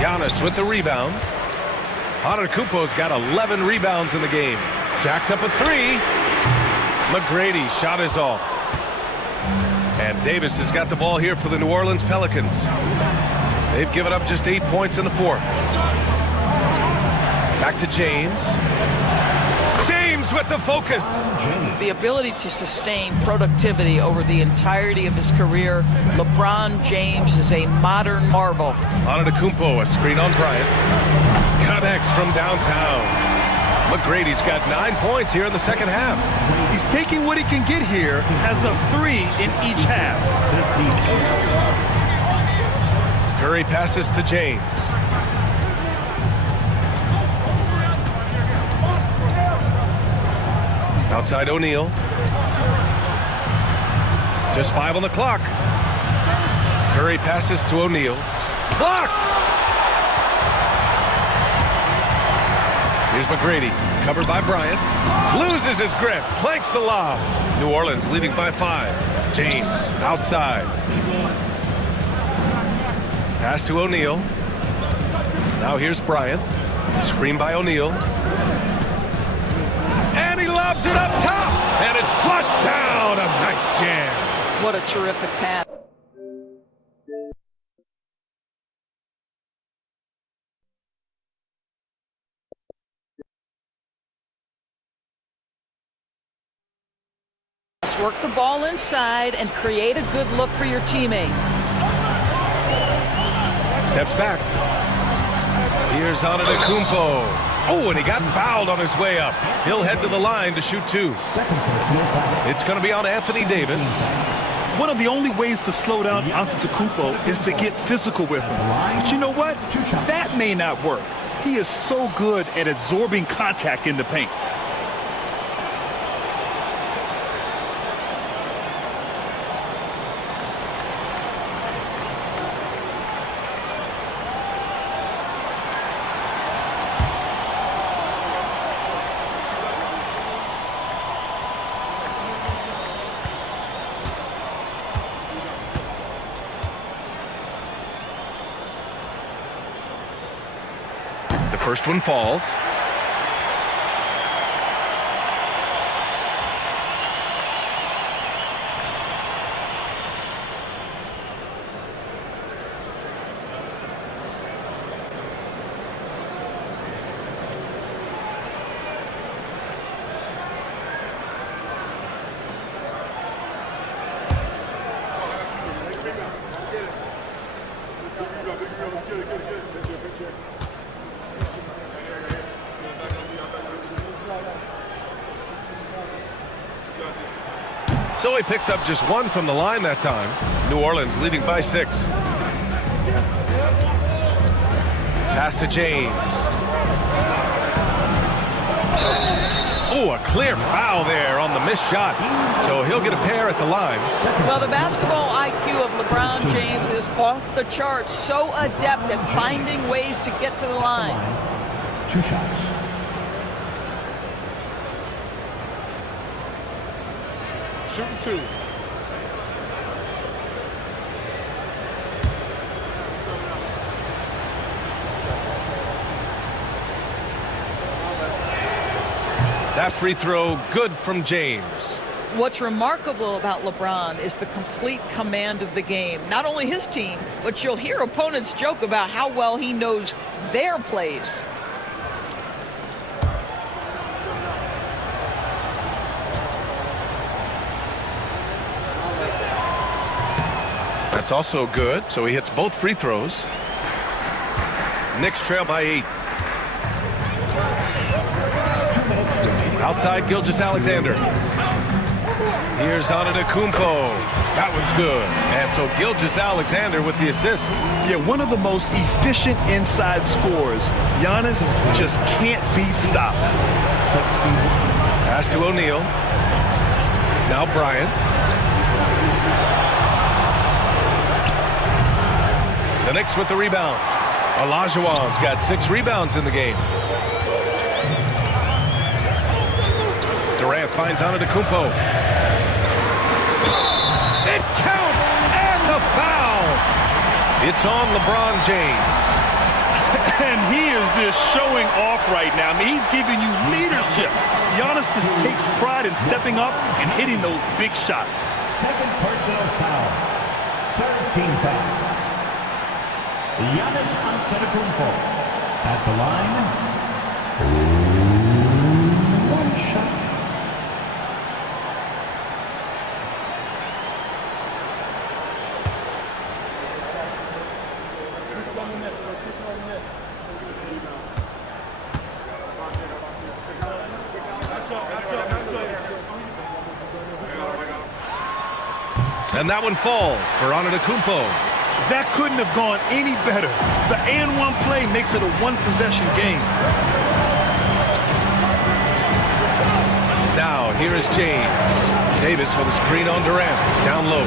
Giannis with the rebound. Antetokounmpo's got 11 rebounds in the game. Jacks up a 3. McGrady shot is off. And Davis has got the ball here for the New Orleans Pelicans. They've given up just 8 points in the fourth. Back to James. James with the focus. The ability to sustain productivity over the entirety of his career. LeBron James is a modern marvel. Antetokounmpo, a screen on Bryant. Connects from downtown. McGrady's got 9 points here in the second half. He's taking what he can get here as a 3 in each half. Curry passes to James. Outside O'Neal. Just 5 on the clock. Curry passes to O'Neal. Blocked! Here's McGrady, covered by Bryant. Loses his grip, clanks the lob. New Orleans leading by 5. James outside. Pass to O'Neal. Now here's Bryant. Screen by O'Neal. And he lobs it up top. And it's flushed down. A nice jam. What a terrific pass. Work the ball inside and create a good look for your teammate. Steps back. Here's Antetokounmpo. Oh, and he got fouled on his way up. He'll head to the line to shoot 2. It's going to be on Anthony Davis. One of the only ways to slow down Antetokounmpo is to get physical with him. But you know what? That may not work. He is so good at absorbing contact in the paint. First one falls. So he picks up just 1 from the line that time. New Orleans leading by 6. Pass to James. Oh, a clear foul there on the missed shot. So he'll get a pair at the line. Well, the basketball IQ of LeBron James is off the charts. So adept at finding ways to get to the line. 2 shots. Shooting 2. That free throw good from James. What's remarkable about LeBron is the complete command of the game. Not only his team, but you'll hear opponents joke about how well he knows their plays. That's also good, so he hits both free throws. Knicks trail by 8. Outside Gilgeous-Alexander. Here's Antetokounmpo. That one's good. And so Gilgeous-Alexander with the assist. Yeah, one of the most efficient inside scorers. Giannis just can't be stopped. Pass to O'Neal. Now Bryant. Knicks with the rebound. Olajuwon's got 6 rebounds in the game. Durant finds Antetokounmpo. It counts, and the foul. It's on LeBron James. And he is just showing off right now. I mean, he's giving you leadership. Giannis just takes pride in stepping up and hitting those big shots. Second personal foul. 13 foul. Giannis Antetokounmpo at the line. 1 shot. And that one falls for Antetokounmpo. That couldn't have gone any better. The and-one play makes it a one-possession game. Now, here is James. Davis with a screen on Durant. Down low.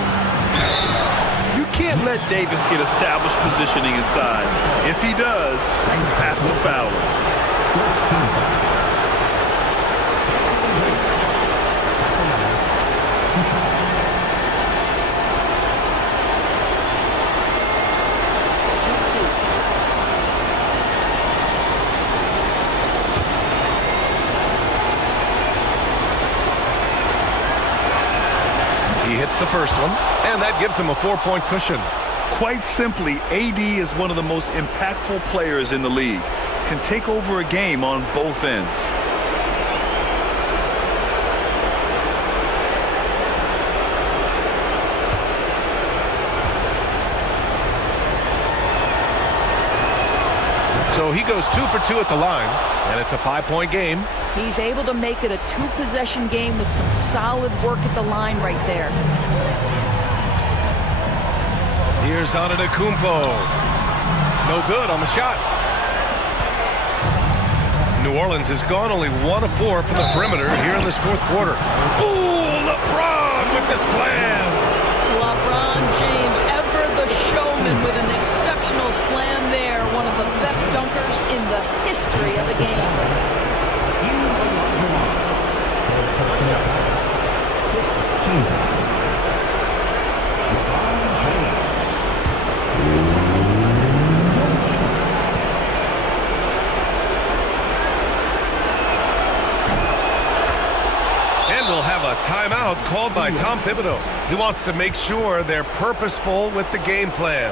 You can't let Davis get established positioning inside. If he does, you have to foul him. He hits the first one, and that gives him a 4-point cushion. Quite simply, AD is one of the most impactful players in the league. Can take over a game on both ends. So he goes 2 for 2 at the line, and it's a 5-point game. He's able to make it a 2-possession game with some solid work at the line right there. Here's Antetokounmpo. No good on the shot. New Orleans has gone only 1 of 4 from the perimeter here in this 4th quarter. Ooh, LeBron with the slam. LeBron James, ever the showman with an exceptional slam there. One of the best dunkers in the history of the game. And we'll have a timeout called by Tom Thibodeau. He wants to make sure they're purposeful with the game plan.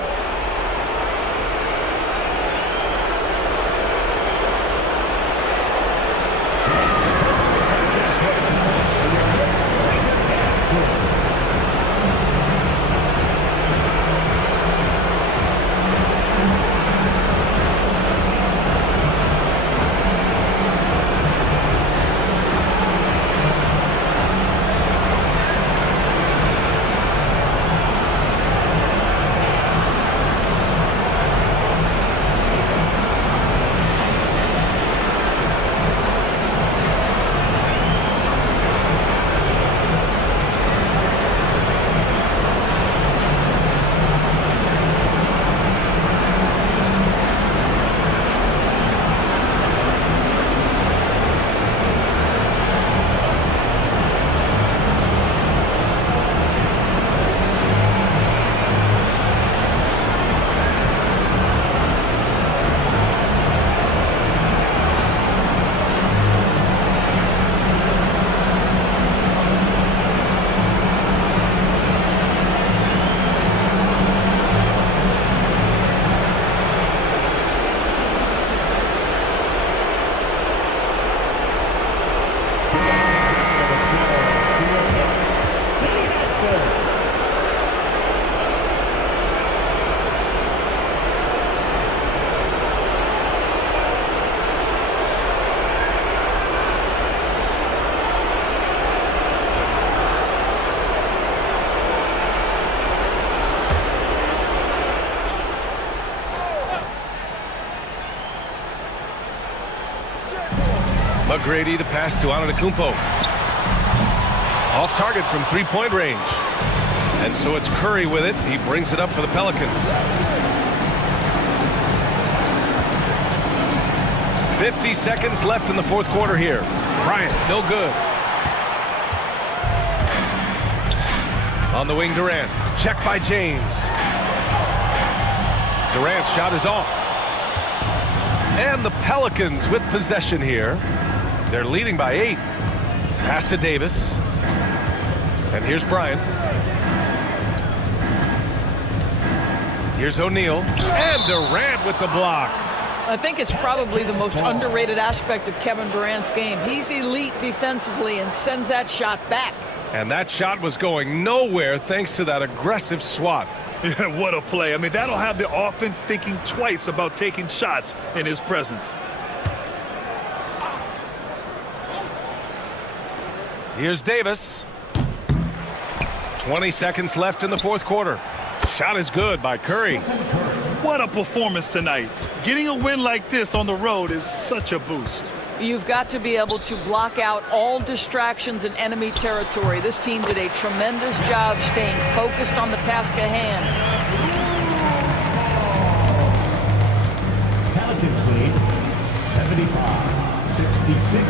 McGrady, the pass to Antetokounmpo. Off target from 3-point range. And so it's Curry with it. He brings it up for the Pelicans. 50 seconds left in the fourth quarter here. Bryant, no good. On the wing, Durant. Check by James. Durant's shot is off. And the Pelicans with possession here. They're leading by 8. Pass to Davis. And here's Bryant. Here's O'Neal. And Durant with the block. I think it's probably the most underrated aspect of Kevin Durant's game. He's elite defensively and sends that shot back. And that shot was going nowhere thanks to that aggressive swat. Yeah, what a play. I mean, that'll have the offense thinking twice about taking shots in his presence. Here's Davis. 20 seconds left in the fourth quarter. Shot is good by Curry. What a performance tonight. Getting a win like this on the road is such a boost. You've got to be able to block out all distractions in enemy territory. This team did a tremendous job staying focused on the task at hand. Pelicans lead 75-66.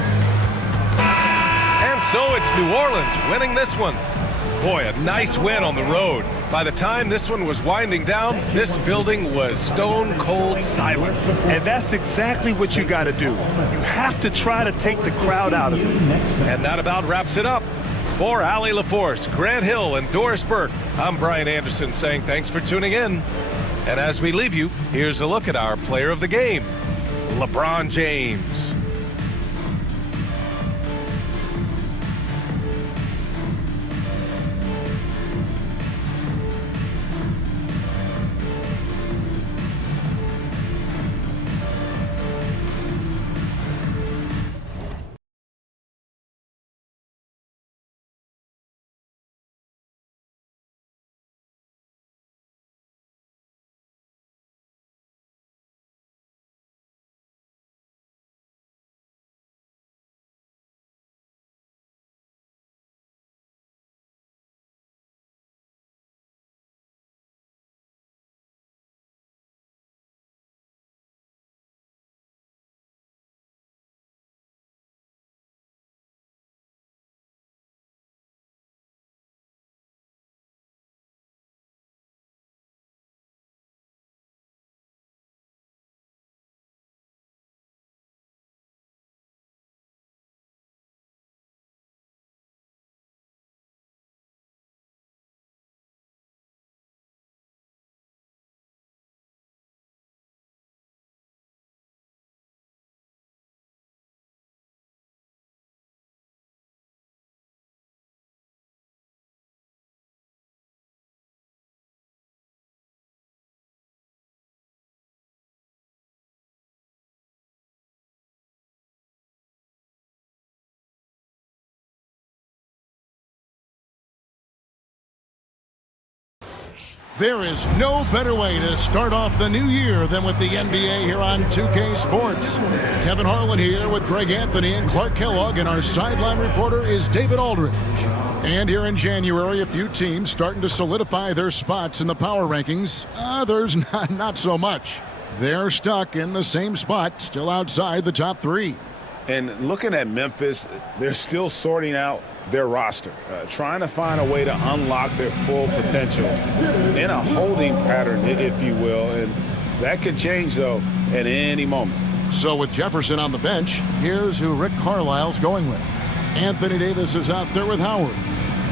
And so it's New Orleans winning this one. Boy, a nice win on the road. By the time this one was winding down, this building was stone cold silent. And that's exactly what you got to do. You have to try to take the crowd out of it. And that about wraps it up. For Allie LaForce, Grant Hill, and Doris Burke, I'm Brian Anderson saying thanks for tuning in. And as we leave you, here's a look at our player of the game, LeBron James. There is no better way to start off the new year than with the NBA here on 2K Sports. Kevin Harlan here with Greg Anthony and Clark Kellogg, and our sideline reporter is David Aldridge. And here in January, a few teams starting to solidify their spots in the power rankings. Others not so much. They're stuck in the same spot, still outside the top 3. And looking at Memphis, they're still sorting out their roster, trying to find a way to unlock their full potential in a holding pattern, if you will. And that could change, though, at any moment. So with Jefferson on the bench, here's who Rick Carlisle's going with. Anthony Davis is out there with Howard.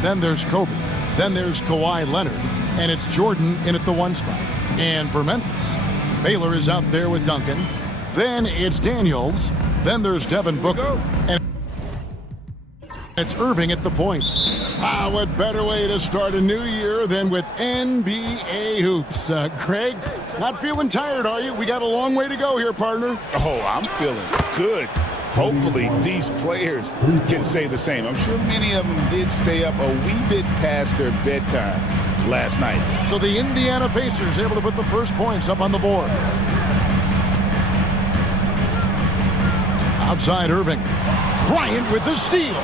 Then there's Kobe. Then there's Kawhi Leonard. And it's Jordan in at the 1 spot. And for Memphis, Baylor is out there with Duncan. Then it's Daniels. Then there's Devin Booker. And it's Irving at the point. What better way to start a new year than with NBA hoops? Greg, not feeling tired, are you? We got a long way to go here, partner. Oh, I'm feeling good. Hopefully these players can say the same. I'm sure many of them did stay up a wee bit past their bedtime last night. So the Indiana Pacers able to put the first points up on the board. Outside Irving. Bryant with the steal.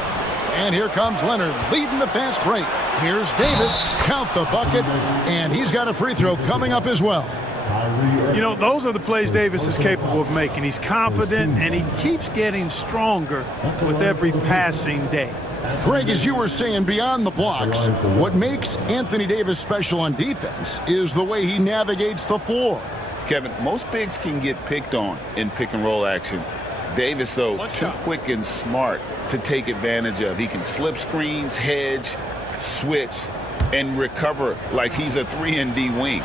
And here comes Leonard leading the fast break. Here's Davis. Count the bucket. And he's got a free throw coming up as well. You know, those are the plays Davis is capable of making. He's confident, and he keeps getting stronger with every passing day. Greg, as you were saying, beyond the blocks, what makes Anthony Davis special on defense is the way he navigates the floor. Kevin, most bigs can get picked on in pick-and-roll action. Davis, though, too quick and smart to take advantage of. He can slip screens, hedge, switch, and recover like he's a 3-and-D wing.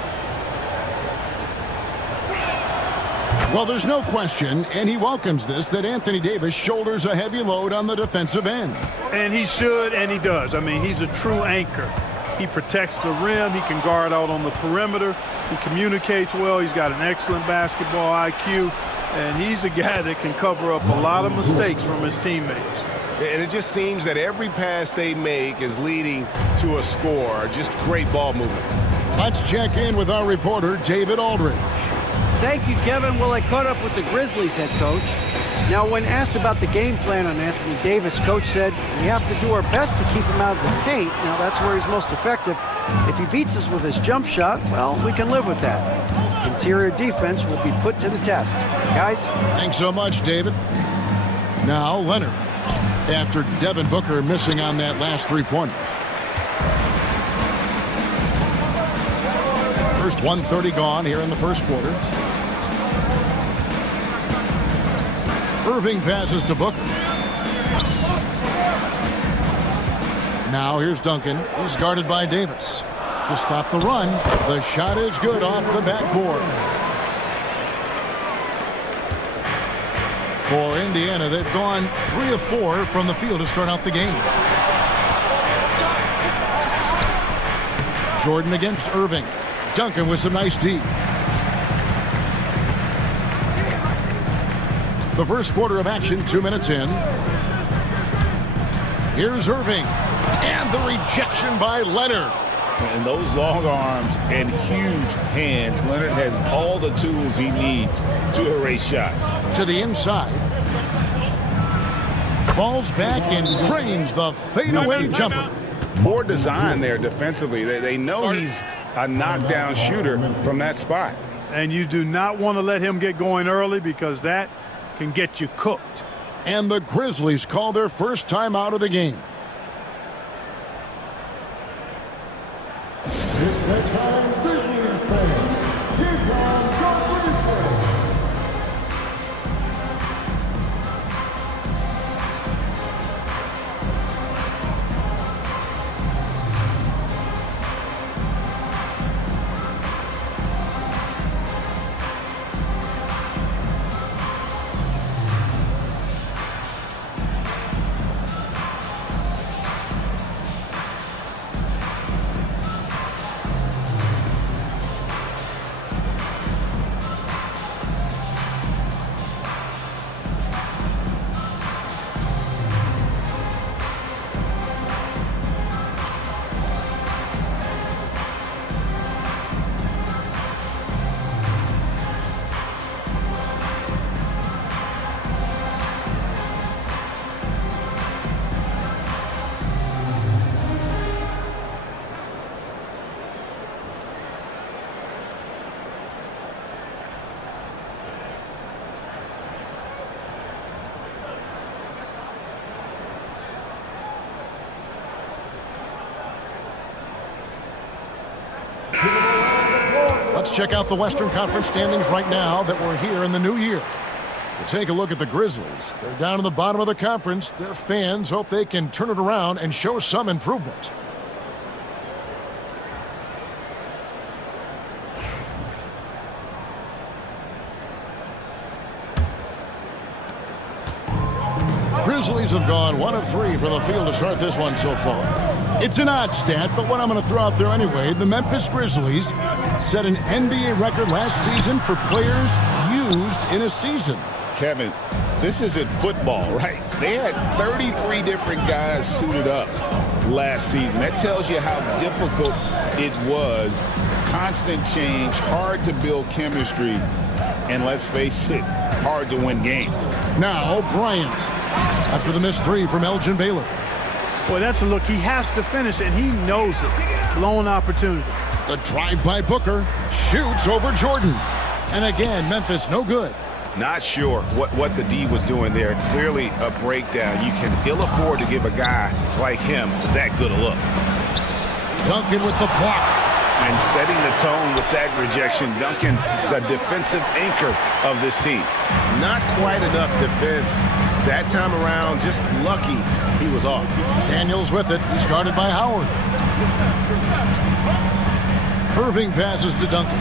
Well, there's no question, and he welcomes this, that Anthony Davis shoulders a heavy load on the defensive end. And he should, and he does. I mean, he's a true anchor. He protects the rim. He can guard out on the perimeter. He communicates well. He's got an excellent basketball IQ. And he's a guy that can cover up a lot of mistakes from his teammates. And it just seems that every pass they make is leading to a score. Just great ball movement. Let's check in with our reporter, David Aldridge. Thank you, Kevin. Well, I caught up with the Grizzlies head coach. Now, when asked about the game plan on Anthony Davis, coach said, we have to do our best to keep him out of the paint. Now, that's where he's most effective. If he beats us with his jump shot, well, we can live with that. Interior defense will be put to the test. Guys? Thanks so much, David. Now, Leonard. After Devin Booker missing on that last three-pointer. First 1:30 gone here in the first quarter. Irving passes to Booker. Now here's Duncan. He's guarded by Davis. To stop the run, the shot is good off the backboard. For Indiana, they've gone 3 of 4 from the field to start out the game. Jordan against Irving. Duncan with some nice D. The first quarter of action, 2 minutes in. Here's Irving. And the rejection by Leonard. And those long arms and huge hands, Leonard has all the tools he needs to erase shots. To the inside. Falls back and drains the fadeaway jumper. Poor design there defensively. They know he's a knockdown shooter from that spot. And you do not want to let him get going early because that can get you cooked. And the Grizzlies call their first time out of the game. Let's check out the Western Conference standings right now that we're here in the new year. To take a look at the Grizzlies. They're down in the bottom of the conference. Their fans hope they can turn it around and show some improvement. Grizzlies have gone 1 of 3 from the field to start this one so far. It's an odd stat, but what I'm going to throw out there anyway, the Memphis Grizzlies set an NBA record last season for players used in a season. Kevin, this isn't football, right? They had 33 different guys suited up last season. That tells you how difficult it was. Constant change, hard to build chemistry, and let's face it, hard to win games. Now Bryant, after the missed 3 from Elgin Baylor. Boy, that's a look. He has to finish, and he knows it. Lone opportunity. The drive by Booker. Shoots over Jordan. And again, Memphis no good. Not sure what the D was doing there. Clearly a breakdown. You can ill afford to give a guy like him that good a look. Duncan with the block. And setting the tone with that rejection. Duncan, the defensive anchor of this team. Not quite enough defense that time around. Just lucky he was off. Daniels with it. He's guarded by Howard. Irving passes to Duncan.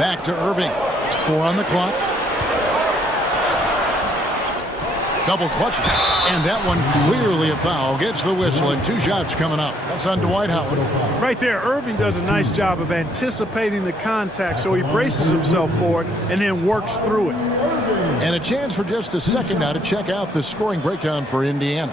Back to Irving. 4 on the clock. Double clutches. And that one clearly a foul. Gets the whistle and 2 shots coming up. That's on Dwight Howard. Right there, Irving does a nice job of anticipating the contact, so he braces himself for it and then works through it. And a chance for just a second now to check out the scoring breakdown for Indiana.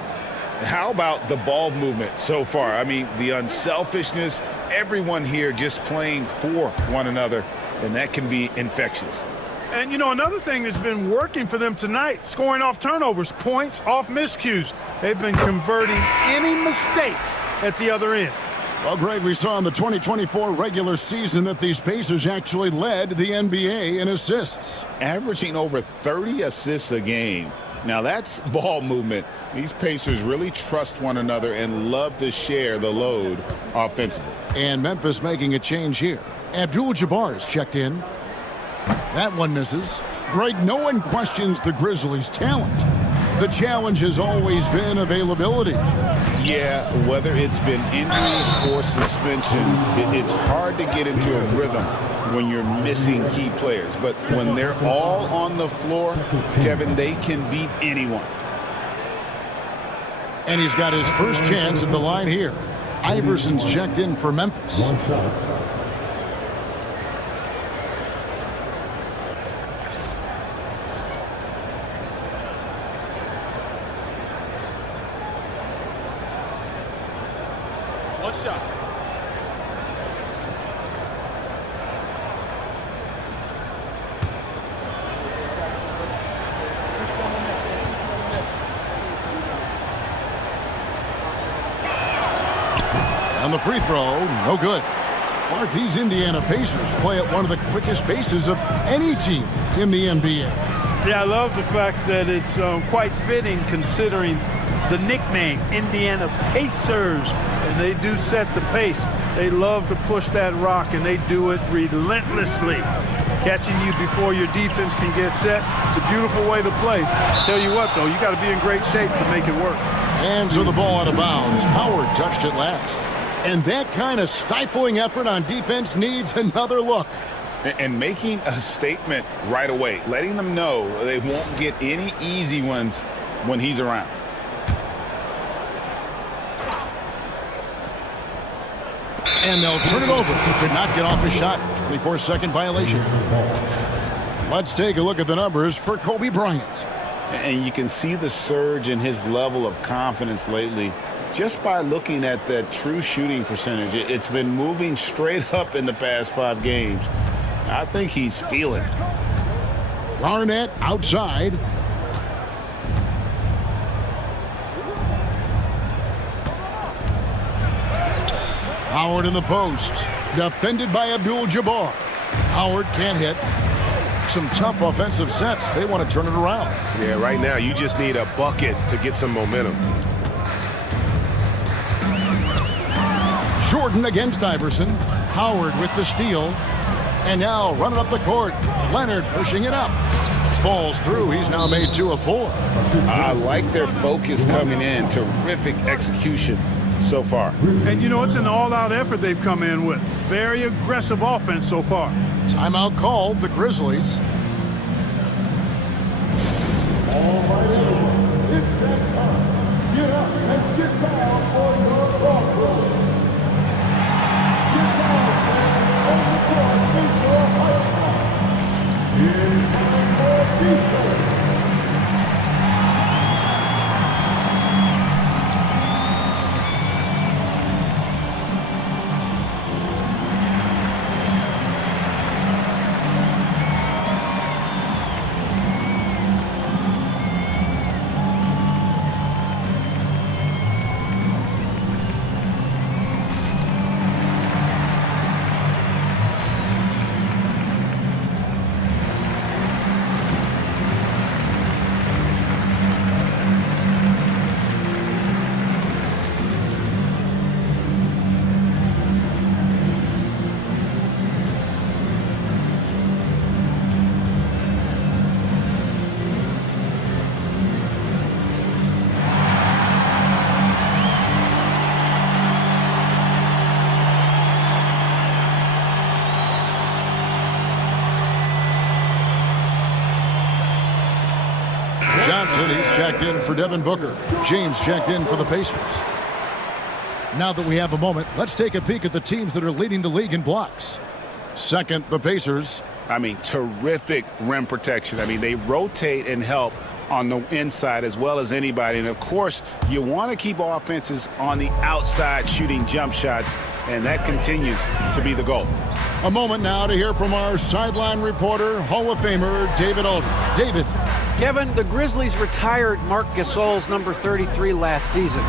How about the ball movement so far? I mean, the unselfishness, everyone here just playing for one another, and that can be infectious. And, you know, another thing that's been working for them tonight, scoring off turnovers, points off miscues. They've been converting any mistakes at the other end. Well, Greg, we saw in the 2024 regular season that these Pacers actually led the NBA in assists. Averaging over 30 assists a game. Now, that's ball movement. These Pacers really trust one another and love to share the load offensively. And Memphis making a change here. Abdul-Jabbar is checked in. That one misses. Greg, no one questions the Grizzlies' talent. The challenge has always been availability. Yeah, whether it's been injuries or suspensions, it's hard to get into a rhythm when you're missing key players. But when they're all on the floor, Kevin, they can beat anyone. And he's got his first chance at the line here. Iverson's checked in for Memphis. One shot. On the free throw, no good. Mark, these Indiana Pacers play at one of the quickest paces of any team in the NBA. Yeah, I love the fact that it's quite fitting considering the nickname, Indiana Pacers. And they do set the pace. They love to push that rock, and they do it relentlessly. Catching you before your defense can get set. It's a beautiful way to play. Tell you what, though, you got to be in great shape to make it work. And so the ball out of bounds. Howard touched it last. And that kind of stifling effort on defense needs another look. And making a statement right away, letting them know they won't get any easy ones when he's around. And they'll turn it over. He could not get off his shot. 24-second violation. Let's take a look at the numbers for Kobe Bryant. And you can see the surge in his level of confidence lately just by looking at that true shooting percentage. It's been moving straight up in the past 5 games. I think he's feeling it. Garnett outside. Howard in the post. Defended by Abdul-Jabbar. Howard can't hit. Some tough offensive sets. They want to turn it around. Yeah, right now you just need a bucket to get some momentum. Jordan against Iverson. Howard with the steal. And now running up the court. Leonard pushing it up. Falls through. He's now made 2 of 4. I like their focus coming in. Terrific execution so far. And, you know, it's an all-out effort they've come in with. Very aggressive offense so far. Timeout called, the Grizzlies. All right, it's that time. Get up and get down for your ball. Get down and on the court, make your high. It's time for defense. Johnson, he's checked in for Devin Booker. James checked in for the Pacers. Now that we have a moment, let's take a peek at the teams that are leading the league in blocks. Second, the Pacers. I mean, terrific rim protection. I mean, they rotate and help on the inside as well as anybody. And, of course, you want to keep offenses on the outside shooting jump shots, and that continues to be the goal. A moment now to hear from our sideline reporter, Hall of Famer David Aldridge. David. Kevin, the Grizzlies retired Marc Gasol's number 33 last season.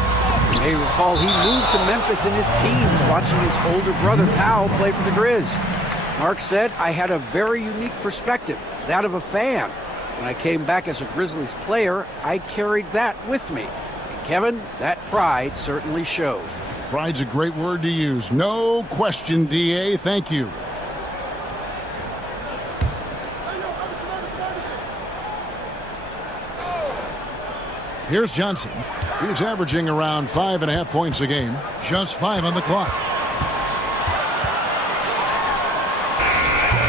You may recall he moved to Memphis in his teens, watching his older brother Powell play for the Grizz. Mark said, I had a very unique perspective, that of a fan. When I came back as a Grizzlies player, I carried that with me. And Kevin, that pride certainly shows. Pride's a great word to use. No question, D.A. Thank you. Here's Johnson. He's averaging around 5.5 points a game. Just 5 on the clock.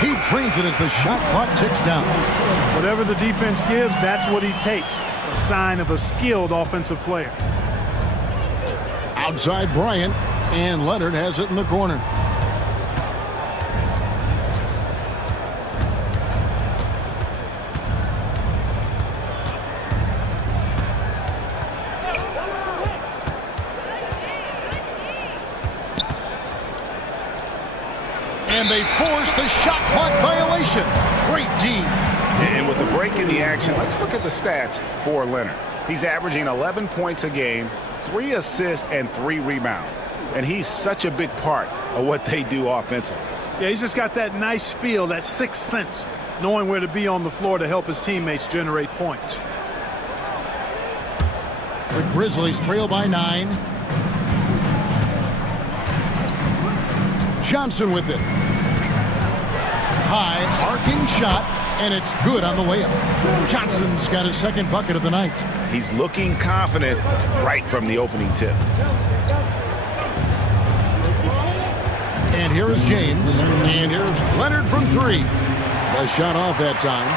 He drains it as the shot clock ticks down. Whatever the defense gives, that's what he takes. A sign of a skilled offensive player. Outside Bryant, and Leonard has it in the corner. And they force the shot clock violation. Great D. And with the break in the action, let's look at the stats for Leonard. He's averaging 11 points a game, 3 assists, and 3 rebounds. And he's such a big part of what they do offensively. Yeah, he's just got that nice feel, that sixth sense, knowing where to be on the floor to help his teammates generate points. The Grizzlies trail by 9. Johnson with it. High arcing shot, and it's good on the layup. Johnson's got his second bucket of the night. He's looking confident right from the opening tip. And here is James. And here's Leonard from 3. A shot off that time.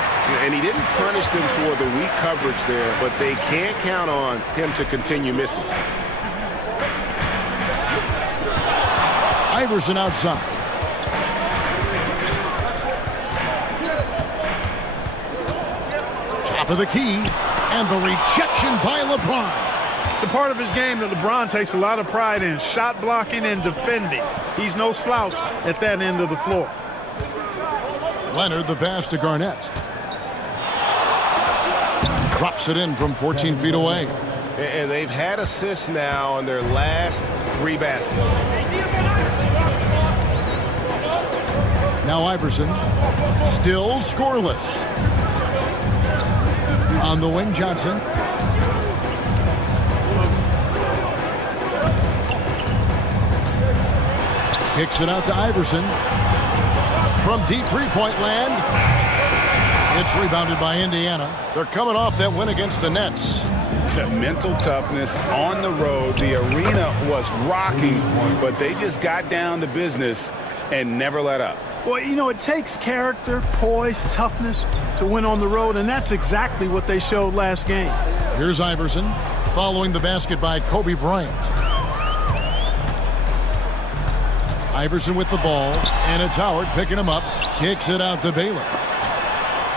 And he didn't punish them for the weak coverage there, but they can't count on him to continue missing. Iverson outside. Top of the key, and the rejection by LeBron. It's a part of his game that LeBron takes a lot of pride in, shot blocking and defending. He's no slouch at that end of the floor. Leonard, the pass to Garnett. Drops it in from 14 feet away. And they've had assists now on their last 3 baskets. Now Iverson, still scoreless. On the wing, Johnson. Kicks it out to Iverson. From deep three-point land. It's rebounded by Indiana. They're coming off that win against the Nets. The mental toughness on the road. The arena was rocking, but they just got down to business and never let up. Well, you know, it takes character, poise, toughness to win on the road, and that's exactly what they showed last game. Here's Iverson following the basket by Kobe Bryant. Iverson with the ball, and it's Howard picking him up, kicks it out to Baylor.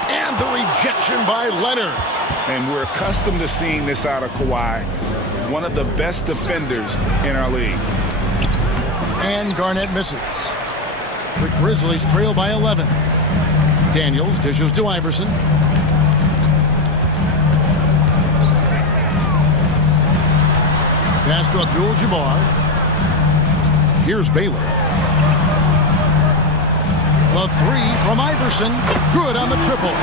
And the rejection by Leonard. And we're accustomed to seeing this out of Kawhi, one of the best defenders in our league. And Garnett misses. The Grizzlies trail by 11. Daniels dishes to Iverson. Pass to Abdul-Jabbar. Here's Baylor. The 3 from Iverson. Good on the triple.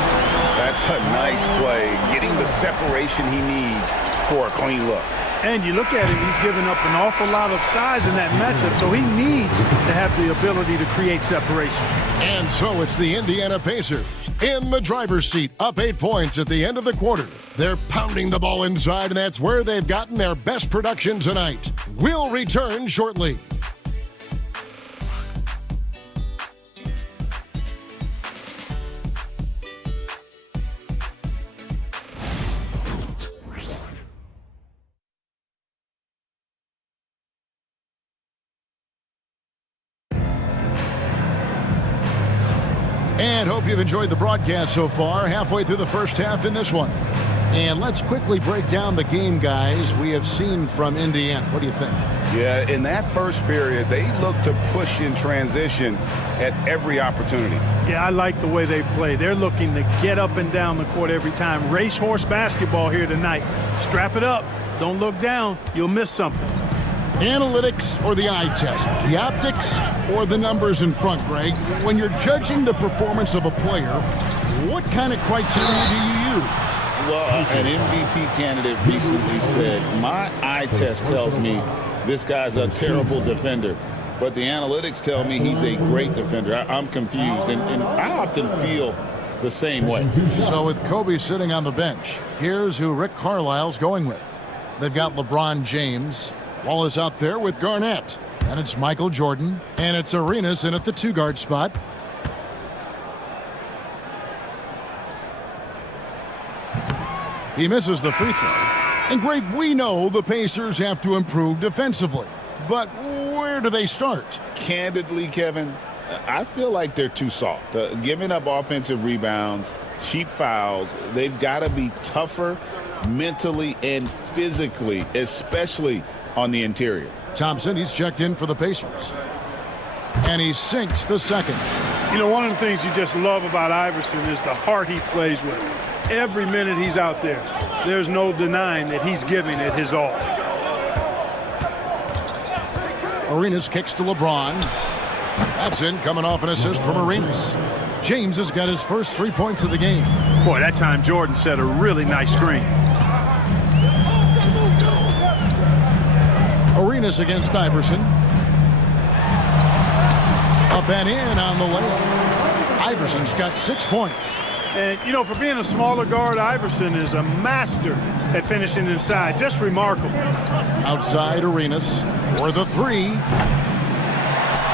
That's a nice play, getting the separation he needs for a clean look. And you look at him, he's given up an awful lot of size in that matchup, so he needs to have the ability to create separation. And so it's the Indiana Pacers in the driver's seat, up 8 points at the end of the quarter. They're pounding the ball inside, and that's where they've gotten their best production tonight. We'll return shortly. And hope you've enjoyed the broadcast so far. Halfway through the first half in this one. And let's quickly break down the game, guys, we have seen from Indiana. What do you think? Yeah, in that first period, they looked to push in transition at every opportunity. Yeah, I like the way they play. They're looking to get up and down the court every time. Racehorse basketball here tonight. Strap it up. Don't look down. You'll miss something. Analytics or the eye test? The optics or the numbers in front, Greg? When you're judging the performance of a player, what kind of criteria do you use? Well, an MVP candidate recently said, my eye test tells me this guy's a terrible defender, but the analytics tell me he's a great defender. I'm confused, and I often feel the same way. So with Kobe sitting on the bench, here's who Rick Carlisle's going with. They've got LeBron James. Wallace out there with Garnett. And it's Michael Jordan. And it's Arenas in at the 2-guard spot. He misses the free throw. And Greg, we know the Pacers have to improve defensively. But where do they start? Candidly, Kevin, I feel like they're too soft. Giving up offensive rebounds, cheap fouls, they've got to be tougher mentally and physically, especially on the interior. Thompson, he's checked in for the Pacers. And he sinks the second. You know, one of the things you just love about Iverson is the heart he plays with. Every minute he's out there, there's no denying that he's giving it his all. Arenas kicks to LeBron. That's in, coming off an assist from Arenas. James has got his first 3 points of the game. Boy, that time Jordan set a really nice screen. Arenas against Iverson. Up and in on the layup. Iverson's got 6 points. And, you know, for being a smaller guard, Iverson is a master at finishing inside. Just remarkable. Outside Arenas for the 3.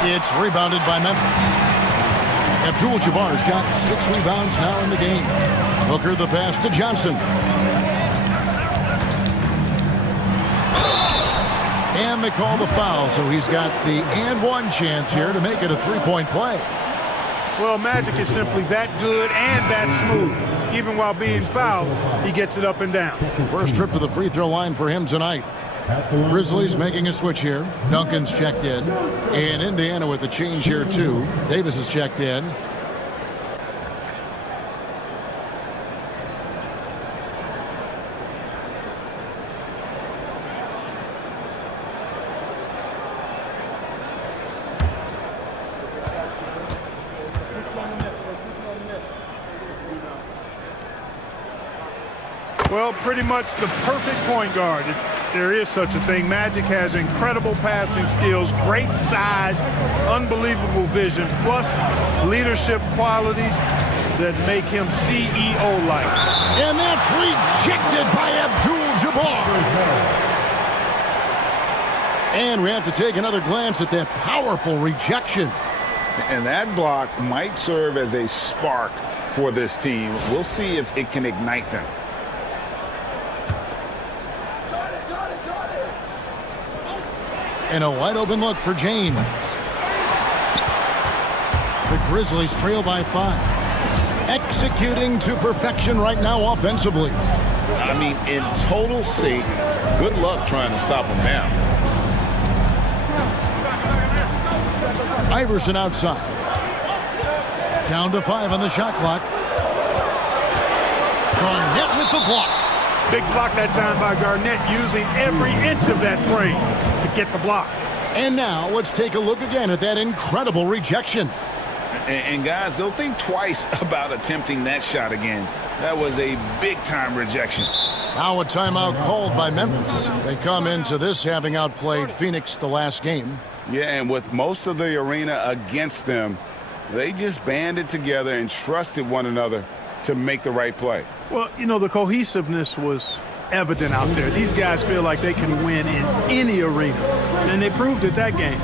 It's rebounded by Memphis. Abdul-Jabbar's got 6 rebounds now in the game. Hooker the pass to Johnson. And they call the foul, so he's got the and one chance here to make it a 3-point play. Well, Magic is simply that good and that smooth. Even while being fouled, he gets it up and down. First trip to the free throw line for him tonight. Grizzlies making a switch here. Duncan's checked in. And Indiana with a change here, too. Davis is checked in. Well, pretty much the perfect point guard. If there is such a thing. Magic has incredible passing skills, great size, unbelievable vision, plus leadership qualities that make him CEO-like. And that's rejected by Abdul-Jabbar. And we have to take another glance at that powerful rejection. And that block might serve as a spark for this team. We'll see if it can ignite them. And a wide open look for James. The Grizzlies trail by 5. Executing to perfection right now offensively. I mean, in total sync, good luck trying to stop them down. Iverson outside. Down to 5 on the shot clock. Garnett with the block. Big block that time by Garnett, using every inch of that frame to get the block. And now let's take a look again at that incredible rejection. And guys, they'll think twice about attempting that shot again. That was a big-time rejection. Now a timeout called by Memphis. They come into this having outplayed Phoenix the last game. Yeah, and with most of the arena against them, they just banded together and trusted one another to make the right play. Well, you know, the cohesiveness was evident out there. These guys feel like they can win in any arena, and they proved it that game.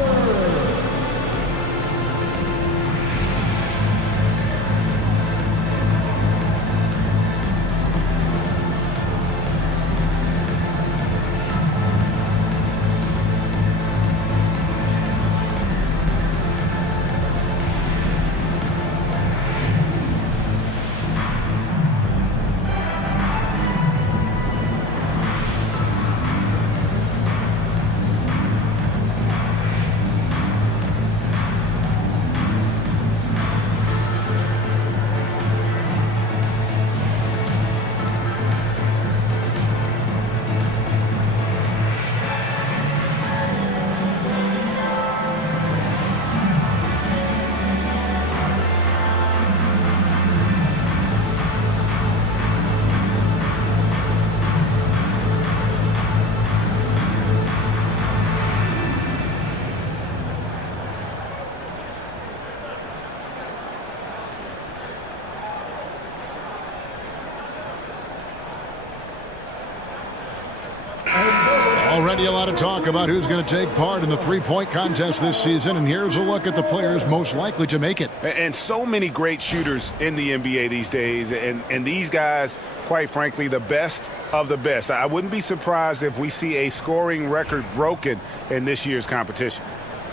Already a lot of talk about who's going to take part in the three-point contest this season, and here's a look at the players most likely to make it. And so many great shooters in the NBA these days, and these guys, quite frankly, the best of the best. I wouldn't be surprised if we see a scoring record broken in this year's competition.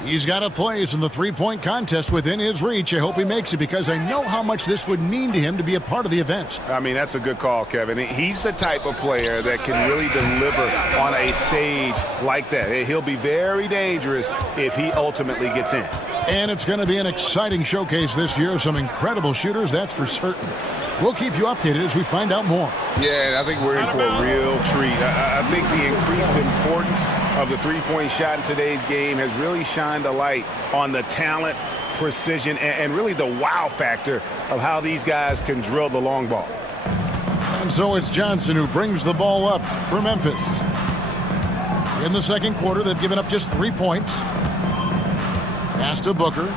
He's got a place in the three-point contest within his reach. I hope he makes it because I know how much this would mean to him to be a part of the event. I mean, that's a good call, Kevin. He's the type of player that can really deliver on a stage like that. He'll be very dangerous if he ultimately gets in. And it's going to be an exciting showcase this year. Some incredible shooters, that's for certain. We'll keep you updated as we find out more. Yeah, I think we're in for a real treat. I think the increased importance of the three-point shot in today's game has really shined a light on the talent, precision, and really the wow factor of how these guys can drill the long ball. And so it's Johnson who brings the ball up for Memphis. In the second quarter, they've given up just 3 points. Pass to Booker.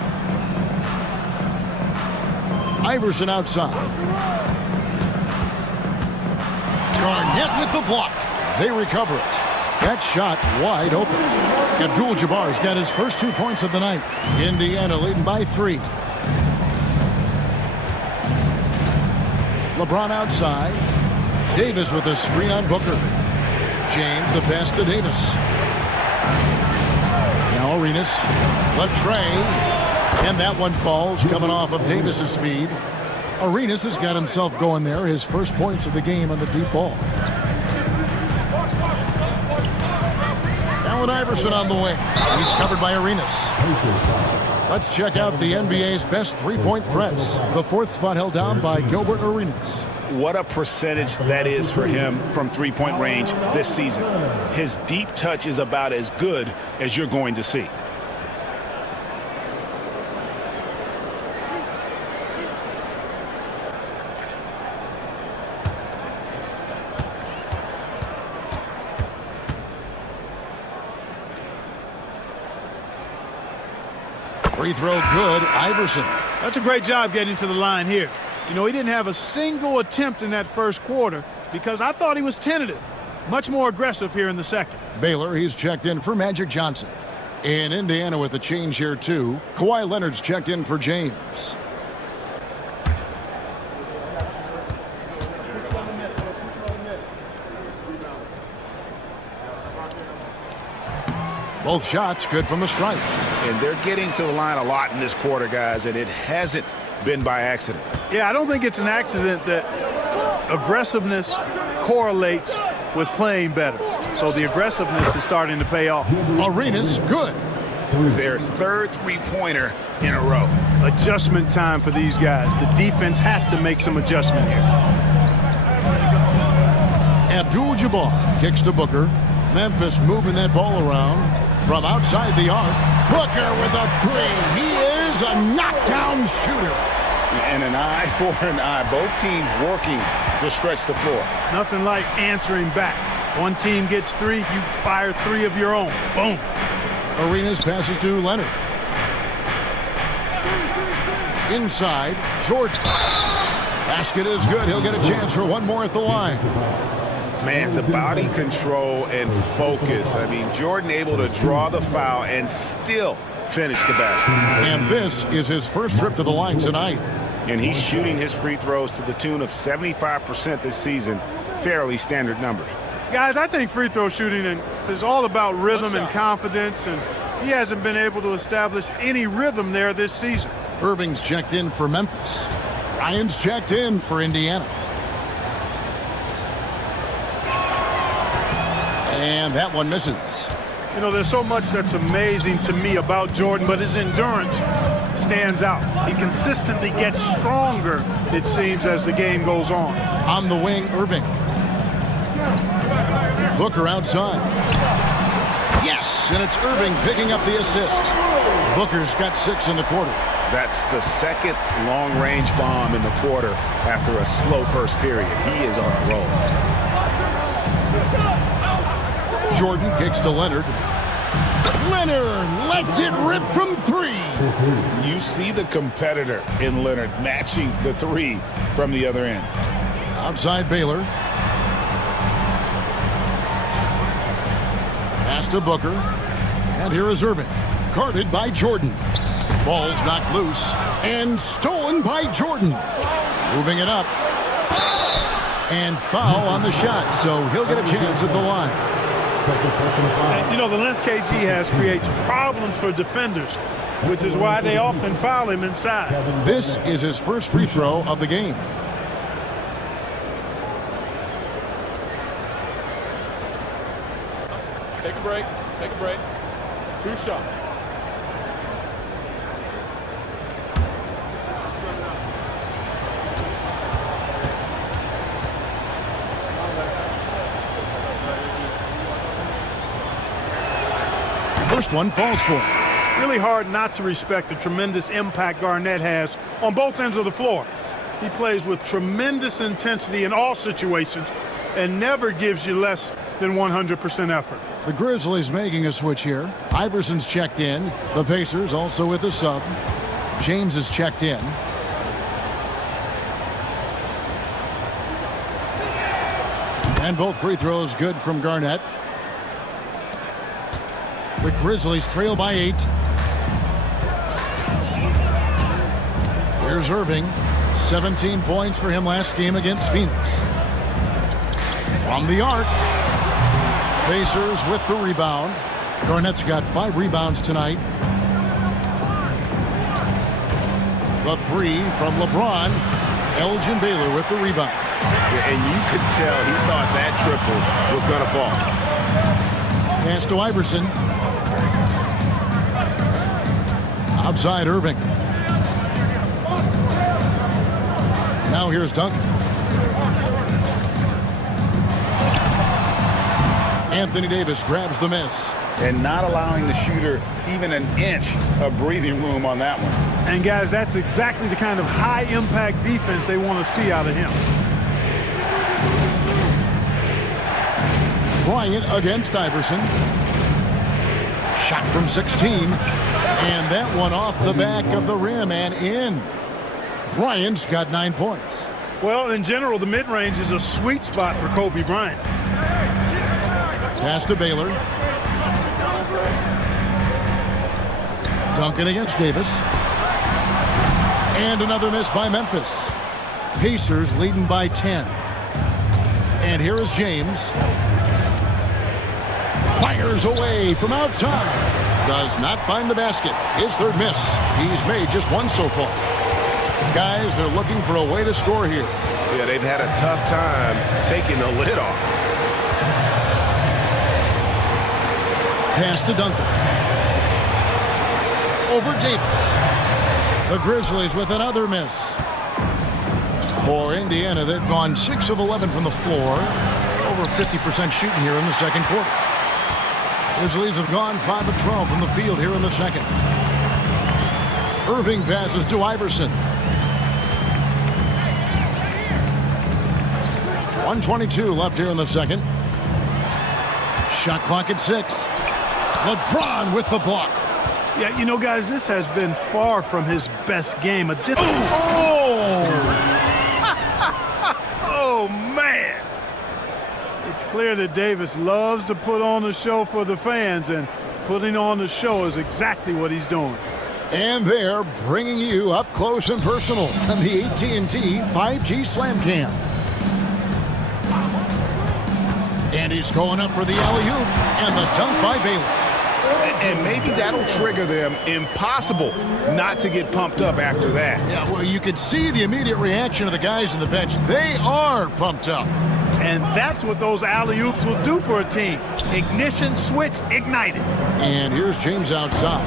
Iverson outside. Garnett with the block. They recover it. That shot wide open. Abdul-Jabbar's got his first 2 points of the night. Indiana leading by 3. LeBron outside. Davis with a screen on Booker. James the pass to Davis. Now Arenas. Latrey. And that one falls coming off of Davis's feed. Arenas has got himself going there. His first points of the game on the deep ball. Allen Iverson on the wing. He's covered by Arenas. Let's check out the NBA's best three-point threats. The 4th spot held down by Gilbert Arenas. What a percentage that is for him from three-point range this season. His deep touch is about as good as you're going to see. Free throw good. Iverson. That's a great job getting to the line here. You know, he didn't have a single attempt in that first quarter because I thought he was tentative. Much more aggressive here in the second. Baylor, he's checked in for Magic Johnson. In Indiana with a change here, too. Kawhi Leonard's checked in for James. Both shots good from the stripe. And they're getting to the line a lot in this quarter, guys, and it hasn't been by accident. Yeah, I don't think it's an accident that aggressiveness correlates with playing better. So the aggressiveness is starting to pay off. Arenas, good. Their third three-pointer in a row. Adjustment time for these guys. The defense has to make some adjustment here. Abdul-Jabbar kicks to Booker. Memphis moving that ball around from outside the arc. Booker with a 3. He is a knockdown shooter. And an eye for an eye. Both teams working to stretch the floor. Nothing like answering back. One team gets 3, you fire 3 of your own. Boom. Arenas passes to Leonard. Inside, Jordan. Basket is good. He'll get a chance for one more at the line. Man, the body control and focus. I mean, Jordan able to draw the foul and still finish the basket. And this is his first trip to the line tonight. And he's shooting his free throws to the tune of 75% this season. Fairly standard numbers. Guys, I think free throw shooting is all about rhythm and confidence, and he hasn't been able to establish any rhythm there this season. Irving's checked in for Memphis. Ryan's checked in for Indiana. And that one misses. You know, there's so much that's amazing to me about Jordan, but his endurance stands out. He consistently gets stronger, it seems, as the game goes on. On the wing, Irving. Booker outside. Yes, and it's Irving picking up the assist. Booker's got 6 in the quarter. That's the second long-range bomb in the quarter after a slow first period. He is on a roll. Jordan kicks to Leonard. Leonard lets it rip from 3. You see the competitor in Leonard matching the 3 from the other end. Outside Baylor. Pass to Booker. And here is Irving. Guarded by Jordan. Ball's knocked loose. And stolen by Jordan. Moving it up. And foul on the shot. So he'll get a chance at the line. And, you know, the length KG has creates problems for defenders, which is why they often foul him inside. This is his first free throw of the game. Take a break. Take a break. 2 shots. First one falls for him. Really hard not to respect the tremendous impact Garnett has on both ends of the floor. He plays with tremendous intensity in all situations and never gives you less than 100% effort. The Grizzlies making a switch here. Iverson's checked in. The Pacers also with a sub. James is checked in. And both free throws good from Garnett. The Grizzlies trail by 8. Here's Irving. 17 points for him last game against Phoenix. From the arc. Pacers with the rebound. Garnett's got 5 rebounds tonight. The 3 from LeBron. Elgin Baylor with the rebound. And you could tell he thought that triple was going to fall. Pass to Iverson. Outside Irving. Now here's Duncan. Anthony Davis grabs the miss. And not allowing the shooter even an inch of breathing room on that one. And guys, that's exactly the kind of high-impact defense they want to see out of him. Bryant against Iverson. Shot from 16. And that one off the back of the rim and in. Bryant's got 9 points. Well, in general, the mid-range is a sweet spot for Kobe Bryant. Pass to Baylor. Duncan against Davis. And another miss by Memphis. Pacers leading by 10. And here is James. Fires away from outside. Does not find the basket. His third miss. He's made just 1 so far. Guys, they're looking for a way to score here. Yeah, they've had a tough time taking the lid off. Pass to Duncan. Over Davis. The Grizzlies with another miss. For Indiana, they've gone 6 of 11 from the floor. Over 50% shooting here in the second quarter. Grizzlies have gone 5 of 12 from the field here in the second. Irving passes to Iverson. 1:22 left here in the second. Shot clock at 6. LeBron with the block. Yeah, you know, guys, this has been far from his best game. Oh, man. It's clear that Davis loves to put on a show for the fans, and putting on the show is exactly what he's doing. And they're bringing you up close and personal on the AT&T 5G Slam Cam. And he's going up for the alley-oop and the dunk by Baylor. And maybe that'll trigger them. Impossible not to get pumped up after that. Yeah, well, you can see the immediate reaction of the guys on the bench. They are pumped up. And that's what those alley-oops will do for a team. Ignition switch ignited. And here's James outside.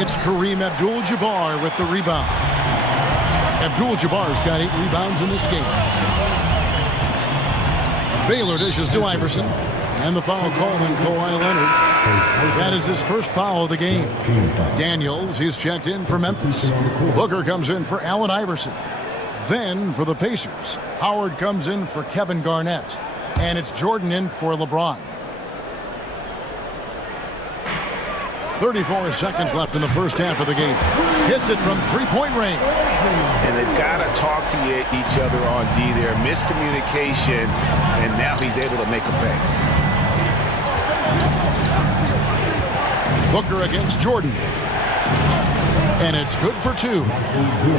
It's Kareem Abdul-Jabbar with the rebound. Abdul-Jabbar's got 8 rebounds in this game. Baylor dishes to Iverson. And the foul called on Kawhi Leonard. That is his first foul of the game. Daniels, he's checked in for Memphis. Booker comes in for Allen Iverson. Then for the Pacers, Howard comes in for Kevin Garnett. And it's Jordan in for LeBron. 34 seconds left in the first half of the game. Hits it from three-point range. And they've got to talk to each other on D there. Miscommunication, and now he's able to make a pay. Booker against Jordan. And it's good for 2.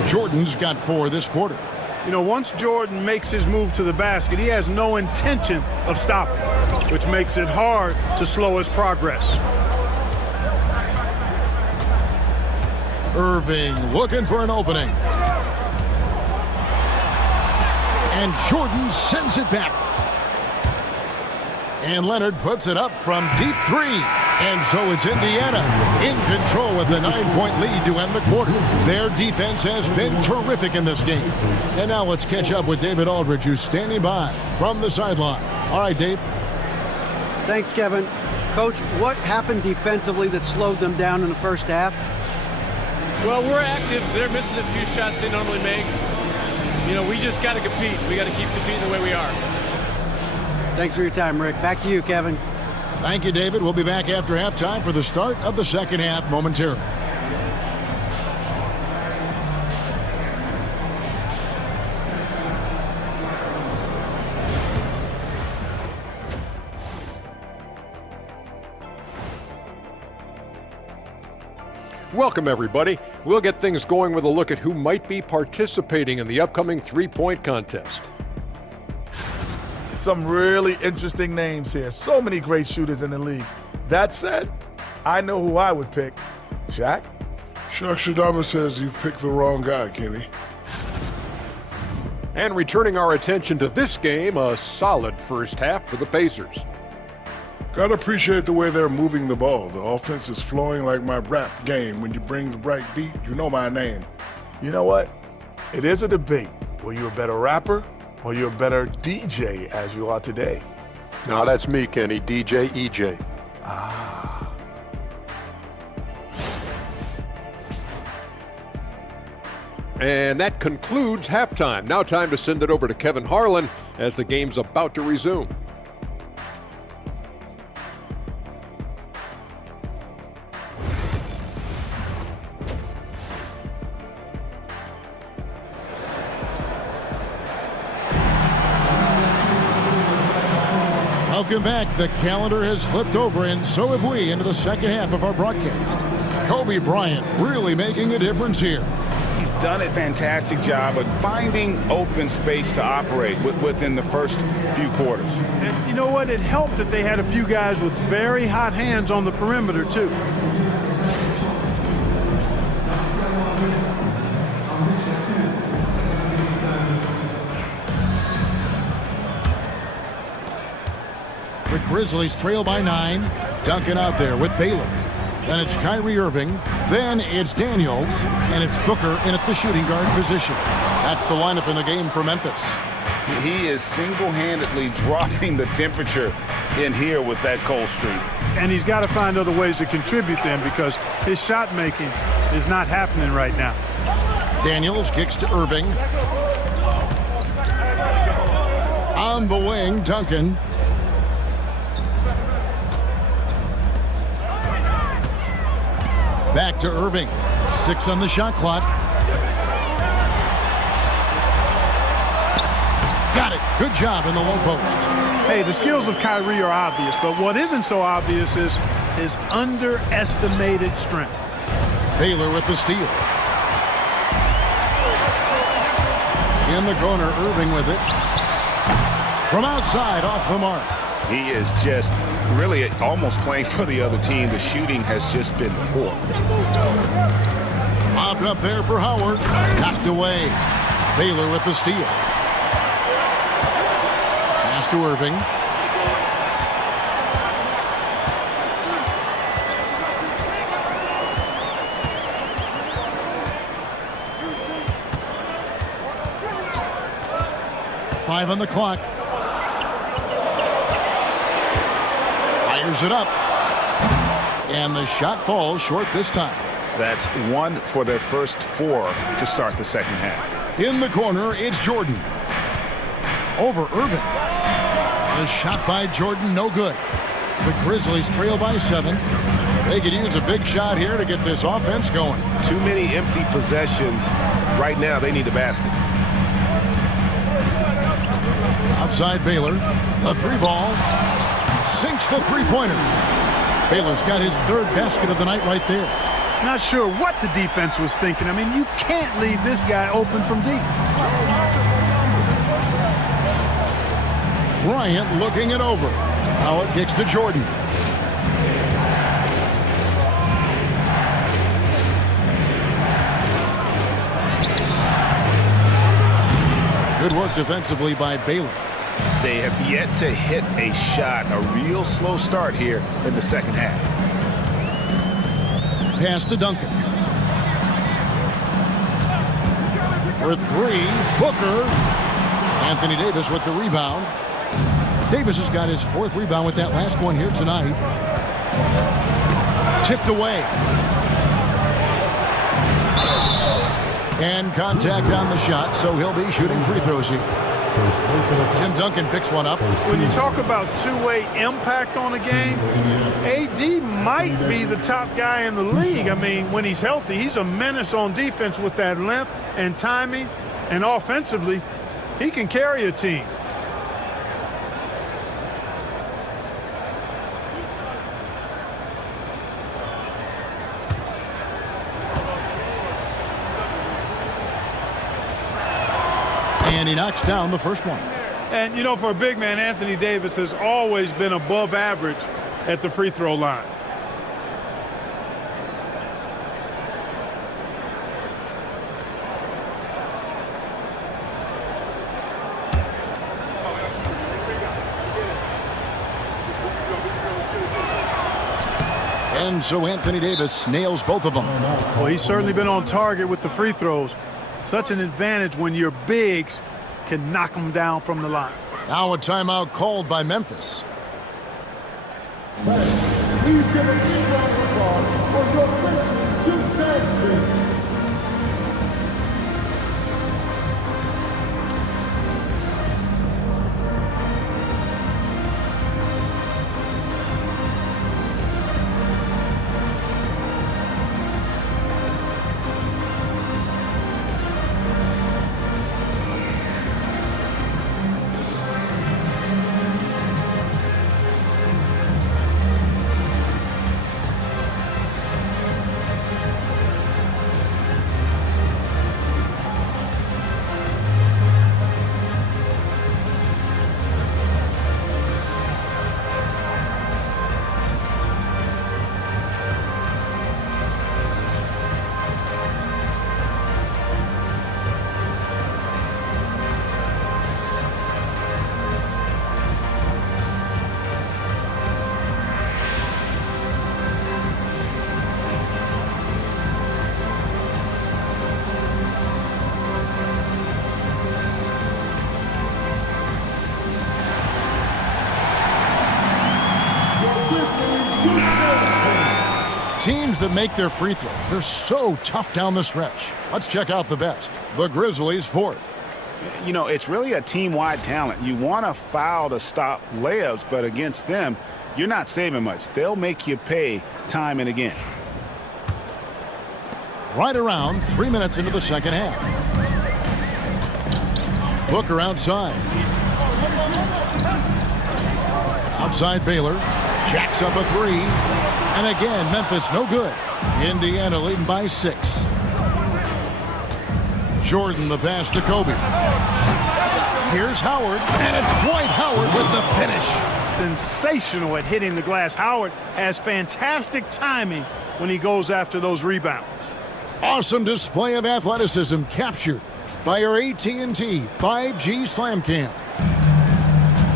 Jordan's got 4 this quarter. You know, once Jordan makes his move to the basket, he has no intention of stopping, which makes it hard to slow his progress. Irving looking for an opening. And Jordan sends it back. And Leonard puts it up from deep 3. And so it's Indiana in control with the 9-point lead to end the quarter. Their defense has been terrific in this game. And now let's catch up with David Aldridge, who's standing by from the sideline. All right, Dave. Thanks, Kevin. Coach, what happened defensively that slowed them down in the first half? Well, we're active. They're missing a few shots they normally make. You know, we just got to compete. We got to keep competing the way we are. Thanks for your time, Rick. Back to you, Kevin. Thank you, David. We'll be back after halftime for the start of the second half momentarily. Welcome, everybody. We'll get things going with a look at who might be participating in the upcoming three-point contest. Some really interesting names here. So many great shooters in the league. That said, I know who I would pick. Shaq? Shaq Shadama says you've picked the wrong guy, Kenny. And returning our attention to this game, a solid first half for the Pacers. Gotta appreciate the way they're moving the ball. The offense is flowing like my rap game. When you bring the right beat, you know my name. You know what? It is a debate. Were you a better rapper or you're a better DJ as you are today? No, that's me, Kenny. DJ EJ. And that concludes halftime. Now time to send it over to Kevin Harlan as the game's about to resume. Welcome back. The calendar has flipped over, and so have we, into the second half of our broadcast. Kobe Bryant really making a difference here. He's done a fantastic job of finding open space to operate within the first few quarters. And you know what? It helped that they had a few guys with very hot hands on the perimeter, too. The Grizzlies trail by 9. Duncan out there with Baylor. Then it's Kyrie Irving. Then it's Daniels. And it's Booker in at the shooting guard position. That's the lineup in the game for Memphis. He is single-handedly dropping the temperature in here with that cold streak. And he's got to find other ways to contribute then, because his shot making is not happening right now. Daniels kicks to Irving. On the wing, Duncan. Back to Irving. 6 on the shot clock. Got it. Good job in the low post. Hey, the skills of Kyrie are obvious, but what isn't so obvious is his underestimated strength. Baylor with the steal. In the corner, Irving with it. From outside, off the mark. He is just really almost playing for the other team. The shooting has just been poor. Lobbed up there for Howard. Knocked away. Baylor with the steal. Pass to Irving. Five on the clock. Fires it up. And the shot falls short this time. That's 1 for their first 4 to start the second half. In the corner, it's Jordan. Over Irving. The shot by Jordan, no good. The Grizzlies trail by 7. They could use a big shot here to get this offense going. Too many empty possessions. Right now, they need a basket. Outside Baylor, the 3 ball. Sinks the 3-pointer. Baylor's got his third basket of the night right there. Not sure what the defense was thinking. I mean, you can't leave this guy open from deep. Bryant looking it over. Howard kicks to Jordan. Good work defensively by Baylor. They have yet to hit a shot, a real slow start here in the second half. Pass to Duncan. For three, Booker. Anthony Davis with the rebound. Davis has got his fourth rebound with that last one here tonight. Tipped away. And contact on the shot, so he'll be shooting free throws here. Tim Duncan picks one up. When you talk about two-way impact on a game, AD might be the top guy in the league. I mean, when he's healthy, he's a menace on defense with that length and timing, and offensively, he can carry a team. And he knocks down the first one. And, you know, for a big man, Anthony Davis has always been above average at the free throw line. And so Anthony Davis nails both of them. Well, he's certainly been on target with the free throws. Such an advantage when your bigs can knock them down from the line. Now a timeout called by Memphis. Please give a big round of applause for your first Duke Tag. Teams that make their free throws, they're so tough down the stretch. Let's check out the best. The Grizzlies fourth. You know, it's really a team-wide talent. You want to foul to stop layups, but against them, you're not saving much. They'll make you pay time and again. Right around 3 minutes into the second half. Booker outside. Outside Baylor. Jacks up a three. And again, Memphis no good. Indiana leading by 6. Jordan the pass to Kobe. Here's Howard, and it's Dwight Howard with the finish. Sensational at hitting the glass. Howard has fantastic timing when he goes after those rebounds. Awesome display of athleticism captured by our AT&T 5G Slam Cam.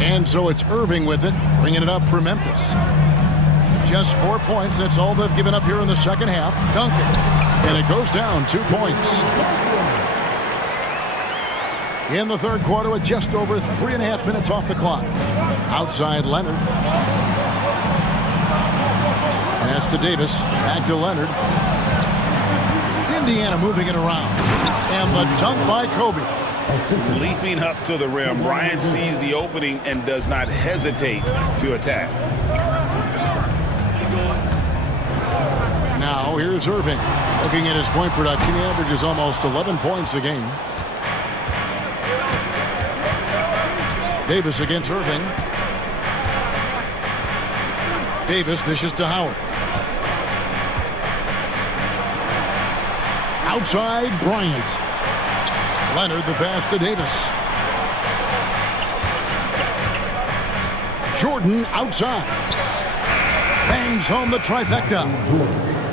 And so it's Irving with it, bringing it up for Memphis. Just 4 points. That's all they've given up here in the second half. Duncan. And it goes down 2 points. In the third quarter with just over 3.5 minutes off the clock. Outside Leonard. Pass to Davis. Back to Leonard. Indiana moving it around. And the dunk by Kobe. Leaping up to the rim, Bryant sees the opening and does not hesitate to attack. Now here's Irving. Looking at his point production, he averages almost 11 points a game. Davis against Irving. Davis dishes to Howard. Outside, Bryant. Leonard the pass to Davis. Jordan outside. Bangs home the trifecta.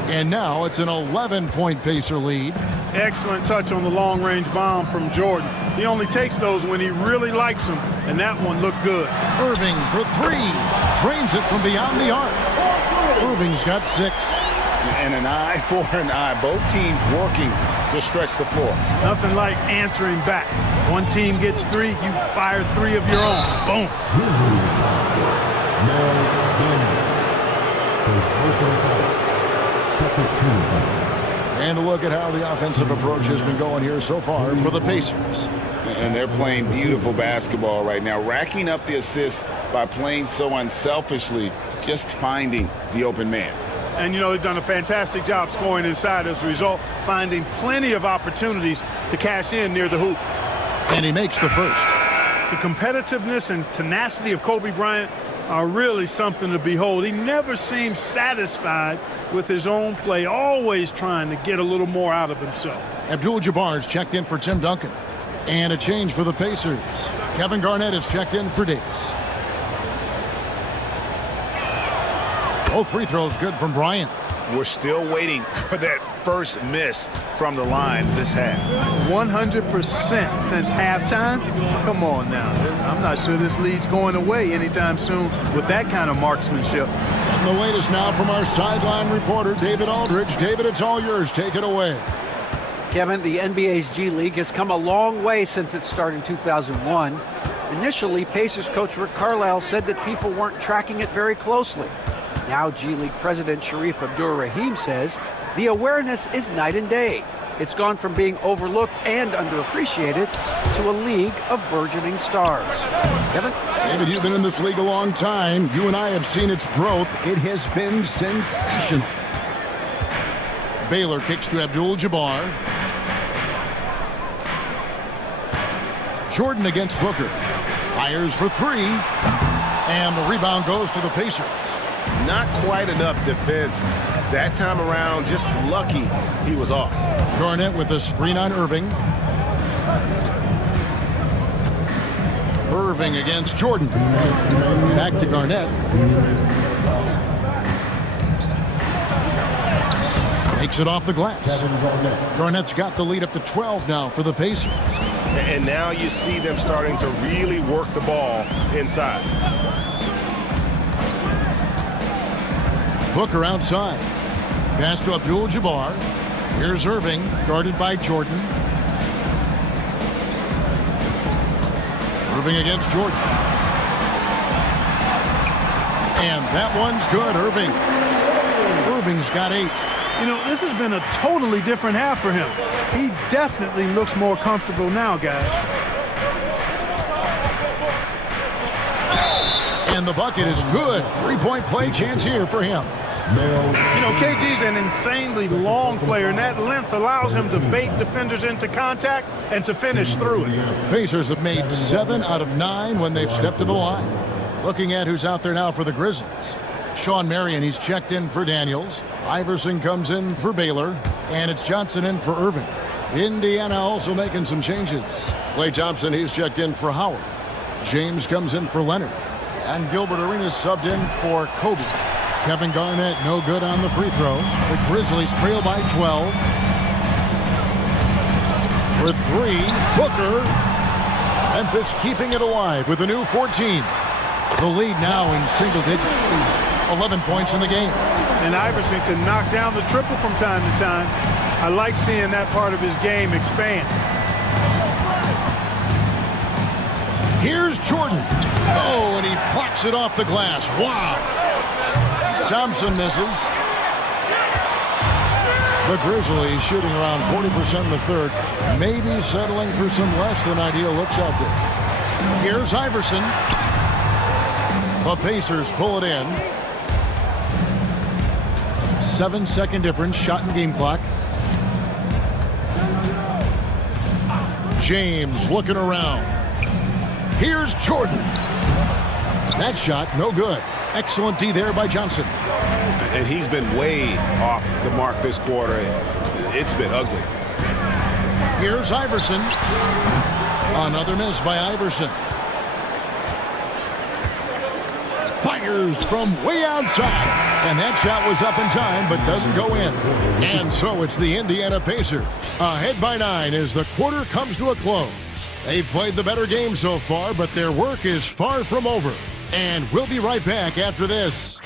And now it's an 11-point Pacer lead. Excellent touch on the long-range bomb from Jordan. He only takes those when he really likes them, and that one looked good. Irving for three. Drains it from beyond the arc. Irving's got 6. And an eye for an eye. Both teams working to stretch the floor. Nothing like answering back. One team gets 3, you fire 3 of your own. Boom. And a look at how the offensive approach has been going here so far for the Pacers. And they're playing beautiful basketball right now, racking up the assists by playing so unselfishly, just finding the open man. And, you know, they've done a fantastic job scoring inside as a result, finding plenty of opportunities to cash in near the hoop. And he makes the first. The competitiveness and tenacity of Kobe Bryant are really something to behold. He never seems satisfied with his own play, always trying to get a little more out of himself. Abdul-Jabbar's checked in for Tim Duncan. And a change for the Pacers. Kevin Garnett is checked in for Davis. Both free throws good from Bryant. We're still waiting for that first miss from the line this half. 100% since halftime? Come on now. I'm not sure this lead's going away anytime soon with that kind of marksmanship. And the latest now from our sideline reporter, David Aldridge. David, it's all yours. Take it away. Kevin, the NBA's G League has come a long way since its start in 2001. Initially, Pacers coach Rick Carlisle said that people weren't tracking it very closely. Now G League President Sharif Abdur-Rahim says the awareness is night and day. It's gone from being overlooked and underappreciated to a league of burgeoning stars. Kevin? David, you've been in this league a long time. You and I have seen its growth. It has been sensational. Baylor kicks to Abdul-Jabbar. Jordan against Booker. Fires for 3. And the rebound goes to the Pacers. Not quite enough defense that time around. Just lucky he was off. Garnett with a screen on Irving. Irving against Jordan. Back to Garnett. Takes it off the glass. Garnett's got the lead up to 12 now for the Pacers. And now you see them starting to really work the ball inside. Booker outside. Pass to Abdul-Jabbar. Here's Irving, guarded by Jordan. Irving against Jordan. And that one's good, Irving. Irving's got 8. You know, this has been a totally different half for him. He definitely looks more comfortable now, guys. And the bucket is good. 3-point play chance here for him. You know, KG's an insanely long player, and that length allows him to bait defenders into contact and to finish through it. Pacers have made 7 out of 9 when they've stepped to the line. Looking at who's out there now for the Grizzlies. Sean Marion, he's checked in for Daniels. Iverson comes in for Baylor. And it's Johnson in for Irving. Indiana also making some changes. Klay Thompson, he's checked in for Howard. James comes in for Leonard. And Gilbert Arenas subbed in for Kobe. Kevin Garnett, no good on the free throw. The Grizzlies trail by 12. For 3, Booker. Memphis keeping it alive with a new 14. The lead now in single digits. 11 points in the game. And Iverson can knock down the triple from time to time. I like seeing that part of his game expand. Here's Jordan. Oh, and he blocks it off the glass. Wow. Thompson misses. The Grizzlies shooting around 40% in the third. Maybe settling for some less than ideal looks out there. Here's Iverson. The Pacers pull it in. 7-second difference, shot and game clock. James looking around. Here's Jordan. That shot, no good. Excellent D there by Johnson. And he's been way off the mark this quarter. It's been ugly. Here's Iverson. Another miss by Iverson. Fires from way outside. And that shot was up in time, but doesn't go in. And so it's the Indiana Pacers ahead by 9 as the quarter comes to a close. They've played the better game so far, but their work is far from over. And we'll be right back after this.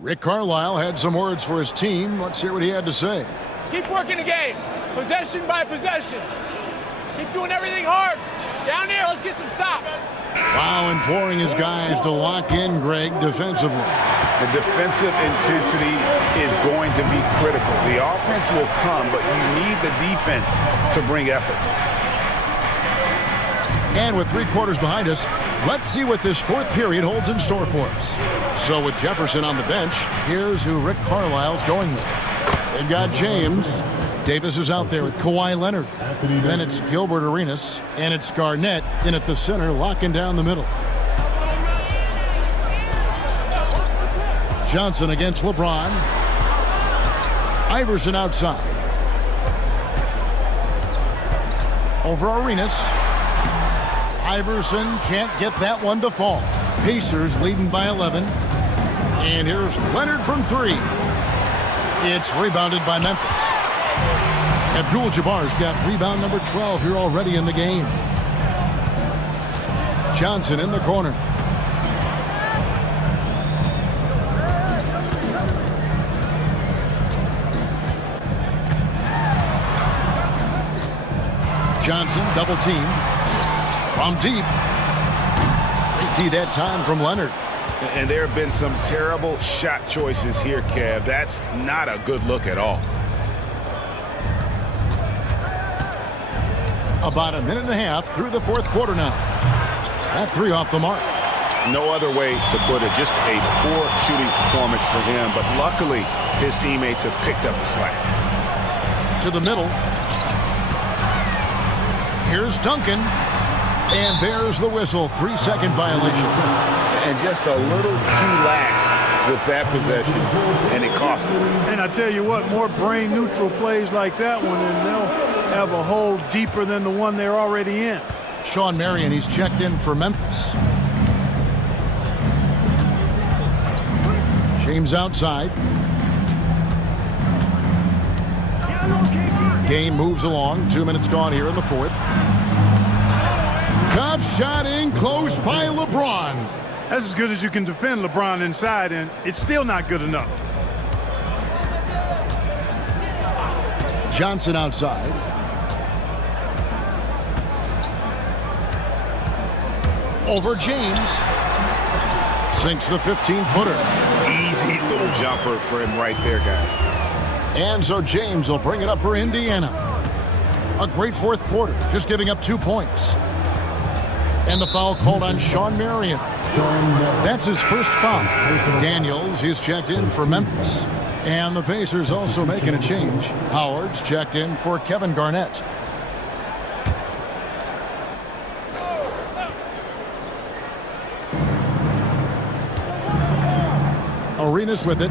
Rick Carlisle had some words for his team. Let's hear what he had to say. Keep working the game, possession by possession. Keep doing everything hard. Down there, let's get some stops. While imploring his guys to lock in, Greg, defensively. The defensive intensity is going to be critical. The offense will come, but you need the defense to bring effort. And with 3 quarters behind us, let's see what this 4th period holds in store for us. So with Jefferson on the bench, here's who Rick Carlisle's going with. They've got James. Davis is out there with Kawhi Leonard. Then it's Gilbert Arenas, and it's Garnett in at the center, locking down the middle. Johnson against LeBron. Iverson outside. Over Arenas. Iverson can't get that one to fall. Pacers leading by 11. And here's Leonard from 3. It's rebounded by Memphis. Abdul-Jabbar's got rebound number 12 here already in the game. Johnson in the corner. Johnson double team. From deep. Great D that time from Leonard. And there have been some terrible shot choices here, Kev. That's not a good look at all. About a minute and a half through the 4th quarter now. That 3 off the mark. No other way to put it. Just a poor shooting performance for him. But luckily, his teammates have picked up the slack. To the middle. Here's Duncan. And there's the whistle. 3-second violation. And just a little too lax with that possession, and it cost him. And I tell you what, more brain-neutral plays like that one, and they'll have a hole deeper than the one they're already in. Sean Marion, he's checked in for Memphis. James outside. Game moves along. 2 minutes gone here in the 4th. Tough shot in close by LeBron. That's as good as you can defend LeBron inside, and it's still not good enough. Johnson outside. Over James. Sinks the 15-footer. Easy little jumper for him right there, guys. And so James will bring it up for Indiana. A great 4th quarter, just giving up 2 points. And the foul called on Sean Marion. That's his first foul. Daniels, he's checked in for Memphis. And the Pacers also making a change. Howard's checked in for Kevin Garnett. Arenas with it.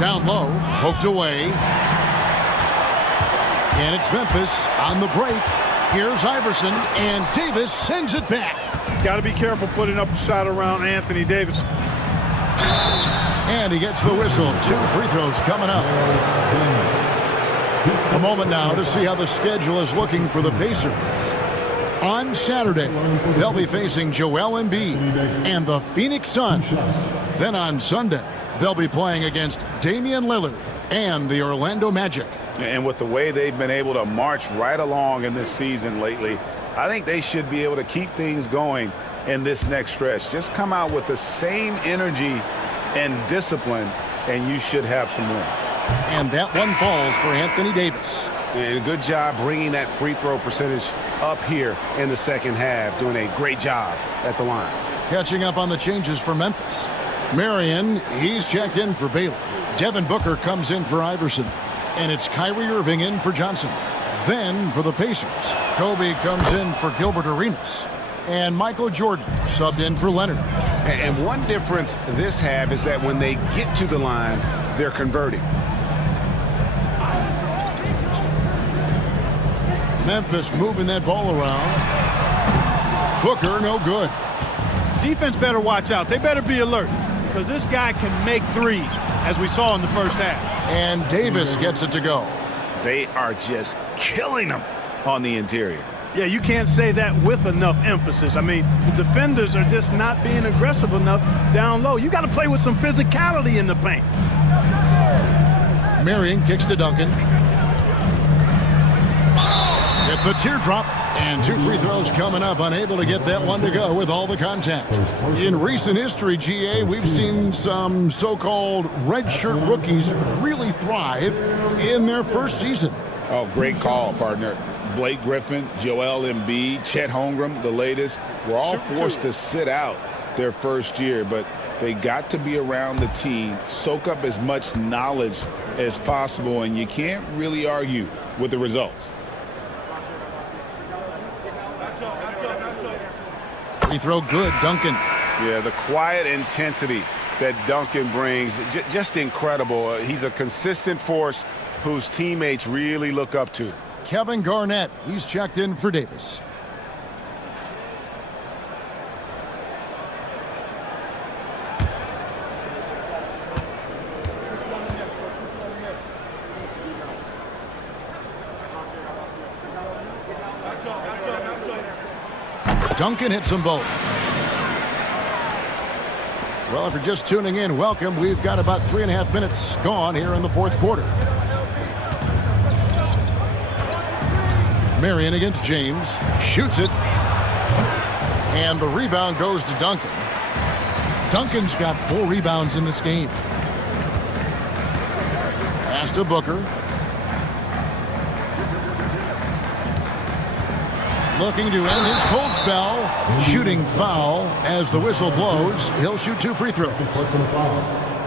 Down low, poked away. And it's Memphis on the break. Here's Iverson, and Davis sends it back. Got to be careful putting up a shot around Anthony Davis. And he gets the whistle. 2 free throws coming up. A moment now to see how the schedule is looking for the Pacers. On Saturday, they'll be facing Joel Embiid and the Phoenix Suns. Then on Sunday, they'll be playing against Damian Lillard and the Orlando Magic. And with the way they've been able to march right along in this season lately, I think they should be able to keep things going in this next stretch. Just come out with the same energy and discipline, and you should have some wins. And that one falls for Anthony Davis. And a good job bringing that free throw percentage up here in the second half, doing a great job at the line. Catching up on the changes for Memphis. Marion, he's checked in for Baylor. Devin Booker comes in for Iverson. And it's Kyrie Irving in for Johnson. Then for the Pacers, Kobe comes in for Gilbert Arenas. And Michael Jordan subbed in for Leonard. And one difference this half is that when they get to the line, they're converting. Memphis moving that ball around. Booker, no good. Defense better watch out. They better be alert because this guy can make threes, as we saw in the first half. And Davis gets it to go. They are just killing them on the interior. Yeah, you can't say that with enough emphasis. I mean, the defenders are just not being aggressive enough down low. You got to play with some physicality in the paint. Marion kicks to Duncan. Get the teardrop. And 2 free throws coming up, unable to get that one to go with all the contact. In recent history, GA, we've seen some so-called redshirt rookies really thrive in their first season. Oh, great call, partner. Blake Griffin, Joel Embiid, Chet Holmgren, the latest, were all forced to sit out their first year, but they got to be around the team, soak up as much knowledge as possible, and you can't really argue with the results. Free throw good, Duncan. Yeah, the quiet intensity that Duncan brings, just incredible. He's a consistent force whose teammates really look up to. Kevin Garnett, he's checked in for Davis. Duncan hits them both. Well, if you're just tuning in, welcome. We've got about 3.5 minutes gone here in the fourth quarter. Marion against James. Shoots it. And the rebound goes to Duncan. Duncan's got 4 rebounds in this game. Pass to Booker. Looking to end his cold spell. Shooting foul as the whistle blows. He'll shoot 2 free throws.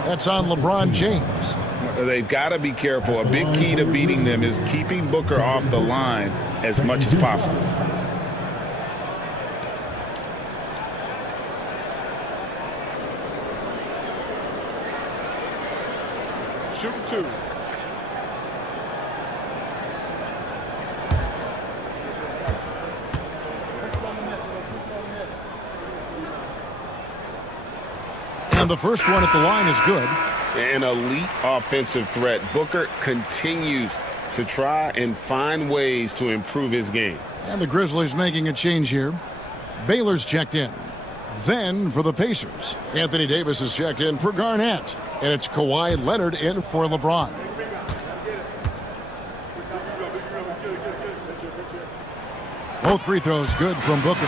That's on LeBron James. They've got to be careful. A big key to beating them is keeping Booker off the line as much as possible. Shooting 2. And the first one at the line is good. An elite offensive threat. Booker continues to try and find ways to improve his game. And the Grizzlies making a change here. Baylor's checked in. Then for the Pacers, Anthony Davis is checked in for Garnett. And it's Kawhi Leonard in for LeBron. Both free throws good from Booker.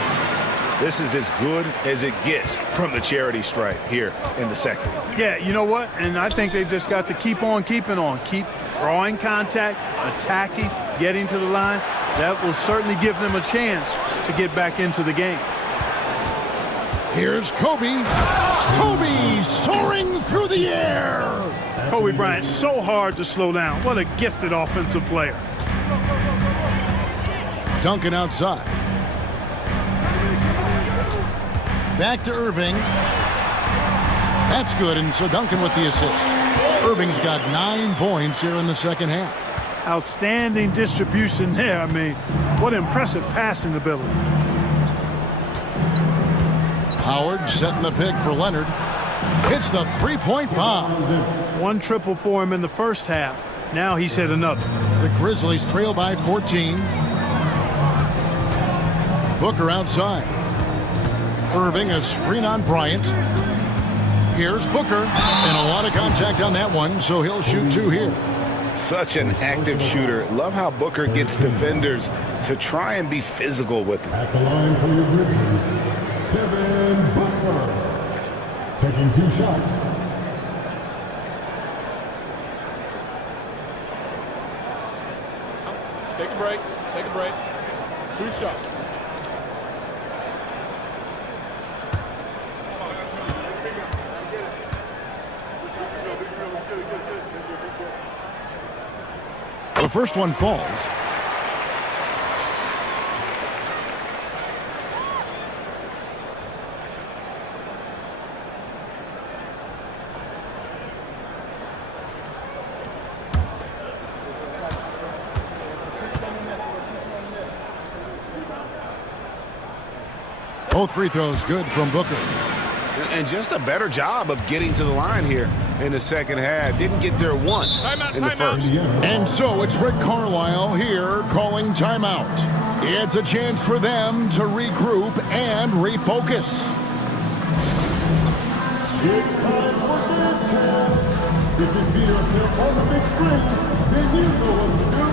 This is as good as it gets from the charity stripe here in the second. Yeah, you know what? And I think they've just got to keep on keeping on. Keep drawing contact, attacking, getting to the line. That will certainly give them a chance to get back into the game. Here's Kobe. Kobe soaring through the air. Kobe Bryant, so hard to slow down. What a gifted offensive player. Duncan outside. Back to Irving. That's good, and so Duncan with the assist. Irving's got 9 points here in the second half. Outstanding distribution there. I mean, what impressive passing ability. Howard setting the pick for Leonard. Hits the 3-point bomb. 1 triple for him in the first half. Now he's hit another. The Grizzlies trail by 14. Booker outside. Irving, a screen on Bryant. Here's Booker, and a lot of contact on that one, so he'll shoot 2 here. Such an active shooter. Love how Booker gets defenders to try and be physical with him. At the line for your Grizzlies, Devin Booker, taking 2 shots. Take a break. Take a break. 2 shots. The first one falls. Both free throws good from Booker. And just a better job of getting to the line here in the second half. Didn't get there once in the first. And so it's Rick Carlisle here calling timeout. It's a chance for them to regroup and refocus. It's time for dance. If you see yourself on the big screen, then you know what to do.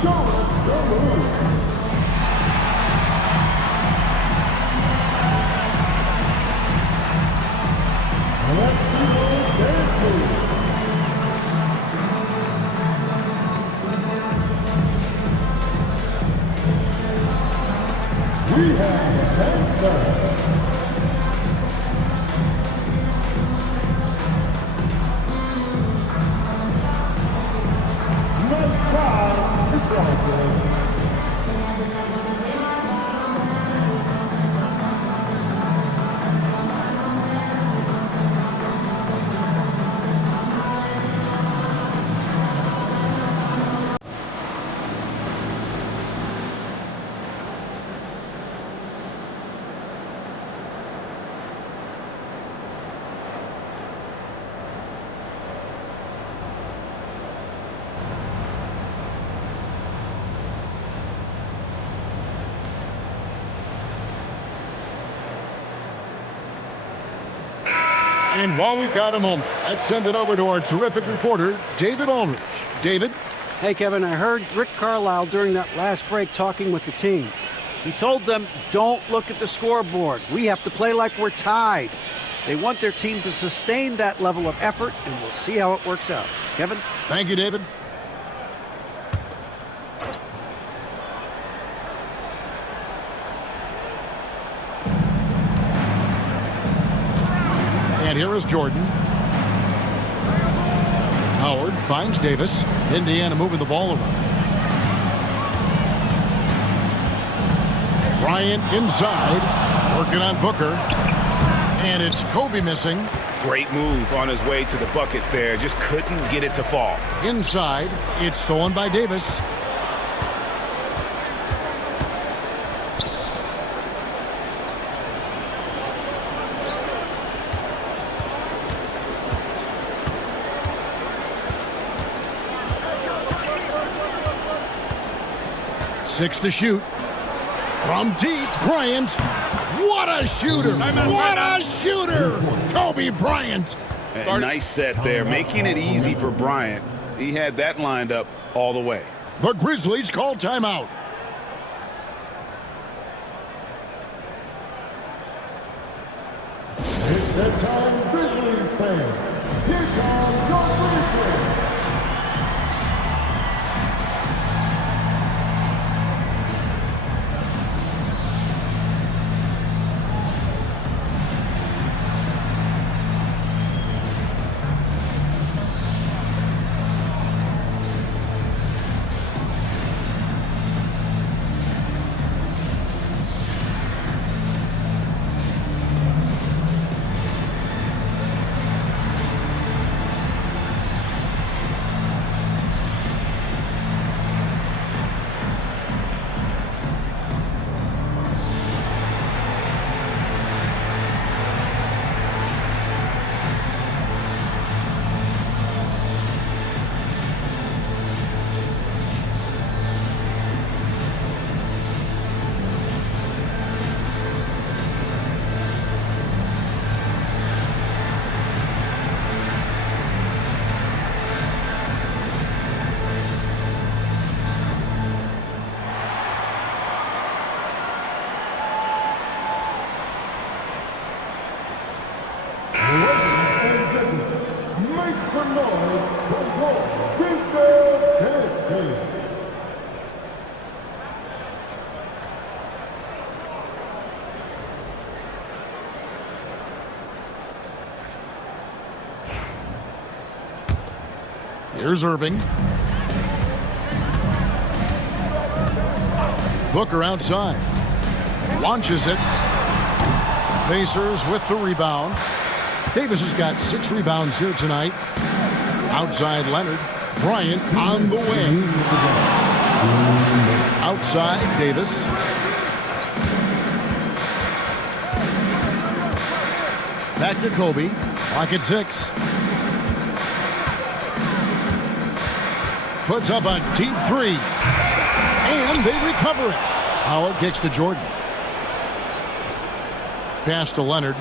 Show us the move. Let's see those dance moves. We have a dancer. Nice try. It's all good. And while we've got a moment, let's send it over to our terrific reporter, David Aldridge. David? Hey, Kevin, I heard Rick Carlisle during that last break talking with the team. He told them, don't look at the scoreboard. We have to play like we're tied. They want their team to sustain that level of effort, and we'll see how it works out. Kevin? Thank you, David. And here is Jordan. Howard finds Davis. Indiana moving the ball around. Bryant inside, working on Booker. And it's Kobe missing. Great move on his way to the bucket there. Just couldn't get it to fall. Inside, it's stolen by Davis. Six to shoot. From deep, Bryant. What a shooter! What a shooter! Kobe Bryant. A nice set there, making it easy for Bryant. He had that lined up all the way. The Grizzlies call timeout. It's that time, Grizzlies fans. Here comes your Grizzlies. Here's Irving. Booker outside. Launches it. Pacers with the rebound. Davis has got 6 rebounds here tonight. Outside Leonard. Bryant on the wing. Outside Davis. Back to Kobe. Clock at 6. Puts up a deep 3. And they recover it. Howard kicks to Jordan. Pass to Leonard.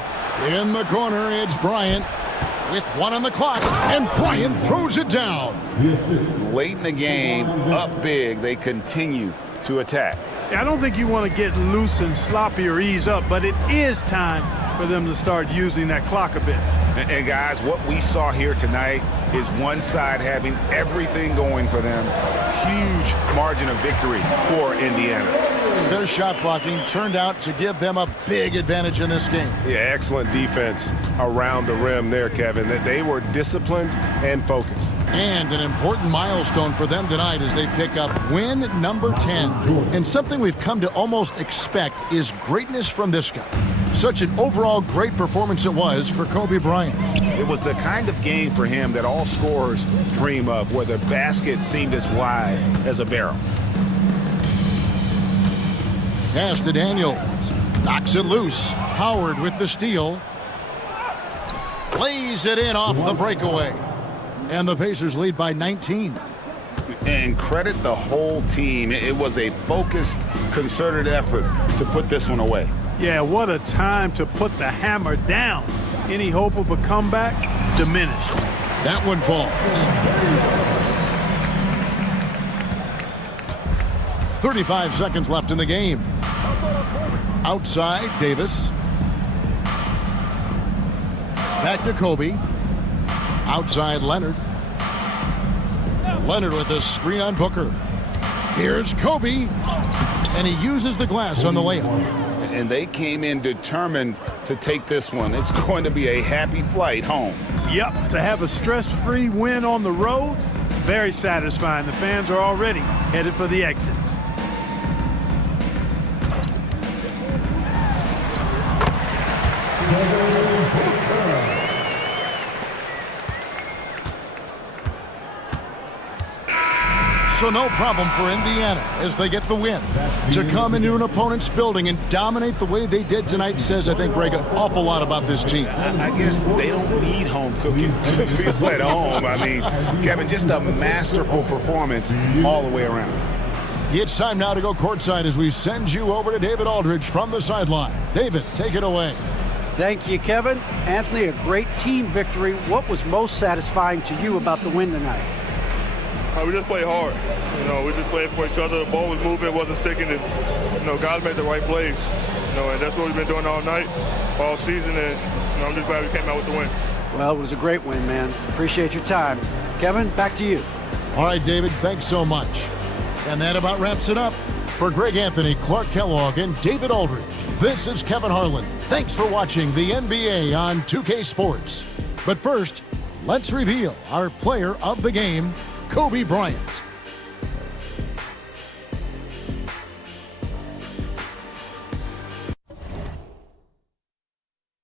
In the corner, it's Bryant with 1 on the clock, and Bryant throws it down. Late in the game, up big, they continue to attack. I don't think you want to get loose and sloppy or ease up, but it is time for them to start using that clock a bit. And guys, what we saw here tonight is one side having everything going for them. Huge margin of victory for Indiana. Their shot blocking turned out to give them a big advantage in this game. Yeah, excellent defense around the rim there, Kevin. They were disciplined and focused. And an important milestone for them tonight as they pick up win number 10. And something we've come to almost expect is greatness from this guy. Such an overall great performance it was for Kobe Bryant. It was the kind of game for him that all scorers dream of, where the basket seemed as wide as a barrel. Pass to Daniels. Knocks it loose. Howard with the steal. Lays it in off the breakaway. And the Pacers lead by 19. And credit the whole team. It was a focused, concerted effort to put this one away. Yeah, what a time to put the hammer down. Any hope of a comeback? Diminished. That one falls. 35 seconds left in the game. Outside, Davis. Back to Kobe. Outside, Leonard. Leonard with a screen on Booker. Here's Kobe. And he uses the glass on the layup. And they came in determined to take this one. It's going to be a happy flight home. Yep, to have a stress-free win on the road, very satisfying. The fans are already headed for the exits. So no problem for Indiana as they get the win. To come into an opponent's building and dominate the way they did tonight says, I think, Greg, an awful lot about this team. I guess they don't need home cooking to feel at home. I mean, Kevin, just a masterful performance all the way around. It's time now to go courtside as we send you over to David Aldridge from the sideline. David, take it away. Thank you, Kevin. Anthony, a great team victory. What was most satisfying to you about the win tonight? We just played hard. We just played for each other. The ball was moving, wasn't sticking, and guys made the right plays. And that's what we've been doing all night, all season, and I'm just glad we came out with the win. Well, it was a great win, man. Appreciate your time. Kevin, back to you. All right, David, thanks so much. And that about wraps it up. For Greg Anthony, Clark Kellogg, and David Aldridge, this is Kevin Harlan. Thanks for watching the NBA on 2K Sports. But first, let's reveal our player of the game, Kobe Bryant.